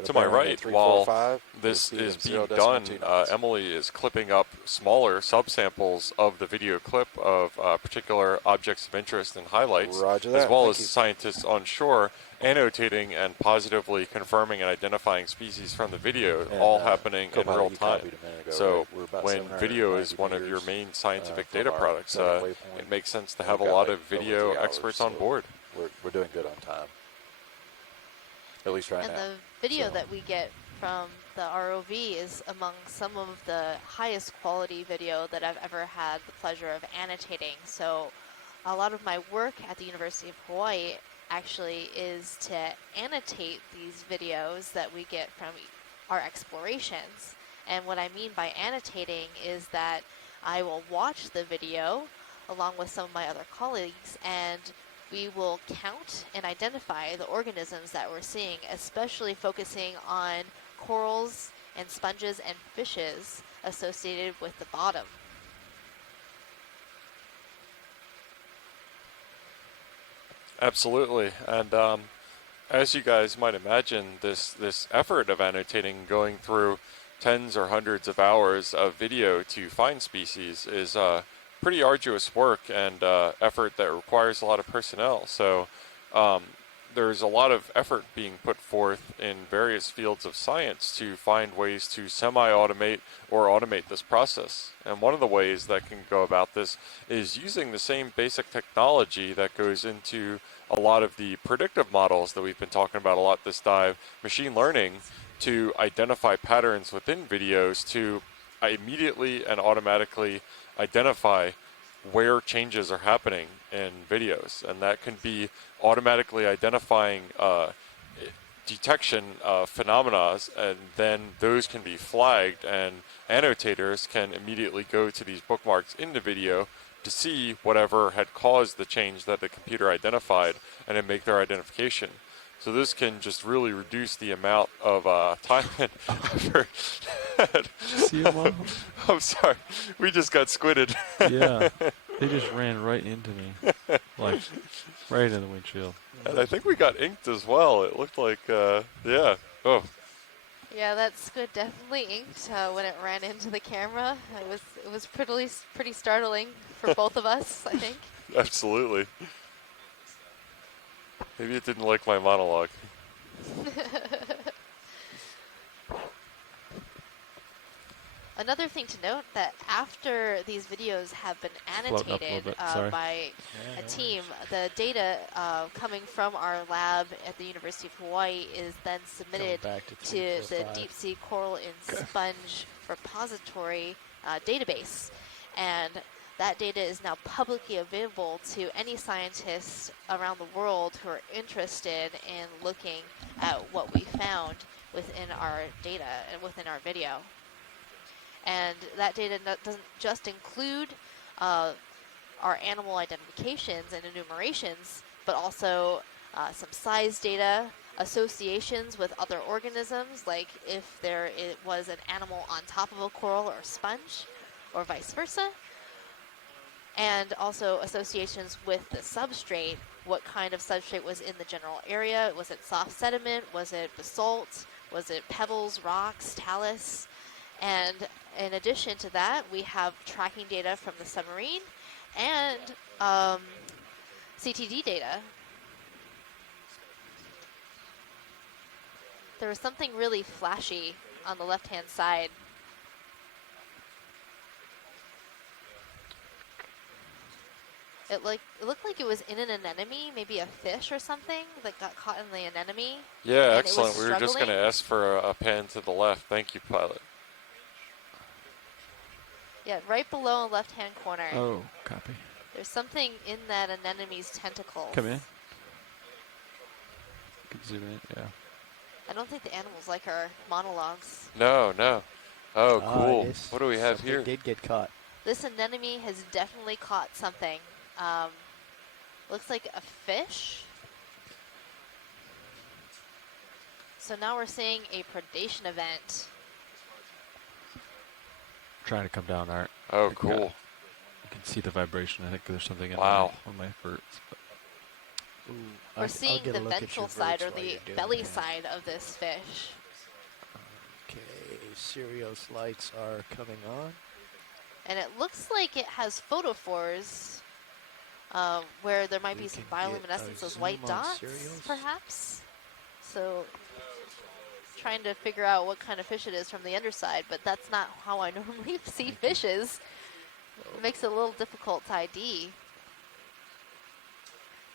To my right, while this is being done, Emily is clipping up smaller subsamples of the video clip of particular objects of interest and highlights, as well as scientists on shore annotating and positively confirming and identifying species from the video, all happening in real time. So when video is one of your main scientific data products, it makes sense to have a lot of video experts on board. We're doing good on time. At least right now. And the video that we get from the ROV is among some of the highest quality video that I've ever had the pleasure of annotating. So a lot of my work at the University of Hawaii actually is to annotate these videos that we get from our explorations. And what I mean by annotating is that I will watch the video along with some of my other colleagues, and we will count and identify the organisms that we're seeing, especially focusing on corals and sponges and fishes associated with the bottom. Absolutely, and as you guys might imagine, this effort of annotating, going through tens or hundreds of hours of video to find species is pretty arduous work and effort that requires a lot of personnel. So there's a lot of effort being put forth in various fields of science to find ways to semi-automate or automate this process. And one of the ways that can go about this is using the same basic technology that goes into a lot of the predictive models that we've been talking about a lot this dive, machine learning, to identify patterns within videos to immediately and automatically identify where changes are happening in videos. And that can be automatically identifying detection phenomena, and then those can be flagged, and annotators can immediately go to these bookmarks in the video to see whatever had caused the change that the computer identified and then make their identification. So this can just really reduce the amount of time and effort. See 'em all? I'm sorry, we just got squidded. Yeah, they just ran right into me, like right in the windshield. And I think we got inked as well. It looked like, yeah. Oh, Yeah, that squid definitely inked when it ran into the camera. It was pretty startling for both of us, I think. absolutely. Maybe it didn't like my monologue. Another thing to note that after these videos have been Floating up a little annotated bit, sorry. by a team, the data coming from our lab at the University of Hawaii is then submitted to the Deep Sea Coral and Sponge Repository database. And that data is now publicly available to any scientists around the world who are interested in looking at what we found within our data and within our video. And that data doesn't just include our animal identifications and enumerations, but also some size data, associations with other organisms, like if it was an animal on top of a coral or sponge, or vice versa, and also associations with the substrate, what kind of substrate was in the general area. Was it soft sediment? Was it basalt? Was it pebbles, rocks, talus? And in addition to that, we have tracking data from the submarine and CTD data. There was something really flashy on the left-hand side. It looked like it was in an anemone, maybe a fish or something that got caught in the anemone. Yeah, and excellent. It was We were just going to ask for a pan to the left. Thank you, pilot. Yeah, right below in the left-hand corner. Oh, copy. There's something in that anemone's tentacles. Come in. You can zoom in, yeah. I don't think the animals like our monologues. No, no. Oh, cool. Yes, What do we have here? Did get caught. This anemone has definitely caught something. Looks like a fish. So now we're seeing a predation event. Trying to come down, Art. Oh, cool. You can see the vibration. I think there's something in wow. on my birds. We're seeing the ventral side or the belly side of this fish. Okay, Sirius lights are coming on. And it looks like it has photophores where there might be some bioluminescence, those white dots, perhaps. So trying to figure out what kind of fish it is from the underside, but that's not how I normally see fishes. It makes it a little difficult to ID.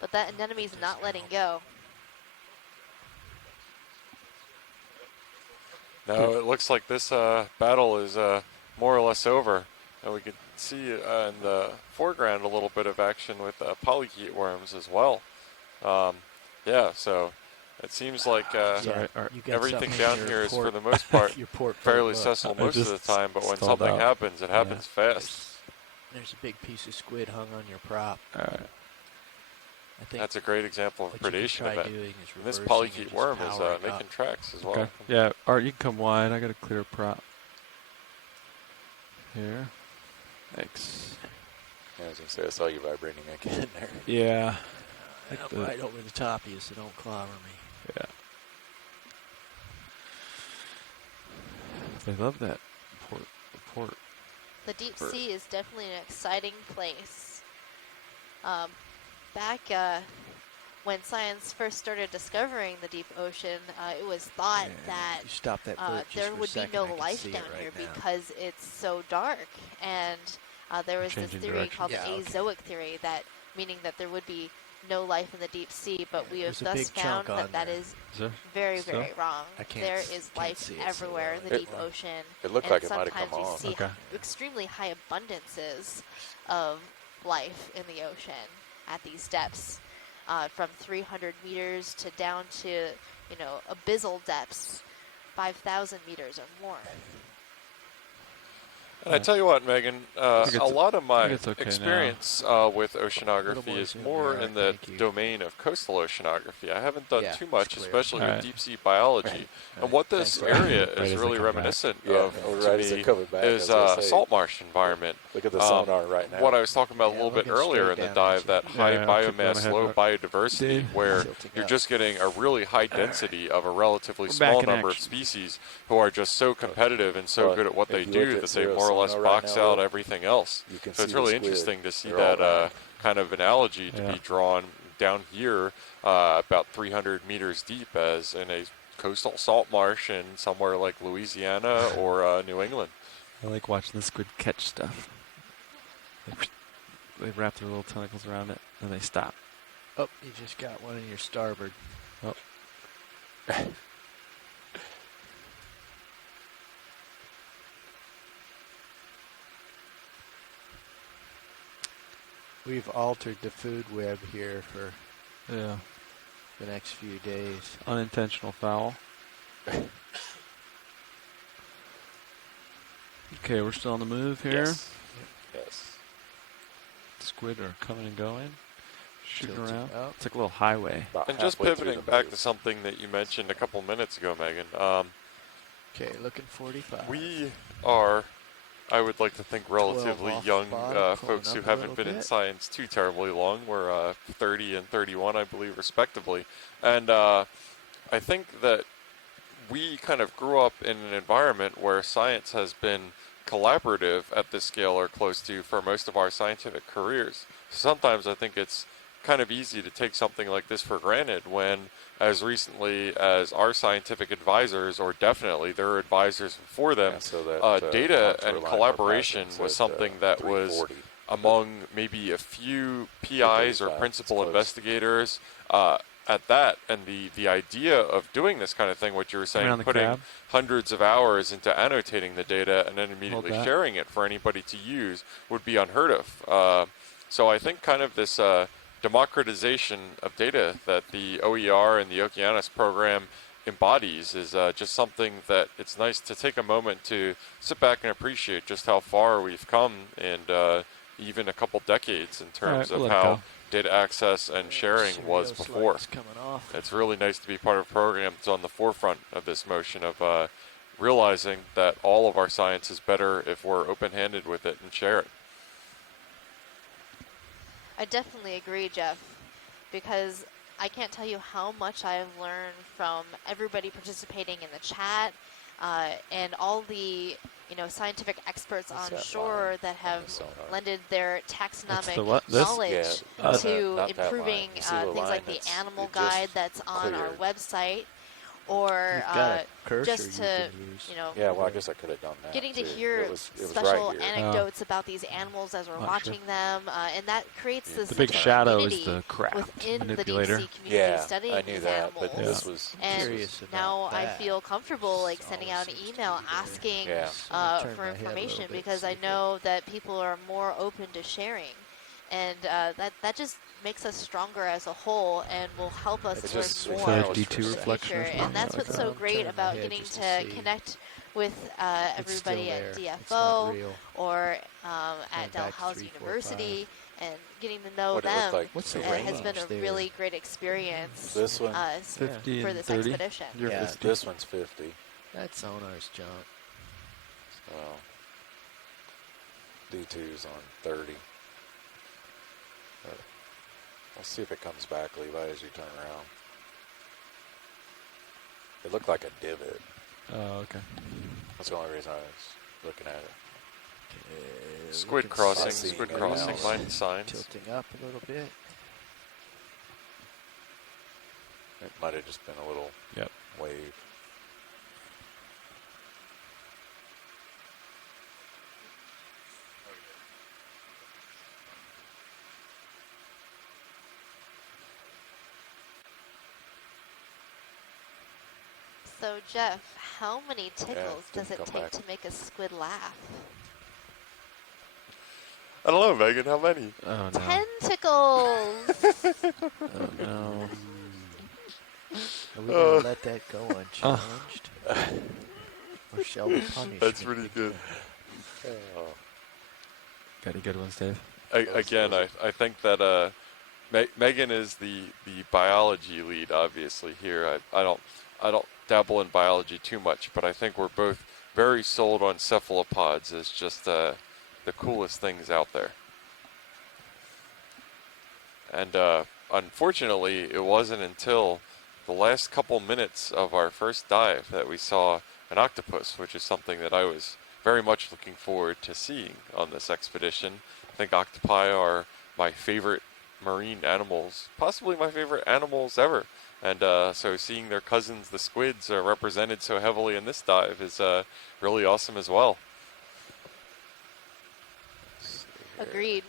But that anemone's not letting go. No, it looks like this battle is more or less over. And we can see in the foreground a little bit of action with polychaete worms as well. Yeah, so it seems like everything down here is, for the most part, fairly cessile most of the time, but when something happens, it happens fast. There's a big piece of squid hung on your prop. All right. I think that's a great example of a predation event. And this polychaete worm is making tracks as well. Okay. Yeah, Art, you can come wide. I got a clear prop. Here. Thanks. Yeah, I was going to say, I saw you vibrating again there. Yeah. I'm right over the top of you, so don't clobber me. Yeah. They love that port. The deep sea is definitely an exciting place. Back when science first started discovering the deep ocean, it was thought that there would be no life down here because it's so dark. And there was this theory called the azoic theory, that meaning that there would be no life in the deep sea, but we have thus found that is very, very wrong. There is life everywhere in the deep ocean. It looked like it might have come on. Sometimes we see extremely high abundances of life in the ocean at these depths, from 300 meters to down to, abyssal depths, 5,000 meters or more. And I tell you what, Megan, a lot of my it's okay experience with oceanography is more in the domain of coastal oceanography. I haven't done too much, especially with deep sea biology. And what this area is really reminiscent of to me is a salt marsh environment. Look at the sonar right now. What I was talking about a little bit earlier in the dive, that high biomass, low biodiversity, where you're just getting a really high density of a relatively small number of species who are just so competitive and so good at what they do that they more or less box out everything else. So it's really interesting to see that kind of analogy to be drawn down here about 300 meters deep as in a coastal salt marsh in somewhere like Louisiana or New England. I like watching the squid catch stuff. They wrap their little tentacles around it, and they stop. Oh, you just got one in your starboard. Oh. We've altered the food web here for the next few days. Unintentional foul. Okay, we're still on the move here. Yes. Squid are coming and going, shooting Tilting around. up. It's like a little highway. And just pivoting back to something that you mentioned a couple minutes ago, Megan. Okay, looking 45. We are, I would like to think, relatively young folks who haven't been in science too terribly long. We're 30 and 31, I believe, respectively. And I think that we kind of grew up in an environment where science has been collaborative at this scale or close to for most of our scientific careers. Sometimes I think it's kind of easy to take something like this for granted when, as recently as our scientific advisors, or definitely their advisors before them, data and collaboration was something that was among maybe a few PIs or principal investigators at that, and the idea of doing this kind of thing, what you were saying, putting hundreds of hours into annotating the data and then immediately sharing it for anybody to use would be unheard of. So I think kind of this democratization of data that the OER and the Okeanos program embodies is just something that it's nice to take a moment to sit back and appreciate just how far we've come and even a couple decades in terms of how data access and sharing was before. It's really nice to be part of a program that's on the forefront of this motion of realizing that all of our science is better if we're open-handed with it and share it. I definitely agree, Jeff, because I can't tell you how much I've learned from everybody participating in the chat and all the scientific experts on shore that have lended their taxonomic knowledge to improving things like the animal guide that's on our website, or just to, yeah, well, I guess I could have done that. Getting to hear special anecdotes about these animals as we're watching them, and that creates this big shadow is community the craft within the manipulator. deep sea community studying these animals. But this was and now I feel comfortable like sending out an email asking for information because I know that people are more open to sharing. And that just makes us stronger as a whole and will help us learn more in the future. And that's what's so great about getting to connect with everybody at DFO or at Dalhousie University and getting to know them has been a really great experience this one, for this expedition. Yeah, this one's 50. That sonar's junk. So D2's on 30. Let's see if it comes back, Levi, as you turn around. It looked like a divot. Oh, okay. That's the only reason I was looking at it. Okay, Squid crossing, line signs. Tilting up a little bit. It might have just been a little wave. So, Jeff, how many tickles does it take to make a squid laugh? I don't know, Megan, how many? Oh, no. 10 tickles! Oh, no. Are we going to let that go unchallenged? Or shall we punish That's pretty good. Oh. Got any good ones, Dave? Again, I think that Megan is the biology lead, obviously here. I don't dabble in biology too much, but I think we're both very sold on cephalopods as just the coolest things out there. And unfortunately, it wasn't until the last couple minutes of our first dive that we saw an octopus, which is something that I was very much looking forward to seeing on this expedition. I think octopi are my favorite marine animals, possibly my favorite animals ever. And so seeing their cousins, the squids, represented so heavily in this dive is really awesome as well. Agreed.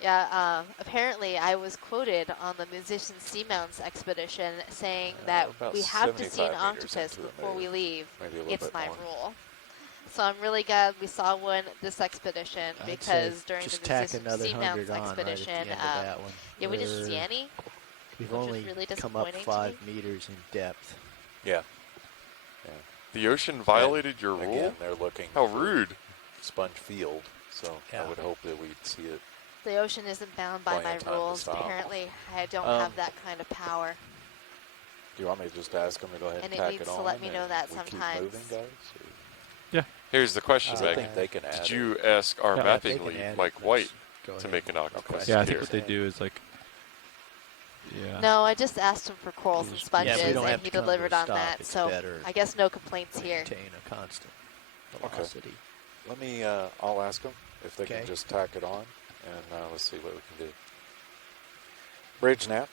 Yeah, apparently I was quoted on the Musician Seamounts expedition saying that about we have to see an 75 meters octopus into the before we move. leave. Maybe a little It's bit my more. rule. So I'm really glad we saw one this expedition I'd because say during just the tack Musician another Seamounts 100 on right at the expedition, end of that one. yeah, we didn't see any, We've which only was really come up disappointing to 5 me. meters in depth. Yeah. The ocean violated your rule? Again, they're looking How for rude. sponge field, so Yeah. I would hope that we'd see it. The ocean isn't bound by Plenty my of time to rules. stop. Apparently, I don't have that kind of power. Do you want me to just ask them to go ahead And and it tack needs it on? to let me know and that we sometimes. Keep moving, guys? Yeah. Here's the question, I Megan. think they can add Did it. you ask our Yeah, mapping they can lead, add it. Mike White, Go to ahead. make an octopus Yeah, I here? think what they do is like, yeah. No, I just asked him for corals and Yeah, sponges, we don't have and he to come to delivered a on stop. that. It's So better I guess no complaints here. Maintain a constant Okay. velocity. Let me, I'll ask them if they Okay. can just tack it on, and let's see what we can do. Bridge nap.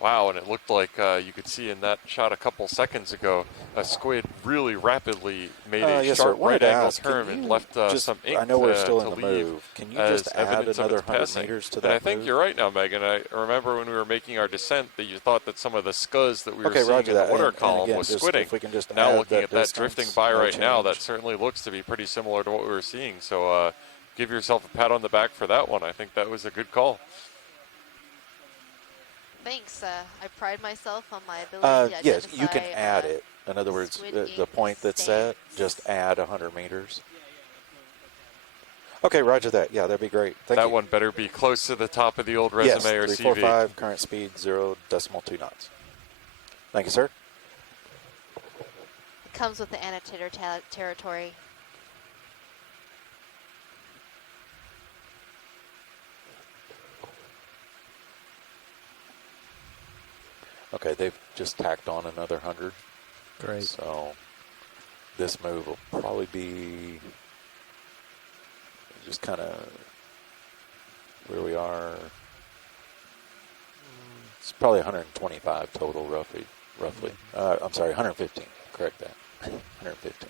Wow, and it looked like you could see in that shot a couple seconds ago, a squid really rapidly made a Yes, sir. sharp Wanted right to angle ask, can turn and you left just- some ink I know we're still to in the leave move. Can you as just add evidence of another its 100 passing. meters to And that I think move? you're right now, Megan. I remember when we were making our descent that you thought that some of the scuzz that we were Okay, seeing roger in that. the water And column again, was just squidding. if we can just Now add looking that at that distance, drifting by no right now, that change. certainly looks to be pretty similar to what we were seeing. So give yourself a pat on the back for that one. I think that was a good call. Thanks. I pride myself on my ability to Yes, identify. you can add it. In other words, squid the ink point that's set, stains. just add 100 meters. Okay, roger that. Yeah, that'd be great. Thank That you. one better be close to the top of the old Yes, resume or 345, current speed 0.2 knots. Thank you, sir. It comes with the annotator territory. Okay, they've just tacked on another 100. Great. So this move will probably be just kind of where we are. It's probably 125 total, roughly. I'm sorry, 115. Correct that. 115.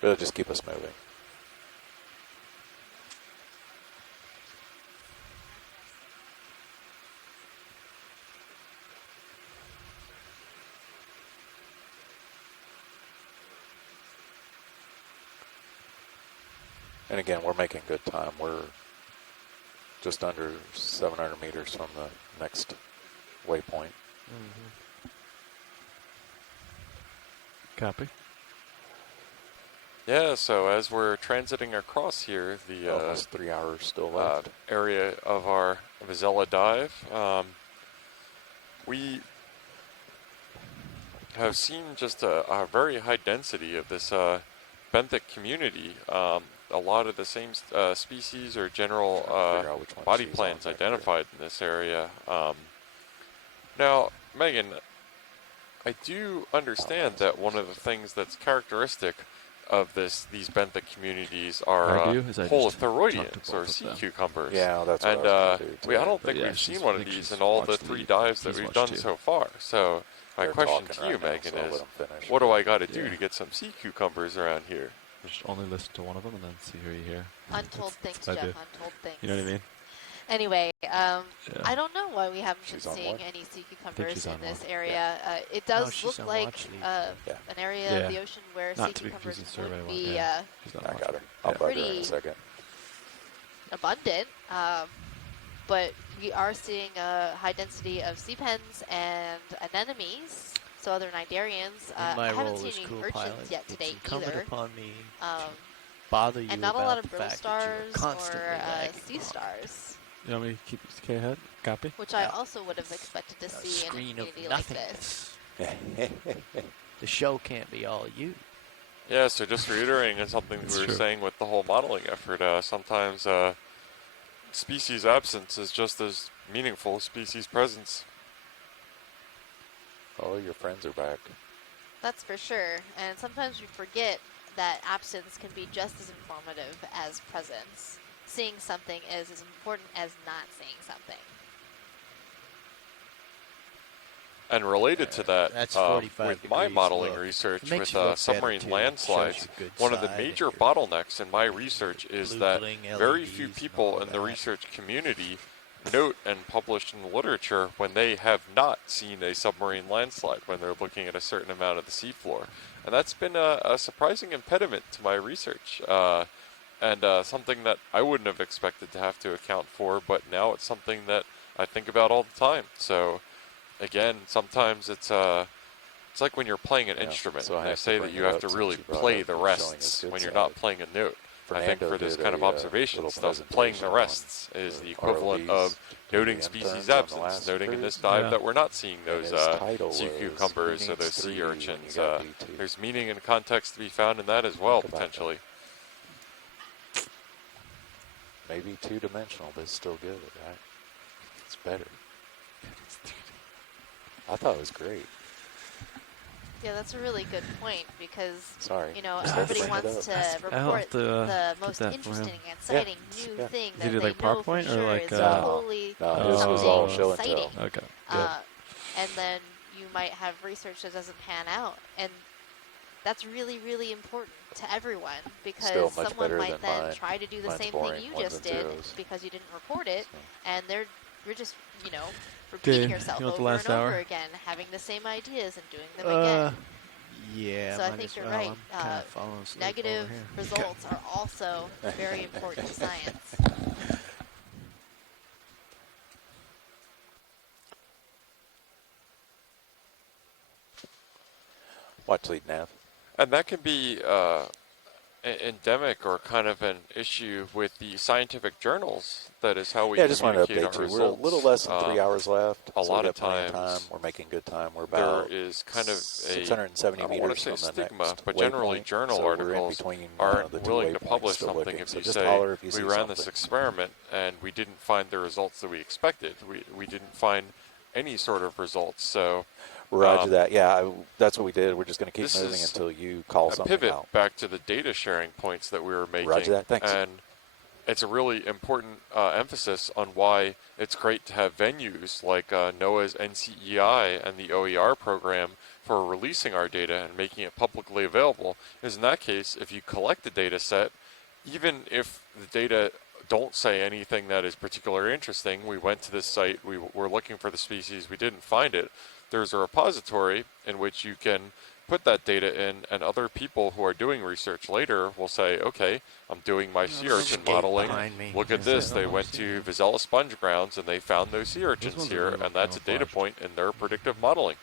But it'll just keep us moving. And again, we're making good time. We're just under 700 meters from the next waypoint. Copy. Yeah, so as we're transiting across here, the Almost 3 hours still left. Area of our Vazella dive, we have seen just a very high density of this benthic community. A lot of the same species or general body plans identified in this area. Now, Megan, I do understand that one of the things that's characteristic of these benthic communities are holothuroidians or sea cucumbers. Yeah, that's what and I was gonna do I today. don't think Yeah, we've she's- seen one I of think these she's in all the watched 3 the- dives that he's we've watched done 2. so far. So my They're question talking to you, right now, Megan, so I'll let is them finish. what do I got to do Yeah. to get some sea cucumbers around here? Just only listen to one of them and then see who you hear. Untold things, That's what I Jeff. do. Untold things. You know what I mean? Anyway, I don't know why we haven't She's been on seeing one. any sea she's cucumbers in on this one. area. It No, does she's look on like watch lead. an area Yeah. of the ocean where Not sea to be cucumbers confused with survey would one. be Yeah. She's not I on got watch. her. I'll bug her in a pretty second. abundant. But we are seeing a high density of sea pens and anemones. So other Cnidarians, In my I haven't role seen as any crew urchins pilot, yet it's today incumbent either. upon me Um, to bother you and not a about lot of the brittle fact that you are stars constantly or lagging sea behind. stars, You want me to keep stay ahead? Copy. which I also would have expected to see in a Screen of community like this. nothingness. The show can't be all you. Yeah, so just reiterating something That's we were true. saying with the whole modeling effort, sometimes species absence is just as meaningful as species presence. Oh, your friends are back. That's for sure. And sometimes we forget that absence can be just as informative as presence. Seeing something is as important as not seeing something. And related to that, That's 45 with my degrees. modeling Look, research it makes with you look better, submarine too. landslides, Shows your good one of the side major and your bottlenecks in my research is blue that bling very LEDs few and people all in the that. research community note and publish in the literature when they have not seen a submarine landslide, when they're looking at a certain amount of the seafloor. And that's been a surprising impediment to my research, and something that I wouldn't have expected to have to account for, but now it's something that I think about all the time. So, again, sometimes it's like when you're playing an instrument. so I They have to say that bring you it have up to since really you brought play up the showing his rests good when you're side. not playing a note. I think Fernando for this did kind of a, observation little stuff, playing the presentation rests is on the equivalent of ROVs noting to species interns on the absence, last noting in this cruise. dive Yeah. that we're not seeing And those his title sea was, cucumbers "Who or those Needs sea Three When You urchins. Got DT?" There's meaning and context to be found in that as well, Think about potentially. Maybe two-dimensional, but it's still good, right? It's better. I thought it was great. Yeah, that's a really good point because, Sorry. you know, Just had to everybody bring it wants up. to I'll report have to, the get most that for interesting him. and exciting new Yeah. thing Did that you do, they like, know for PowerPoint or sure like, is No, totally this was something all show and exciting. tell. Okay. And then you might have research that doesn't pan out, and that's really, really important to everyone because Still much someone better might than then mine. try to do the Mine's same boring, thing you ones just and did zeros. because you didn't report it, So. and you're just, you know, repeating Okay, yourself you want the over last and over hour? again, having the same ideas and doing them again. Yeah, So I might think as you're well. right. I'm kind of falling asleep Negative over here. results are also very important to science. Watch lead nav. And that can be endemic or kind of an issue with the scientific journals. That is how we Yeah, I just wanted to communicate update our you. We're a results. little less than 3 hours left. A so lot we of got plenty of times time. We're making good time. We're there about is kind of a 670 I don't want to meters say from the stigma, next but generally waypoint. journal So we're in articles between aren't the two willing to waypoints, publish still something looking. if So you just say holler if you we see ran this something. experiment and we didn't find the results that we expected. We didn't find any sort of results. So Roger that. Yeah, that's what we did. We're just going to keep this moving is until you call a something pivot out. back to the data sharing points that we were making. Roger that. Thanks. And it's a really important emphasis on why it's great to have venues like NOAA's NCEI and the OER program for releasing our data and making it publicly available. Because in that case, if you collect the data set, even if the data don't say anything that is particularly interesting, we went to this site, we were looking for the species, we didn't find it, there's a repository in which you can put that data in, and other people who are doing research later will say, okay, I'm doing my sea urchin modeling. Look at this. They went to Vazella sponge grounds and they found those sea urchins ones are here, really well and that's a data camouflaged. point in their predictive modeling.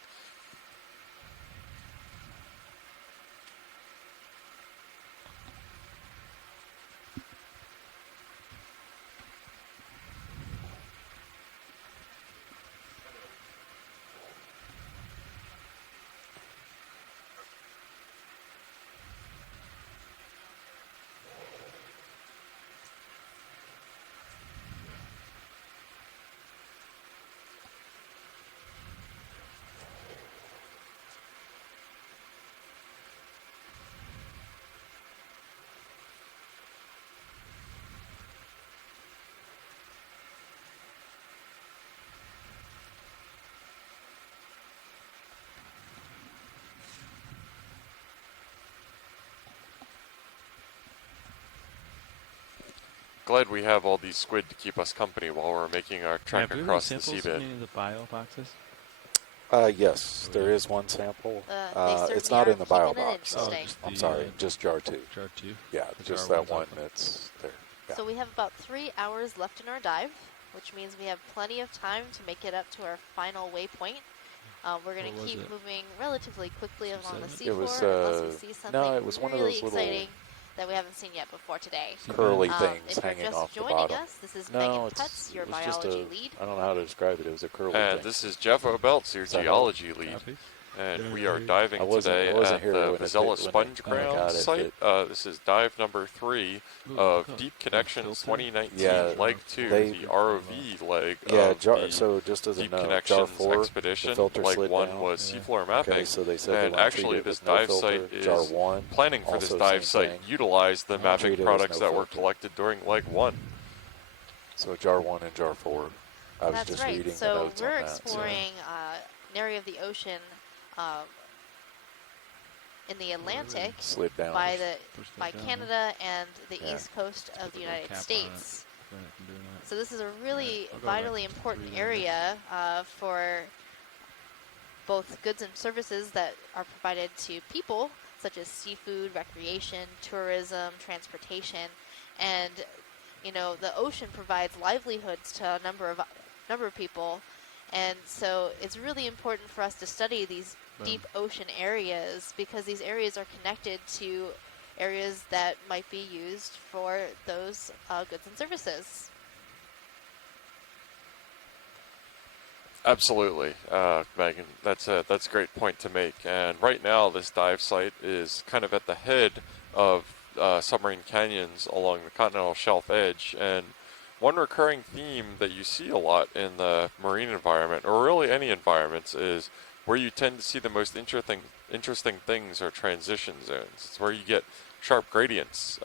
Glad we have all these squid to keep us company while we're making our trek do we have across any the samples seabed. in any of the bio boxes? Yes, there is one sample. It's certainly not are in the bio keeping it box. interesting. I'm sorry, just jar 2. Jar 2? Yeah, The just jar that one's one open. that's there. Yeah. So we have about 3 hours left in our dive, which means we have plenty of time to make it up to our final waypoint. We're going What to was keep it? moving relatively quickly along the It was, seafloor unless we see something no, it was one of really those little exciting that we haven't seen yet before today. curly things If you're hanging just off the joining bottom. us, this is No, Megan it Putz, your was just biology a, lead. I don't know how to describe it. It was a curly And thing. this is Jeff O'Belts, your Is that geology lead. Copy. And we are diving I wasn't today here at the when Vazella when Sponge when I Ground got it, site. This is dive number 3 of Deep Connections 2019, Yeah, Leg 2, they- the ROV leg Yeah, of jar, the so just as a Deep note, Connections jar 4, expedition. the filter Leg slid 1 down. was seafloor mapping. Okay, so they said they And want to treat actually, it this with no dive filter. site Jar is 1, planning for this also dive same site thing. utilize the mapping Treat it as products no that were filter. collected during Leg 1. So jar 1 and jar 4. I was That's just right. reading the So notes we're on that. exploring an area of the ocean in the Atlantic Slid down. by Pushed that by down, Canada and the Yeah. east coast of the Put a little United cap on it. States. Prevent it from doing that. So this is a really I'll go back vitally to important 3 minutes. area for both goods and services that are provided to people, such as seafood, recreation, tourism, transportation, and the ocean provides livelihoods to a number of people, and so it's really important for us to study these deep ocean areas because these areas are connected to areas that might be used for those goods and services. Absolutely, Megan. That's a great point to make. And right now, this dive site is kind of at the head of submarine canyons along the continental shelf edge. And one recurring theme that you see a lot in the marine environment, or really any environments, is where you tend to see the most interesting things are transition zones. It's where you get sharp gradients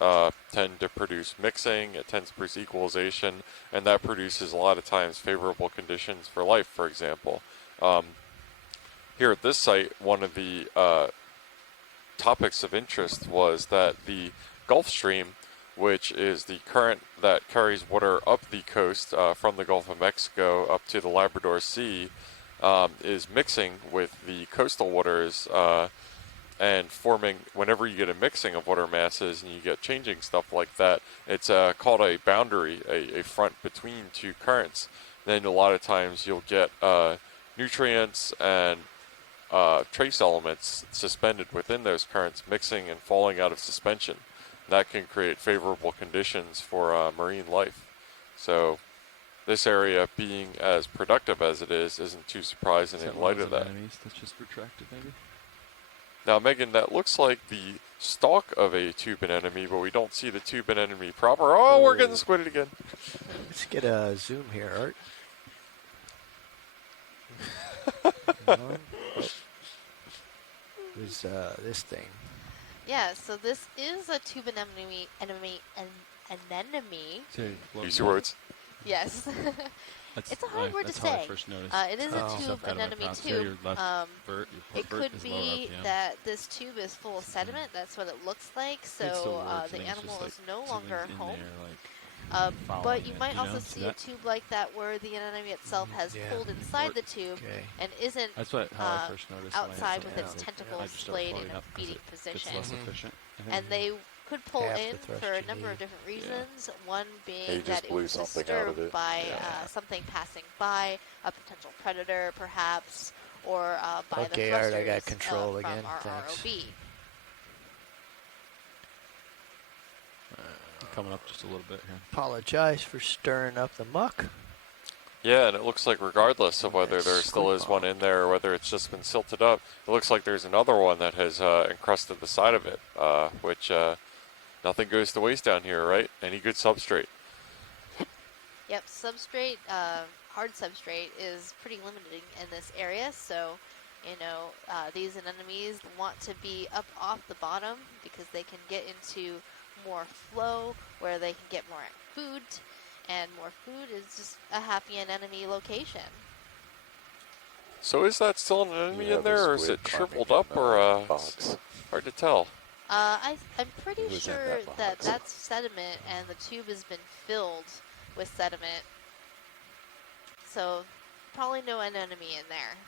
tend to produce mixing, it tends to produce equalization, and that produces a lot of times favorable conditions for life, for example. Here at this site, one of the topics of interest was that the Gulf Stream, which is the current that carries water up the coast from the Gulf of Mexico up to the Labrador Sea, is mixing with the coastal waters and forming, whenever you get a mixing of water masses and you get changing stuff like that, it's called a boundary, a front between two currents. Then a lot of times you'll get nutrients and trace elements suspended within those currents mixing and falling out of suspension. That can create favorable conditions for marine life. So this area being as productive as it is isn't too surprising in light of that. Enemies that's just retracted, maybe. Now, Megan, that looks like the stalk of a tube anemone, but we don't see the tube anemone proper. Oh, we're getting squidded again. Let's get a zoom here, Art. There's this thing. Yeah, so this is a tube anemone. Use your words. Yes. It's a hard word to that's how I say. first noticed. It is a tube anemone tube. It could be that this tube is full of sediment. That's what it looks like. So the animal is no longer home. But you might also see a tube like that where the anemone itself has pulled inside the tube and isn't how I first noticed outside with its tentacles splayed in a feeding position. And they could pull in for a number of different reasons. One being that it was disturbed by something passing by, a potential predator perhaps, or by the thrusters Art, I got control from again. our Thanks. ROV. Coming up just a little bit here. Apologize for stirring up the muck. Yeah, and it looks like regardless of whether there still is one in there or whether it's just been silted up, it looks like there's another one that has encrusted the side of it, which nothing goes to waste down here, right? Any good substrate. Yep, substrate, hard substrate is pretty limiting in this area, so these anemones want to be up off the bottom because they can get into more flow where they can get more food, and more food is just a happy anemone location. So is that still an anemone in there, or is it shriveled up, or hard to tell? I'm pretty sure that that's sediment, and the tube has been filled with sediment. So probably no anemone in there.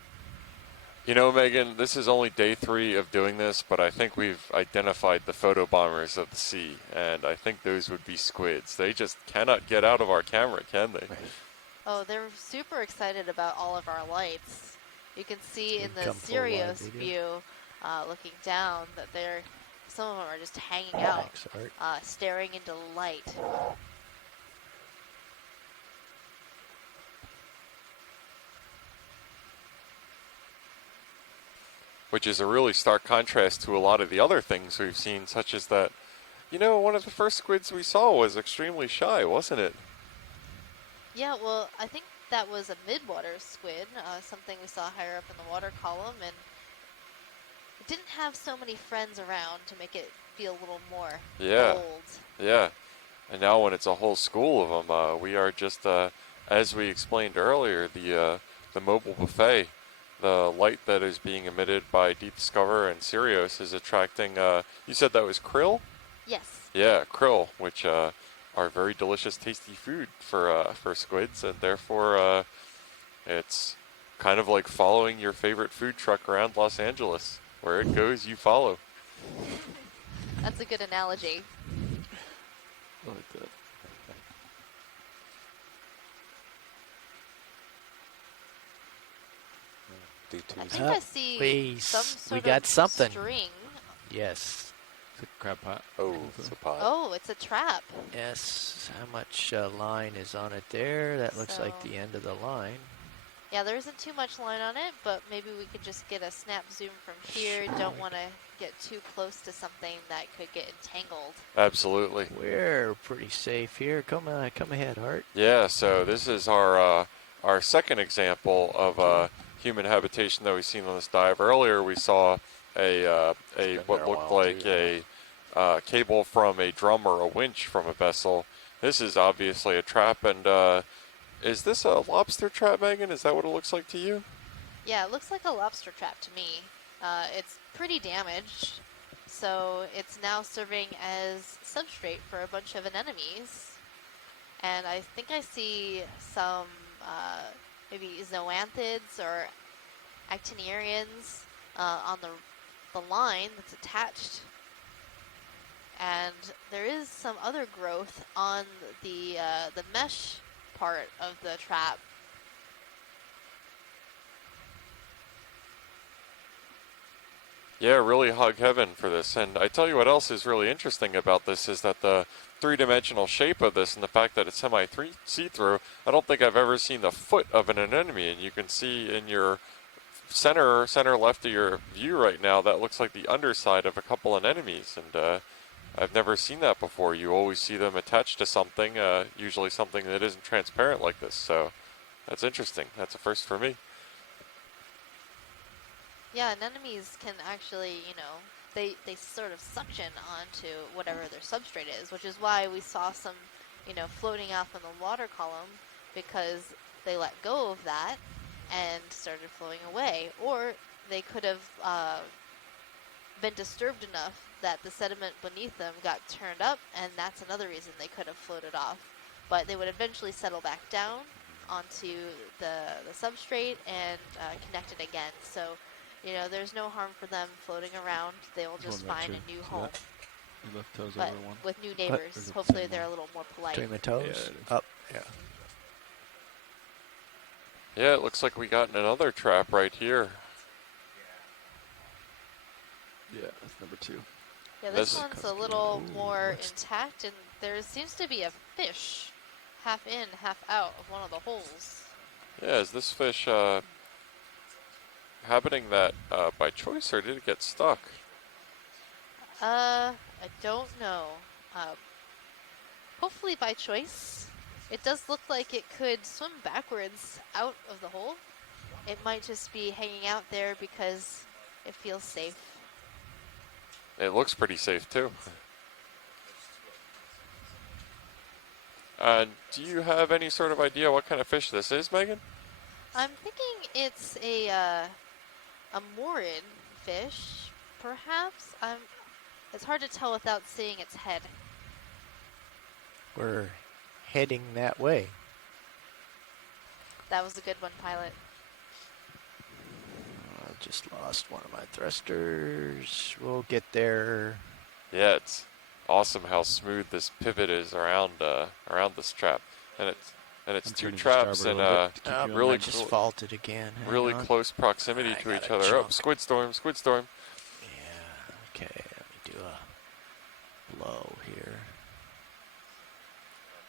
You know, Megan, this is only day 3 of doing this, but I think we've identified the photobombers of the sea, and I think those would be squids. They just cannot get out of our camera, can they? Oh, they're super excited about all of our lights. You can see in the Come full wide Sirius video. view, looking down, that some of them are just hanging out, Thanks, Art. staring into light. Which is a really stark contrast to a lot of the other things we've seen, such as that, one of the first squids we saw was extremely shy, wasn't it? Yeah, well, I think that was a midwater squid, something we saw higher up in the water column, and it didn't have so many friends around to make it feel a little more bold. Yeah. And now when it's a whole school of them, we are just, as we explained earlier, the mobile buffet, the light that is being emitted by Deep Discover and Sirius is attracting, you said that was krill? Yes. Yeah, krill, which are very delicious, tasty food for squids, and therefore it's kind of like following your favorite food truck around Los Angeles. Where it goes, you follow. That's a good analogy. I like that. D2's I think I see some sort we got of something. string. Yes. It's a crab pot. Oh, it's a pot. Oh, it's a trap. Yes. How much line is on it there? That looks like the end of the line. Yeah, there isn't too much line on it, but maybe we could just get a snap zoom from here. Don't want to get too close to something that could get entangled. Absolutely. We're pretty safe here. Come ahead, Art. Yeah, so this is our second example of human habitation that we've seen on this dive. Earlier we saw a what looked like a cable from a drum or a winch from a vessel. This is obviously a trap, and is this a lobster trap, Megan? Is that what it looks like to you? Yeah, it looks like a lobster trap to me. It's pretty damaged, so it's now serving as substrate for a bunch of anemones. And I think I see some maybe zoanthids or actiniarians on the line that's attached. And there is some other growth on the mesh part of the trap. Yeah, really hog heaven for this. And I tell you what else is really interesting about this is that the three-dimensional shape of this and the fact that it's semi-see-through, I don't think I've ever seen the foot of an anemone. And you can see in your center left of your view right now, that looks like the underside of a couple anemones. And I've never seen that before. You always see them attached to something, usually something that isn't transparent like this. So that's interesting. That's a first for me. Yeah, anemones can actually, they sort of suction onto whatever their substrate is, which is why we saw some, floating off in the water column, because they let go of that and started flowing away. Or they could have been disturbed enough that the sediment beneath them got turned up, and that's another reason they could have floated off. But they would eventually settle back down onto the substrate and connect it again. So, there's no harm for them floating around. They will just find a new home. Your left toe's But over one. with new neighbors, hopefully they're a little more polite. Between the toes? Yeah, Up. Yeah. Yeah, it looks like we got another trap right here. Yeah, that's number 2. Yeah, this one's a little more intact, and there seems to be a fish half in, half out of one of the holes. Yeah, is this fish happening that by choice, or did it get stuck? I don't know. Hopefully by choice. It does look like it could swim backwards out of the hole. It might just be hanging out there because it feels safe. It looks pretty safe too. Do you have any sort of idea what kind of fish this is, Megan? I'm thinking it's a morid fish, perhaps. It's hard to tell without seeing its head. We're heading that way. That was a good one, pilot. I just lost one of my thrusters. We'll get there. Yeah, it's awesome how smooth this pivot is around this trap, and And it's I'm two turning to traps starboard in a little bit to keep you on really I just faulted again. Hang really on. close proximity I to each got a other. Oh, chunk. squid storm, squid storm. Yeah. Okay. Let me do a blow here.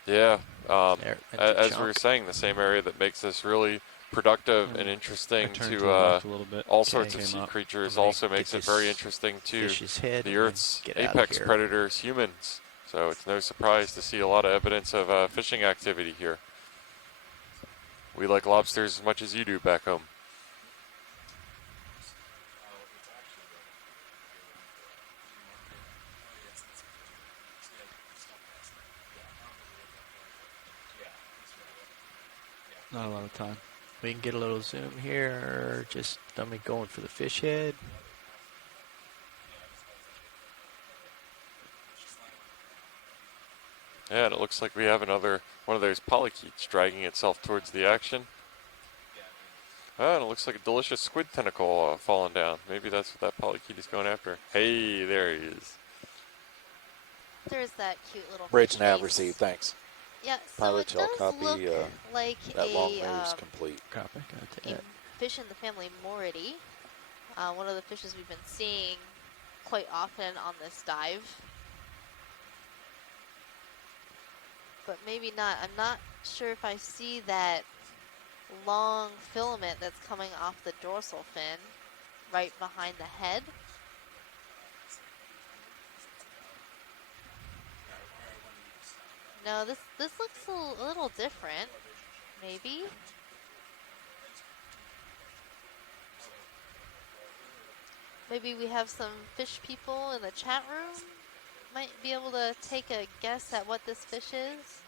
Yeah. There, that's a As we were chunk. saying, the same area that makes this really productive and I interesting turned to to the left a little bit. all Okay. sorts of Came sea up. creatures I'm gonna also get makes it this very interesting to fish's head the and then Earth's get out of apex here. predators, humans. So it's no surprise to see a lot of evidence of fishing activity here. We like lobsters as much as you do back home. Not a lot of time. We can get a little zoom here. Just let me going for the fish head. Yeah, and it looks like we have another one of those polychaetes dragging itself towards the action. Oh, and it looks like a delicious squid tentacle falling down. Maybe that's what that polychaete is going after. Hey, there he is. There's that cute little Bridge fish nav face. received, thanks. Yeah, so Pilot it shall does copy, look like that long a news complete. Copy. a fish in the family Moridae. One of the fishes we've been seeing quite often on this dive. But maybe not. I'm not sure if I see that long filament that's coming off the dorsal fin right behind the head. No, this looks a little different. Maybe. Maybe we have some fish people in the chat room might be able to take a guess at what this fish is.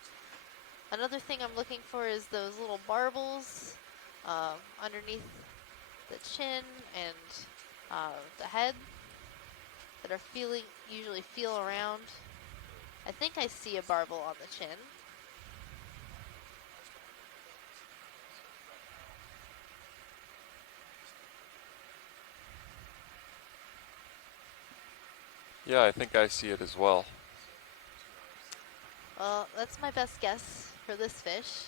Another thing I'm looking for is those little barbels underneath the chin and the head that are usually feel around. I think I see a barbel on the chin. Yeah, I think I see it as well. Well, that's my best guess for this fish.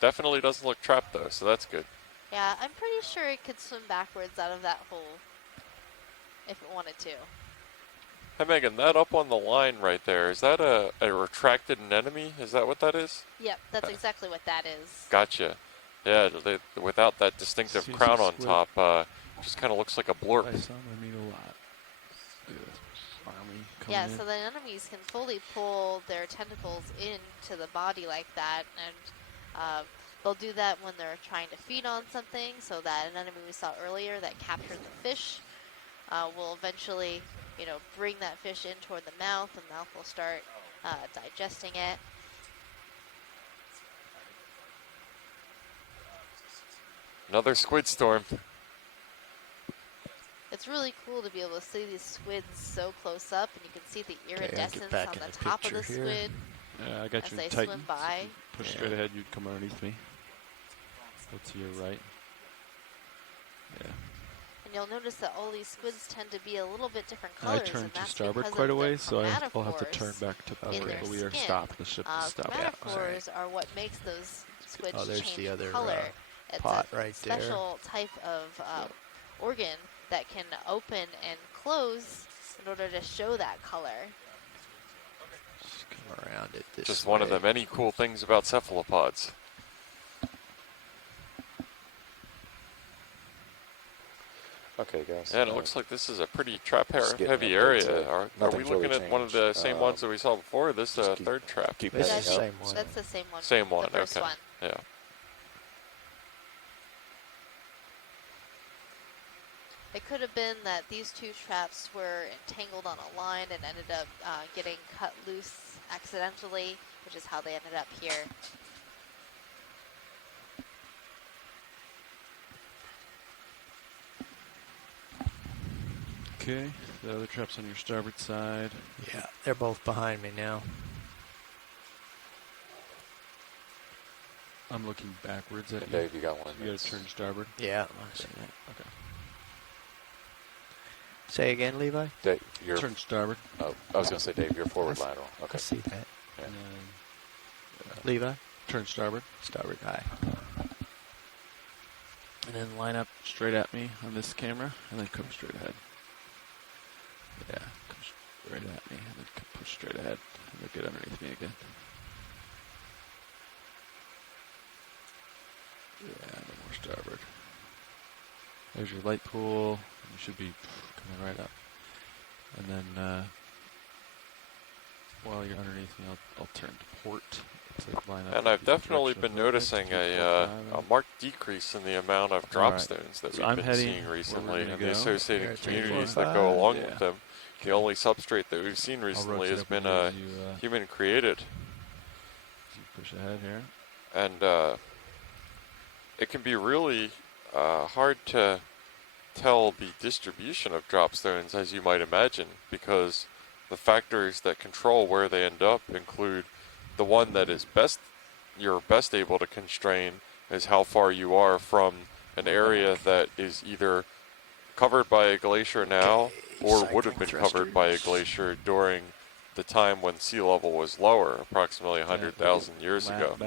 Definitely doesn't look trapped though, so that's good. Yeah, I'm pretty sure it could swim backwards out of that hole if it wanted to. Hey Megan, that up on the line right there, is that a retracted anemone? Is that what that is? Yep, that's exactly what that is. Gotcha. Yeah, without that distinctive See, crown see on squid. top, just kind of looks like a blorp. I saw them eat a lot. Look at this army coming Yeah, in. so the anemones can fully pull their tentacles into the body like that, and they'll do that when they're trying to feed on something. So that anemone we saw earlier that captured the fish will eventually, bring that fish in toward the mouth. The mouth will start digesting it. Another squid storm. It's really cool to be able to see these squids so close up, and you can see the I'll get iridescence back on in the the top of the picture here. squid Yeah, I got as you they in Titan. swim by. Push straight ahead, you'd come underneath me. Go to your right. Yeah. And you'll notice that all these squids tend to be a little bit different I colors, turned and to that's starboard because quite of a the ways, so I'll have to turn chromatophores back to in port, their but we are skin. stopped. The ship is stopped. Chromatophores are what makes those squids Oh, there's change the other color. It's pot a right there. special type of organ that can open and close in order to show that color. Just come around it this Just way. one of the many cool things about cephalopods. Okay, guys. Yeah, and it looks like this is a pretty trap Just getting heavy updates. area. Are we Nothing's looking really at one of the changed. same ones that we saw before? This just third trap. keep This heading is the up. same one. That's the same one. Same one, The first okay. one. Yeah. It could have been that these two traps were entangled on a line and ended up getting cut loose accidentally, which is how they ended up here. Okay, the other trap's on your starboard side. Yeah, they're both behind me now. I'm looking backwards at And you. Dave, you got one. You gotta turn starboard. Yeah, I see that. Okay. Say again, Levi? Dave, you're. Turn starboard. Oh, I was going to say, Dave, you're forward lateral. I Okay. see that. Yeah. And then, Levi? Turn starboard. Starboard. Aye. And then line up straight at me on this camera, and then come straight ahead. Yeah, come straight at me, and then push straight ahead, and then get underneath me again. Yeah, no more starboard. There's your light pool. You should be coming right up. And then while you're underneath me, I'll turn to port to line up. And I've definitely been noticing a marked decrease in the amount of drop stones that we've been seeing recently and the associated communities that go along with them. The only substrate that we've seen recently has been human created. Push ahead here. And it can be really hard to tell the distribution of drop stones, as you might imagine, because the factors that control where they end up include the one that is you're best able to constrain is how far you are from an area that is either covered by a glacier now or would have been covered by a glacier during the time when sea level was lower, approximately 100,000 years ago.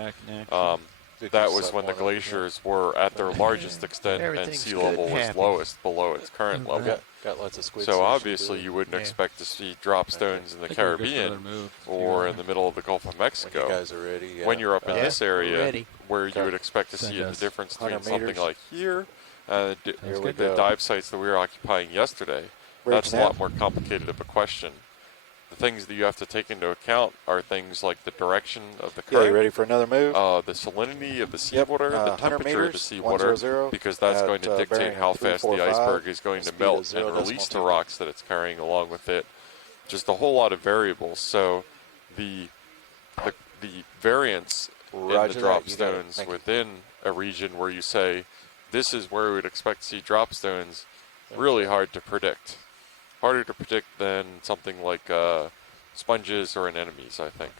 That was when the glaciers were at their largest extent and sea level was lowest below its current level. Got lots of squid. So obviously you wouldn't expect to see drop stones in the Caribbean or in the middle of the Gulf of Mexico. When you guys are ready, when you're up in this area where you would expect to see the difference between something like here and the dive sites that we were occupying yesterday. That's a lot more complicated of a question. The things that you have to take into account are things like the direction of the current. Yeah, you ready for another move? The salinity of the seawater, the temperature of the seawater, because that's going to dictate how fast the iceberg is going to melt and release the rocks that it's carrying along with it. Just a whole lot of variables. So the variance in the drop stones within a region where you say this is where we would expect to see drop stones, really hard to predict. Harder to predict than something like sponges or anemones, I think.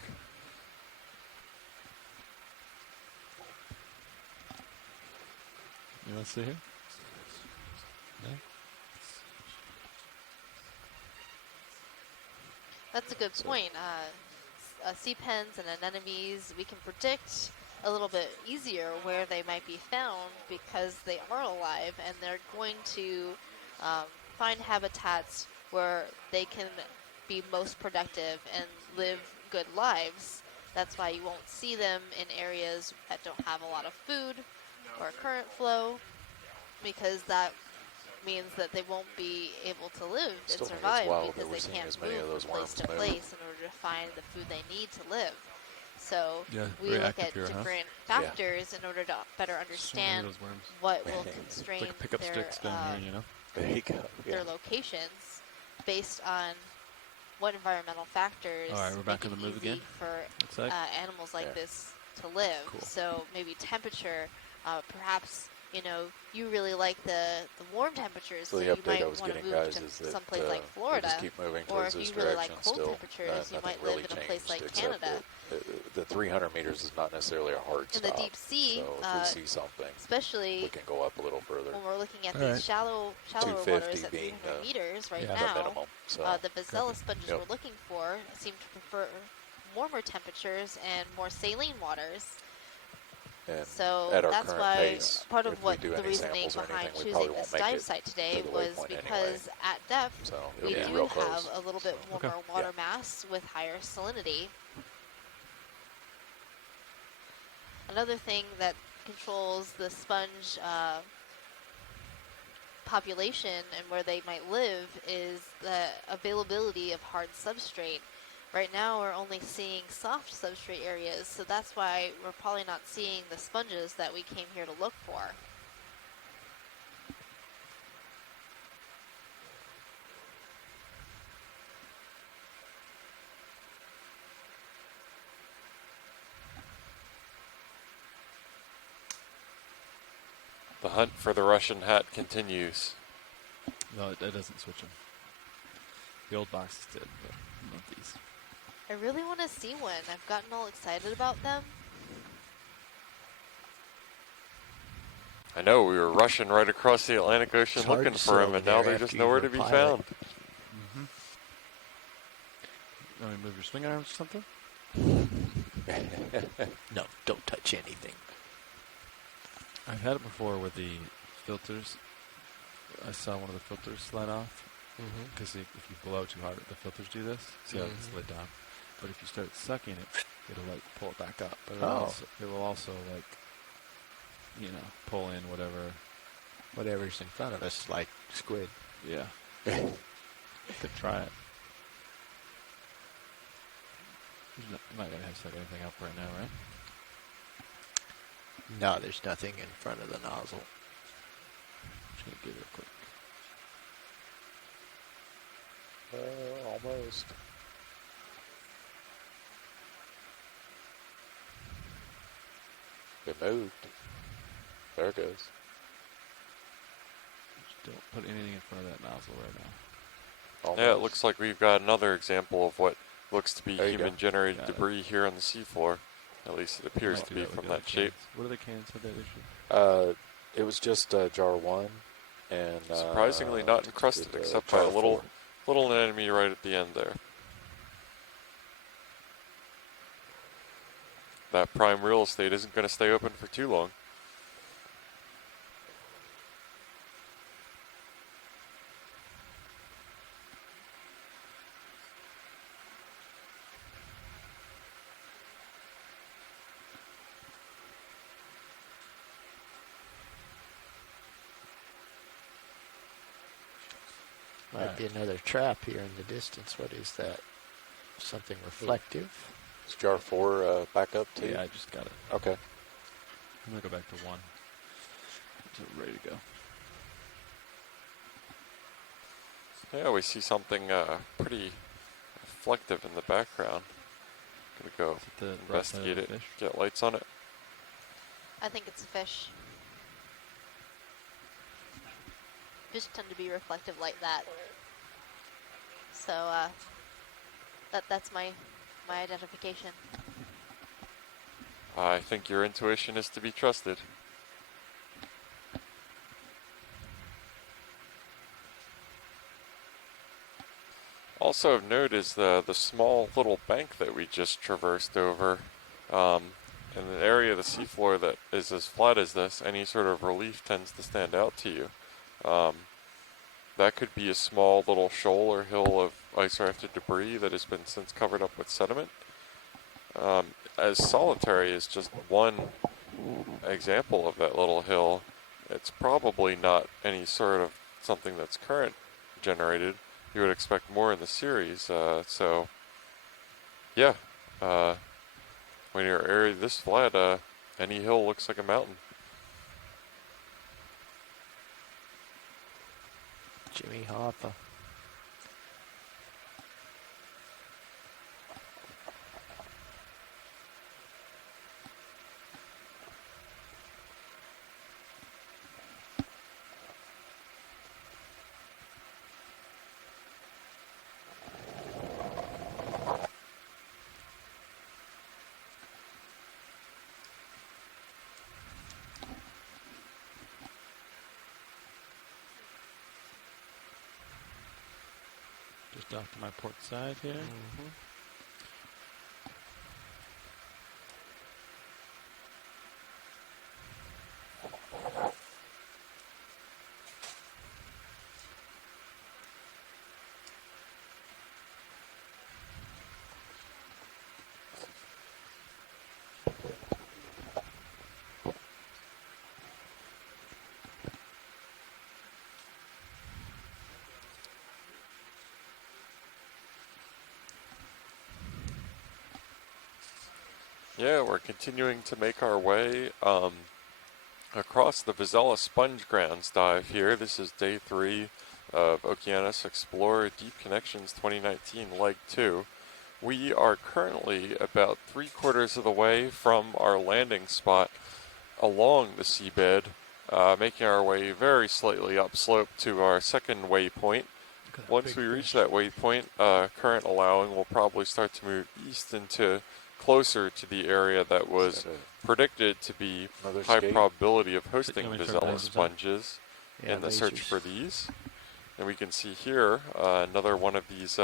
You want to see here? No? That's a good point. Sea pens and anemones, we can predict a little bit easier where they might be found because they are alive and they're going to find habitats where they can be most productive and live good lives. That's why you won't see them in areas that don't have a lot of food or current flow, because that means that they won't be able to live and survive because they can't move from place to place in order to find the food they need to live. So we look at different factors in order to better understand what will constrain their locations based on what environmental factors make it easy for animals like this to live. So maybe temperature, perhaps you really like the warm temperatures, so you might want to move to someplace like Florida. Or if you really like cold temperatures, you might live in a place like Canada. The 300 meters is not necessarily a hard stop. In the deep sea, so if we see something, especially we can go up a little further. When we're looking at these shallower waters at 300 meters right now, minimum, the Vazella sponges we're looking for seem to prefer warmer temperatures and more saline waters. And so that's why part of what the reasoning behind choosing this dive site today was because at depth we do have a little bit warmer water mass with higher salinity. Another thing that controls the sponge population and where they might live is the availability of hard substrate. Right now we're only seeing soft substrate areas, so that's why we're probably not seeing the sponges that we came here to look for. The hunt for the Russian hat continues. No, it doesn't switch them. The old boxes did, but not these. I really want to see one. I've gotten all excited about them. I know, we were rushing right across the Atlantic Ocean looking for them, and now they're just nowhere to be found. Want me to move your swing arms or something? No, don't touch anything. I've had it before with the filters. I saw one of the filters slide off. Because if you blow too hard, the filters do this. See how it slid down? But if you start sucking it, it'll like pull it back up. But it will also like, you know, pull in whatever's in front of us, like squid. Yeah. Could try it. I'm not gonna have set anything up right now, right? No, there's nothing in front of the nozzle. Just gonna give it a quick. Almost. It moved. There it goes. Just don't put anything in front of that nozzle right now. Almost. Yeah, it looks like we've got another example of what looks to be There you go. human-generated debris here on the seafloor. At least it appears Might to do be that from with the that shape. cans. What are the cans have that issue? It was just jar 1, and Surprisingly not encrusted, except by a jar little 4. anemone right at the end there. That prime real estate isn't going to stay open for too long. Might be another trap here in the distance. What is that? Something reflective? Is jar 4 back up too? Yeah, I just got it. Okay. I'm gonna go back to 1. So ready to go. Yeah, we see something pretty reflective in the background. Gonna go the investigate it, fish? get lights on it. I think it's a fish. Fish tend to be reflective like that. So that's my identification. I think your intuition is to be trusted. Also of note is the small little bank that we just traversed over. In an area of the seafloor that is as flat as this, any sort of relief tends to stand out to you. That could be a small little shoal or hill of ice-rafted debris that has been since covered up with sediment. As solitary as just one example of that little hill, it's probably not any sort of something that's current generated. You would expect more in the series. So, yeah, when you're area this flat, any hill looks like a mountain. Jimmy Hoffa. Just off to my port side here. Yeah, we're continuing to make our way across the Vazella Sponge Grounds dive here. This is day 3 of Okeanos Explorer Deep Connections 2019 Leg 2. We are currently about 3/4 of the way from our landing spot along the seabed, making our way very slightly upslope to our second waypoint. Once we reach that waypoint, current allowing, we'll probably start to move east into closer to the area that was predicted to be high probability of hosting Vazella sponges in the search for these. And we can see here another one of these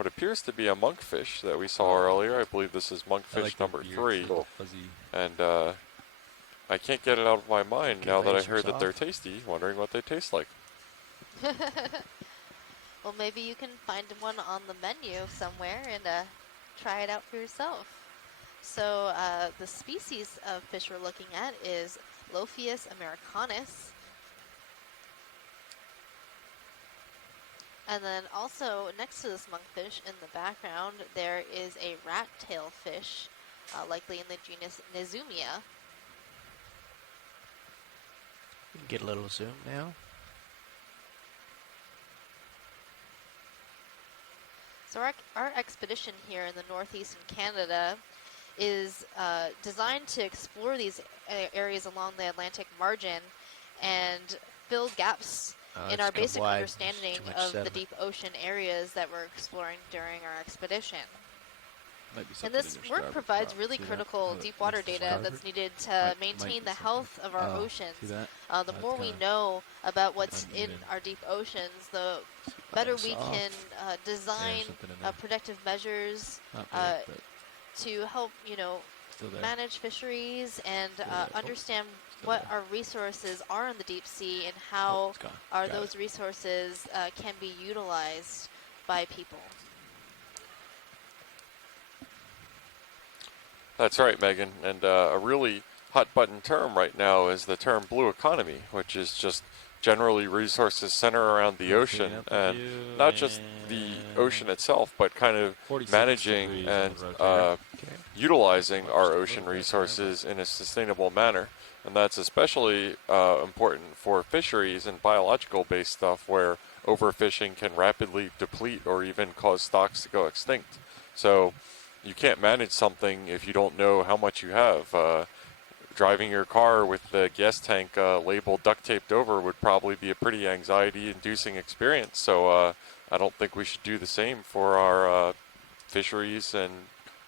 what appears to be a monkfish that we saw earlier. I believe this is monkfish like number the 3. cool. Fuzzy. And I can't get it out of my mind now that I heard that they're off. tasty, wondering what they taste like. Well, maybe you can find one on the menu somewhere and try it out for yourself. So the species of fish we're looking at is Lophius americanus. And then also next to this monkfish in the background, there is a rat-tail fish, likely in the genus Nezumia. You can get a little zoom now. So our expedition here in the northeastern Canada is designed to explore these areas along the Atlantic margin and fill gaps in our basic understanding of the deep ocean areas that we're exploring during our expedition. And this work provides really critical deep water data that's needed to maintain the health of our oceans. The more we know about what's in our deep oceans, the better we can design protective measures to help, manage fisheries and understand what our resources are in the deep sea and how those resources can be utilized by people. That's right, Megan. And a really hot button term right now is the term blue economy, which is just generally resources center around the ocean, and not just the ocean itself, but kind of managing and utilizing our ocean resources in a sustainable manner. And that's especially important for fisheries and biological-based stuff where overfishing can rapidly deplete or even cause stocks to go extinct. So you can't manage something if you don't know how much you have. Driving your car with the gas tank labeled duct taped over would probably be a pretty anxiety-inducing experience. So I don't think we should do the same for our fisheries and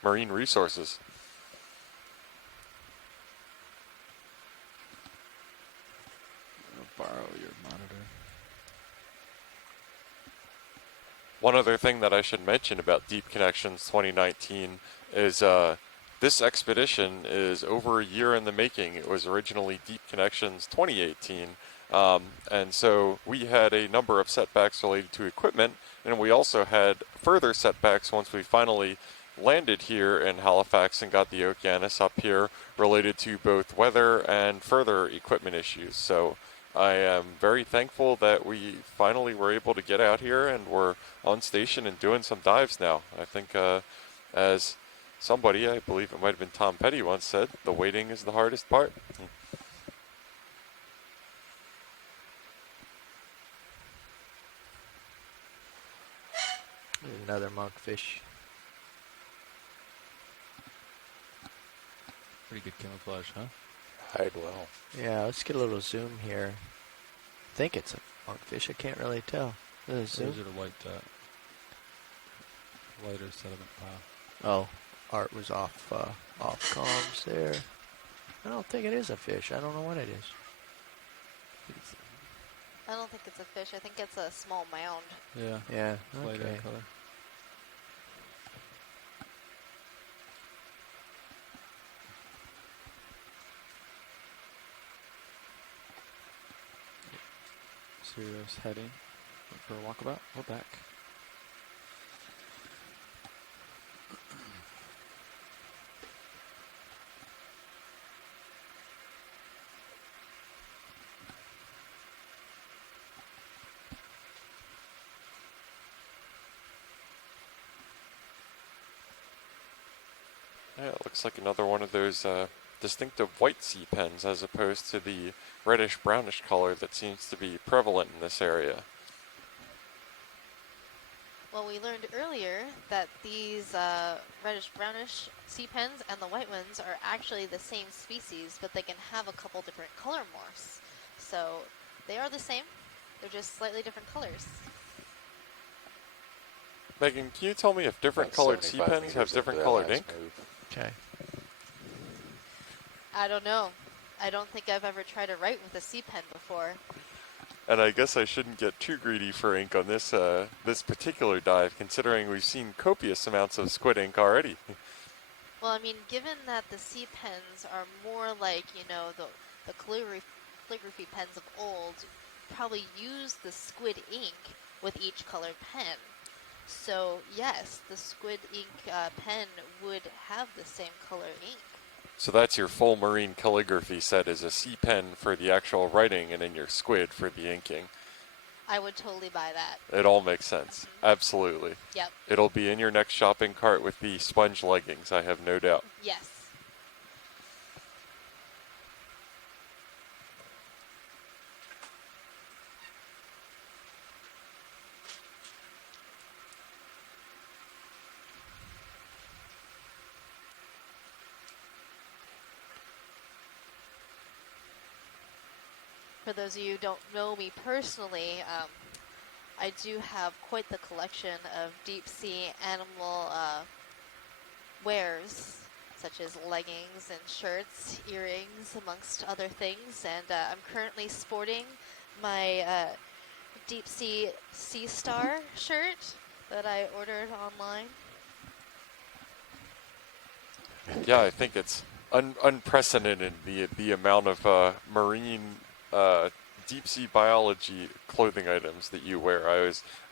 marine resources. I'll borrow your monitor. One other thing that I should mention about Deep Connections 2019 is this expedition is over a year in the making. It was originally Deep Connections 2018, and so we had a number of setbacks related to equipment, and we also had further setbacks once we finally landed here in Halifax and got the Okeanos up here related to both weather and further equipment issues. So I am very thankful that we finally were able to get out here and we're on station and doing some dives now. I think as somebody, I believe it might have been Tom Petty once said, the waiting is the hardest part. There's another monkfish. Pretty good camouflage, huh? Hide well. Yeah, let's get a little zoom here. I think it's a monkfish. I can't really tell. Those are the white, lighter sediment pile. Oh, Art was off comms there. I don't think it is a fish. I don't know what it is. I don't think it's a fish. I think it's a small mound. Yeah. Yeah. Lighter Okay. color. Serious heading. Went for a walkabout. We're back. Yeah, it looks like another one of those distinctive white sea pens as opposed to the reddish-brownish color that seems to be prevalent in this area. Well, we learned earlier that these reddish-brownish sea pens and the white ones are actually the same species, but they can have a couple different color morphs. So they are the same, they're just slightly different colors. Megan, can you tell me if different colored sea pens have different colored ink? Okay. I don't know. I don't think I've ever tried to write with a sea pen before. And I guess I shouldn't get too greedy for ink on this this particular dive, considering we've seen copious amounts of squid ink already. Well, I mean, given that the sea pens are more like, you know, the calligraphy pens of old, probably use the squid ink with each colored pen. So, yes, the squid ink pen would have the same color ink. So that's your full marine calligraphy set is a C pen for the actual writing and then your squid for the inking. I would totally buy that. It all makes sense. Absolutely. Yep. It'll be in your next shopping cart with the sponge leggings, I have no doubt. Yes. For those of you who don't know me personally, I do have quite the collection of deep sea animal wares, such as leggings and shirts, earrings, amongst other things. And I'm currently sporting my deep sea Sea Star shirt that I ordered online. Yeah, I think it's unprecedented the amount of marine deep sea biology clothing items that you wear. I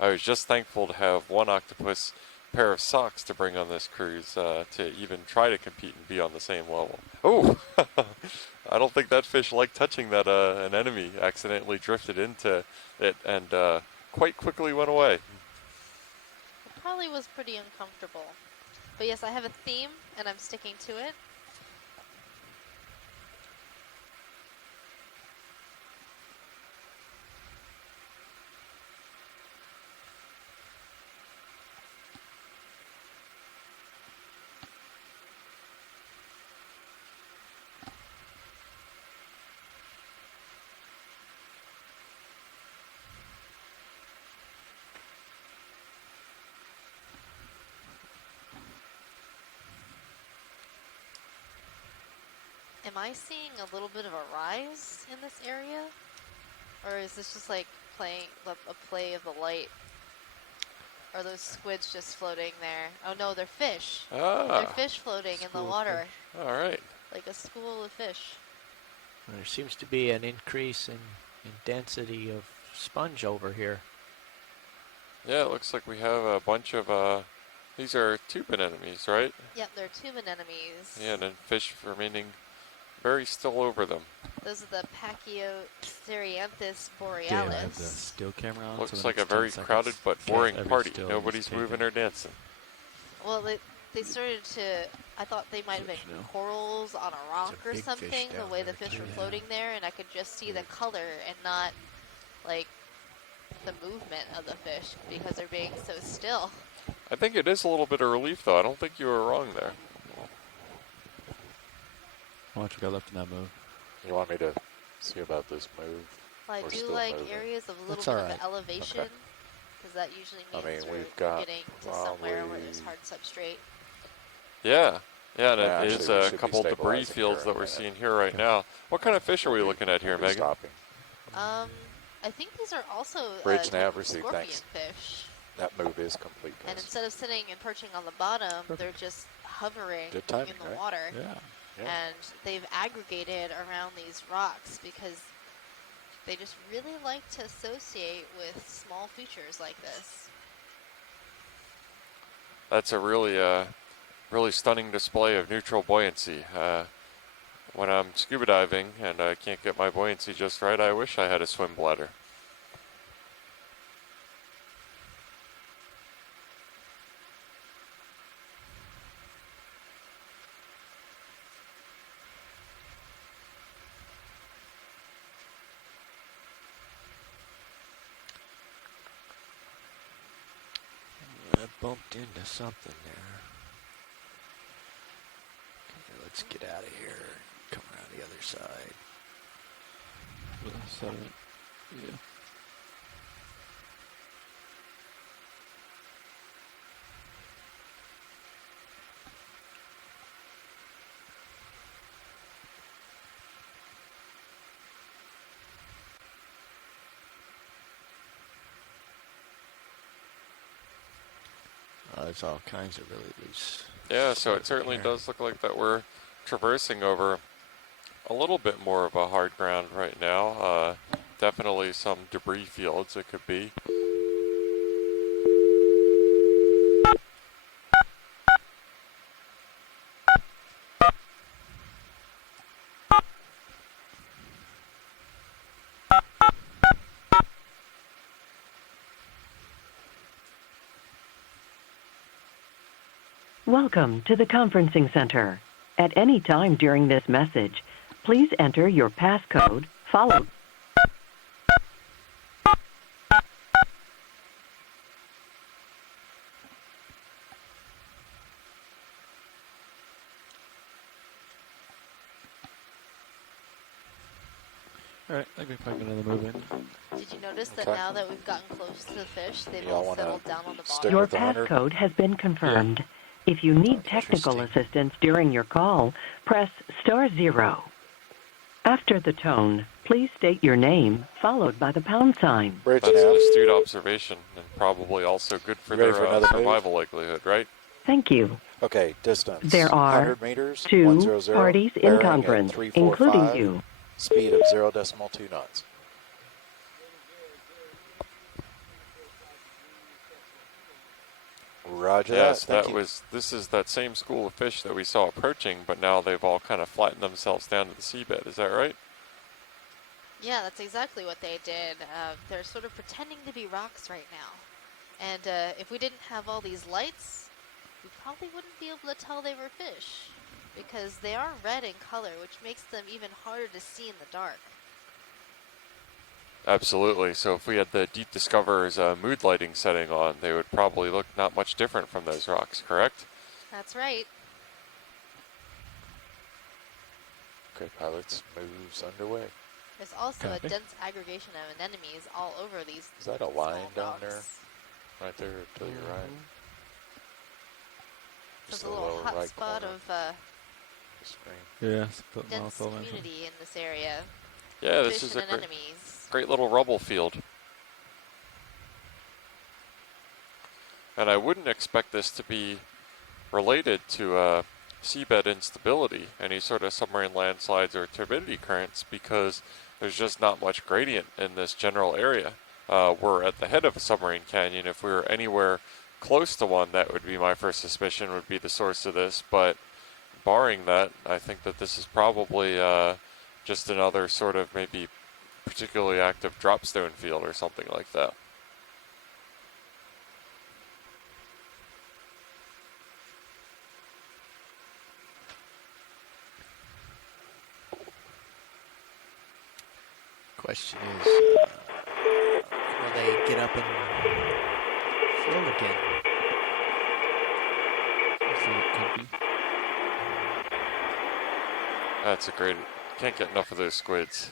was just thankful to have one octopus pair of socks to bring on this cruise to even try to compete and be on the same level. Oh, I don't think that fish liked touching that an enemy accidentally drifted into it and quite quickly went away. It probably was pretty uncomfortable. But yes, I have a theme and I'm sticking to it. Am I seeing a little bit of a rise in this area? Or is this just like playing a play of the light? Are those squids just floating there? Oh no, they're fish. Ah. They're fish floating in the water. All right. Like a school of fish. There seems to be an increase in density of sponge over here. Yeah, it looks like we have a bunch of these are tube anemones, right? Yep, they're tube anemones. Yeah, and then fish remaining very still over them. Those are the Pachyosterianthus borealis. Yeah, I have the still camera on. Looks so like a 10 very seconds, crowded but boring every party. still Nobody's is taken. moving or dancing. Well, they started to, I thought they might have been corals on a rock or big fish something, the down way there, the fish too. were floating there, and I could just see the color and not, like, the movement of the fish because they're being so still. I think it is a little bit of relief, though. I don't think you were wrong there. How much we got left in that move? You want me to see about this move? Well, I We're do still like moving. areas of a little That's bit all of right. elevation, Okay. because that usually I means mean, we're we've got getting to somewhere where there's probably- hard substrate. Yeah. Yeah, and Yeah, it actually, is we a should be couple debris stabilizing fields here that in a we're minute. seeing here right now. What kind of fish are we looking at here, We'll be Megan? stopping. I think these are also Bridge nav received, scorpion thanks. fish. That move is complete. And guys. instead of sitting and perching on the bottom, they're just hovering Good timing, in the right? water. Yeah. Yeah. And they've aggregated around these rocks because they just really like to associate with small features like this. That's a really stunning display of neutral buoyancy. When I'm scuba diving and I can't get my buoyancy just right, I wish I had a swim bladder. I bumped into something there. Okay, let's get out of here. Come around the other side. Sediment. Yeah. there's all kinds of really loose. Yeah, so stuff it certainly here. does look like that we're traversing over a little bit more of a hard ground right now. Definitely some debris fields it could be. Welcome to the conferencing center. At any time during this message, please enter your passcode followed. Alright, I think we probably get another move in. Did you notice that Okay. now that we've gotten close to the fish, they've Y'all all wanna settled down on the stick bottom? Your with the 100? passcode has been confirmed. If you need technical assistance during your call, press *0. After the tone, please state your name, followed by the pound sign. That's an astute observation, and probably also good for You ready their for another move? survival likelihood, right? Thank you. Okay, distance. There are 100 meters, 2 100, parties in bearing at conference, 345, including you. speed of 0.2 knots. Roger that. Yes, Thank that you. was. This is that same school of fish that we saw approaching, but now they've all kind of flattened themselves down to the seabed. Is that right? Yeah, that's exactly what they did. They're sort of pretending to be rocks right now. And if we didn't have all these lights, we probably wouldn't be able to tell they were fish, because they are red in color, which makes them even harder to see in the dark. Absolutely. So if we had the Deep Discoverer's mood lighting setting on, they would probably look not much different from those rocks, correct? That's right. Okay, pilots, moves underway. There's also Copy. a dense aggregation of anemones all over these. Is that a line small down there? docks. Right there to your right. There's Just a the little lower hot right spot corner of the screen. Yeah, split dense mouth all that. community in this area. Yeah, this Fish is a and great, anemones. great little rubble field. And I wouldn't expect this to be related to seabed instability, any sort of submarine landslides or turbidity currents, because there's just not much gradient in this general area. We're at the head of a submarine canyon. If we were anywhere close to one, that would be my first suspicion would be the source of this, but barring that, I think that this is probably just another sort of maybe particularly active dropstone field or something like that. Question is, will they get up and float again? That's a great, can't get enough of those squids.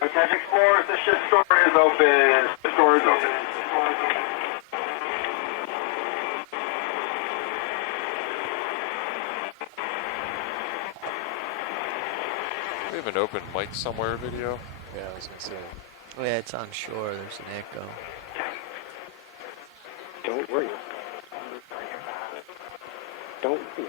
Attention explorers, the ship's door is open. The door is open. We have an open mic somewhere video. Yeah, I was going to say. Oh, yeah, it's on shore. There's an echo. Don't worry. Don't worry.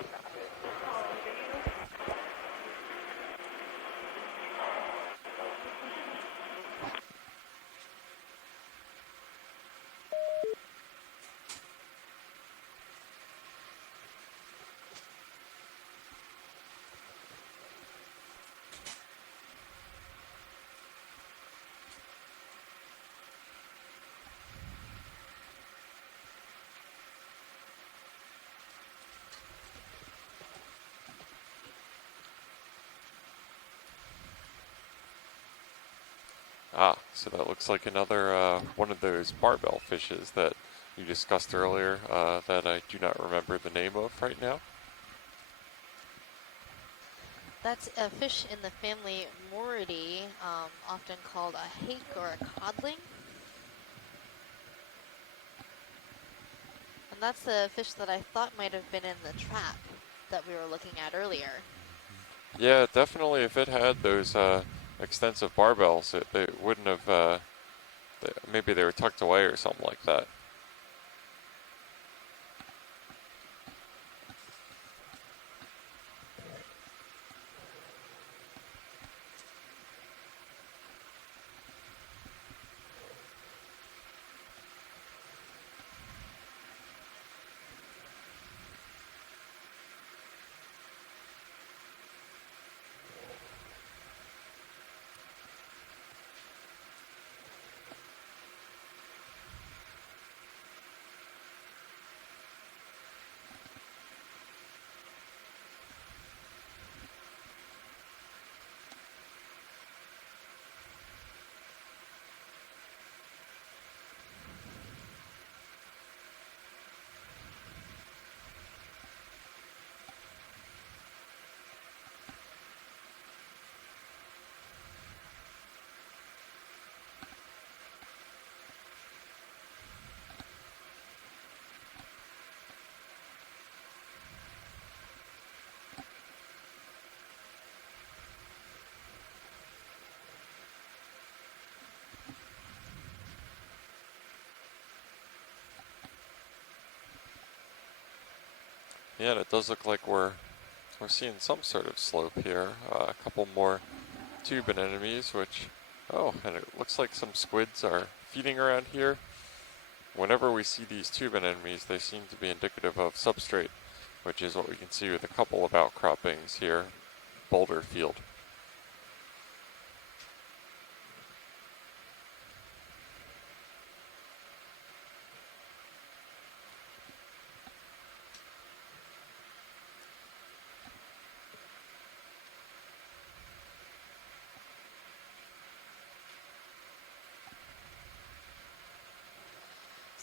Ah, so that looks like another one of those barbell fishes that you discussed earlier that I do not remember the name of right now. That's a fish in the family Moridae, often called a hake or a codling. And that's the fish that I thought might have been in the trap that we were looking at earlier. Yeah, definitely if it had those extensive barbells, they wouldn't have, maybe they were tucked away or something like that. Yeah, and it does look like we're seeing some sort of slope here. A couple more tube anemones, which, oh, and it looks like some squids are feeding around here. Whenever we see these tube anemones, they seem to be indicative of substrate, which is what we can see with a couple of outcroppings here, boulder field.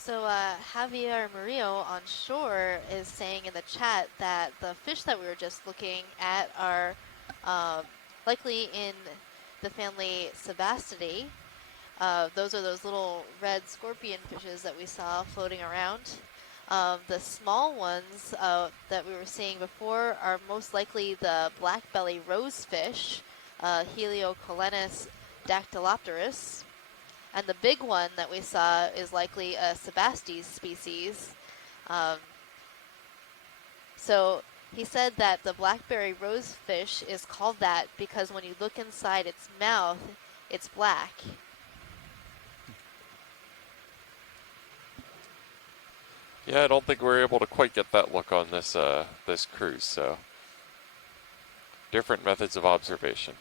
So Javier Murillo on shore is saying in the chat that the fish that we were just looking at are likely in the family Sebastidae. Those are those little red scorpion fishes that we saw floating around. The small ones that we were seeing before are most likely the black belly rosefish, Heliocolenus dactylopterus. And the big one that we saw is likely a Sebastes species. So he said that the blackberry rosefish is called that because when you look inside its mouth, it's black. Yeah, I don't think we're able to quite get that look on this this cruise, so different methods of observation.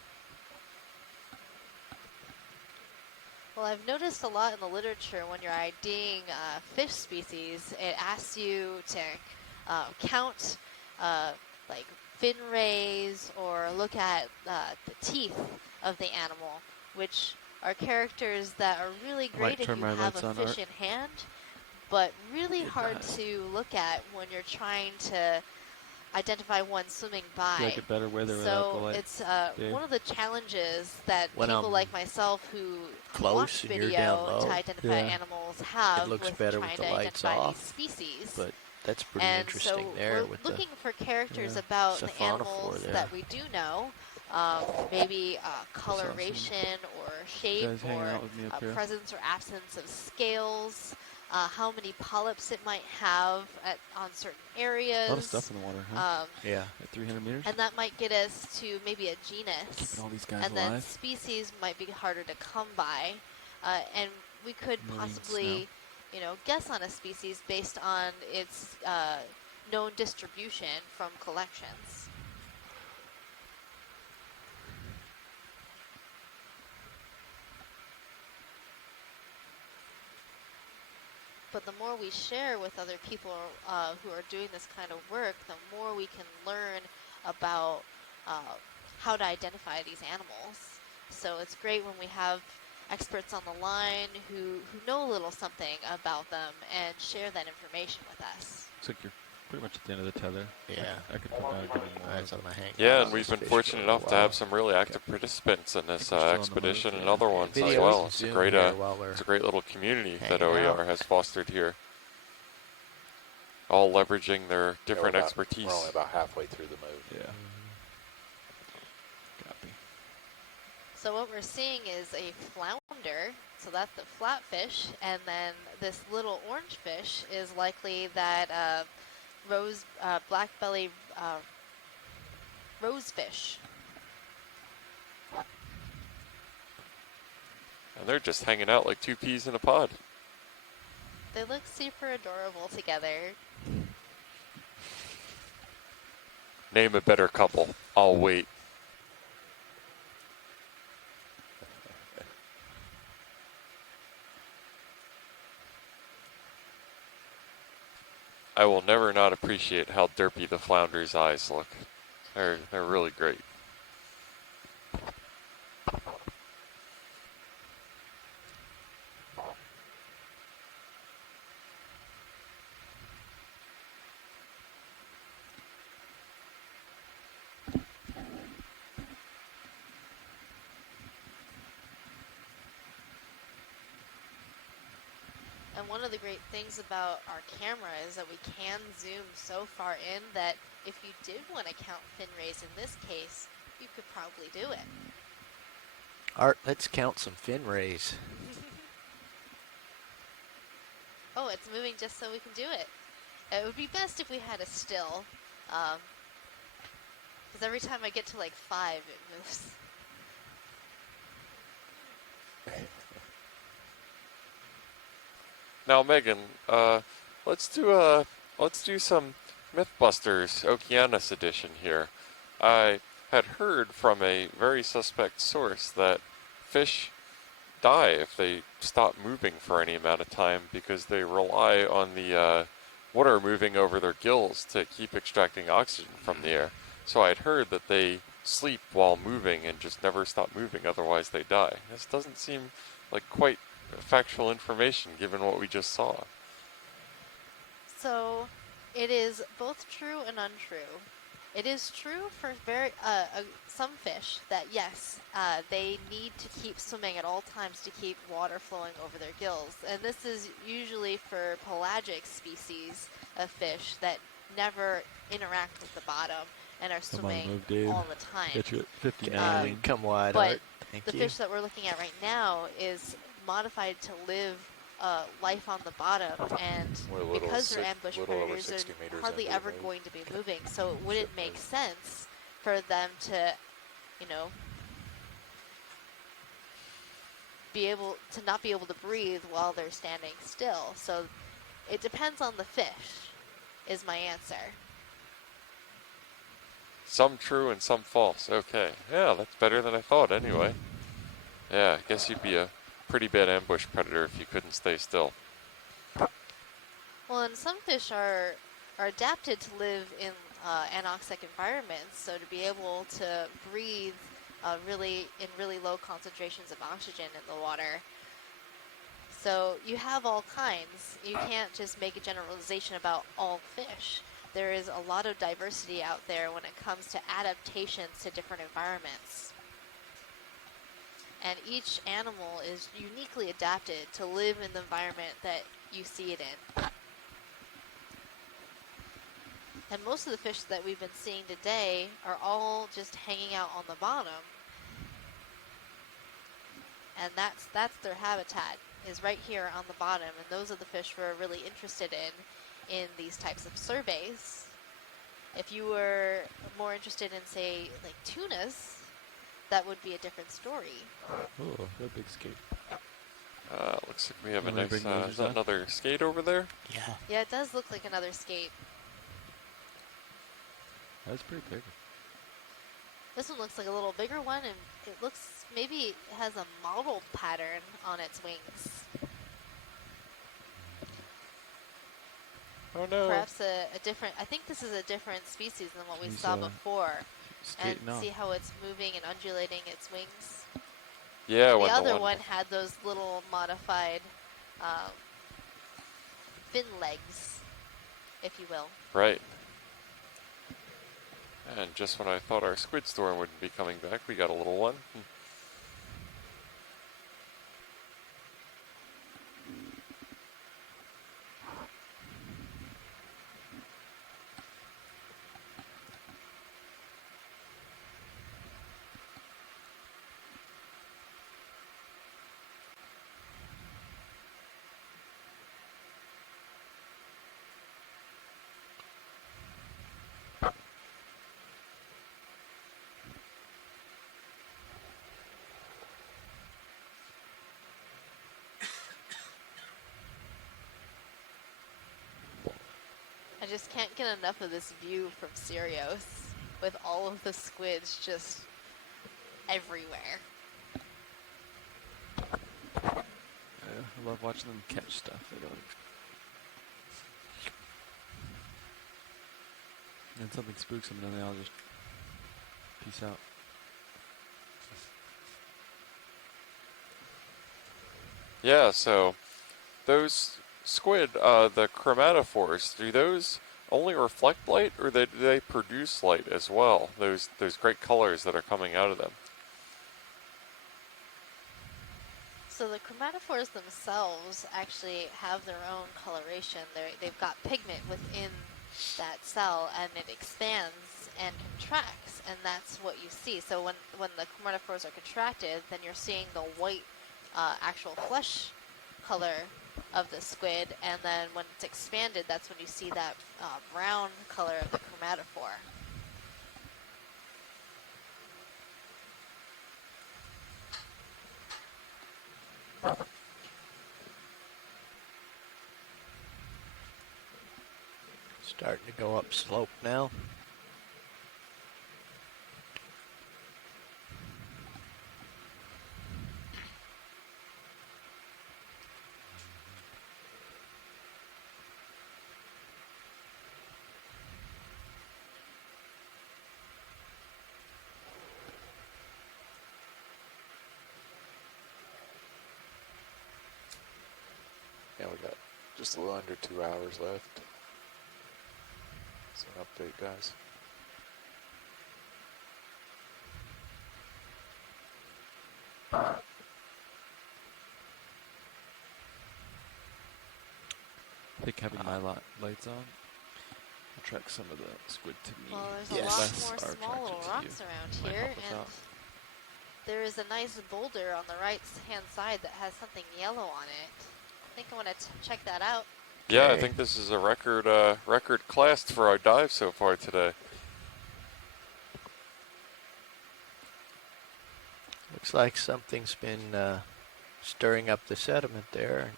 Well, I've noticed a lot in the literature when you're IDing fish species, it asks you to count like fin rays or look at the teeth of the animal, which are characters that are really great if you have a fish in hand, but really hard to look at when you're trying to identify one swimming by. Like a better weather without the light. It's one of the challenges that When people I'm like myself who close watch and you're video down low, to identify animals have it looks with better trying with the to lights identify off, these species. but that's pretty and interesting so there we're with looking for characters yeah, about the siphonophore animals there. that we do know, maybe coloration or shape guys hanging or out with me up here. presence or absence of scales, how many polyps it might have on certain areas. A lot of stuff in the water, huh? Yeah. At 300 meters? And that might get us to maybe a genus. Keeping all these guys and then alive. species might be harder to come by. And we could Marine possibly, guess on a species based on its known distribution from collections. But the more we share with other people who are doing this kind of work, the more we can learn about how to identify these animals. So it's great when we have experts on the line who know a little something about them and share that information with us. Looks like you're pretty much at the end of the tether. Yeah. I could give you more. Eyes on the hang. Yeah, and we've been fortunate enough to have some really active participants in this expedition and other ones as well. It's a great little community that OER has fostered here, all leveraging their different expertise. We're only about halfway through the move. Yeah. Copy. So what we're seeing is a flounder, so that's the flatfish, and then this little orange fish is likely that black belly rosefish. And they're just hanging out like two peas in a pod. They look super adorable together. Name a better couple. I'll wait. I will never not appreciate how derpy the flounder's eyes look. They're really great. And one of the great things about our camera is that we can zoom so far in that if you did want to count fin rays in this case, you could probably do it. Art, let's count some fin rays. Oh, it's moving just so we can do it. It would be best if we had a still, Because every time I get to like 5, it moves. Now, Megan, let's do some MythBusters Okeanos edition here. I had heard from a very suspect source that fish die if they stop moving for any amount of time because they rely on the water moving over their gills to keep extracting oxygen from the air. So I'd heard that they sleep while moving and just never stop moving, otherwise they die. This doesn't seem like quite factual information given what we just saw. So it is both true and untrue. It is true for some fish that yes, they need to keep swimming at all times to keep water flowing over their gills. And this is usually for pelagic species of fish that never interact with the bottom and are Come on, swimming move, Dave. all the time. Get you at 59. Come wide, But Art. Thank the you. fish that we're looking at right now is modified to live life on the bottom, and We're because they're ambush little over predators, 60 they're meters hardly into the ever move. going to be moving. So would it make sense for them to, you know, not be able to breathe while they're standing still? So it depends on the fish, is my answer. Some true and some false. Okay. Yeah, that's better than I thought anyway. Yeah, I guess you'd be a pretty bad ambush predator if you couldn't stay still. Well, and some fish are adapted to live in anoxic environments, so to be able to breathe in really low concentrations of oxygen in the water. So you have all kinds. You can't just make a generalization about all fish. There is a lot of diversity out there when it comes to adaptations to different environments. And each animal is uniquely adapted to live in the environment that you see it in. And most of the fish that we've been seeing today are all just hanging out on the bottom. And that's their habitat, is right here on the bottom. And those are the fish we're really interested in these types of surveys. If you were more interested in, say, like tunas, that would be a different story. Oh, that big skate. Looks like we have You a wanna nice, bring those is that on? another skate over there? Yeah. Yeah, it does look like another skate. That's pretty big. This one looks like a little bigger one, and it looks, maybe it has a mottled pattern on its wings. Oh no. Perhaps a different, I think this is a different species than what we He's, saw before. And skating off. see how it's moving and undulating its wings? Yeah, And when the other one one had those little modified fin legs, if you will. Right. And just when I thought our squid storm wouldn't be coming back, we got a little one. I just can't get enough of this view from Sirius with all of the squids just everywhere. I love watching them catch stuff. They don't. And then something spooks them, and then they all just peace out. Yeah, so those squid, the chromatophores, do those only reflect light, or do they produce light as well? Those great colors that are coming out of them. So the chromatophores themselves actually have their own coloration. They've got pigment within that cell, and it expands and contracts, and that's what you see. So when the chromatophores are contracted, then you're seeing the white actual flesh color of the squid, and then when it's expanded, that's when you see that brown color of the chromatophore. Starting to go up slope now. Yeah, we got just a little under 2 hours left. It's an update, guys. I think having my lights on attracts some of the squid to me. Well, there's a lot more small little rocks around here, and there is a nice boulder on the right-hand side that has something yellow on it. I think I want to check that out. Yeah, I think this is a record record class for our dive so far today. Looks like something's been stirring up the sediment there.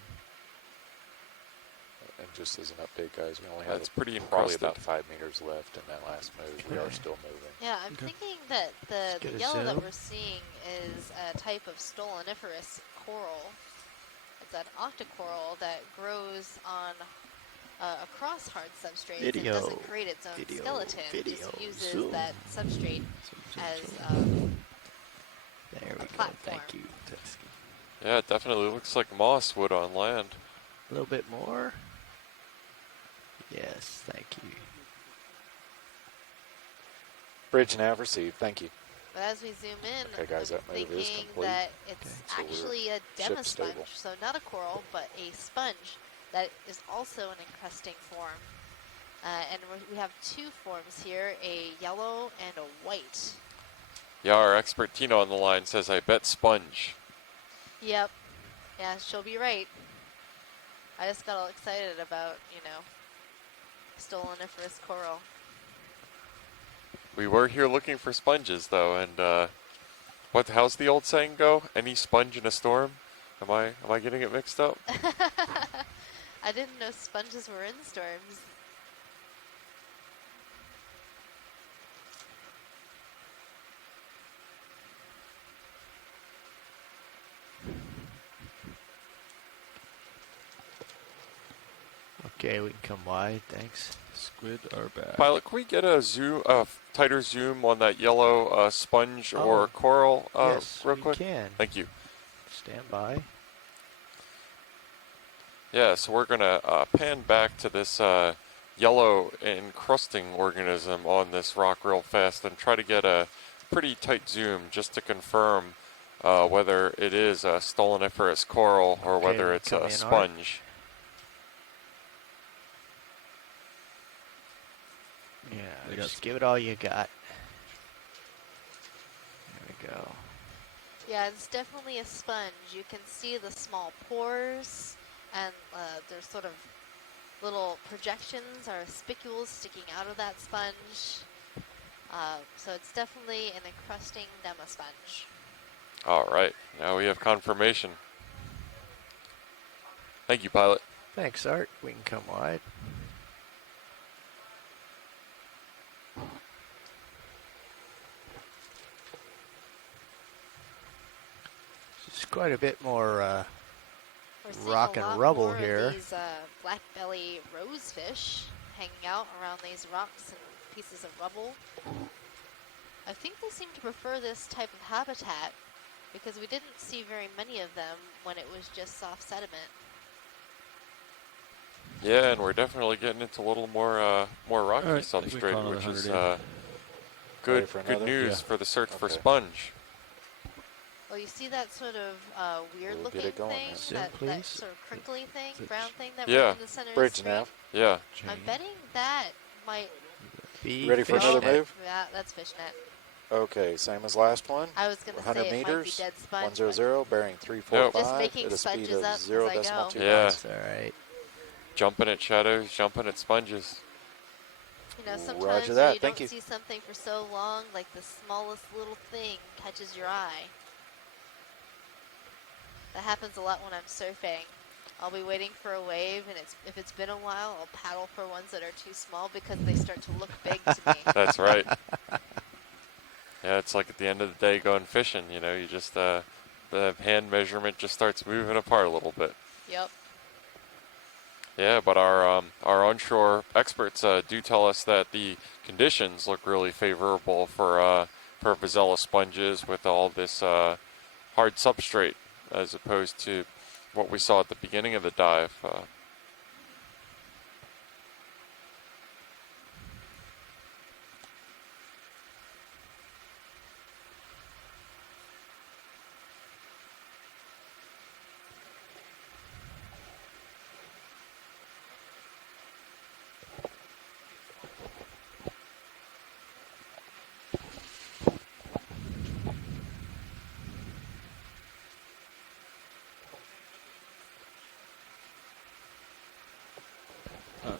And just as an update, guys, we only That's have pretty probably encrusted. about 5 meters left in that last move. We are still moving. Yeah, I'm thinking that the get a yellow that zoom. we're seeing is a type of stoloniferous coral. It's an octocoral that grows on across hard substrates and doesn't create its own skeleton. It just uses that substrate as there we a go. platform. Thank you. Yeah, it definitely looks like moss would on land. A little bit more. Yes, thank you. Bridge nav received. Thank you. But as we zoom in, Okay, guys, I'm that move is thinking complete. that it's So we're actually a ship demasponge. stable. So not a coral, but a sponge that is also an encrusting form. And we have two forms here, a yellow and a white. Yeah, our expert Tina on the line says, I bet sponge. Yep. Yeah, she'll be right. I just got all excited about, stoloniferous coral. We were here looking for sponges, though, and how's the old saying go? Any sponge in a storm? Am I getting it mixed up? I didn't know sponges were in storms. Okay, we can come wide. Thanks. Squid are back. Pilot, can we get a tighter zoom on that yellow sponge or coral yes, real we quick? can. Thank you. Stand by. Yeah, so we're going to pan back to this yellow encrusting organism on this rock real fast and try to get a pretty tight zoom just to confirm whether it is a stoloniferous coral or Okay, whether we it's come a in, sponge. Yeah, just give it all you got. There we go. Yeah, it's definitely a sponge. You can see the small pores, and there's sort of little projections or spicules sticking out of that sponge. So it's definitely an encrusting demasponge. All right, now we have confirmation. Thank you, pilot. Thanks, Art. We can come wide. It's quite a bit more rock and rubble more here. Of these black belly rosefish hanging out around these rocks and pieces of rubble. I think they seem to prefer this type of habitat because we didn't see very many of them when it was just soft sediment. Yeah, and we're definitely getting into a little more rocky All right, I think we substrate, call which another is 100 good for good another? news Yeah. for the search for Okay. sponge. Well, you see that sort of weird We'll looking get it going thing, then. Zoom, that please. sort of crinkly thing, brown thing that Yeah. runs in the center Bridge of the screen. nav. Yeah. I'm betting that might Be Ready for another fishnet. move? Yeah, that's fishnet. Okay, same as last one. I was going to 100 say it might be meters, dead sponge. 100, bearing Just 345 making at a speed sponges of up as I go. 0.2 Yeah. knots. All right. Jumping at shadows, jumping at sponges. You know, sometimes Roger when that. you Thank don't you. see something for so long, like the smallest little thing catches your eye. That happens a lot when I'm surfing. I'll be waiting for a wave, and if it's been a while, I'll paddle for ones that are too small because they start to look big to me. That's right. Yeah, it's like at the end of the day going fishing, you know, you just, the hand measurement just starts moving apart a little bit. Yep. Yeah, but our onshore experts do tell us that the conditions look really favorable for Vazella sponges with all this hard substrate, as opposed to what we saw at the beginning of the dive.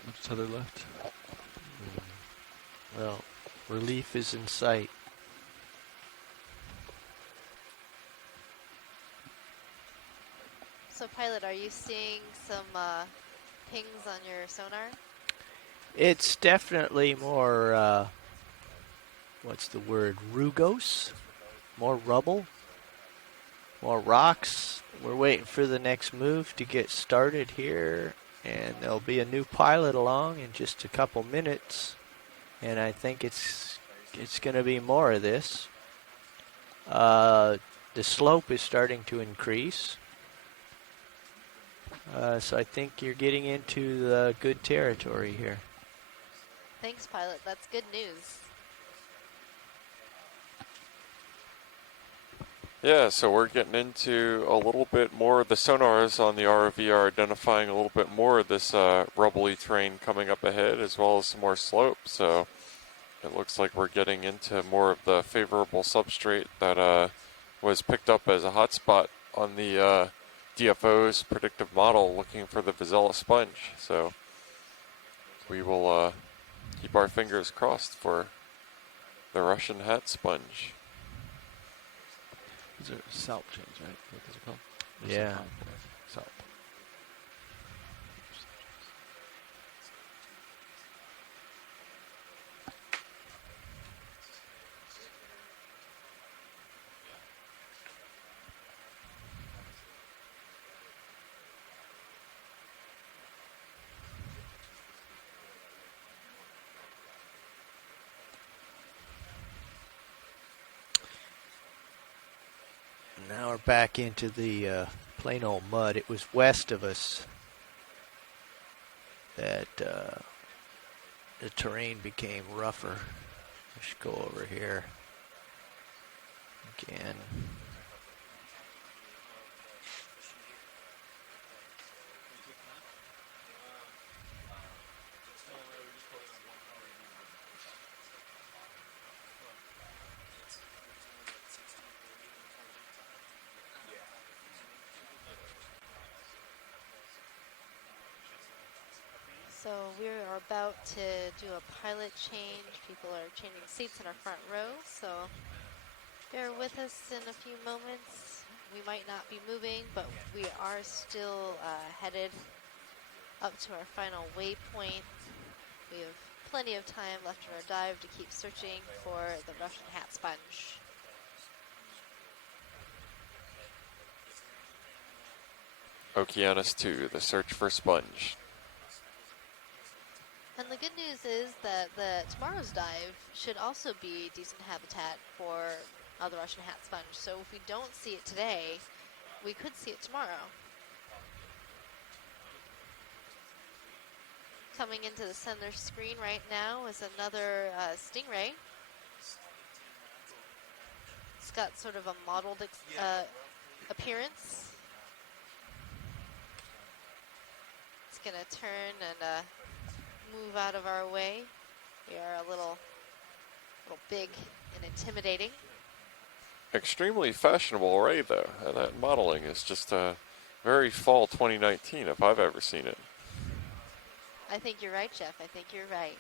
Much tether left. Well, relief is in sight. So, Pilot, are you seeing some pings on your sonar? It's definitely more, what's the word, rugose? More rubble? More rocks. We're waiting for the next move to get started here, and there'll be a new pilot along in just a couple minutes, and I think it's going to be more of this. The slope is starting to increase, so I think you're getting into the good territory here. Thanks, Pilot. That's good news. Yeah, so we're getting into a little bit more. The sonars on the ROV are identifying a little bit more of this rubbly terrain coming up ahead, as well as some more slope. So it looks like we're getting into more of the favorable substrate that was picked up as a hotspot on the DFO's predictive model, looking for the Vazella sponge. So we will keep our fingers crossed for the Russian hat sponge. These are salp chains, right? What these are called? Yeah. Salp. Now we're back into the plain old mud. It was west of us that the terrain became rougher. Let's go over here again. So we are about to do a pilot change. People are changing seats in our front row, so bear with us in a few moments. We might not be moving, but we are still headed up to our final waypoint. We have plenty of time left in our dive to keep searching for the Russian hat sponge. Okeanos 2, the search for sponge. And the good news is that tomorrow's dive should also be decent habitat for the Russian hat sponge. So if we don't see it today, we could see it tomorrow. Coming into the center screen right now is another stingray. It's got sort of a mottled appearance. It's gonna turn and move out of our way. We are a little big and intimidating. Extremely fashionable array, though. That modeling is just very fall 2019 if I've ever seen it. I think you're right, Jeff. I think you're right.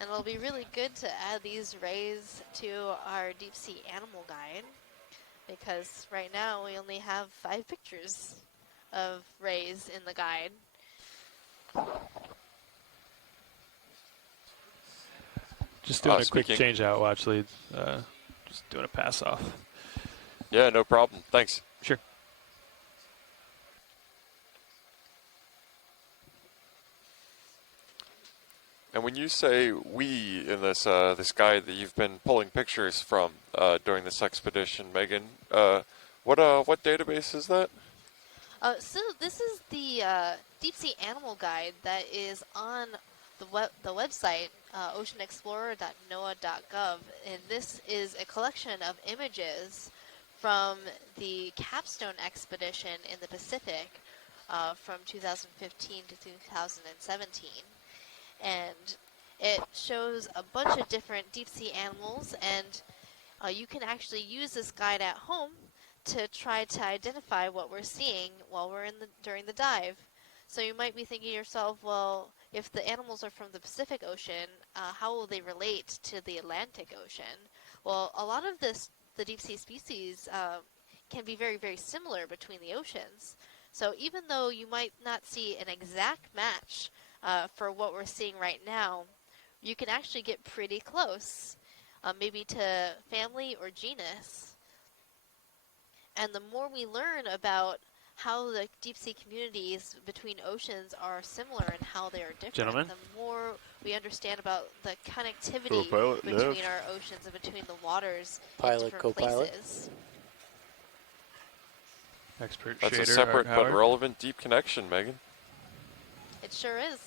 And it'll be really good to add these rays to our deep sea animal guide, because right now we only have 5 pictures of rays in the guide. Just doing a quick change out, actually. Just doing a pass off. Yeah, no problem. Thanks. Sure. And when you say we in this this guide that you've been pulling pictures from during this expedition, Megan, what database is that? So this is the deep sea animal guide that is on the website oceanexplorer.noaa.gov, and this is a collection of images from the capstone expedition in the Pacific from 2015 to 2017. And it shows a bunch of different deep sea animals, and you can actually use this guide at home to try to identify what we're seeing while we're during the dive. So you might be thinking to yourself, well, if the animals are from the Pacific Ocean, how will they relate to the Atlantic Ocean? Well, a lot of the deep sea species can be very, very similar between the oceans. So even though you might not see an exact match for what we're seeing right now, you can actually get pretty close, maybe to family or genus. And the more we learn about how the deep sea communities between oceans are similar and how they are different, Gentlemen? the more we understand about the connectivity Co-pilot, between Nav. our oceans and between the waters in Pilot, different co-pilot. places. Expert That's shader, a separate Art but Howard. relevant deep connection, Megan. It sure is.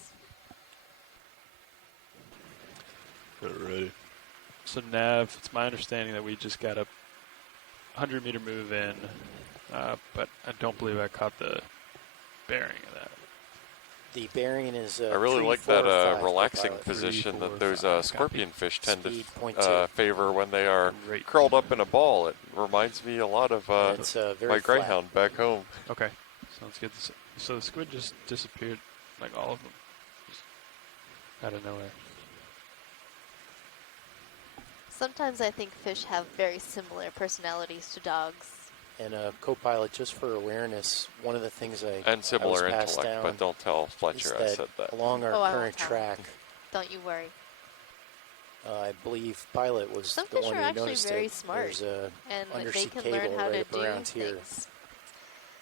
Alrighty. So Nav, it's my understanding that we just got a 100-meter move in, but I don't believe I caught the bearing of that. The bearing is I really 3, like 4, that 5, relaxing co-pilot. position 3, 4, that those 5, scorpion fish tend Speed, to 0.2. favor when they are Great. curled up in a ball. It reminds me a lot of It's very my flat. greyhound back home. Okay, sounds good. So the squid just disappeared, like all of them, just out of nowhere. Sometimes I think fish have very similar personalities to dogs. And co-pilot, just for awareness, one of the things And similar I was passed intellect, down but don't tell is Fletcher I said that. along our Oh, I won't current tell. track, Don't you worry. I believe Pilot was Some the fish one are who actually noticed very it. smart, There's a and they undersea can cable learn how right to up do around here. things.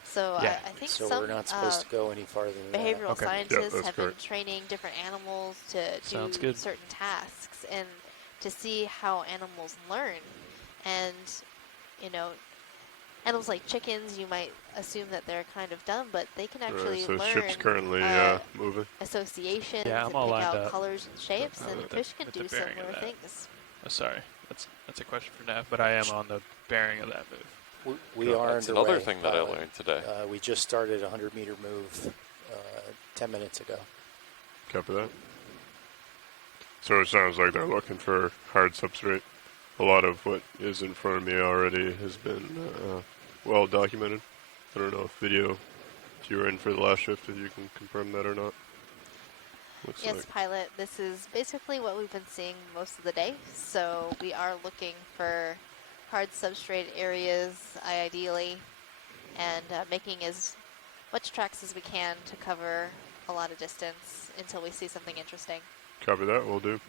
So Yeah. I think So some we're not supposed to go any farther than behavioral that. Okay. scientists that's have been correct. training different animals to Sounds do good. certain tasks and to see how animals learn. And, you know, animals like chickens, you might assume that they're kind of dumb, but they can actually So learn ship's currently moving. associations Yeah, I'm and all pick lined out up. colors and shapes, With and the- fish can with the do bearing of similar that. things. Oh, sorry, that's a question for Nav, but I am on the bearing of that move. We are That's underway. another thing that I Pilot. learned today. We just started a 100-meter move 10 minutes ago. Copy that. So it sounds like they're looking for hard substrate. A lot of what is in front of me already has been well documented. I don't know if if you were in for the last shift, if you can confirm that or not. Looks Yes, like. Pilot, this is basically what we've been seeing most of the day. So we are looking for hard substrate areas, ideally, and making as much tracks as we can to cover a lot of distance until we see something interesting. Copy that, will do.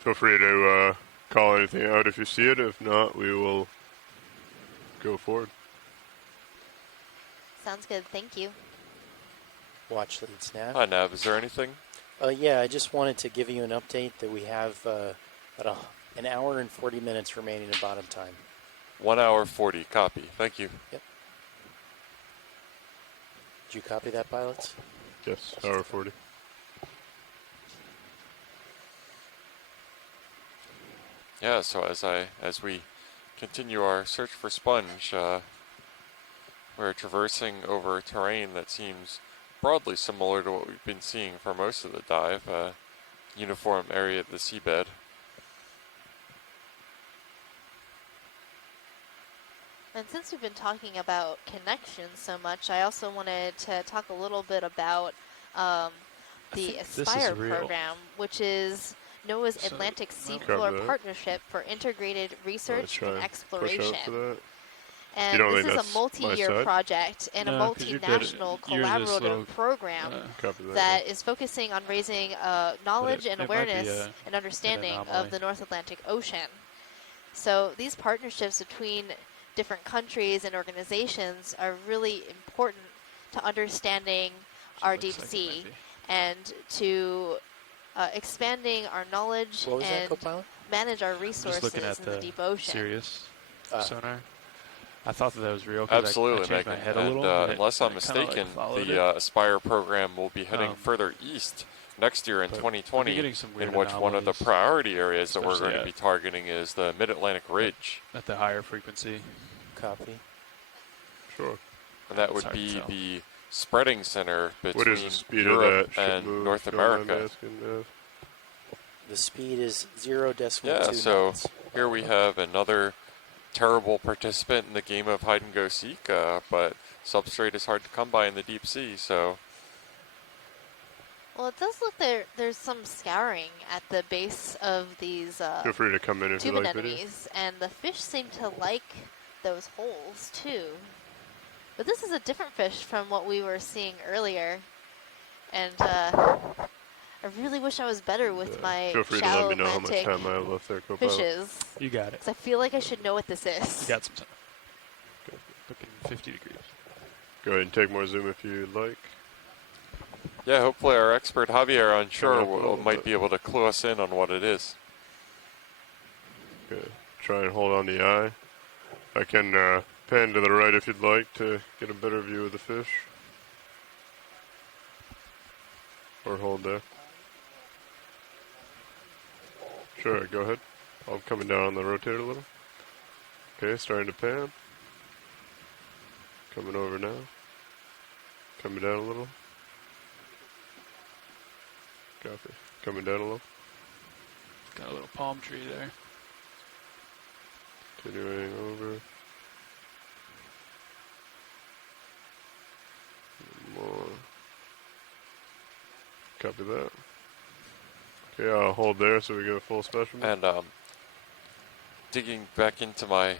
Feel free to call anything out if you see it. If not, we will go forward. Sounds good. Thank you. Watch leads now. Hi, Nav. Is there anything? Yeah, I just wanted to give you an update that we have about an hour and 40 minutes remaining in bottom time. 1 hour 40. Copy. Thank you. Yep. Did you copy that, pilots? Yes, hour 40. Yeah, so as we continue our search for sponge, we're traversing over terrain that seems broadly similar to what we've been seeing for most of the dive, uniform area of the seabed. And since we've been talking about connections so much, I also wanted to talk a little bit about the Aspire program, which is NOAA's Atlantic Seafloor Partnership for Integrated Research and Exploration. And this is a multi-year project and a multinational collaborative program that is focusing on raising knowledge and awareness and understanding of the North Atlantic Ocean. So these partnerships between different countries and organizations are really important to understanding our deep sea and to expanding our knowledge and manage our resources in the deep ocean. Sirius sonar. I thought that was real. Absolutely, I changed my Megan. head a little, and unless I'm mistaken, the Aspire program will be heading further east next year in 2020, in which one of the priority areas that we're going to be targeting is the Mid-Atlantic Ridge. At the higher frequency. Copy. Sure. And that would be the spreading center between what is the speed Europe of that and North America. The speed is 0.2 Yeah, so knots. here we have another terrible participant in the game of hide and go seek, but substrate is hard to come by in the deep sea, so. Well, it does look there's some scouring at the base of these Feel free to come in if you tube like anemones, and the fish seem to like those holes too. But this is a different fish from what we were seeing earlier, and I really wish I was better with my feel free to shallow let me know how much Atlantic time I have left there, co-pilot. fishes. You got it. Because I feel like I should know what this is. You got some time. Looking 50 degrees. Go ahead and take more zoom if you'd like. Yeah, hopefully our expert Javier on shore might be able to clue us in on what it is. Okay. Try and hold on the eye. I can pan to the right if you'd like to get a better view of the fish. Or hold there. Sure, go ahead. I'm coming down on the rotator a little. Okay, starting to pan. Coming over now. Coming down a little. Copy. Coming down a little. Got a little palm tree there. Continuing over. More. Copy that. Okay, I'll hold there so we get a full specimen. And digging back into my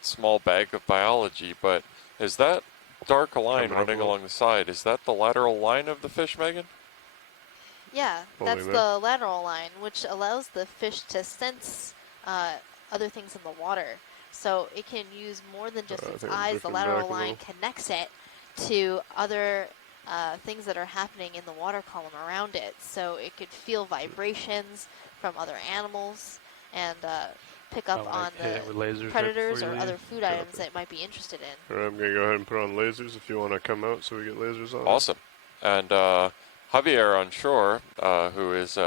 small bag of biology, but is that dark line running along the side, is that the lateral line of the fish, Megan? Yeah, that's the lateral line, which allows the fish to sense other things in the water. So it can use more than just its eyes. The lateral line connects it to other things that are happening in the water column around it. So it could feel vibrations from other animals and pick up on the predators or other food items that it might be interested in. All right, I'm going to go ahead and put on lasers if you want to come out so we get lasers on. Awesome. And Javier on shore, who is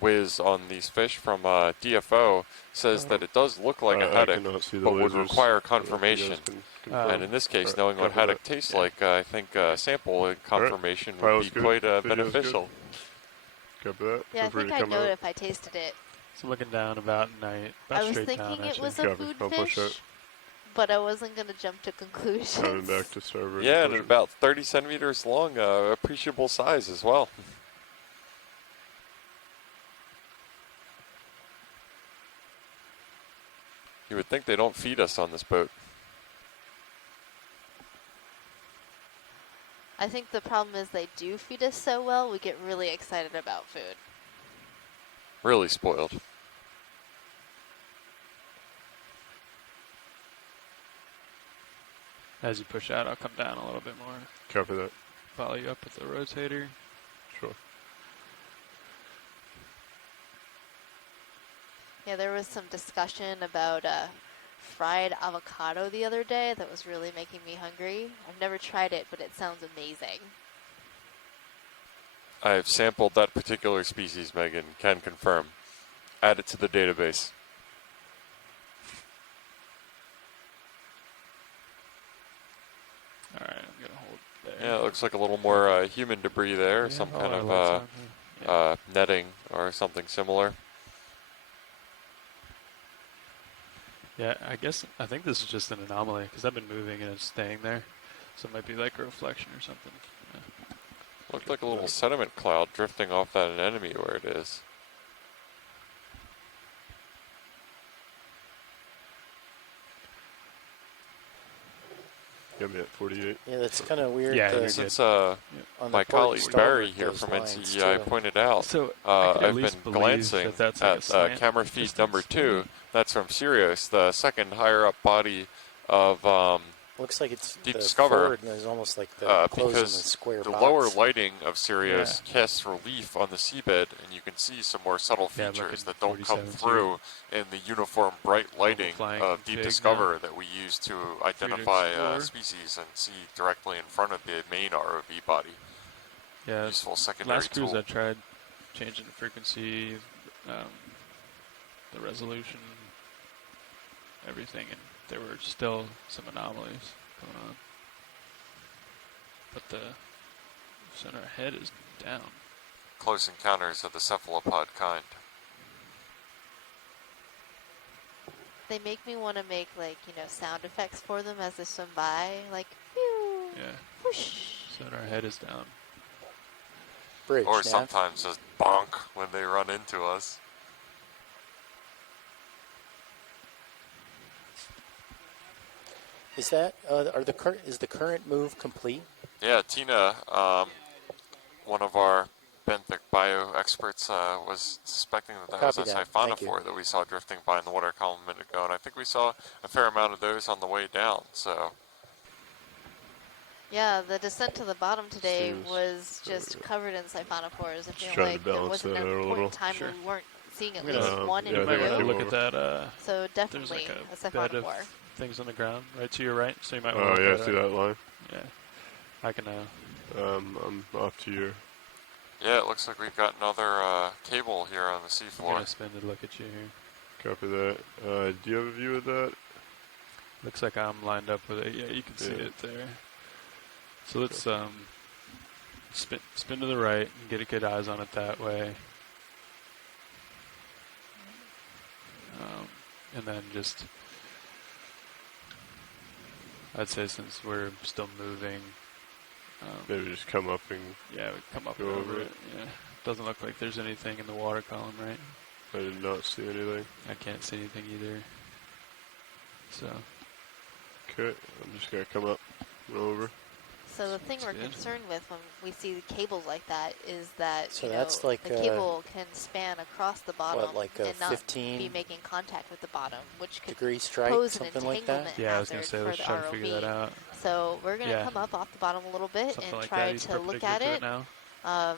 whiz on these fish from DFO, says that it does look like a haddock, but would require confirmation. And in this case, knowing what haddock tastes like, I think sample confirmation would be quite beneficial. Copy that. Yeah, I think I'd know it if I tasted it. So looking down about night. I was thinking it was a food fish, but I wasn't going to jump to conclusions. Coming back to starboard. Yeah, and about 30 centimeters long, appreciable size as well. You would think they don't feed us on this boat. I think the problem is they do feed us so well, we get really excited about food. Really spoiled. As you push out, I'll come down a little bit more. Copy that. Follow you up with the rotator. Sure. Yeah, there was some discussion about fried avocado the other day that was really making me hungry. I've never tried it, but it sounds amazing. I've sampled that particular species, Megan. Can confirm. Add it to the database. All right, I'm gonna hold there. Yeah, it looks like a little more human debris there, Yeah, some oh, kind our of lights on here. netting or something similar. Yeah, I think this is just an anomaly because I've been moving and it's staying there, so it might be like a reflection or something. Yeah. Looked like a little sediment cloud drifting off that anemone where it is. Got me at 48. Yeah, that's kind of weird. Yeah, Since on my the colleague port Barry starboard here those from lines, NCEI too. pointed out, So I could at I've least been believe glancing that that's like a at slant camera feed distance, number 2. maybe. That's from Sirius, the second higher up body of Looks like it's Deep the Discover, forward and there's almost like the closing the because square the box. lower lighting of Sirius casts relief on the seabed, and you can see some more subtle Yeah, I'm features looking that don't come 47 through in the uniform bright lighting flying of Deep config Discover now. that we use to identify explore. species and see directly in front of the main ROV body. Yeah, Useful secondary last cruise tool. I tried changing the frequency, the resolution, everything, and there were still some anomalies going on. But the center head is down. Close encounters of the cephalopod kind. They make me want to make, like, sound effects for them as they swim by, like, phew, Yeah. whoosh. Center head is down. Bridge, Or Nav. sometimes just bonk when they run into us. Is that is the current move complete? Yeah, Tina, one of our benthic bio experts, was suspecting that Copy was a that. Thank you. siphonophore that we saw drifting by in the water column a minute ago, and I think we saw a fair amount of those on the way down. So Yeah, the descent to the bottom today Seems was just covered in siphonophores. I feel trying to like there balance wasn't that an out a important little. time Sure. when we weren't seeing at I'm least gonna- one in yeah, a I think I might view. want to look at that. So There's definitely like a a bed siphonophore. of things on the ground right to your right, so you might want Oh, to yeah, look see at that line? Yeah, I can. I'm off to your... yeah, it looks like we've got another cable here on the I'm seafloor. gonna spin to look at you here. Copy that. Do you have a view of that? Looks like I'm lined up with it. Yeah, you can see Yeah. it there. So let's spin to the right and get a good eyes on it that way. And then just, I'd say since we're still moving, Maybe just come up and yeah, we come up go and over it. Yeah, doesn't look like there's anything in the water column, right? I did not see anything. I can't see anything either. So Okay, I'm just gonna come up and over. So the thing we're good. concerned with when we see cables like that is that So that's like, the cable can span across the bottom like a and not 15 be making contact with the bottom, which could degree strike, pose an something like that? entanglement yeah, I was gonna hazard say for let's the try to figure that ROV. out. So we're going to Yeah. come up off the bottom a little bit Something and like try that. He's to look perpendicular at to it, it now.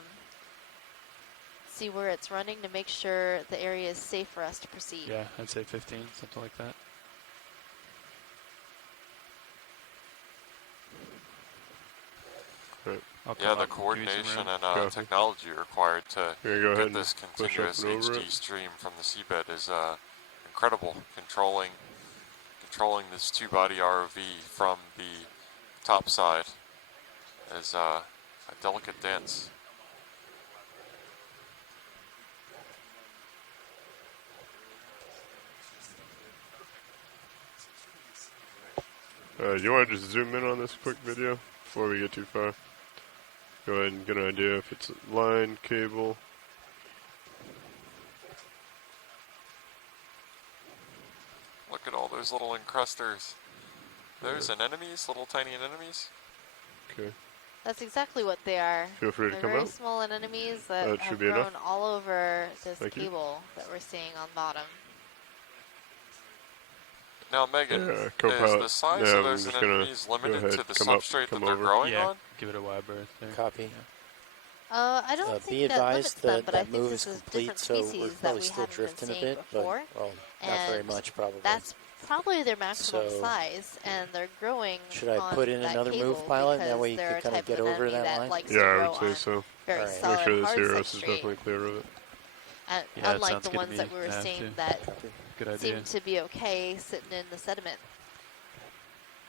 see where it's running to make sure the area is safe for us to proceed. Yeah, I'd say 15, something like that. Right. I'll Yeah, come the up and give you some coordination room. and Copy. technology required to Here, go ahead get and this push up continuous and over HD it. stream from the seabed is incredible. Controlling this two-body ROV from the top side is a delicate dance. Do you want to just zoom in on this quick video before we get too far? Go ahead and get an idea if it's line, cable. Look at all those little encrusters. Those anemones, little tiny anemones. Okay. That's exactly what they are. Feel free to They're come very out. small anemones that That have should be grown enough. all over this Thank you. cable that we're seeing on bottom. Now, Megan, Yeah, is co-pilot. the size Yeah, of I'm those just gonna anemones go limited ahead, to the come up, substrate come that they're over. growing Yeah, on? give it a wide berth there. Copy. Yeah. I don't Be think that limits advised them, that but I that think move this is is complete, different so we're species that probably we still hadn't been drifting a seeing bit, but before. well, not very And much probably. that's probably their maximum So- size, and they're growing Should I on put in that another cable move pilot, and that because way you they're can a kind of type get of over anemone that that line? likes Yeah, to I grow would say on so. very Alright. solid Make sure this hard Heros is substrate. definitely clear of it. And Yeah, that unlike sounds the good to ones that me, we were Nav, seeing too. that Good idea. seemed to be okay sitting in the sediment.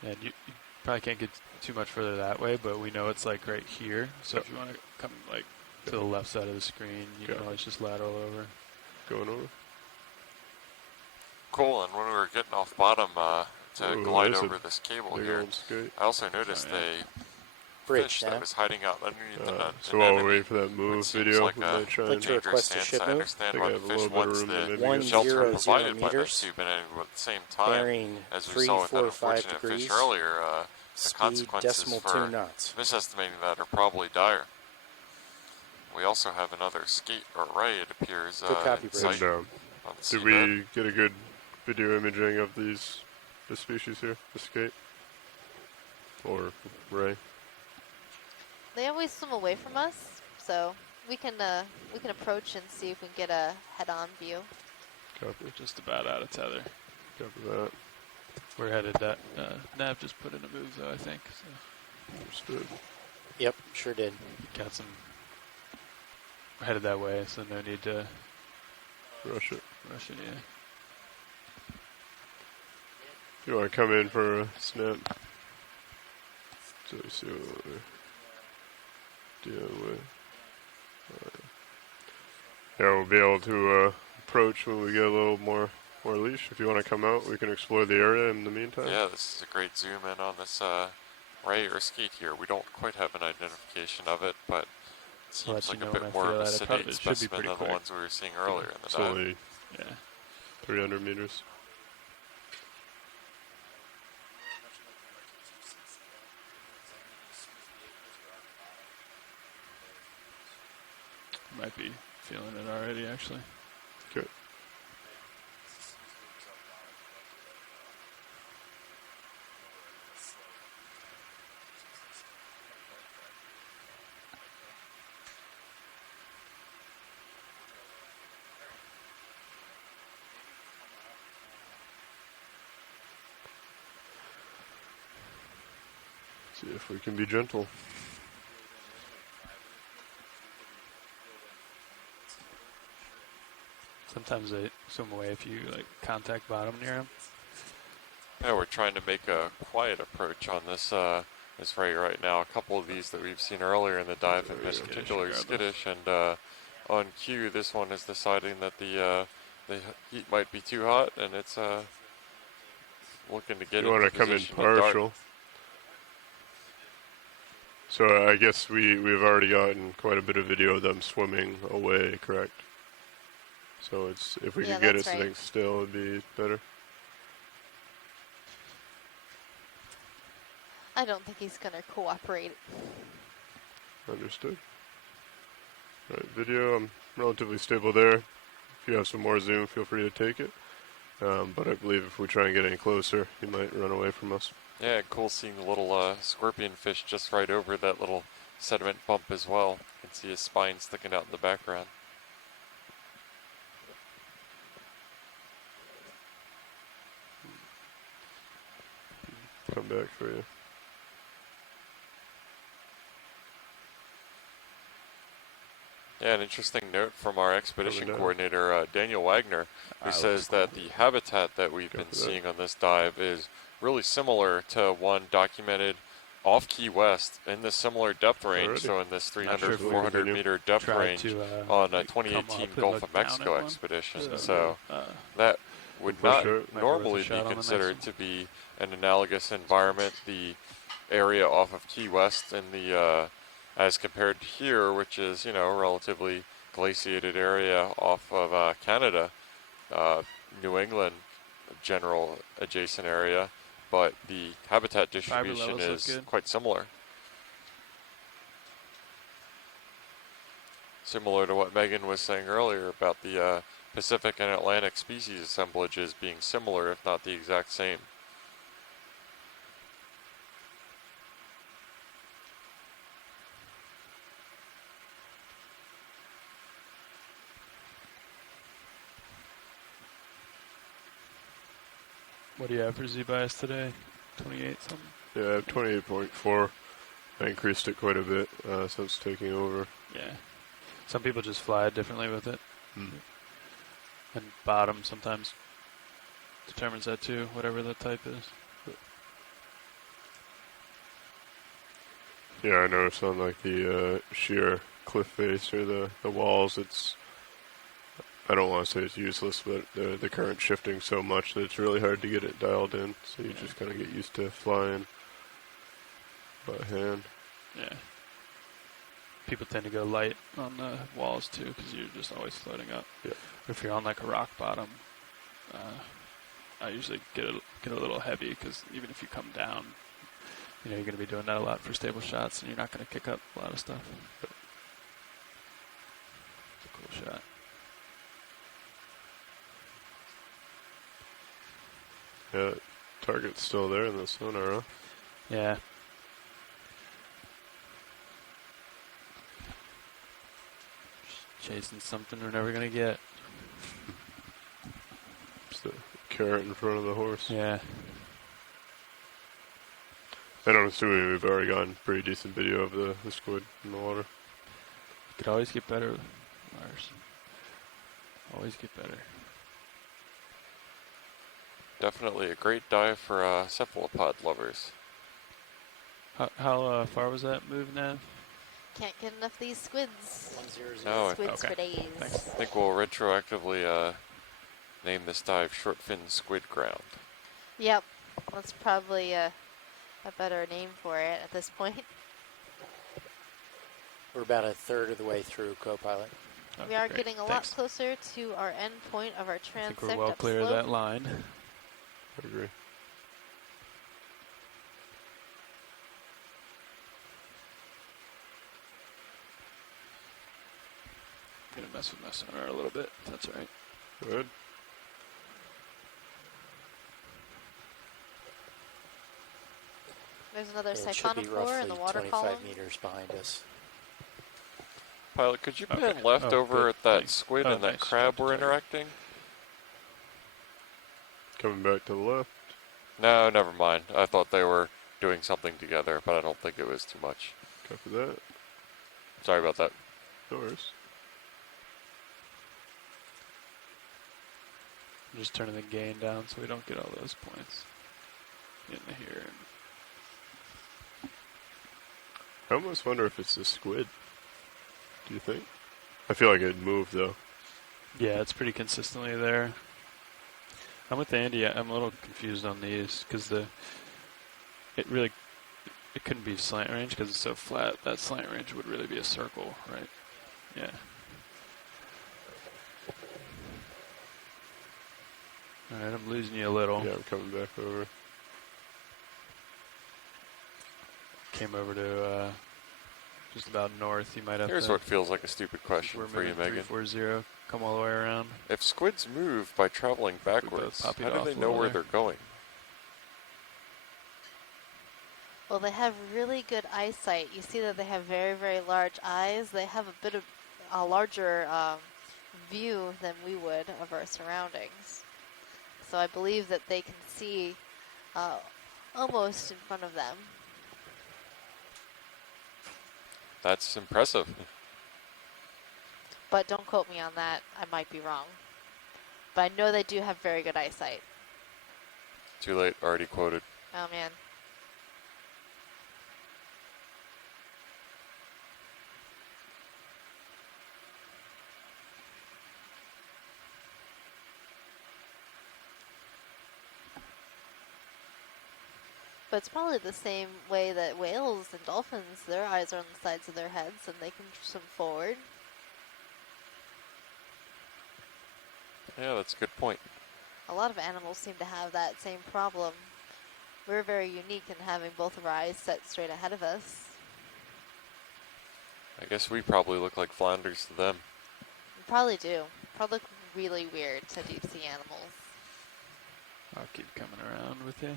And you probably can't get too much further that way, but we know it's like right here. So if you want to come like to the left side of the screen, you can always just lateral over. Going over. Cool, and when we were getting off bottom to Ooh, glide there's a over this cable big here, old skate. I also noticed a Bridge fish now. that was hiding out underneath So while we're waiting for that move seems video, like we a might try Like and to request a ship I move? understand think why I the have a fish little bit of wants room to the maybe One get shelter zero provided zero by them meters. too, but at the same time, Bearing as we saw with that 345 unfortunate fish degrees. earlier, the Speed consequences decimal for 2 knots. misestimating that are probably dire. We also have another skate or ray, it appears, Good copy, in Bridge. sight And, on the did seabed. we get a good video imaging of this species here, the skate? Or ray? They always swim away from us, so we can approach and see if we can get a head-on view. Copy. Just about out of tether. Copy that. We're headed that. Nav just put in a move though, I think. So. Understood. Yep, sure did. Got some. We're headed that way, so no need to Rush it. rush it. Yeah. You want to come in for a snap? So we see what we're dealing with. Yeah, we'll be able to approach when we get a little more leash. If you want to come out, we can explore the area in the meantime. Yeah, this is a great zoom in on this ray or skate here. We don't quite have an identification of it, but it I'll let seems like you know a when I bit more feel of a that. sedate It should be specimen pretty than quick. the ones we were seeing earlier in the It's dive. only 300 meters. Might be feeling it already, actually. Okay. See if we can be gentle. Sometimes they swim away if you like contact bottom near them. Yeah, we're trying to make a quiet approach on this this ray right now. A couple of these that we've seen earlier in the dive have been particularly skittish, and on cue, this one is deciding that the heat might be too hot, and it's looking to get You want into to come in position to dart. partial. So I guess we've already gotten quite a bit of video of them swimming away, correct? So it's if we could get it sitting still, it'd be better. I don't think he's going to cooperate. Understood. Right, video, I'm relatively stable there. If you have some more zoom, feel free to take it. But I believe if we try and get any closer, he might run away from us. Yeah, cool seeing the little scorpion fish just right over that little sediment bump as well. You can see his spine sticking out in the background. Come back for you. Yeah, an interesting note from our expedition Coming down. coordinator, Daniel Wagner, who says that the habitat that we've been seeing on this dive is really similar to one documented off Key West in this similar depth range, Alrighty. so in this Not sure 300, if we 400 continue. meter depth Tried range to, on a like, come 2018 up and Gulf look of down Mexico at one. expedition. So, So that would push not it. Might be worth a normally shot on be the next considered one. to be an analogous environment. The area off of Key West in the as compared to here, which is, you know, a relatively glaciated area off of Canada, New England, general adjacent area, but the habitat distribution levels look is good. quite similar. Similar to what Megan was saying earlier about the Pacific and Atlantic species assemblages being similar, if not the exact same. What do you have for Z-bias today? 28 something? Yeah, I have 28.4. I increased it quite a bit since taking over. Yeah. Some people just fly differently with it. Mm. And bottom sometimes determines that too, whatever the type is. Yeah, I noticed on like the sheer cliff face or the walls, I don't want to say it's useless, but the current shifting so much that it's really hard to get it dialed in. So you just kind of get used to flying by hand. Yeah. People tend to go light on the walls too, because you're just always floating up. Yeah. If you're on like a rock bottom, I usually get a little heavy, because even if you come down, you're going to be doing that a lot for stable shots, and you're not going to kick up a lot of stuff. It's a cool shot. Yeah, target's still there in the sonar, huh? Yeah. Just chasing something we're never going to get. It's the carrot in front of the horse. Yeah. And I'm assuming we've already gotten pretty decent video of the squid in the water. Could always get better, Lars. Always get better. Definitely a great dive for cephalopod lovers. How far was that move, Nav? Can't get enough of these squids. No, Squids for days. I think we'll retroactively name this dive Short Fin Squid Ground. Yep, that's probably a better name for it at this point. We're about a third of the way through, co-pilot. We are getting a lot closer to our end point of our I transect. think we're well clear of that line. I agree. Gonna mess with my sonar a little bit. That's all right. Good. There's another It should be siphonophore in the roughly water 25 column. meters behind us. Pilot, could you pan left over at that squid and that crab we're interacting? Coming back to the left. No, never mind. I thought they were doing something together, but I don't think it was too much. Copy that. Sorry about that. No worries. I'm just turning the gain down so we don't get all those points into here. I almost wonder if it's a squid. Do you think? I feel like it'd move though. Yeah, it's pretty consistently there. I'm with Andy. I'm a little confused on these because it couldn't be slant range because it's so flat. That slant range would really be a circle, right? Yeah. All right, I'm losing you a little. Yeah, I'm coming back over. Came over to just about north. You might have Here's to. what feels like a stupid question for you, Megan. 340. Come all the way around. If squids move by traveling backwards, how do they know where they're going? Well, they have really good eyesight. You see that they have very, very large eyes. They have a bit of a larger view than we would of our surroundings. So I believe that they can see almost in front of them. That's impressive. But don't quote me on that. I might be wrong. But I know they do have very good eyesight. Too late, already quoted. Oh, man. But it's probably the same way that whales and dolphins, their eyes are on the sides of their heads and they can swim forward. Yeah, that's a good point. A lot of animals seem to have that same problem. We're very unique in having both of our eyes set straight ahead of us. I guess we probably look like flounders to them. We probably do. Probably look really weird to deep sea animals. I'll keep coming around with you.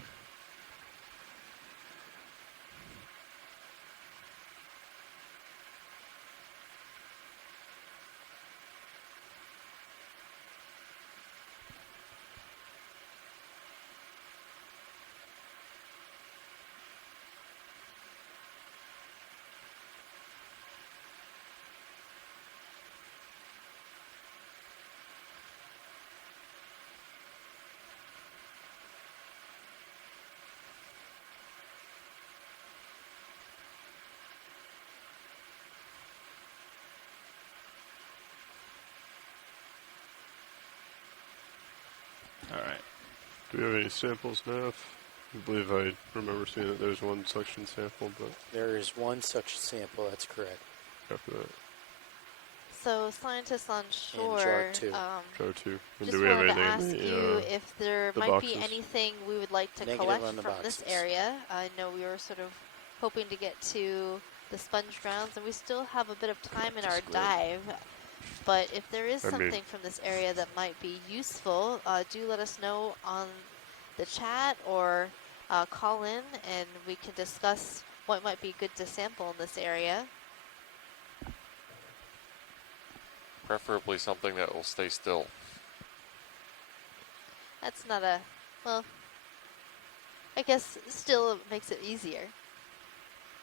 Do we have any samples, Nav? I believe I remember seeing that there's one suction sample, but There is one such sample, that's correct. after that, So scientists on shore, jar 2. jar 2. And just do we have wanted to anything ask in the, you if there the might be boxes? anything we would like to Negative collect on the from this boxes. area. I know we were sort of hoping to get to the sponge grounds, and we still have a bit of time in our dive. But if there is something from this area that might be useful, do let us know on the chat or call in, and we can discuss what might be good to sample in this area. Preferably something that will stay still. That's not a, well, I guess still makes it easier,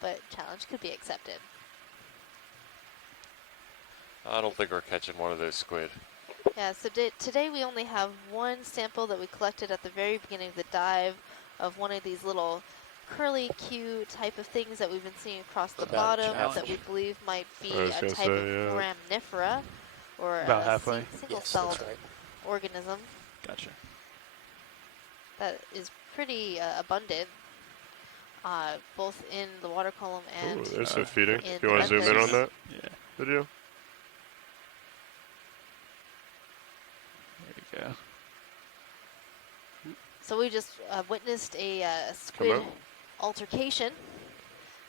but challenge could be accepted. I don't think we're catching one of those squid. Yeah, so today we only have one sample that we collected at the very beginning of the dive of one of these little curly Q type of things that we've been seeing across the bottom that we believe might be a type of foraminifera, or About a halfway. single-celled organism. Gotcha. That is pretty abundant, both in the water column and there's a feeding. in Do you want to zoom in on that video? There you go. So we just witnessed a squid altercation.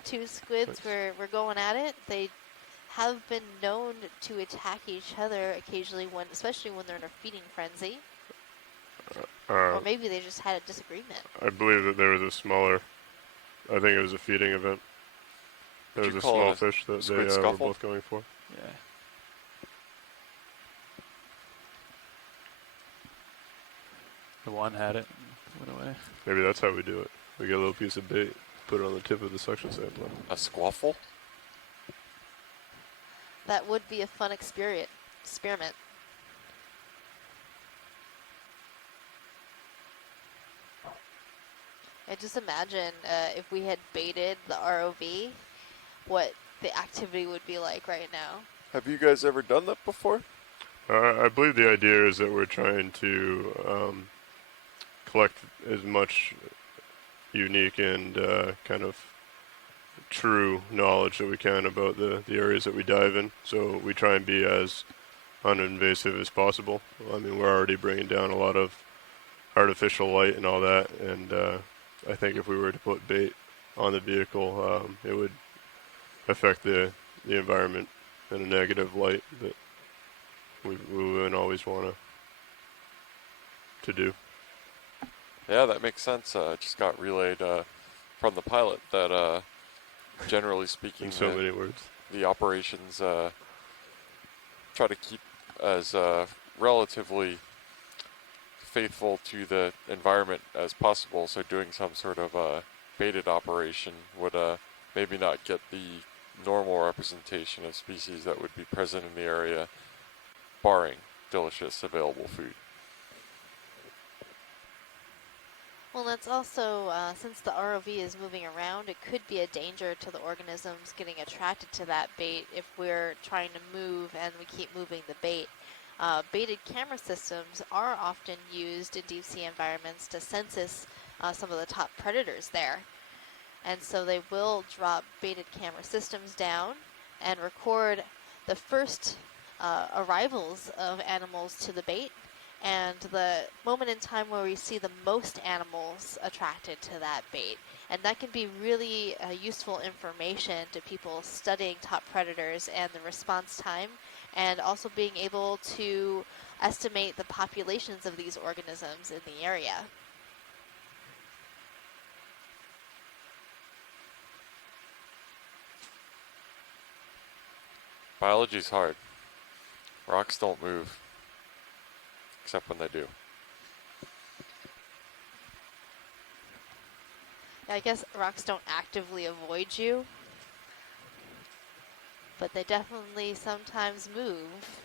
Two squids were going at it. They have been known to attack each other occasionally, especially when they're in a feeding frenzy. Or maybe they just had a disagreement. I believe that there was a smaller, I think it was a feeding event. There was a small fish that they were both going for. Yeah. The one had it and went away. Maybe that's how we do it. We get a little piece of bait, put it on the tip of the suction sampler. A squaffle? That would be a fun experiment. I just imagine if we had baited the ROV, what the activity would be like right now. Have you guys ever done that before? I believe the idea is that we're trying to collect as much unique and kind of true knowledge that we can about the areas that we dive in. So we try and be as uninvasive as possible. I mean, we're already bringing down a lot of artificial light and all that, and I think if we were to put bait on the vehicle, it would affect the environment in a negative light that we wouldn't always want to do. Yeah, that makes sense. Just got relayed from the pilot that, generally speaking, in so many words, the operations try to keep as relatively faithful to the environment as possible. So doing some sort of baited operation would maybe not get the normal representation of species that would be present in the area, barring delicious available food. Well, that's also, since the ROV is moving around, it could be a danger to the organisms getting attracted to that bait if we're trying to move and we keep moving the bait. Baited camera systems are often used in deep sea environments to census some of the top predators there. And so they will drop baited camera systems down and record the first arrivals of animals to the bait, and the moment in time where we see the most animals attracted to that bait. And that can be really useful information to people studying top predators and the response time, and also being able to estimate the populations of these organisms in the area. Biology's hard. Rocks don't move, except when they do. I guess rocks don't actively avoid you, but they definitely sometimes move.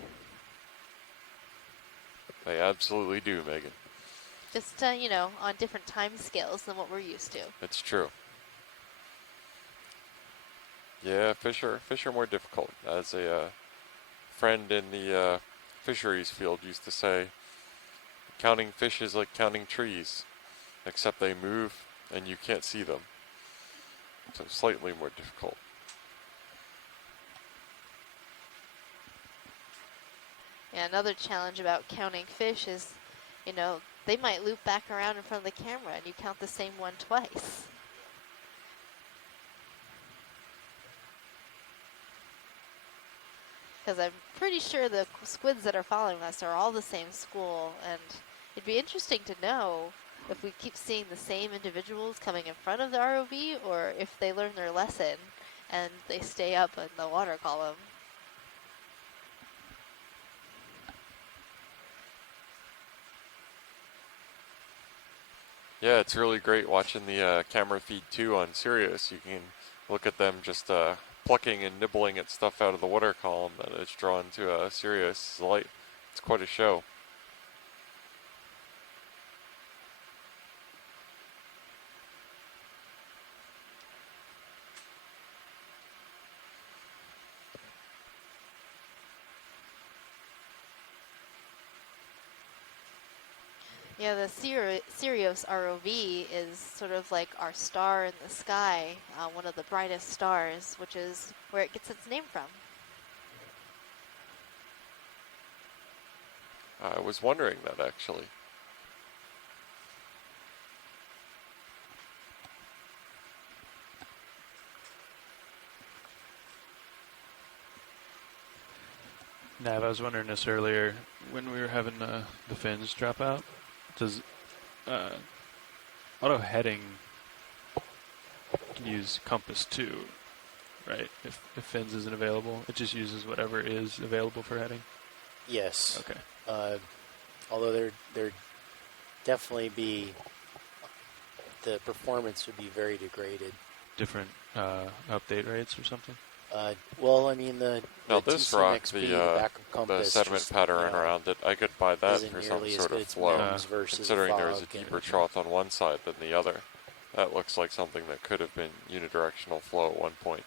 They absolutely do, Megan. Just, you know, on different time scales than what we're used to. It's true. Yeah, fish are more difficult. As a friend in the fisheries field used to say, counting fish is like counting trees, except they move and you can't see them. So slightly more difficult. Yeah, another challenge about counting fish is, you know, they might loop back around in front of the camera and you count the same one twice. Because I'm pretty sure the squids that are following us are all the same school, and it'd be interesting to know if we keep seeing the same individuals coming in front of the ROV, or if they learn their lesson and they stay up in the water column. Yeah, it's really great watching the camera feed too on Sirius. You can look at them just plucking and nibbling at stuff out of the water column that is drawn to Sirius light. It's quite a show. Yeah, the Sirius ROV is sort of like our star in the sky, one of the brightest stars, which is where it gets its name from. I was wondering that actually. Nav, I was wondering this earlier. When we were having the fins drop out, does auto heading use compass too, right? If fins isn't available, it just uses whatever is available for heading? Yes. Okay. Although there definitely be, the performance would be very degraded. Different update rates or something? Well, I mean, No, the this rock, TCMXP, the backup compass, sediment just, pattern you know, around it, I could buy that isn't for some nearly as sort good of as flow, Mounds versus considering there's a fog deeper and- trough on one side than the other. That looks like something that could have been unidirectional flow at one point.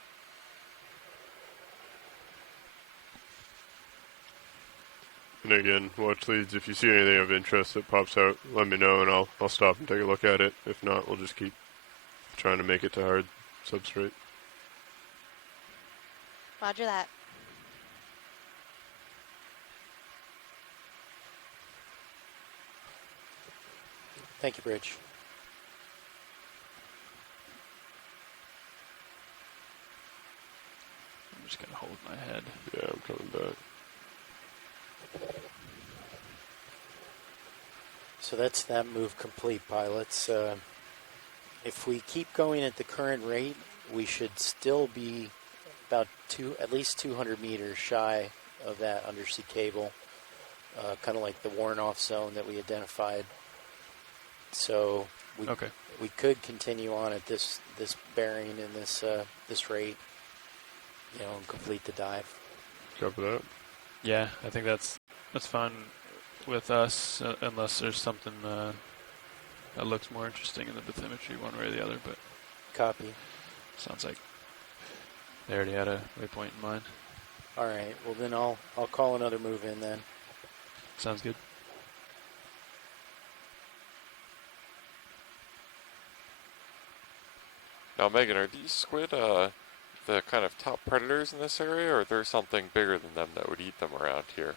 And again, watch leads. If you see anything of interest that pops out, let me know and I'll stop and take a look at it. If not, we'll just keep trying to make it to hard substrate. Roger that. Thank you, Bridge. I'm just going to hold my head. Yeah, I'm coming back. So that's that move complete, pilots. If we keep going at the current rate, we should still be about at least 200 meters shy of that undersea cable, kind of like the worn-off zone that we identified. So we could continue on at this bearing and this rate, you know, and complete the dive. Copy that. Yeah, I think that's fine with us, unless there's something that looks more interesting in the bathymetry one way or the other. But copy. Sounds like they already had a waypoint in mind. All right. Well, then I'll call another move in then. Sounds good. Now, Megan, are these squid the kind of top predators in this area, or is there something bigger than them that would eat them around here?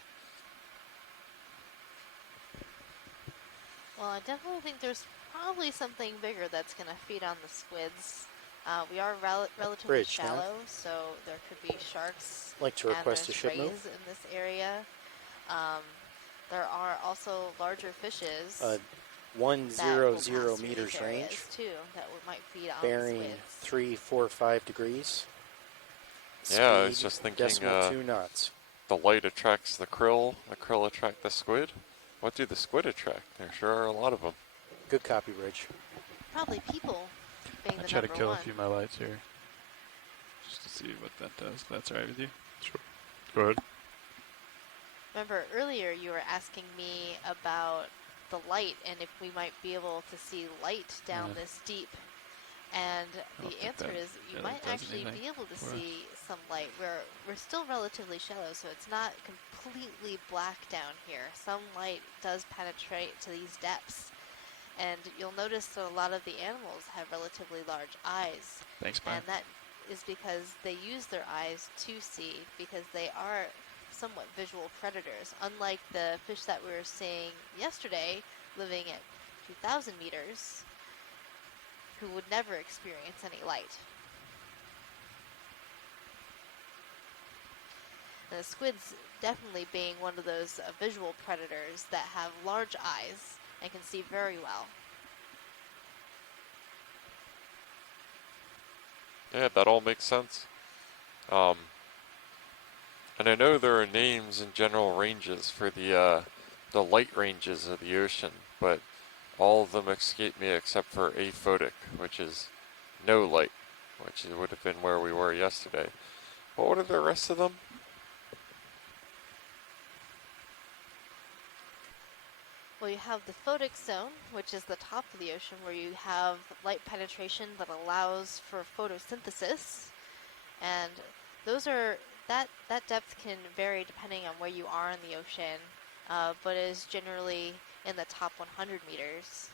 Well, I definitely think there's probably something bigger that's going to feed on the squids. We are relatively Bridge, shallow, so there could be sharks Like to request a ship and move? rays in this area. There are also larger fishes. 100 meters range. Too, that might feed on Bearing the squids. 345 degrees. Yeah, I was Speed, just thinking 2 knots. the light attracts the krill attract the squid. What do the squid attract? There sure are a lot of them. Good copy, Bridge. Probably people being I the try to number kill one. a few of my lights here, just to see what that does. If that's all right with you. Sure. Go ahead. Remember earlier you were asking me about the light and if we might be able to see light down this deep. And the answer is you might actually be able to see some light. We're still relatively shallow, so it's not completely black down here. Some light does penetrate to these depths. And you'll notice that a lot of the animals have relatively large eyes. Thanks, Brian. And that is because they use their eyes to see, because they are somewhat visual predators. Unlike the fish that we were seeing yesterday, living at 2,000 meters, who would never experience any light. And the squids definitely being one of those visual predators that have large eyes and can see very well. Yeah, that all makes sense. And I know there are names and general ranges for the light ranges of the ocean, but all of them escape me except for aphotic, which is no light, which would have been where we were yesterday. What are the rest of them? Well, you have the photic zone, which is the top of the ocean, where you have light penetration that allows for photosynthesis. And those are, that depth can vary depending on where you are in the ocean, but is generally in the top 100 meters.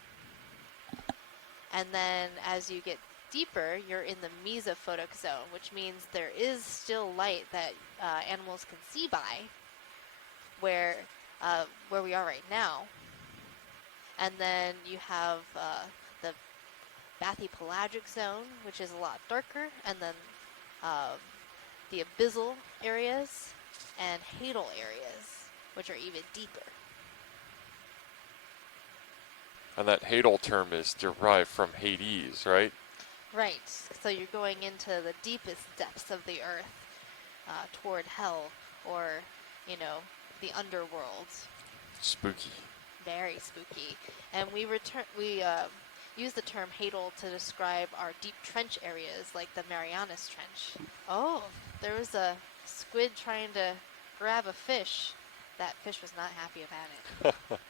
And then as you get deeper, you're in the mesophotic zone, which means there is still light that animals can see by, where we are right now. And then you have the bathypelagic zone, which is a lot darker, and then the abyssal areas and hadal areas, which are even deeper. And that hadal term is derived from Hades, right? Right. So you're going into the deepest depths of the earth, toward hell, or, you know, the underworld. Spooky. Very spooky. And we use the term hadal to describe our deep trench areas, like the Marianas Trench. Oh, there was a squid trying to grab a fish. That fish was not happy about it.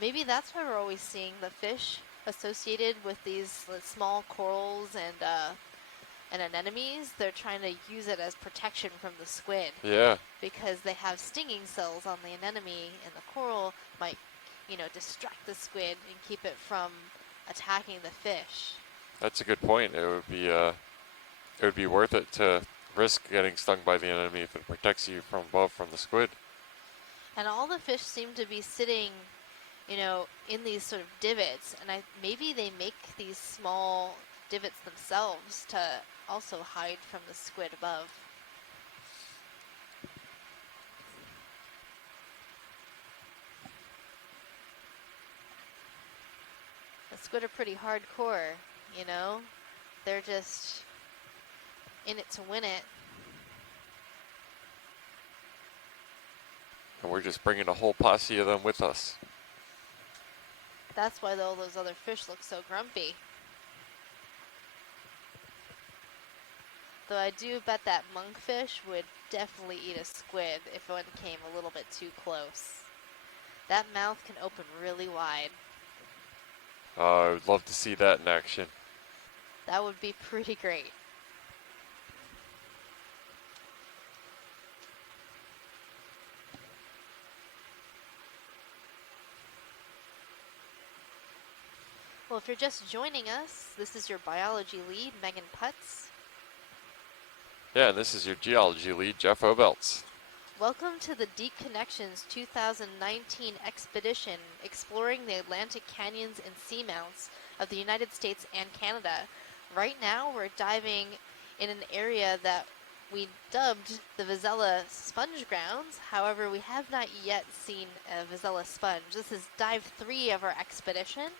Maybe that's why we're always seeing the fish associated with these small corals and anemones. They're trying to use it as protection from the squid. Yeah. Because they have stinging cells on the anemone, and the coral might, you know, distract the squid and keep it from attacking the fish. That's a good point. It would be worth it to risk getting stung by the anemone if it protects you from above from the squid. And all the fish seem to be sitting, you know, in these sort of divots, and maybe they make these small divots themselves to also hide from the squid above. The squid are pretty hardcore, you know? They're just in it to win it. And we're just bringing a whole posse of them with us. That's why all those other fish look so grumpy. Though I do bet that monkfish would definitely eat a squid if one came a little bit too close. That mouth can open really wide. I would love to see that in action. That would be pretty great. Well, if you're just joining us, this is your biology lead, Megan Putz. Yeah, and this is your geology lead, Jeff Obelts. Welcome to the Deep Connections 2019 expedition, exploring the Atlantic canyons and seamounts of the United States and Canada. Right now, we're diving in an area that we dubbed the Vazella sponge grounds. However, we have not yet seen a Vazella sponge. This is dive 3 of our expedition,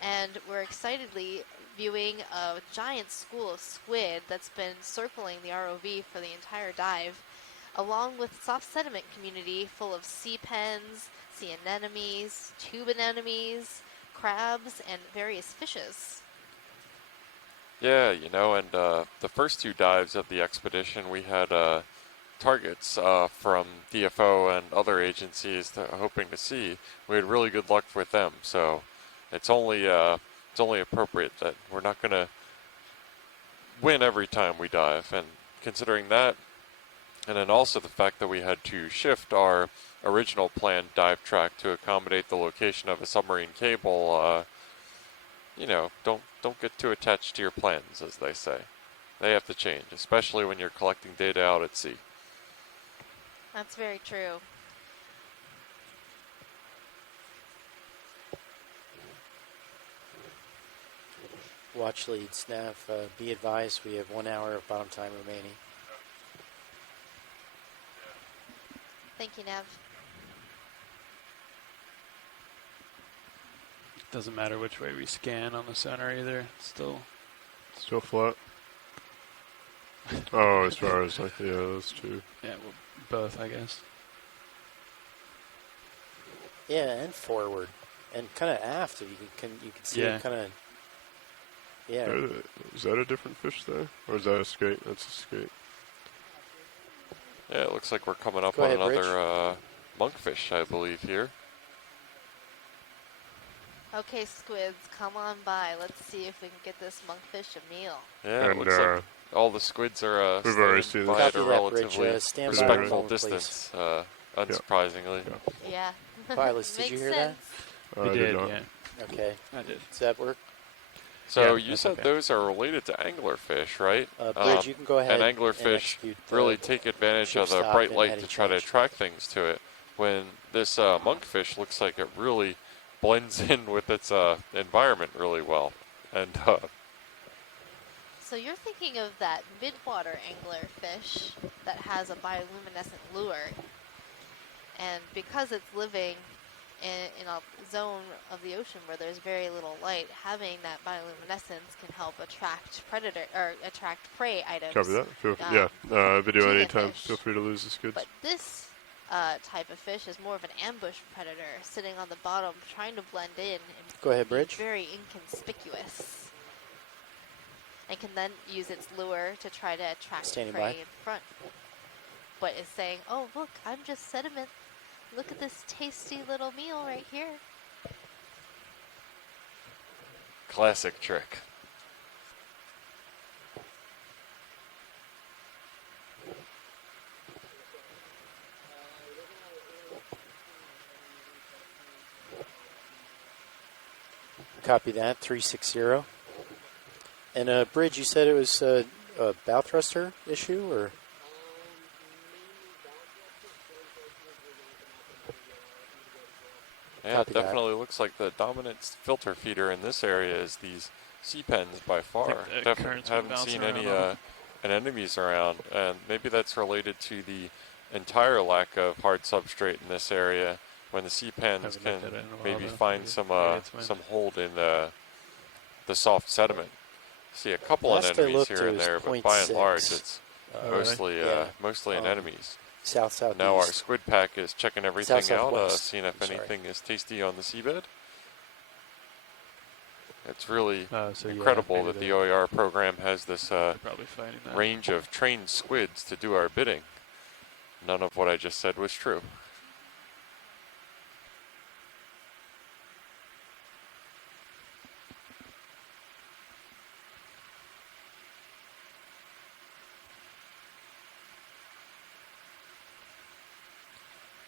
and we're excitedly viewing a giant school of squid that's been circling the ROV for the entire dive, along with soft sediment community full of sea pens, sea anemones, tube anemones, crabs, and various fishes. Yeah, you know, and the first 2 dives of the expedition, we had targets from DFO and other agencies that are hoping to see. We had really good luck with them, so it's only appropriate that we're not going to win every time we dive. And considering that, and then also the fact that we had to shift our original planned dive track to accommodate the location of a submarine cable, you know, don't get too attached to your plans, as they say. They have to change, especially when you're collecting data out at sea. That's very true. Watch leads, Nav. Be advised, we have 1 hour of bottom time remaining. Thank you, Nav. Doesn't matter which way we scan on the center either. It's still flat. Oh, as far as like, yeah, that's true. Yeah, well, both, I guess. Yeah, and forward, and kind of aft. If you can see it kind of. Yeah. Is that a different fish there, or is that a skate? That's a skate. Yeah, it looks like we're coming up Go on ahead, another monkfish, I believe, here. Okay, squids, come on by. Let's see if we can get this monkfish a meal. Yeah, it looks like all the squids are we've already staying seen by at a Copy that, Bridge. relatively Stand by respectful moment, distance, unsurprisingly. Yeah. Pilots, did you hear sense. that? We I did, did not. yeah. Okay. I did. Does that work? So Yeah, you that's said okay. those are related to anglerfish, right? Bridge, you can go ahead And and anglerfish execute the really take advantage ship of the stop bright and light heading to try to change. attract things to it. When this monkfish looks like it really blends in with its environment really well. And So you're thinking of that midwater anglerfish that has a bioluminescent lure. And because it's living in a zone of the ocean where there's very little light, having that bioluminescence can help attract attract prey items. Copy that. Video to the anytime. fish. Feel free to lose the skids. But this type of fish is more of an ambush predator, sitting on the bottom, trying to blend in and Go ahead, be Bridge. very inconspicuous. And can then use its lure to try to attract Standing prey by. in front. But is saying, oh, look, I'm just sediment. Look at this tasty little meal right here. classic trick. Copy that, 360. And Bridge, you said it was a bow thruster issue, or? Yeah, it definitely looks like the dominant filter feeder in this area is these sea pens by far. Definitely haven't seen any anemones around, and maybe that's related to the entire lack of hard substrate in this area. When the sea pens can maybe find some hold in the soft sediment. See a couple anemones here and there, but by and large, it's mostly anemones. South-southeast. Now our squid pack is checking everything out, South-southwest. seeing if anything is tasty on the seabed. It's really incredible that the OER program has this range of trained squids to do our bidding. None of what I just said was true.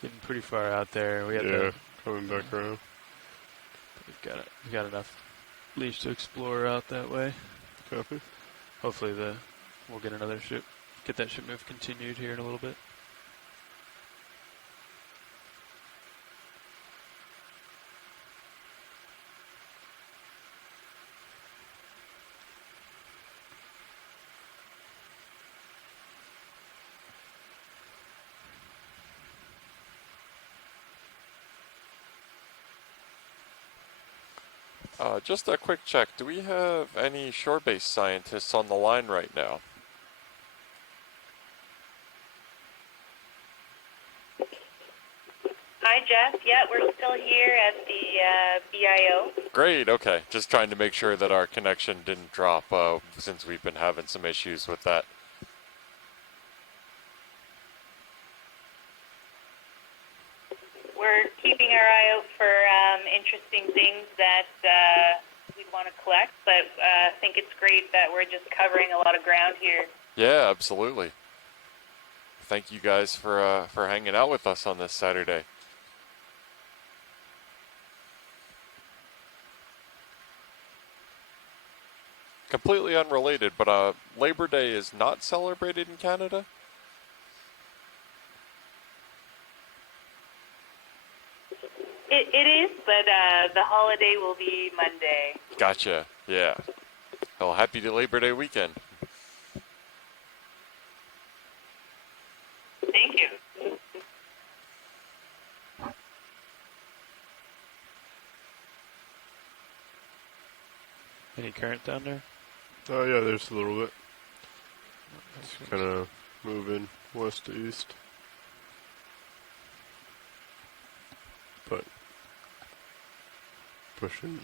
Getting pretty far out there. We got coming back around. We've got enough leash to explore out that way. Copy. Hopefully we'll get another ship. Get that ship move continued here in a little bit. Just a quick check. Do we have any shore-based scientists on the line right now? Hi, Jeff. Yeah, we're still here at the BIO. Great, okay. Just trying to make sure that our connection didn't drop since we've been having some issues with that. We're keeping our eye out for interesting things that we want to collect, but I think it's great that we're just covering a lot of ground here. Yeah, absolutely. Thank you guys for hanging out with us on this Saturday. Completely unrelated, but Labor Day is not celebrated in Canada? It is, but the holiday will be Monday. Gotcha, yeah. Well, happy Labor Day weekend. Thank you. Any current down there? Oh yeah, there's a little bit. It's kind of moving west to east. But pushing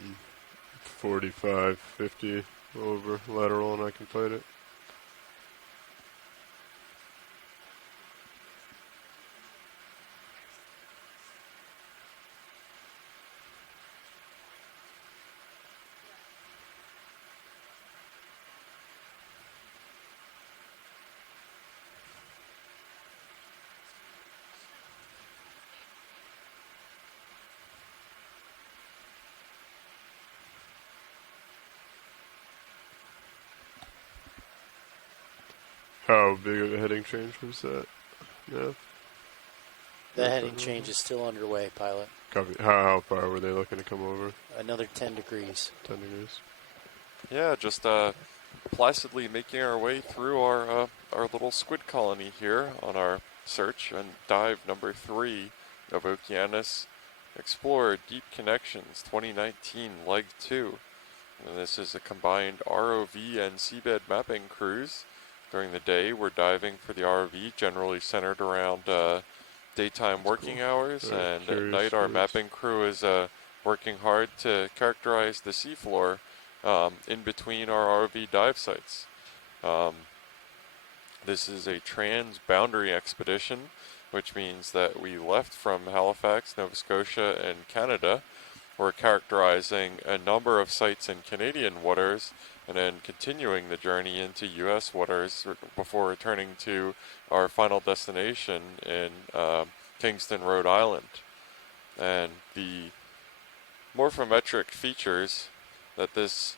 45, 50 over lateral and I can fight it. How big of a heading change was that? Yeah. The heading change is still underway, pilot. Copy. How far were they looking to come over? Another 10 degrees. 10 degrees. Yeah, just placidly making our way through our little squid colony here on our search and dive number 3 of Okeanos Explorer Deep Connections 2019 Leg 2. And this is a combined ROV and seabed mapping cruise. During the day, we're diving for the ROV, generally centered around daytime working hours, and at night our mapping crew is working hard to characterize the seafloor in between our ROV dive sites. This is a trans-boundary expedition, which means that we left from Halifax, Nova Scotia, and Canada. We're characterizing a number of sites in Canadian waters and then continuing the journey into U.S. waters before returning to our final destination in Kingston, Rhode Island. And the morphometric features that this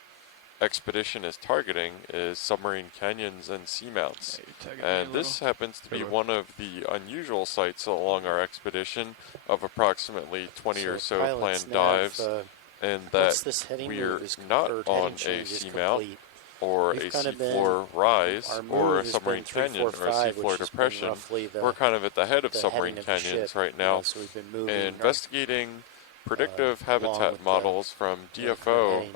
expedition is targeting is submarine canyons and seamounts. And this happens to be one of the unusual sites along our expedition of approximately 20 or so planned dives, and that we're not on a seamount or a seafloor rise or a submarine canyon or a seafloor depression. We're kind of at the head of submarine canyons right now, and investigating predictive habitat models from DFO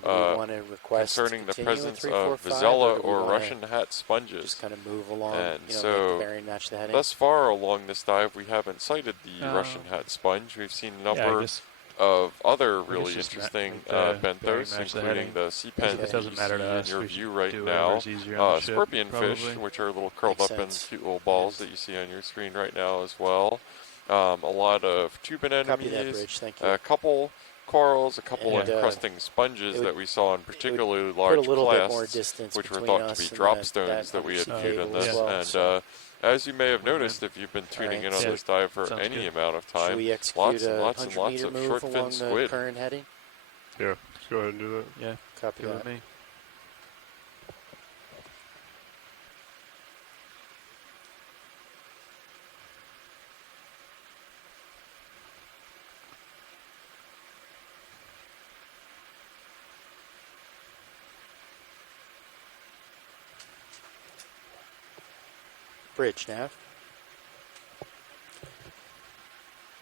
concerning the presence of Vazella or Russian hat sponges. And so, thus far along this dive, we haven't sighted the Russian hat sponge. We've seen a number of other really interesting benthos, including the sea pen that you see in your view right now, scorpion fish, which are little curled up in cute little balls that you see on your screen right now as well. A lot of tube anemones, a couple corals, a couple encrusting sponges that we saw in particularly large clasts, which were thought to be drop stones that we had viewed in this. And as you may have noticed, if you've been tuning in on this dive for any amount of time, lots and lots and lots of short fin squid. Yeah, let's go ahead and do that. Yeah, copy that. Me. Bridge, nav.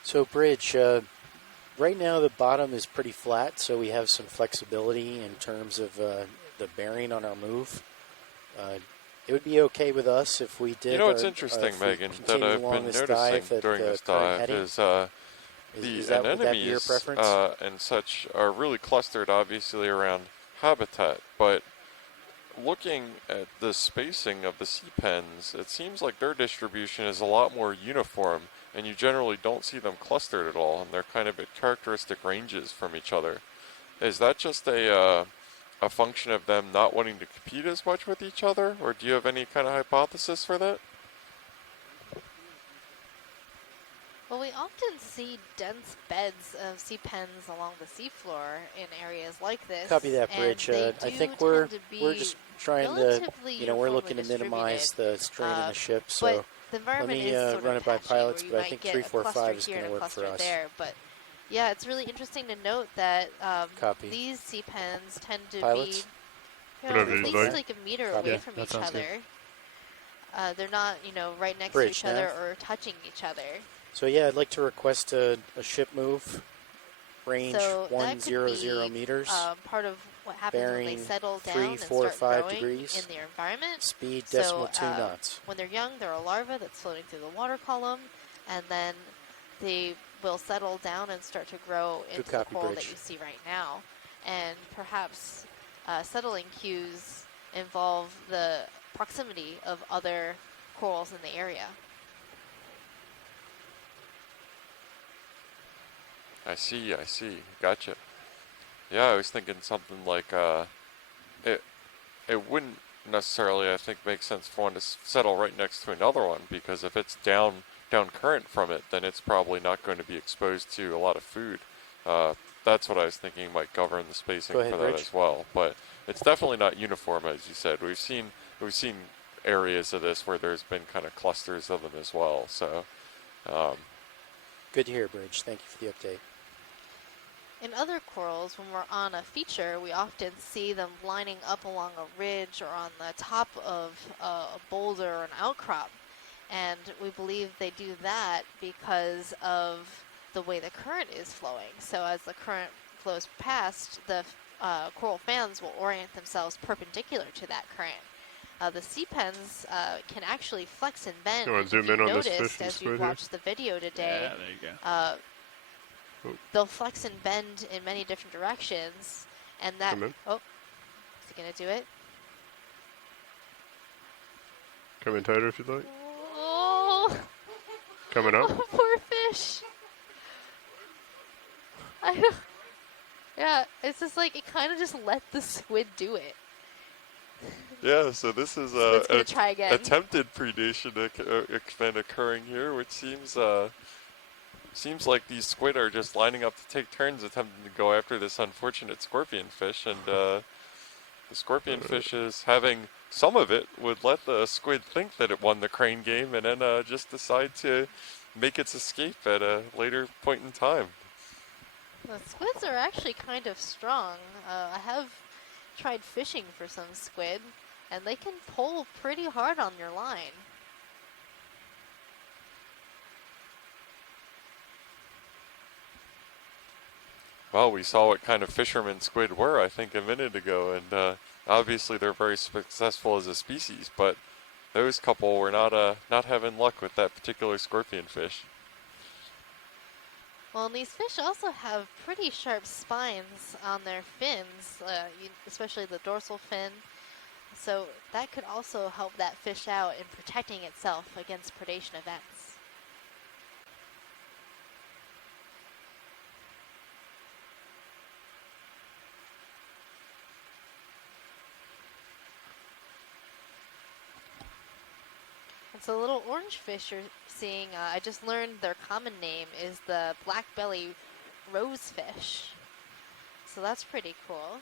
So bridge, right now the bottom is pretty flat, so we have some flexibility in terms of the bearing on our move. It would be okay with us if we did. You know what's interesting, Megan, that I've been noticing during this dive is the anemones and such are really clustered, obviously, around habitat, but looking at the spacing of the sea pens, it seems like their distribution is a lot more uniform, and you generally don't see them clustered at all, and they're kind of at characteristic ranges from each other. Is that just a a function of them not wanting to compete as much with each other, or do you have any kind of hypothesis for that? Well, we often see dense beds of sea pens along the seafloor in areas like this. Copy that, and Bridge. they I do think we're just trying to, relatively we're looking to uniformly minimize the strain in the ship. but So the let environment me is sort run of it by patchy, pilots, where you but I might think get a cluster 345 is here going and to a work for cluster us. there. But yeah, it's really interesting to note that Copy. these sea pens tend to Pilots? be Whatever at you'd least like. like a meter Copy. away Yeah, from that each sounds good. other. They're not, right next to Bridge, each other nav. or touching each other. So yeah, I'd like to request a ship move, range So that could 100 be meters, part of what happens when they bearing settle 3, down and 4, start 5 growing degrees, in their environment. speed So decimal 2 knots. when they're young, they're a larva that's floating through the water column, and then they will settle down and start to grow Good into the copy, coral Bridge. that you see right now. And perhaps settling cues involve the proximity of other corals in the area. I see. Gotcha. Yeah, I was thinking something like it wouldn't necessarily, I think, make sense for one to settle right next to another one, because if it's down current from it, then it's probably not going to be exposed to a lot of food. That's what I was thinking might govern the spacing Go ahead, for that Rich. as well. But it's definitely not uniform, as you said. We've seen areas of this where there's been kind of clusters of them as well. So Good to hear, Bridge. Thank you for the update. In other corals, when we're on a feature, we often see them lining up along a ridge or on the top of a boulder or an outcrop. And we believe they do that because of the way the current is flowing. So as the current flows past, the coral fans will orient themselves perpendicular to that current. The sea pens can actually flex and bend. You wanna If zoom you've in on this noticed fish and as squid you've here? watched the video today, Yeah, there you go. they'll flex and bend in many different directions, and that. Come in. Oh, is he gonna do it? Come in tighter if you'd like. Oh, Coming up. oh poor fish. I know. Yeah, it's just like it kind of just let the squid do it. yeah, so this is Squid's gonna try again. attempted predation been occurring here, which seems like these squid are just lining up to take turns attempting to go after this unfortunate scorpion fish, and the scorpion fish is having some of it would let the squid think that it won the crane game, and then just decide to make its escape at a later point in time. The squids are actually kind of strong. I have tried fishing for some squid, and they can pull pretty hard on your line. Well, we saw what kind of fishermen squid were, I think, a minute ago, and obviously they're very successful as a species, but those couple were not having luck with that particular scorpion fish. Well, and these fish also have pretty sharp spines on their fins, especially the dorsal fin. So that could also help that fish out in protecting itself against predation events. And so the little orange fish you're seeing, I just learned their common name is the black belly rosefish. So that's pretty cool.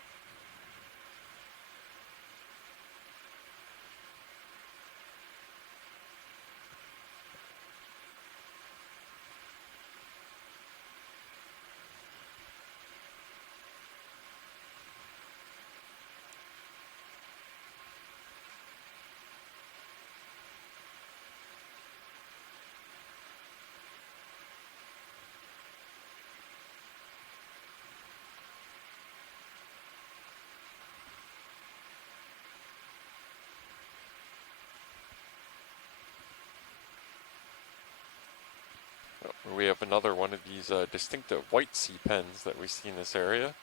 We have another one of these distinctive white sea pens that we see in this area.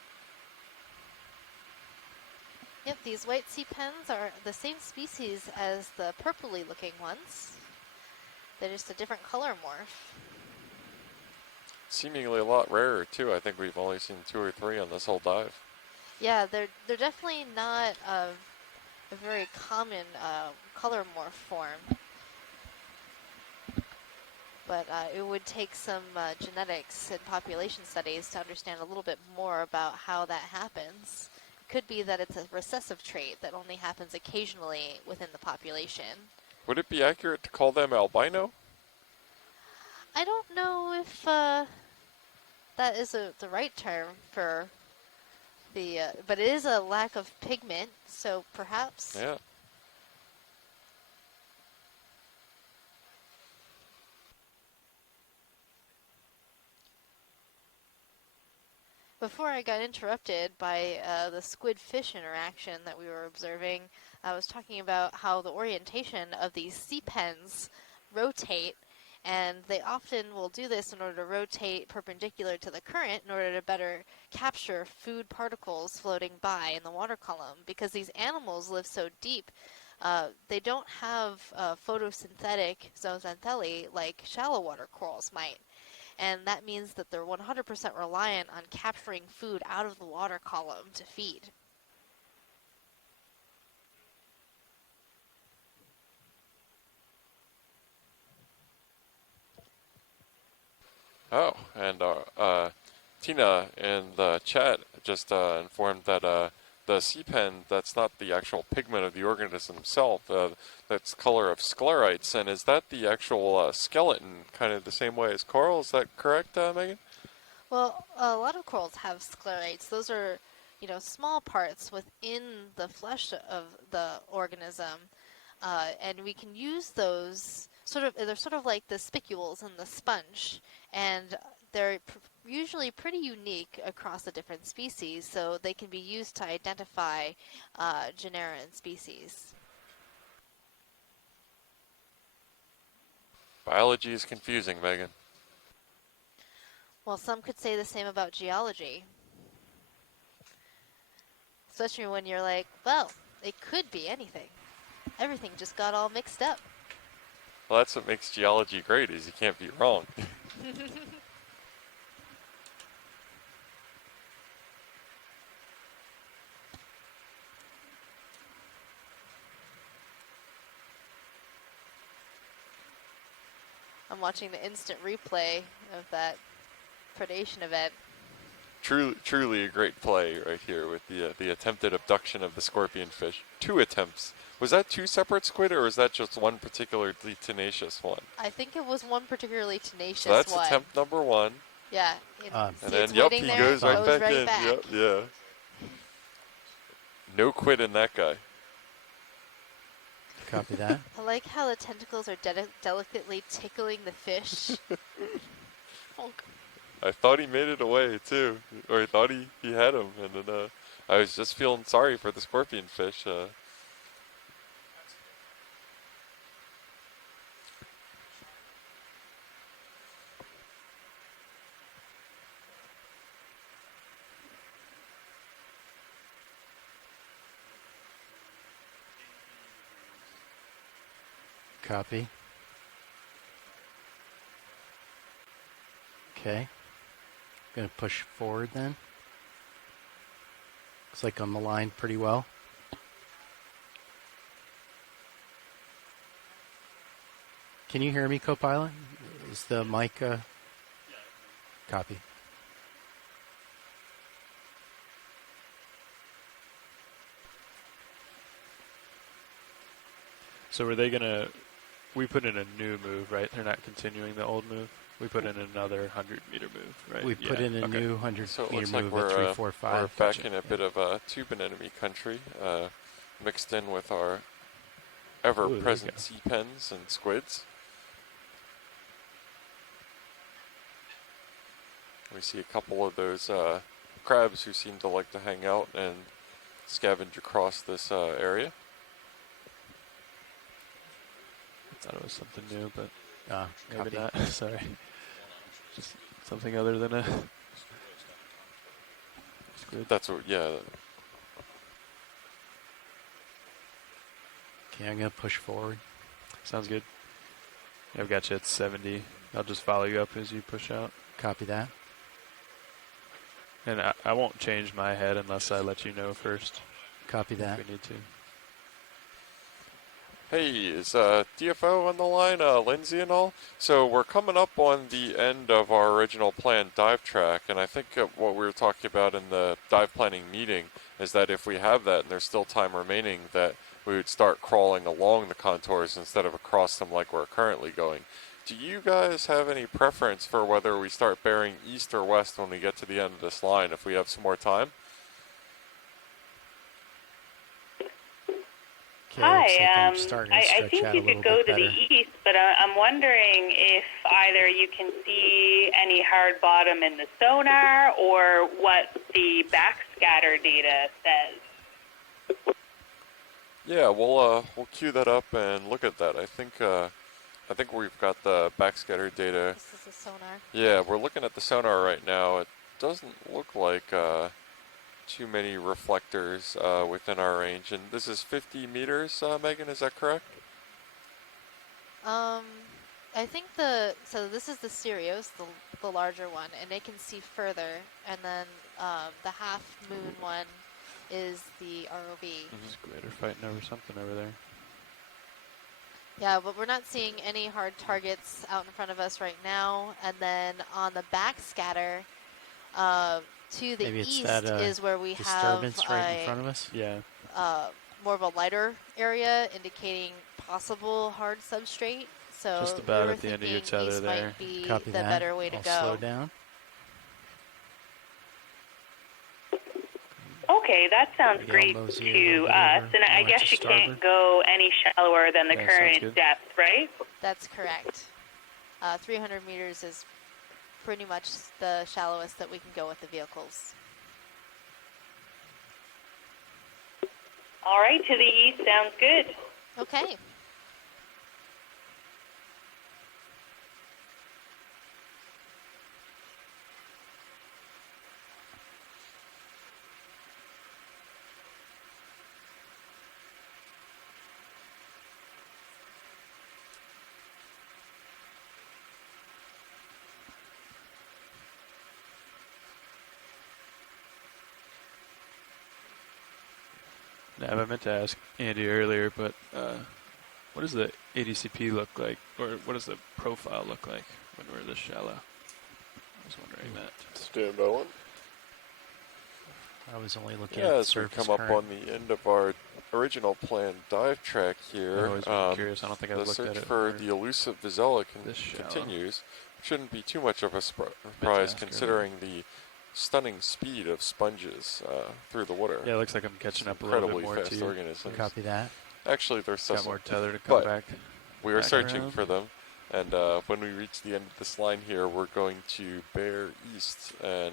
Yep, these white sea pens are the same species as the purpley looking ones. They're just a different color morph. Seemingly a lot rarer too. I think we've only seen 2 or 3 on this whole dive. Yeah, they're definitely not a very common color morph form. But it would take some genetics and population studies to understand a little bit more about how that happens. It could be that it's a recessive trait that only happens occasionally within the population. Would it be accurate to call them albino? I don't know if that is the right term for the, but it is a lack of pigment, so perhaps. Yeah. Before I got interrupted by the squid-fish interaction that we were observing, I was talking about how the orientation of these sea pens rotate, and they often will do this in order to rotate perpendicular to the current in order to better capture food particles floating by in the water column. Because these animals live so deep, they don't have photosynthetic zooxanthellae like shallow water corals might. And that means that they're 100% reliant on capturing food out of the water column to feed. Oh, and Tina in the chat just informed that the sea pen, that's not the actual pigment of the organism itself. That's color of sclerites. And is that the actual skeleton, kind of the same way as coral? Is that correct, Megan? Well, a lot of corals have sclerites. Those are, small parts within the flesh of the organism. And we can use those they're sort of like the spicules in the sponge. And they're usually pretty unique across the different species, so they can be used to identify genera and species. Biology is confusing, Megan. Well, some could say the same about geology. Especially when you're like, well, it could be anything. Everything just got all mixed up. Well, that's what makes geology great, is you can't be wrong. I'm watching the instant replay of that predation event. Truly a great play right here with the attempted abduction of the scorpionfish. 2 attempts. Was that 2 separate squid, or was that just one particularly tenacious one? I think it was one particularly tenacious So that's one. attempt number 1. Yeah. And see, then, it's yep, waiting he there, goes right back in. back. Yep, yeah. No quit in that guy. Copy that. I like how the tentacles are delicately tickling the fish. I thought he made it away, too. Or I thought he had him. And then I was just feeling sorry for the scorpionfish. Copy. Okay. Going to push forward then. Looks like I'm aligned pretty well. Can you hear me, Copilot? Is the mic... Copy. So were they going to... We put in a new move, right? They're not continuing the old move? We put in another 100-meter move, right? We put in a new 100-meter So it looks move like at 345. we're back in a bit of tube and enemy country, mixed in with our ever-present sea pens and squids. We see a couple of those crabs who seem to like to hang out and scavenge across this area. Thought it was something new, but maybe copy. not. Sorry. Just something other than a squid. That's what, yeah. Okay, I'm going to push forward. Sounds good. Yeah, I've got you at 70. I'll just follow you up as you push out. Copy that. And I won't change my head unless I let you know first. Copy that. If we need to. Hey, is DFO on the line, Lindsay and all? So we're coming up on the end of our original planned dive track, and I think what we were talking about in the dive planning meeting is that if we have that and there's still time remaining, that we would start crawling along the contours instead of across them like we're currently going. Do you guys have any preference for whether we start bearing east or west when we get to the end of this line if we have some more time? Okay, Hi, looks like I'm starting to I stretch think out you a could little go bit to better. the east, but I'm wondering if either you can see any hard bottom in the sonar or what the backscatter data says. Yeah, we'll cue that up and look at that. I think we've got the backscatter data. This is the sonar. Yeah, we're looking at the sonar right now. It doesn't look like too many reflectors within our range, and this is 50 meters, Megan, is that correct? I think so this is the Sirius, the larger one, and it can see further, and then the half moon one is the ROV. Squid are fighting over something over there. Yeah, but we're not seeing any hard targets out in front of us right now, and then on the backscatter, to the Maybe it's east that, is where we have disturbance right in front of us? Yeah. more of a lighter area indicating possible hard substrate. So Just about we were at the end of your thinking tether east there. might be Copy the that. better way to I'll go. slow down. Okay, that sounds Maybe great I'll mosey a to little bit us, over and I more guess to you starboard. can't go any shallower than the Yeah, sounds current good. depth, right? That's correct. 300 meters is pretty much the shallowest that we can go with the vehicles. All right, to the east sounds good. Okay. Now, I meant to ask Andy earlier, but what does the ADCP look like, or what does the profile look like when we're this shallow? I was wondering that. Stand by one. I was only looking Yeah, at the as we surface come up current. on the end of our original planned dive track here, I've always been curious. I don't think I've the looked at search it for or the elusive Vazella this shallow. continues. Shouldn't be too much of a surprise Task considering the stunning speed of sponges through the water. Yeah, it looks like I'm catching up a little bit Incredibly more fast to you. organisms. Copy that. Actually, there's still Got more some, tether to come but back. we are back searching around. for them, and when we reach the end of this line here, we're going to bear east and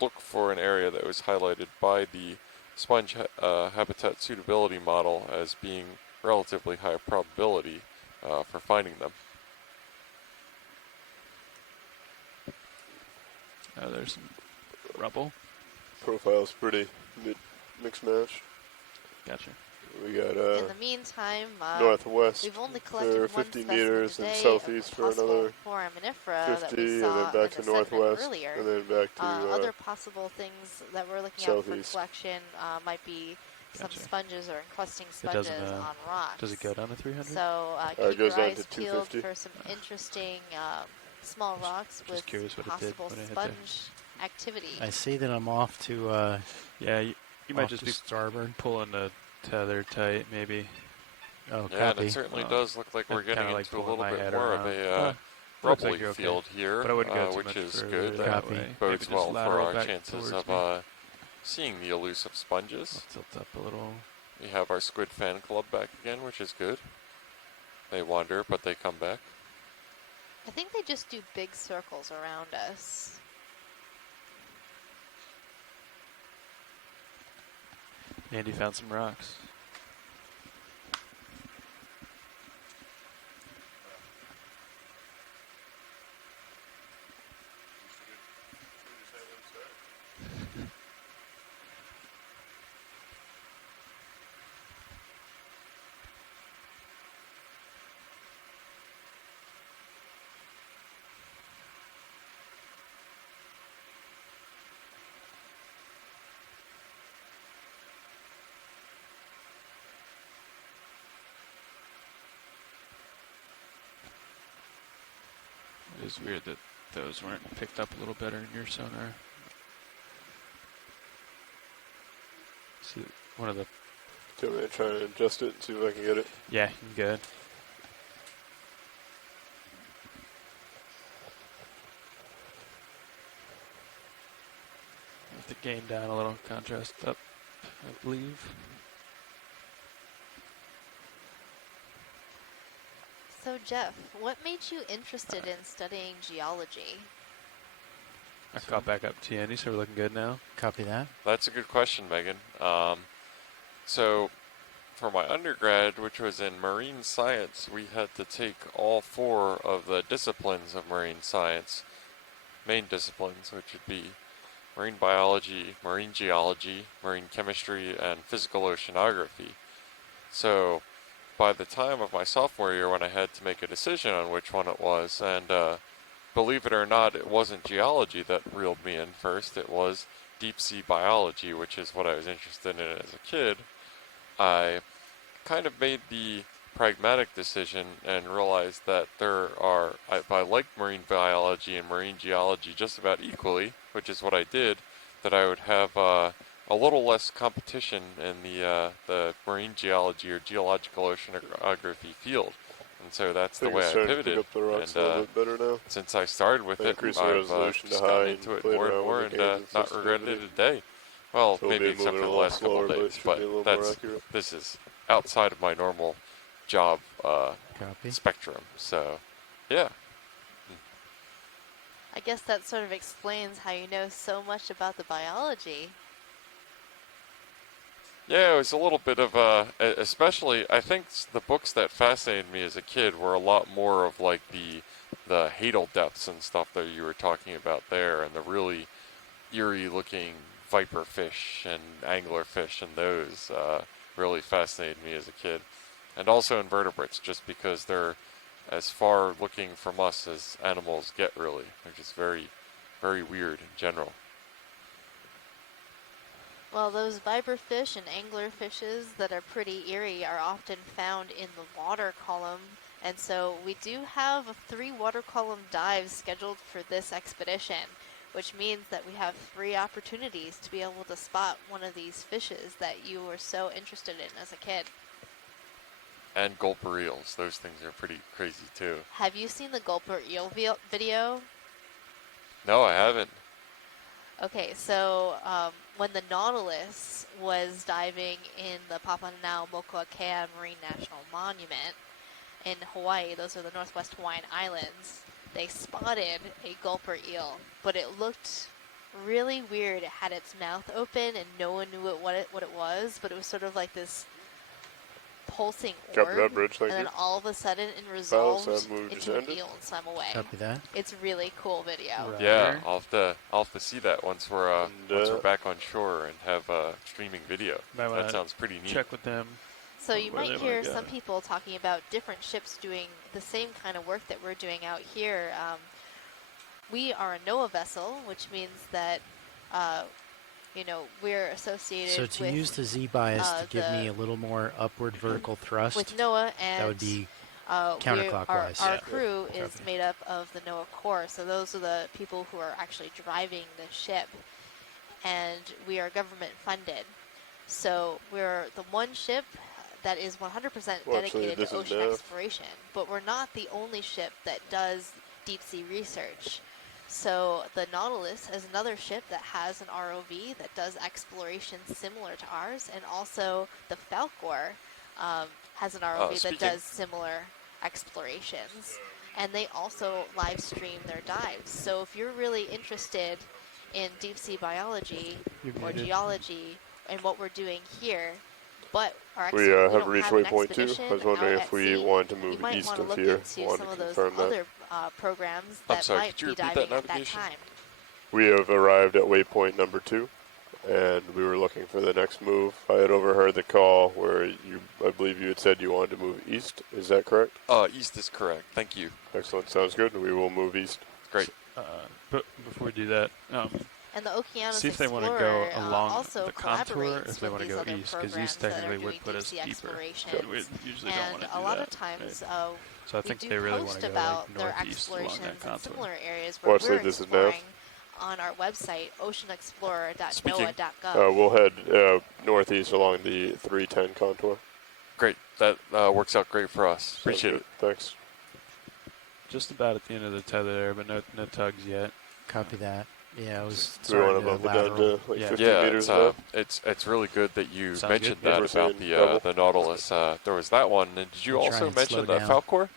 look for an area that was highlighted by the sponge habitat suitability model as being relatively high probability for finding them. There's some rubble. Profile's pretty mixed match. Gotcha. We got In the meantime, northwest we've only for collected one 50 specimen meters today and of southeast a for possible another foraminifera that 50, we and saw then back in to the segment northwest, earlier. and then back to Other possible things that we're looking at for southeast. collection might be some Gotcha. sponges or encrusting It sponges doesn't, on rocks. Does it go down to 300? So it keep goes your down to eyes peeled 250. for some interesting small rocks just with curious what it did possible when it hit there. sponge activity. I see that I'm off to Yeah, you might off just to be starboard. pulling the tether tight, maybe. Oh, Yeah, and copy. it certainly Well, does look like we're kinda getting like into a pulling little my bit head more around. of a Looks rubbly like you're okay. field here, But I wouldn't go too which much is further good. that Copy. way. Bodes Maybe just well for lateral our back chances towards of me. seeing the elusive sponges. Tilt up a little. We have our squid fan club back again, which is good. They wander, but they come back. I think they just do big circles around us. Andy found some rocks. was weird that those weren't picked up a little better in your sonar. See, one of the... Do you want me to try and adjust it and see if I can get it? Yeah, good. Have to gain down a little, contrast up, I believe. So Jeff, what made you interested in studying geology? I caught back up to Andy, so we're looking good now. Copy that. That's a good question, Megan. So for my undergrad, which was in marine science, we had to take all 4 of the disciplines of marine science, main disciplines, which would be marine biology, marine geology, marine chemistry, and physical oceanography. So by the time of my sophomore year, when I had to make a decision on which one it was, and believe it or not, it wasn't geology that reeled me in first, it was deep sea biology, which is what I was interested in as a kid. I kind of made the pragmatic decision and realized that I like marine biology and marine geology just about equally, which is what I did, that I would have a little less competition in the marine geology or geological oceanography field. And so that's the way I pivoted. Pick up the rocks a little bit better now. Since I started with it, Increase the I've resolution to just high gotten and into it played more and around more with and the games and not regretted it sensitivity. a day. Well, It'll maybe be except moving for a the little last couple slower, of but it days, should be a little more that's accurate. this is outside of my normal job Copy. spectrum. So, yeah. I guess that sort of explains how you know so much about the biology. Yeah, it was a little bit of especially I think the books that fascinated me as a kid were a lot more of like the hadal depths and stuff that you were talking about there, and the really eerie looking viper fish and anglerfish, and those really fascinated me as a kid. And also invertebrates, just because they're as far looking from us as animals get, really, which is very, very weird in general. Well, those viper fish and angler fishes that are pretty eerie are often found in the water column, and so we do have 3 water column dives scheduled for this expedition, which means that we have 3 opportunities to be able to spot one of these fishes that you were so interested in as a kid. And gulper eels, those things are pretty crazy too. Have you seen the gulper eel video? No, I haven't. Okay, so when the Nautilus was diving in the Papahanaumokuakea Marine National Monument in Hawaii, those are the Northwest Hawaiian Islands, they spotted a gulper eel, but it looked really weird. It had its mouth open and no one knew what it was, but it was sort of like this pulsing Copy orb, that, Bridge, thank and then you. all of a sudden it resolved that move into just an ended. eel and swam away. Copy that. It's really cool video. Right. Yeah, I'll have to see that once we're back on shore and have streaming video. That sounds pretty neat. Check with them. So you where might they wanna hear go. some people talking about different ships doing the same kind of work that we're doing out here. We are a NOAA vessel, which means that we're associated So to with use the Z-bias to give me a little more upward vertical thrust, with NOAA, and that would be our counterclockwise. crew is Copy. made up of the NOAA Corps, so those are the people who are actually driving the ship, and we are government funded. So we're the one ship that is 100% dedicated to ocean exploration, but we're not the only ship that does deep sea research. So the Nautilus is another ship that has an ROV that does exploration similar to ours, and also the Falcor has an ROV that does similar explorations, and they also live stream their dives. So if you're really interested in deep sea biology or geology and what we're doing here, but we have reached waypoint 2. I was wondering if we wanted to you move might east want to of look here. into Wanted some to of those confirm that. other programs that might be diving at that time. We have arrived at waypoint number 2, and we were looking for the next move. I had overheard the call where I believe you had said you wanted to move east. Is that correct? East is correct. Thank you. Excellent. Sounds good. We will move east. Great. But before we do that, and the Okeanos see if they want to go along the contour, if they want to go east, because east technically would put us deeper. We usually don't want to do that. And a lot of times So I we think do they really want post to go about like their northeast along explorations that in contour. similar areas where Honestly, we're this is exploring Nav. on our website, Speaking. oceanexplorer.noaa.gov. We'll head northeast along the 310 contour. Great. That works out great for us. Appreciate it. Thanks. Just about at the end of the tether there, but no tugs yet. Copy that. Yeah, I was Do we want to starting bump to it down lateral. to like Yeah, 50 yeah, meters now? it's really good that you Sounds mentioned good. that Yeah. about Double. the Nautilus. There was that one. And did you We'll try also and slow mention the down. Falcor?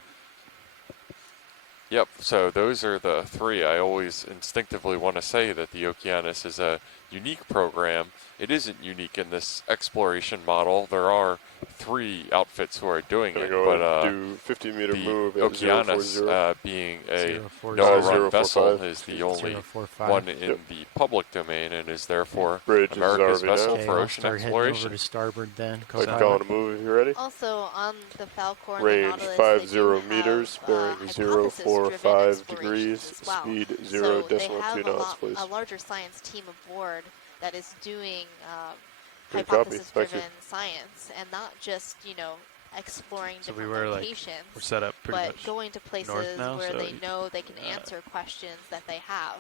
Yep. So those are the three. I always instinctively want to say that the Okeanos is a unique program. It isn't unique in this exploration model. There are 3 outfits who are doing Gonna it, go but do 50 meter the move at Okeanos 040. being a 040. NOAA-run vessel 045. is the only 045. one in the public domain and is therefore Bridge is America's RV vessel Okay, for I'll ocean start heading over exploration. to starboard then. Like Co-pilot. calling a move if you're ready. Also, on the Falcor and the Range Nautilus, 50 they do meters, have, bearing hypothesis-driven 045 explorations degrees, as well. speed So they 0.2 have knots, please. a larger science team aboard that is doing Good copy. Thank you. hypothesis-driven science, and not just, exploring So we different were locations, we're set up pretty but much going to places north now, where so they know they can answer questions that they have,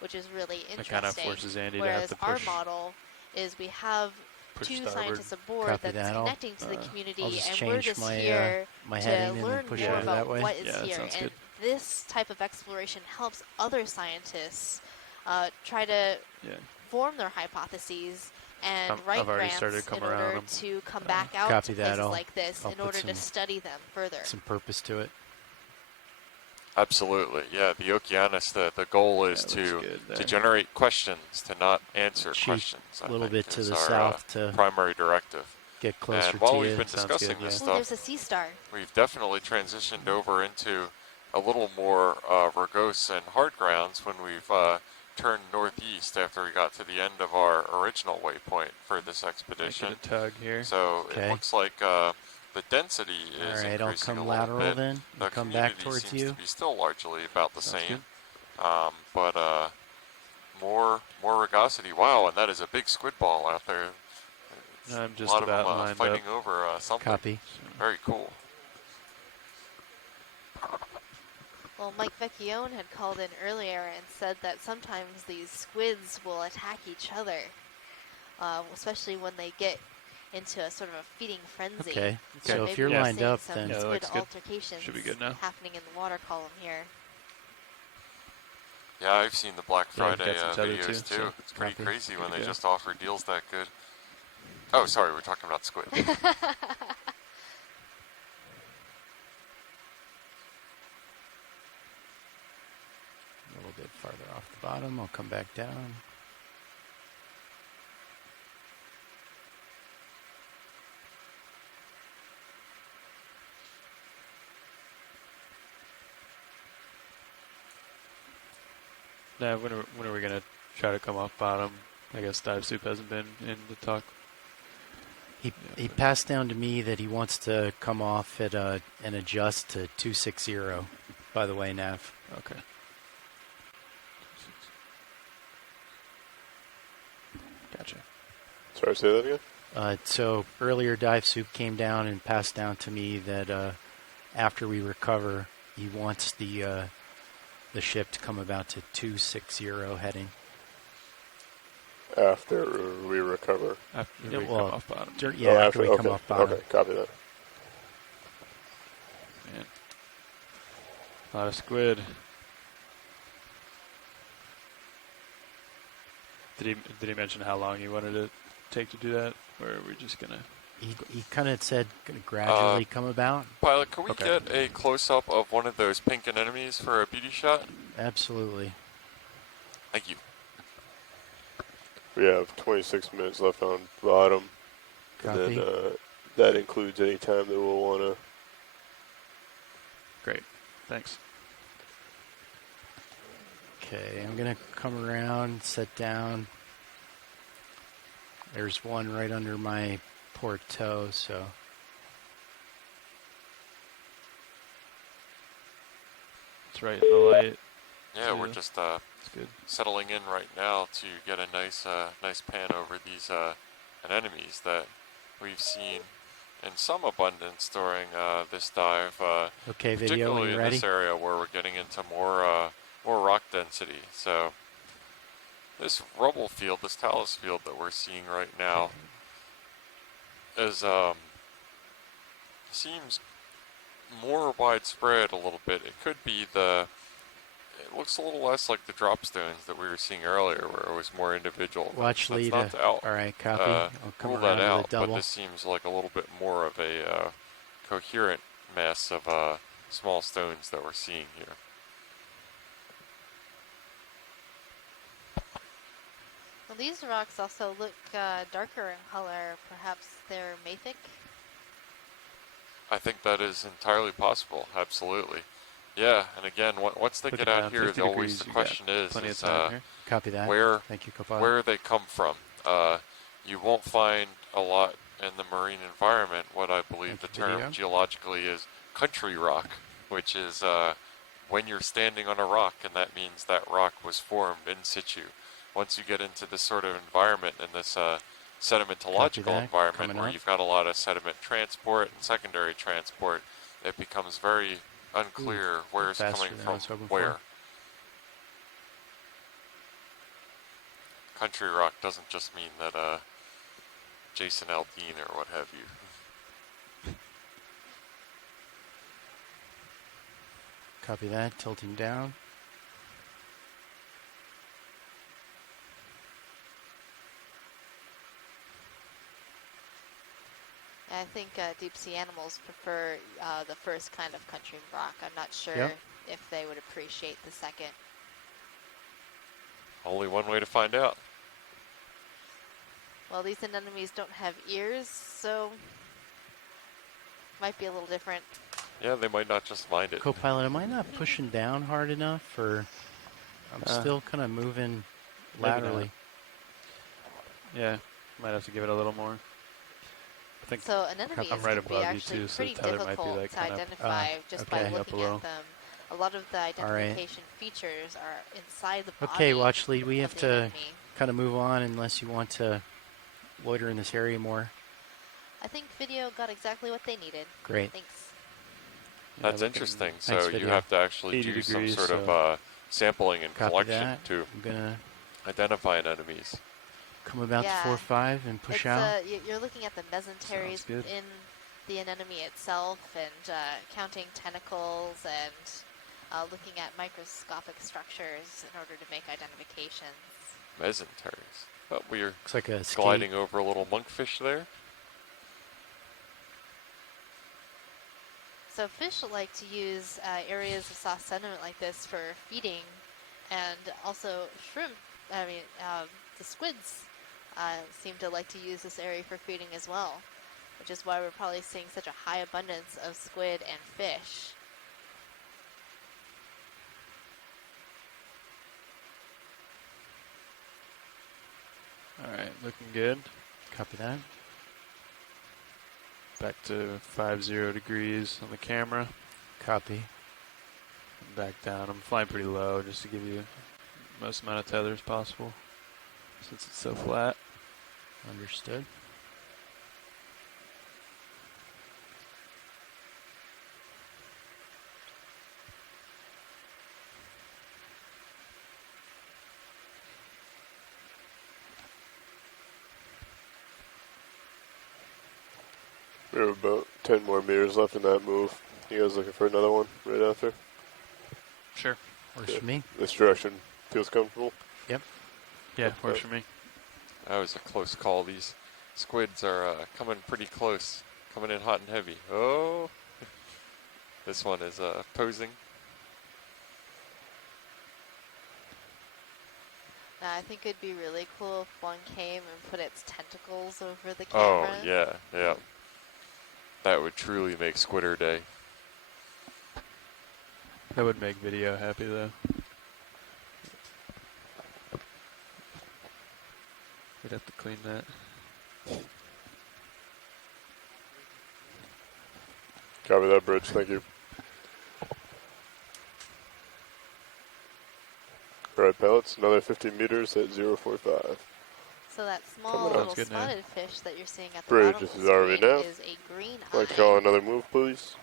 which is really that kind of interesting. forces Andy to Whereas have to our push. model is we have Push 2 starboard. scientists aboard Copy that's that. connecting to the I'll community, just and we're change just my, here my to heading and learn push more over about that way. what is Yeah, that here. sounds And good. this type of exploration helps other scientists try to Yeah. form their hypotheses and I've write already grants started to come in around order 'em. to come back out Copy to that. places I'll- like this I'll in put order to some- study them further. Some purpose to it. Absolutely. Yeah, the Okeanos, the goal is That looks to good there. generate questions, to not answer Cheap, questions. I little think bit to is the our, south to primary directive. get closer And while to we've you. been Sounds discussing good, this Oh, stuff, there's a sea star. we've definitely transitioned over into a little more rugose and hard grounds when we've turned northeast after we got to the end of our original waypoint for this Make expedition. it a tug here. So Okay. it looks like the density is All right, I'll increasing come a little lateral bit. then. The And come back community towards seems you. to be still largely about the Sounds same, but more rugosity. Wow, and that is a big squid ball out there. I'm A just lot about of them lined fighting up. over something. Copy. Very cool. Well, Mike Vecchione had called in earlier and said that sometimes these squids will attack each other, especially when they get into a sort of a feeding frenzy. Okay. So So maybe if you're we're lined seeing up, some then Yeah, that squid looks good. altercations Should be good now. happening in the water column here. Yeah, I've seen the Black Yeah, we've Friday got some tether videos too, too. so It's pretty copy. crazy when Good to they go. just offer deals that good. Oh, sorry, we're talking about squid. A little bit farther off the bottom. I'll come back down. Now, when are we going to try to come off bottom? I guess Dive Soup hasn't been in the talk. He passed down to me that he wants to come off at and adjust to 260. By the way, Nav. Okay. Gotcha. Sorry, say that again? So earlier, Dive Soup came down and passed down to me that after we recover, he wants the ship to come about to 260 heading. After we recover. After Yeah, we well, come off bottom. After we come off bottom. Okay, copy that. Man. A lot of squid. Did he mention how long he wanted it to take to do that? Or are we just going to... He kind of said gonna gradually come about. Pilot, can we Okay. get a close-up of one of those pink anemones for a beauty shot? Absolutely. Thank you. We have 26 minutes left on bottom. Copy. And then that includes any time that we'll want to. Great. Thanks. Okay, I'm gonna come around, sit down. There's one right under my port toe, so It's right in the light. Yeah, we're just good. settling in right now to get a nice pan over these anemones that we've seen in some abundance during this dive. Okay, video, when particularly you're in ready. this area where we're getting into more rock density. So this rubble field, this talus field that we're seeing right now, is seems more widespread a little bit. It could be it looks a little less like the drop stones that we were seeing earlier, where it was more individual. Watch That's lead. not to out, All right, copy. I'll come rule around that to out, the but double. this seems like a little bit more of a coherent mass of small stones that we're seeing here. Well, these rocks also look darker in color. Perhaps they're mafic. I think that is entirely possible. Absolutely. Yeah, and again, once they get out here, always the question is Copy that. where Thank you, Copilot. where they come from. You won't find a lot in the marine environment what I believe the term geologically is country rock, which is when you're standing on a rock, and that means that rock was formed in situ. Once you get into this sort of environment and this sedimentological environment where you've got a lot of sediment transport and secondary transport, it becomes very unclear where it's coming from where. Country rock doesn't just mean that Jason Aldean or what have you. Copy that. Tilting down. I think deep sea animals prefer the first kind of country rock. I'm not sure if they would appreciate the second. Only one way to find out. Well, these anemones don't have ears, so might be a little different. Yeah, they might not just mind it. Copilot, am I not pushing down hard enough, or I'm still kind of moving laterally? Yeah, might have to give it a little more. I think so anemones I'm right can be above actually you too, pretty so the tether might be difficult like to kind identify just by looking at them. A lot of the identification features are inside the body. Okay, watch lead. We have to anemone. kind of move on unless you want to loiter in this area more. I think video got exactly what they needed. Great. Thanks. That's interesting. So you have to actually do some sort of sampling and collection to identify anemones. Come about to 4-5 and push out. You're looking at the mesenteries in the anemone itself and counting tentacles and looking at microscopic structures in order to make identifications. Mesenteries. But we're like a gliding over a little monkfish there. So fish like to use areas of soft sediment like this for feeding, and also shrimp, the squids seem to like to use this area for feeding as well, which is why we're probably seeing such a high abundance of squid and fish. Alright, looking good. Copy that. Back to 50 degrees on the camera. Copy. And back down. I'm flying pretty low just to give you the most amount of tether as possible since it's so flat. Understood. We have about 10 more meters left in that move. You guys looking for another one right after? Sure. Works for me. This direction feels comfortable? Yep. Yeah, works for me. That was a close call. These squids are coming pretty close. Coming in hot and heavy. Oh! This one is posing. Now, I think it'd be really cool if one came and put its tentacles over the camera. Oh, yeah, yeah. That would truly make Squidder Day. That would make video happy though. We'd have to clean that. Copy that, Bridge. Thank you. All right, pilots. Another 50 meters at 045. So that small Coming up. little Sounds good, Ned. spotted fish that you're seeing at the Bridge, bottom this of is the RV screen now. is a green Like eye. call another move, please.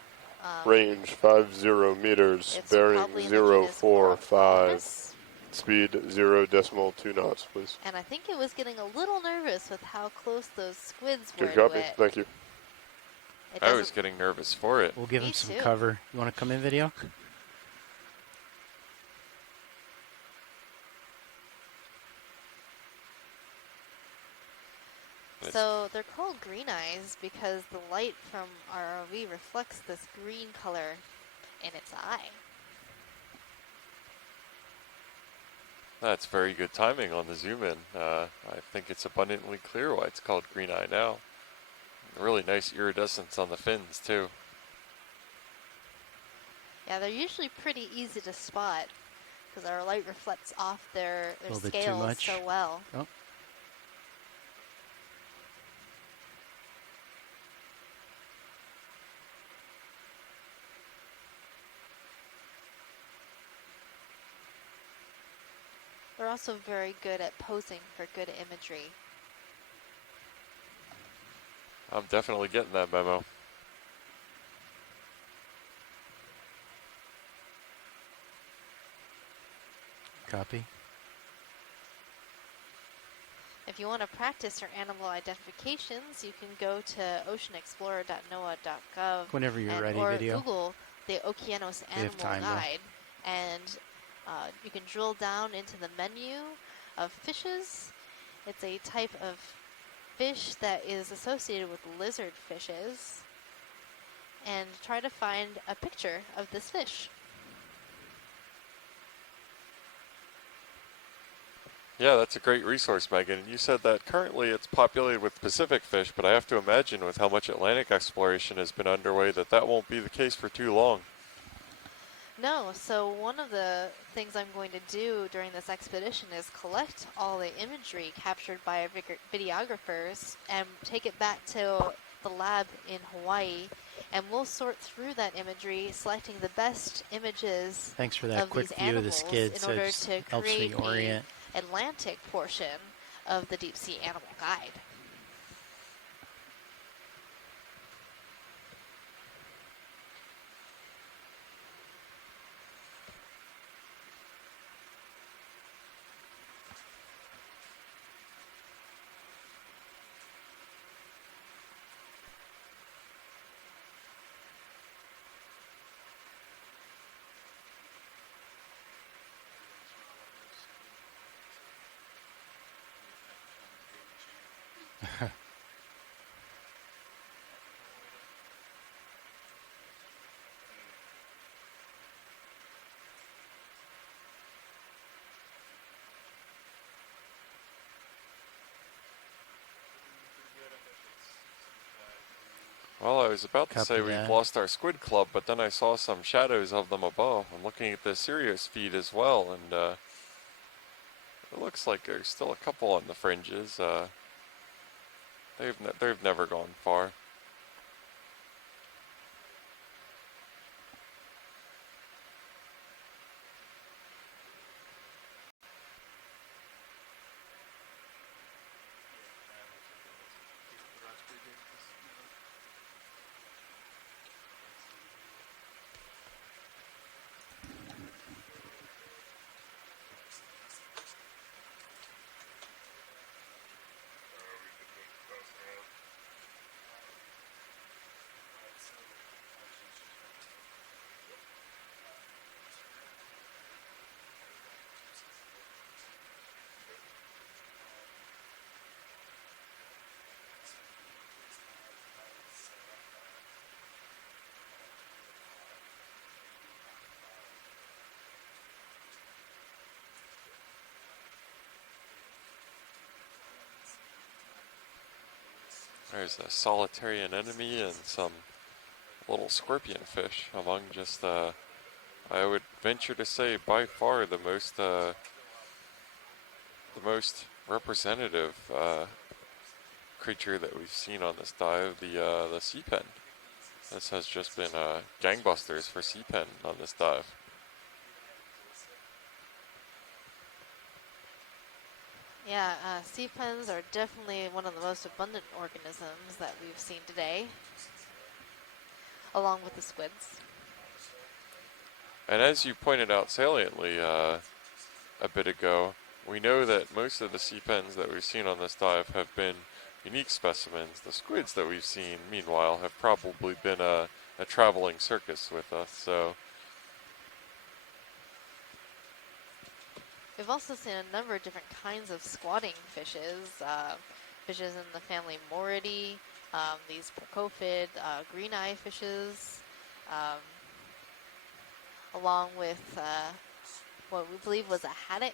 Range 50 meters, It's bearing probably in the genus 045, Okeanos. speed 0.2 knots, please. And I think it was getting a little nervous with how close those squids were Good to copy, it. thank you. It I was doesn't. getting nervous for it. We'll give Me him some too. cover. You want to come in, video? So they're called green eyes because the light from our ROV reflects this green color in its eye. That's very good timing on the zoom in. I think it's abundantly clear why it's called green eye now. Really nice iridescence on the fins too. Yeah, they're usually pretty easy to spot because our light reflects off their little bit too scales much. so well. Oh. They're also very good at posing for good imagery. I'm definitely getting that memo. Copy. If you want to practice your animal identifications, you can go to oceanexplorer.noaa.gov Whenever you're ready, or video. Google the Okeanos We have Animal time, though. Guide, and you can drill down into the menu of fishes. It's a type of fish that is associated with lizard fishes, and try to find a picture of this fish. Yeah, that's a great resource, Megan. You said that currently it's populated with Pacific fish, but I have to imagine with how much Atlantic exploration has been underway that won't be the case for too long. No, so one of the things I'm going to do during this expedition is collect all the imagery captured by our videographers and take it back to the lab in Hawaii, and we'll sort through that imagery, selecting the best images Thanks for that of quick these view of the animals skid, in so it order just to helps me create orient. the Atlantic portion of the Deep Sea Animal Guide. Well, I was about to Copy say that. we've lost our squid club, but then I saw some shadows of them above. I'm looking at the Sirius feed as well, and it looks like there's still a couple on the fringes. They've never gone far. There's a solitary anemone and some little scorpion fish among just, I would venture to say, by far the most representative creature that we've seen on this dive, the sea pen. This has just been gangbusters for sea pen on this dive. Yeah, sea pens are definitely one of the most abundant organisms that we've seen today, along with the squids. And as you pointed out saliently a bit ago, we know that most of the sea pens that we've seen on this dive have been unique specimens. The squids that we've seen, meanwhile, have probably been a traveling circus with us. So We've also seen a number of different kinds of squatting fishes, fishes in the family Moridae, these Procophid, green eye fishes, along with what we believe was a haddock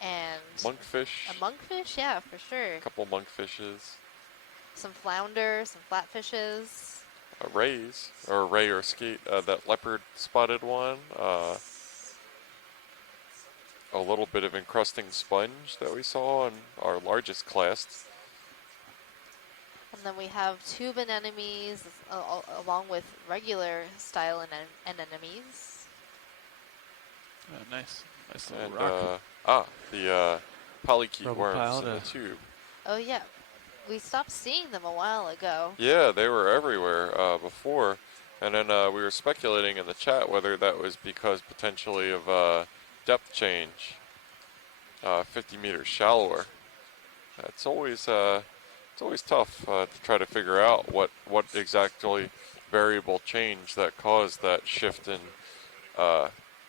and monkfish. A monkfish, yeah, for sure. A couple monkfishes. Some flounder, some flatfishes. Rays, or ray or skate, that leopard spotted one. A little bit of encrusting sponge that we saw in our largest class. And then we have tube anemones along with regular style anemones. Oh, nice. Nice little And rock. the polychaete Rubble worms pile in the to- tube. Oh yeah, we stopped seeing them a while ago. Yeah, they were everywhere before, and then we were speculating in the chat whether that was because potentially of depth change, 50 meters shallower. It's always tough to try to figure out what exactly variable change that caused that shift in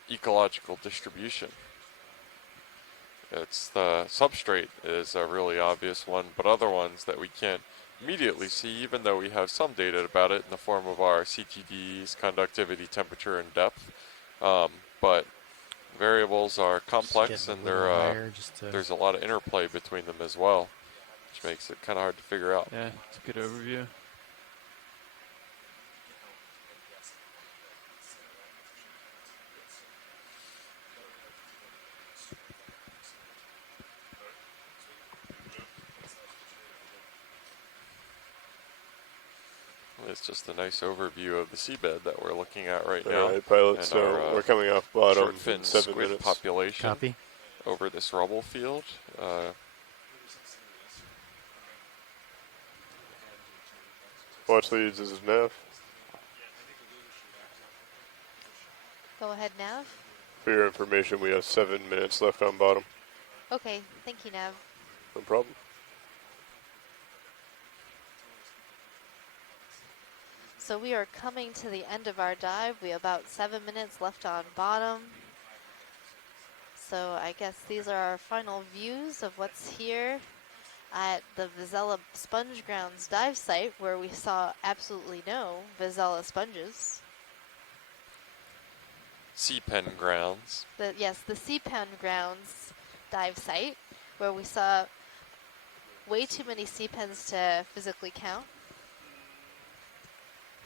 ecological distribution. It's the substrate is a really obvious one, but other ones that we can't immediately see, even though we have some data about it in the form of our CTDs, conductivity, temperature, and depth. But variables are complex, and there's a lot of interplay between them as well, which makes it kind of hard to figure out. Yeah, it's a good overview. It's just a nice overview of the seabed that we're looking at right All now. right, pilot, and so our, we're coming off bottom short-fin in 7 squid minutes. population Copy. over this rubble field. Watch leads, this is Nav. Go ahead, Nav. For your information, we have 7 minutes left on bottom. Okay, thank you, Nav. No problem. So we are coming to the end of our dive. We have about 7 minutes left on bottom. So I guess these are our final views of what's here at the Vazella Sponge Grounds dive site, where we saw absolutely no Vazella sponges. Sea pen grounds. Yes, the Sea Pen Grounds dive site, where we saw way too many sea pens to physically count.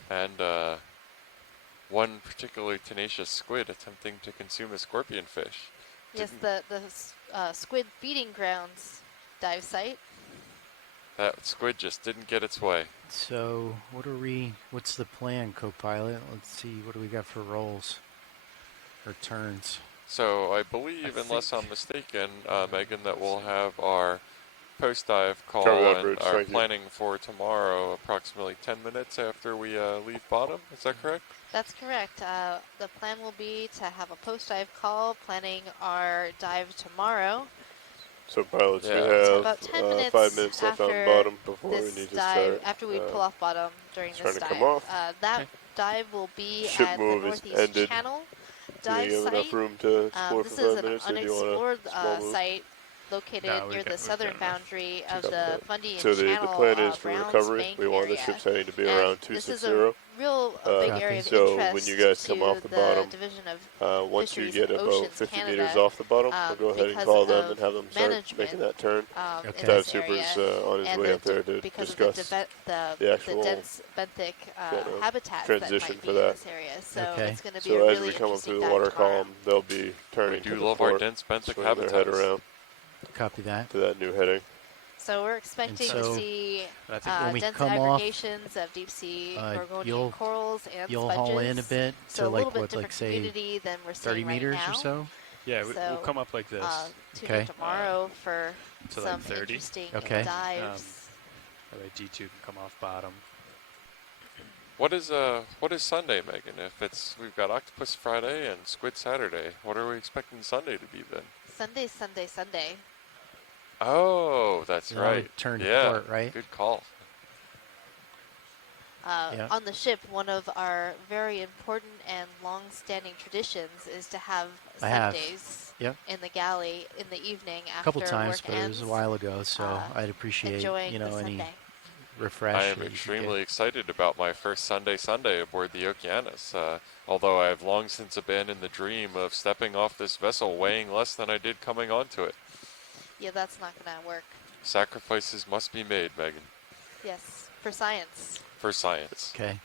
And one particularly tenacious squid attempting to consume a scorpion fish. Yes, the Squid Feeding Grounds dive site. That squid just didn't get its way. So what's the plan, co-pilot? Let's see, what do we got for rolls or turns? So I believe, unless I'm mistaken, Megan, that we'll have our post-dive call and are planning for tomorrow approximately 10 minutes after we leave bottom. Is that correct? That's correct. The plan will be to have a post-dive call, planning our dive tomorrow. So pilots, we So have about 10 minutes 5 minutes left on after bottom before we this need to dive, start. after we pull off bottom during this trying to dive. come off. That dive will be Ship at the move is Northeast ended. Channel Do we dive have site. enough room to explore This for is 5 an minutes, or do you want unexplored a small move? site located near the southern boundary of the Fundy and So the Channel plan is for Browns recovery. Bank We want the area. ship's heading to be And around this is 260. a real big area of so interest when you guys come to off the the bottom, Division of once you Fisheries get and about Oceans 50 Canada, meters off the bottom, we'll go ahead and because call them of and have them start management, making that turn. in Dive this Super's area, on his and way up there to because discuss of the actual dense benthic kind of habitats transition that might for be in that. this area. So it's going to be So a as really we come up interesting through the dive water tomorrow. column, they'll be turning We to do the love our port, dense benthic swinging their head habitats. around. Copy that. To that new heading. So we're expecting to so see I think when we dense come off, aggregations of deep sea gorgonian you'll- corals and you'll sponges. haul in a bit so to a little like bit what, different like say community than we're 30 seeing right meters now. or so? Yeah, So, we'll come up like this. tune in tomorrow for to some like 30. interesting Okay. dives. That way D2 can come off bottom. What is Sunday, Megan? If we've got Octopus Friday and Squid Saturday, what are we expecting Sunday to be then? Sunday. Oh, that's That right. would turn to Yeah, port, right? good call. Yeah. On the ship, one of our very important and long-standing traditions is to have Sundays in the galley in the evening after A couple times, work but ends. it was a while ago, so I'd appreciate enjoying the any Sunday. refresh. I am that you could extremely get. excited about my first Sunday aboard the Okeanos, although I have long since abandoned the dream of stepping off this vessel weighing less than I did coming onto it. Yeah, that's not going to work. Sacrifices must be made, Megan. Yes, for science. For science. Okay.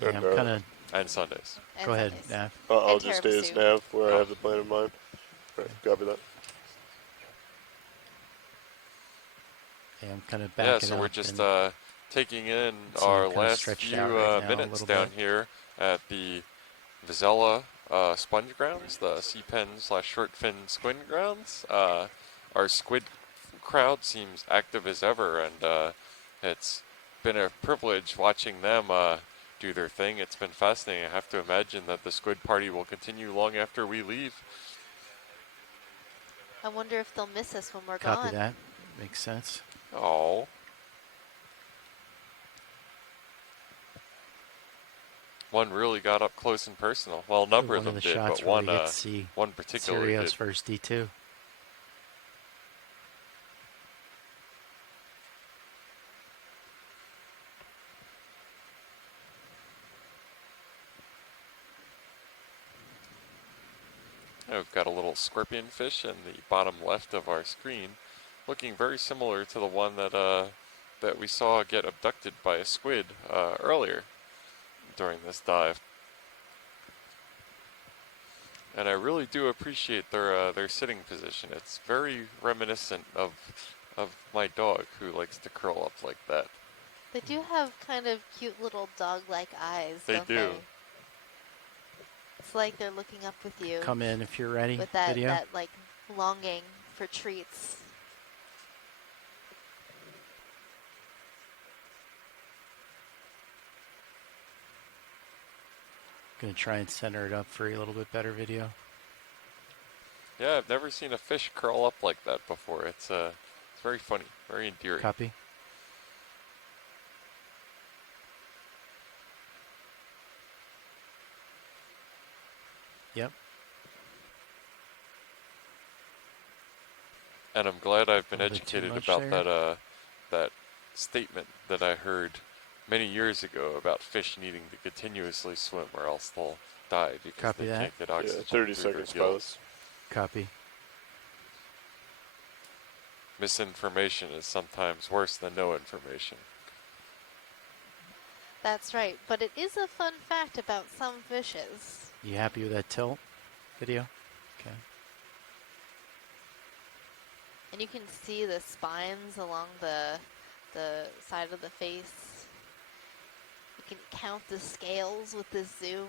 Yeah, Yeah, I'm kind of. And Sundays. And Go ahead, Sundays. Nav. I'll And just stay as tiramisu. nav where I have the plan in mind. Right, copy that. Yeah, I'm kind of backing so up. we're just and taking in see, our I'm kinda last stretched few out right now a minutes little down bit. here at the Vazella sponge grounds, the sea pen / short fin squid grounds. Our squid crowd seems active as ever, and it's been a privilege watching them do their thing. It's been fascinating. I have to imagine that the squid party will continue long after we leave. I wonder if they'll miss us when we're Copy gone. that. Makes sense. Oh. One really got up close and personal. Well, a number of One them the did, shots but where one we get to see one particularly Sirius did. first D2. We've got a little scorpion fish in the bottom left of our screen, looking very similar to the one that we saw get abducted by a squid earlier during this dive. And I really do appreciate their sitting position. It's very reminiscent of my dog, who likes to curl up like that. They do have kind of cute little dog-like eyes, They don't do. they? It's like they're looking up with you. Come in if you're ready. With that, video. that like longing for treats. Gonna try and center it up for you a little bit better video. Yeah, I've never seen a fish curl up like that before. It's very funny, very endearing. Copy. Yep. And I'm glad I've been A little bit too educated much about there. that statement that I heard many years ago about fish needing to continuously swim or else they'll die because Copy they that. can't get oxygen. Yeah, 30 through their seconds, gills. pilots. Copy. Misinformation is sometimes worse than no information. That's right, but it is a fun fact about some fishes. You happy with that tilt video? Okay. And you can see the spines along the side of the face. You can count the scales with this zoom.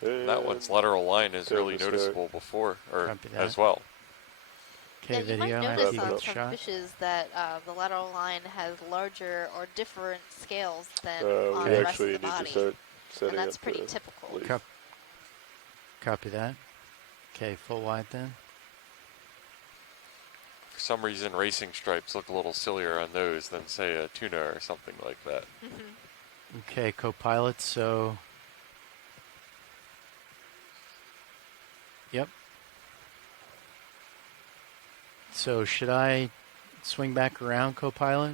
That one's lateral line is really Silver noticeable before, or Copy that. as well. Okay, Yeah, you video. might I notice see on the some shot. fishes that the lateral line has larger or different scales than We on the rest actually of the need body. to start setting And that's up pretty the typical. leaf. Copy that. Okay, full wide then. For some reason, racing stripes look a little sillier on those than, say, a tuna or something like that. Okay, co-pilot, so... Yep. So should I swing back around, co-pilot?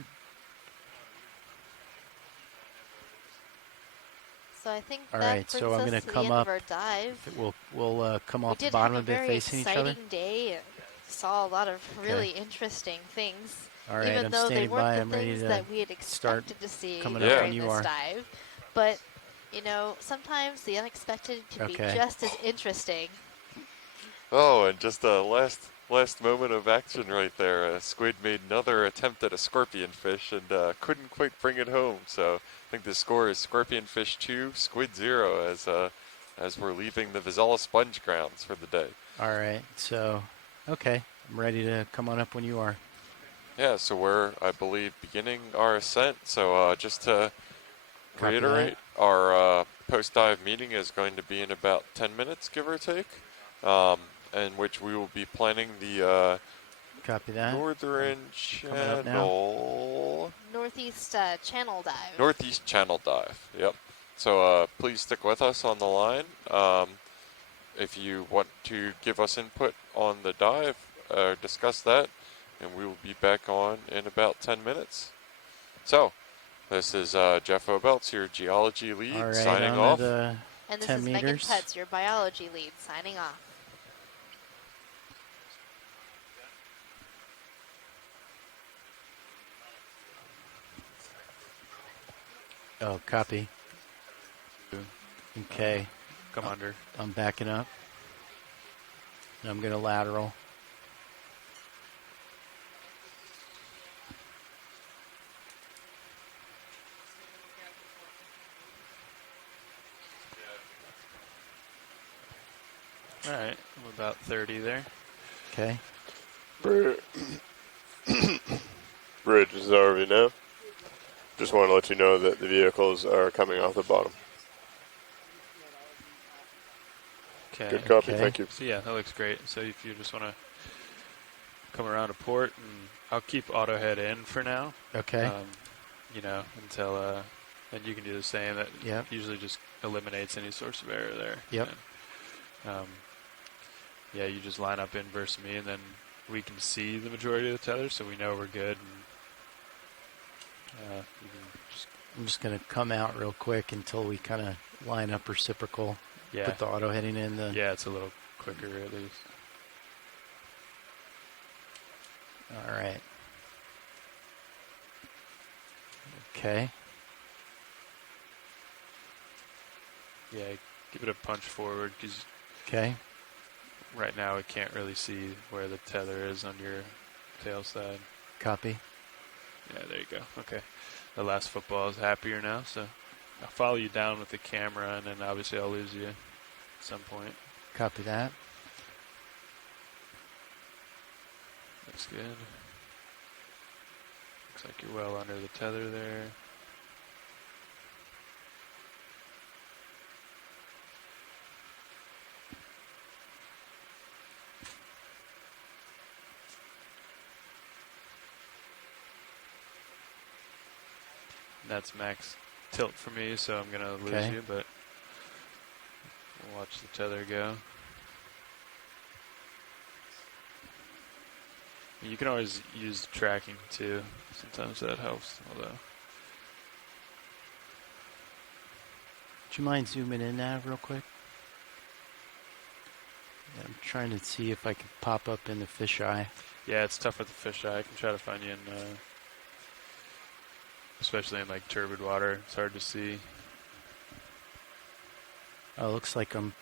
So I think All that right, brings so I'm us going to to the come end up. of our dive. We'll come We off the did bottom have of a it very facing each other. exciting day. And saw a lot of really interesting things. All right, even I'm though they standing weren't by. the I'm ready things to that we had start expected to see coming up Yeah. during when you this are. dive. But, you know, sometimes the unexpected can be Okay. just as interesting. Oh, and just a last last moment of action right there. Squid made another attempt at a scorpion fish and couldn't quite bring it home. So I think the score is scorpion fish 2, squid 0 as we're leaving the Vazella sponge grounds for the day. All right. So, okay. I'm ready to come on up when you are. Yeah, so we're, I believe, beginning our ascent. So just to Copy reiterate, our post-dive meeting is going to be in about 10 minutes, give or take, in which we will be planning the Copy that. northern Coming up now. channel. Northeast channel dive. Northeast channel dive, yep. So please stick with us on the line. If you want to give us input on the dive, discuss that, and we will be back on in about 10 minutes. So, this is Jeff Obelts, your geology lead, All right, signing I'm off. at, And this 10 is meters. Megan Putz, your biology lead, signing off. Oh, copy. Okay. Come under. I'm backing up. And I'm going to lateral. All right, I'm about 30 there. Okay. Bridge is RV now. Just want to let you know that the vehicles are coming off the bottom. Okay. Good copy, thank you. So yeah, that looks great. So if you just want to come around to port, and I'll keep auto head in for now. Okay. You know, until and you can do the same. That usually just eliminates any source of error there. Yep. And, yeah, you just line up in versus me, and then we can see the majority of the tethers, so we know we're good. And, I'm just going to come out real quick until we kind of line up reciprocal. Yeah. Put the auto heading in. Yeah, it's a little quicker at least. All right. Okay. Yeah, give it a punch forward, because okay. Right now we can't really see where the tether is on your tail side. Copy. Yeah, there you go. Okay. The last football is happier now, so I'll follow you down with the camera, and then obviously I'll lose you at some point. Copy that. Looks good. Looks like you're well under the tether there. That's max tilt for me, so I'm going to lose you, but we'll watch the tether go. You can always use the tracking too. Sometimes that helps, although. Would you mind zooming in that real quick? Yeah, I'm trying to see if I can pop up in the fisheye. Yeah, it's tough with the fisheye. I can try to find you in, especially in like turbid water. It's hard to see. Oh, looks like I'm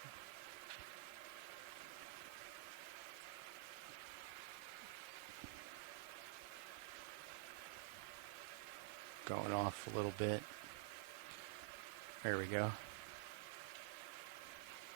going off a little bit. There we go.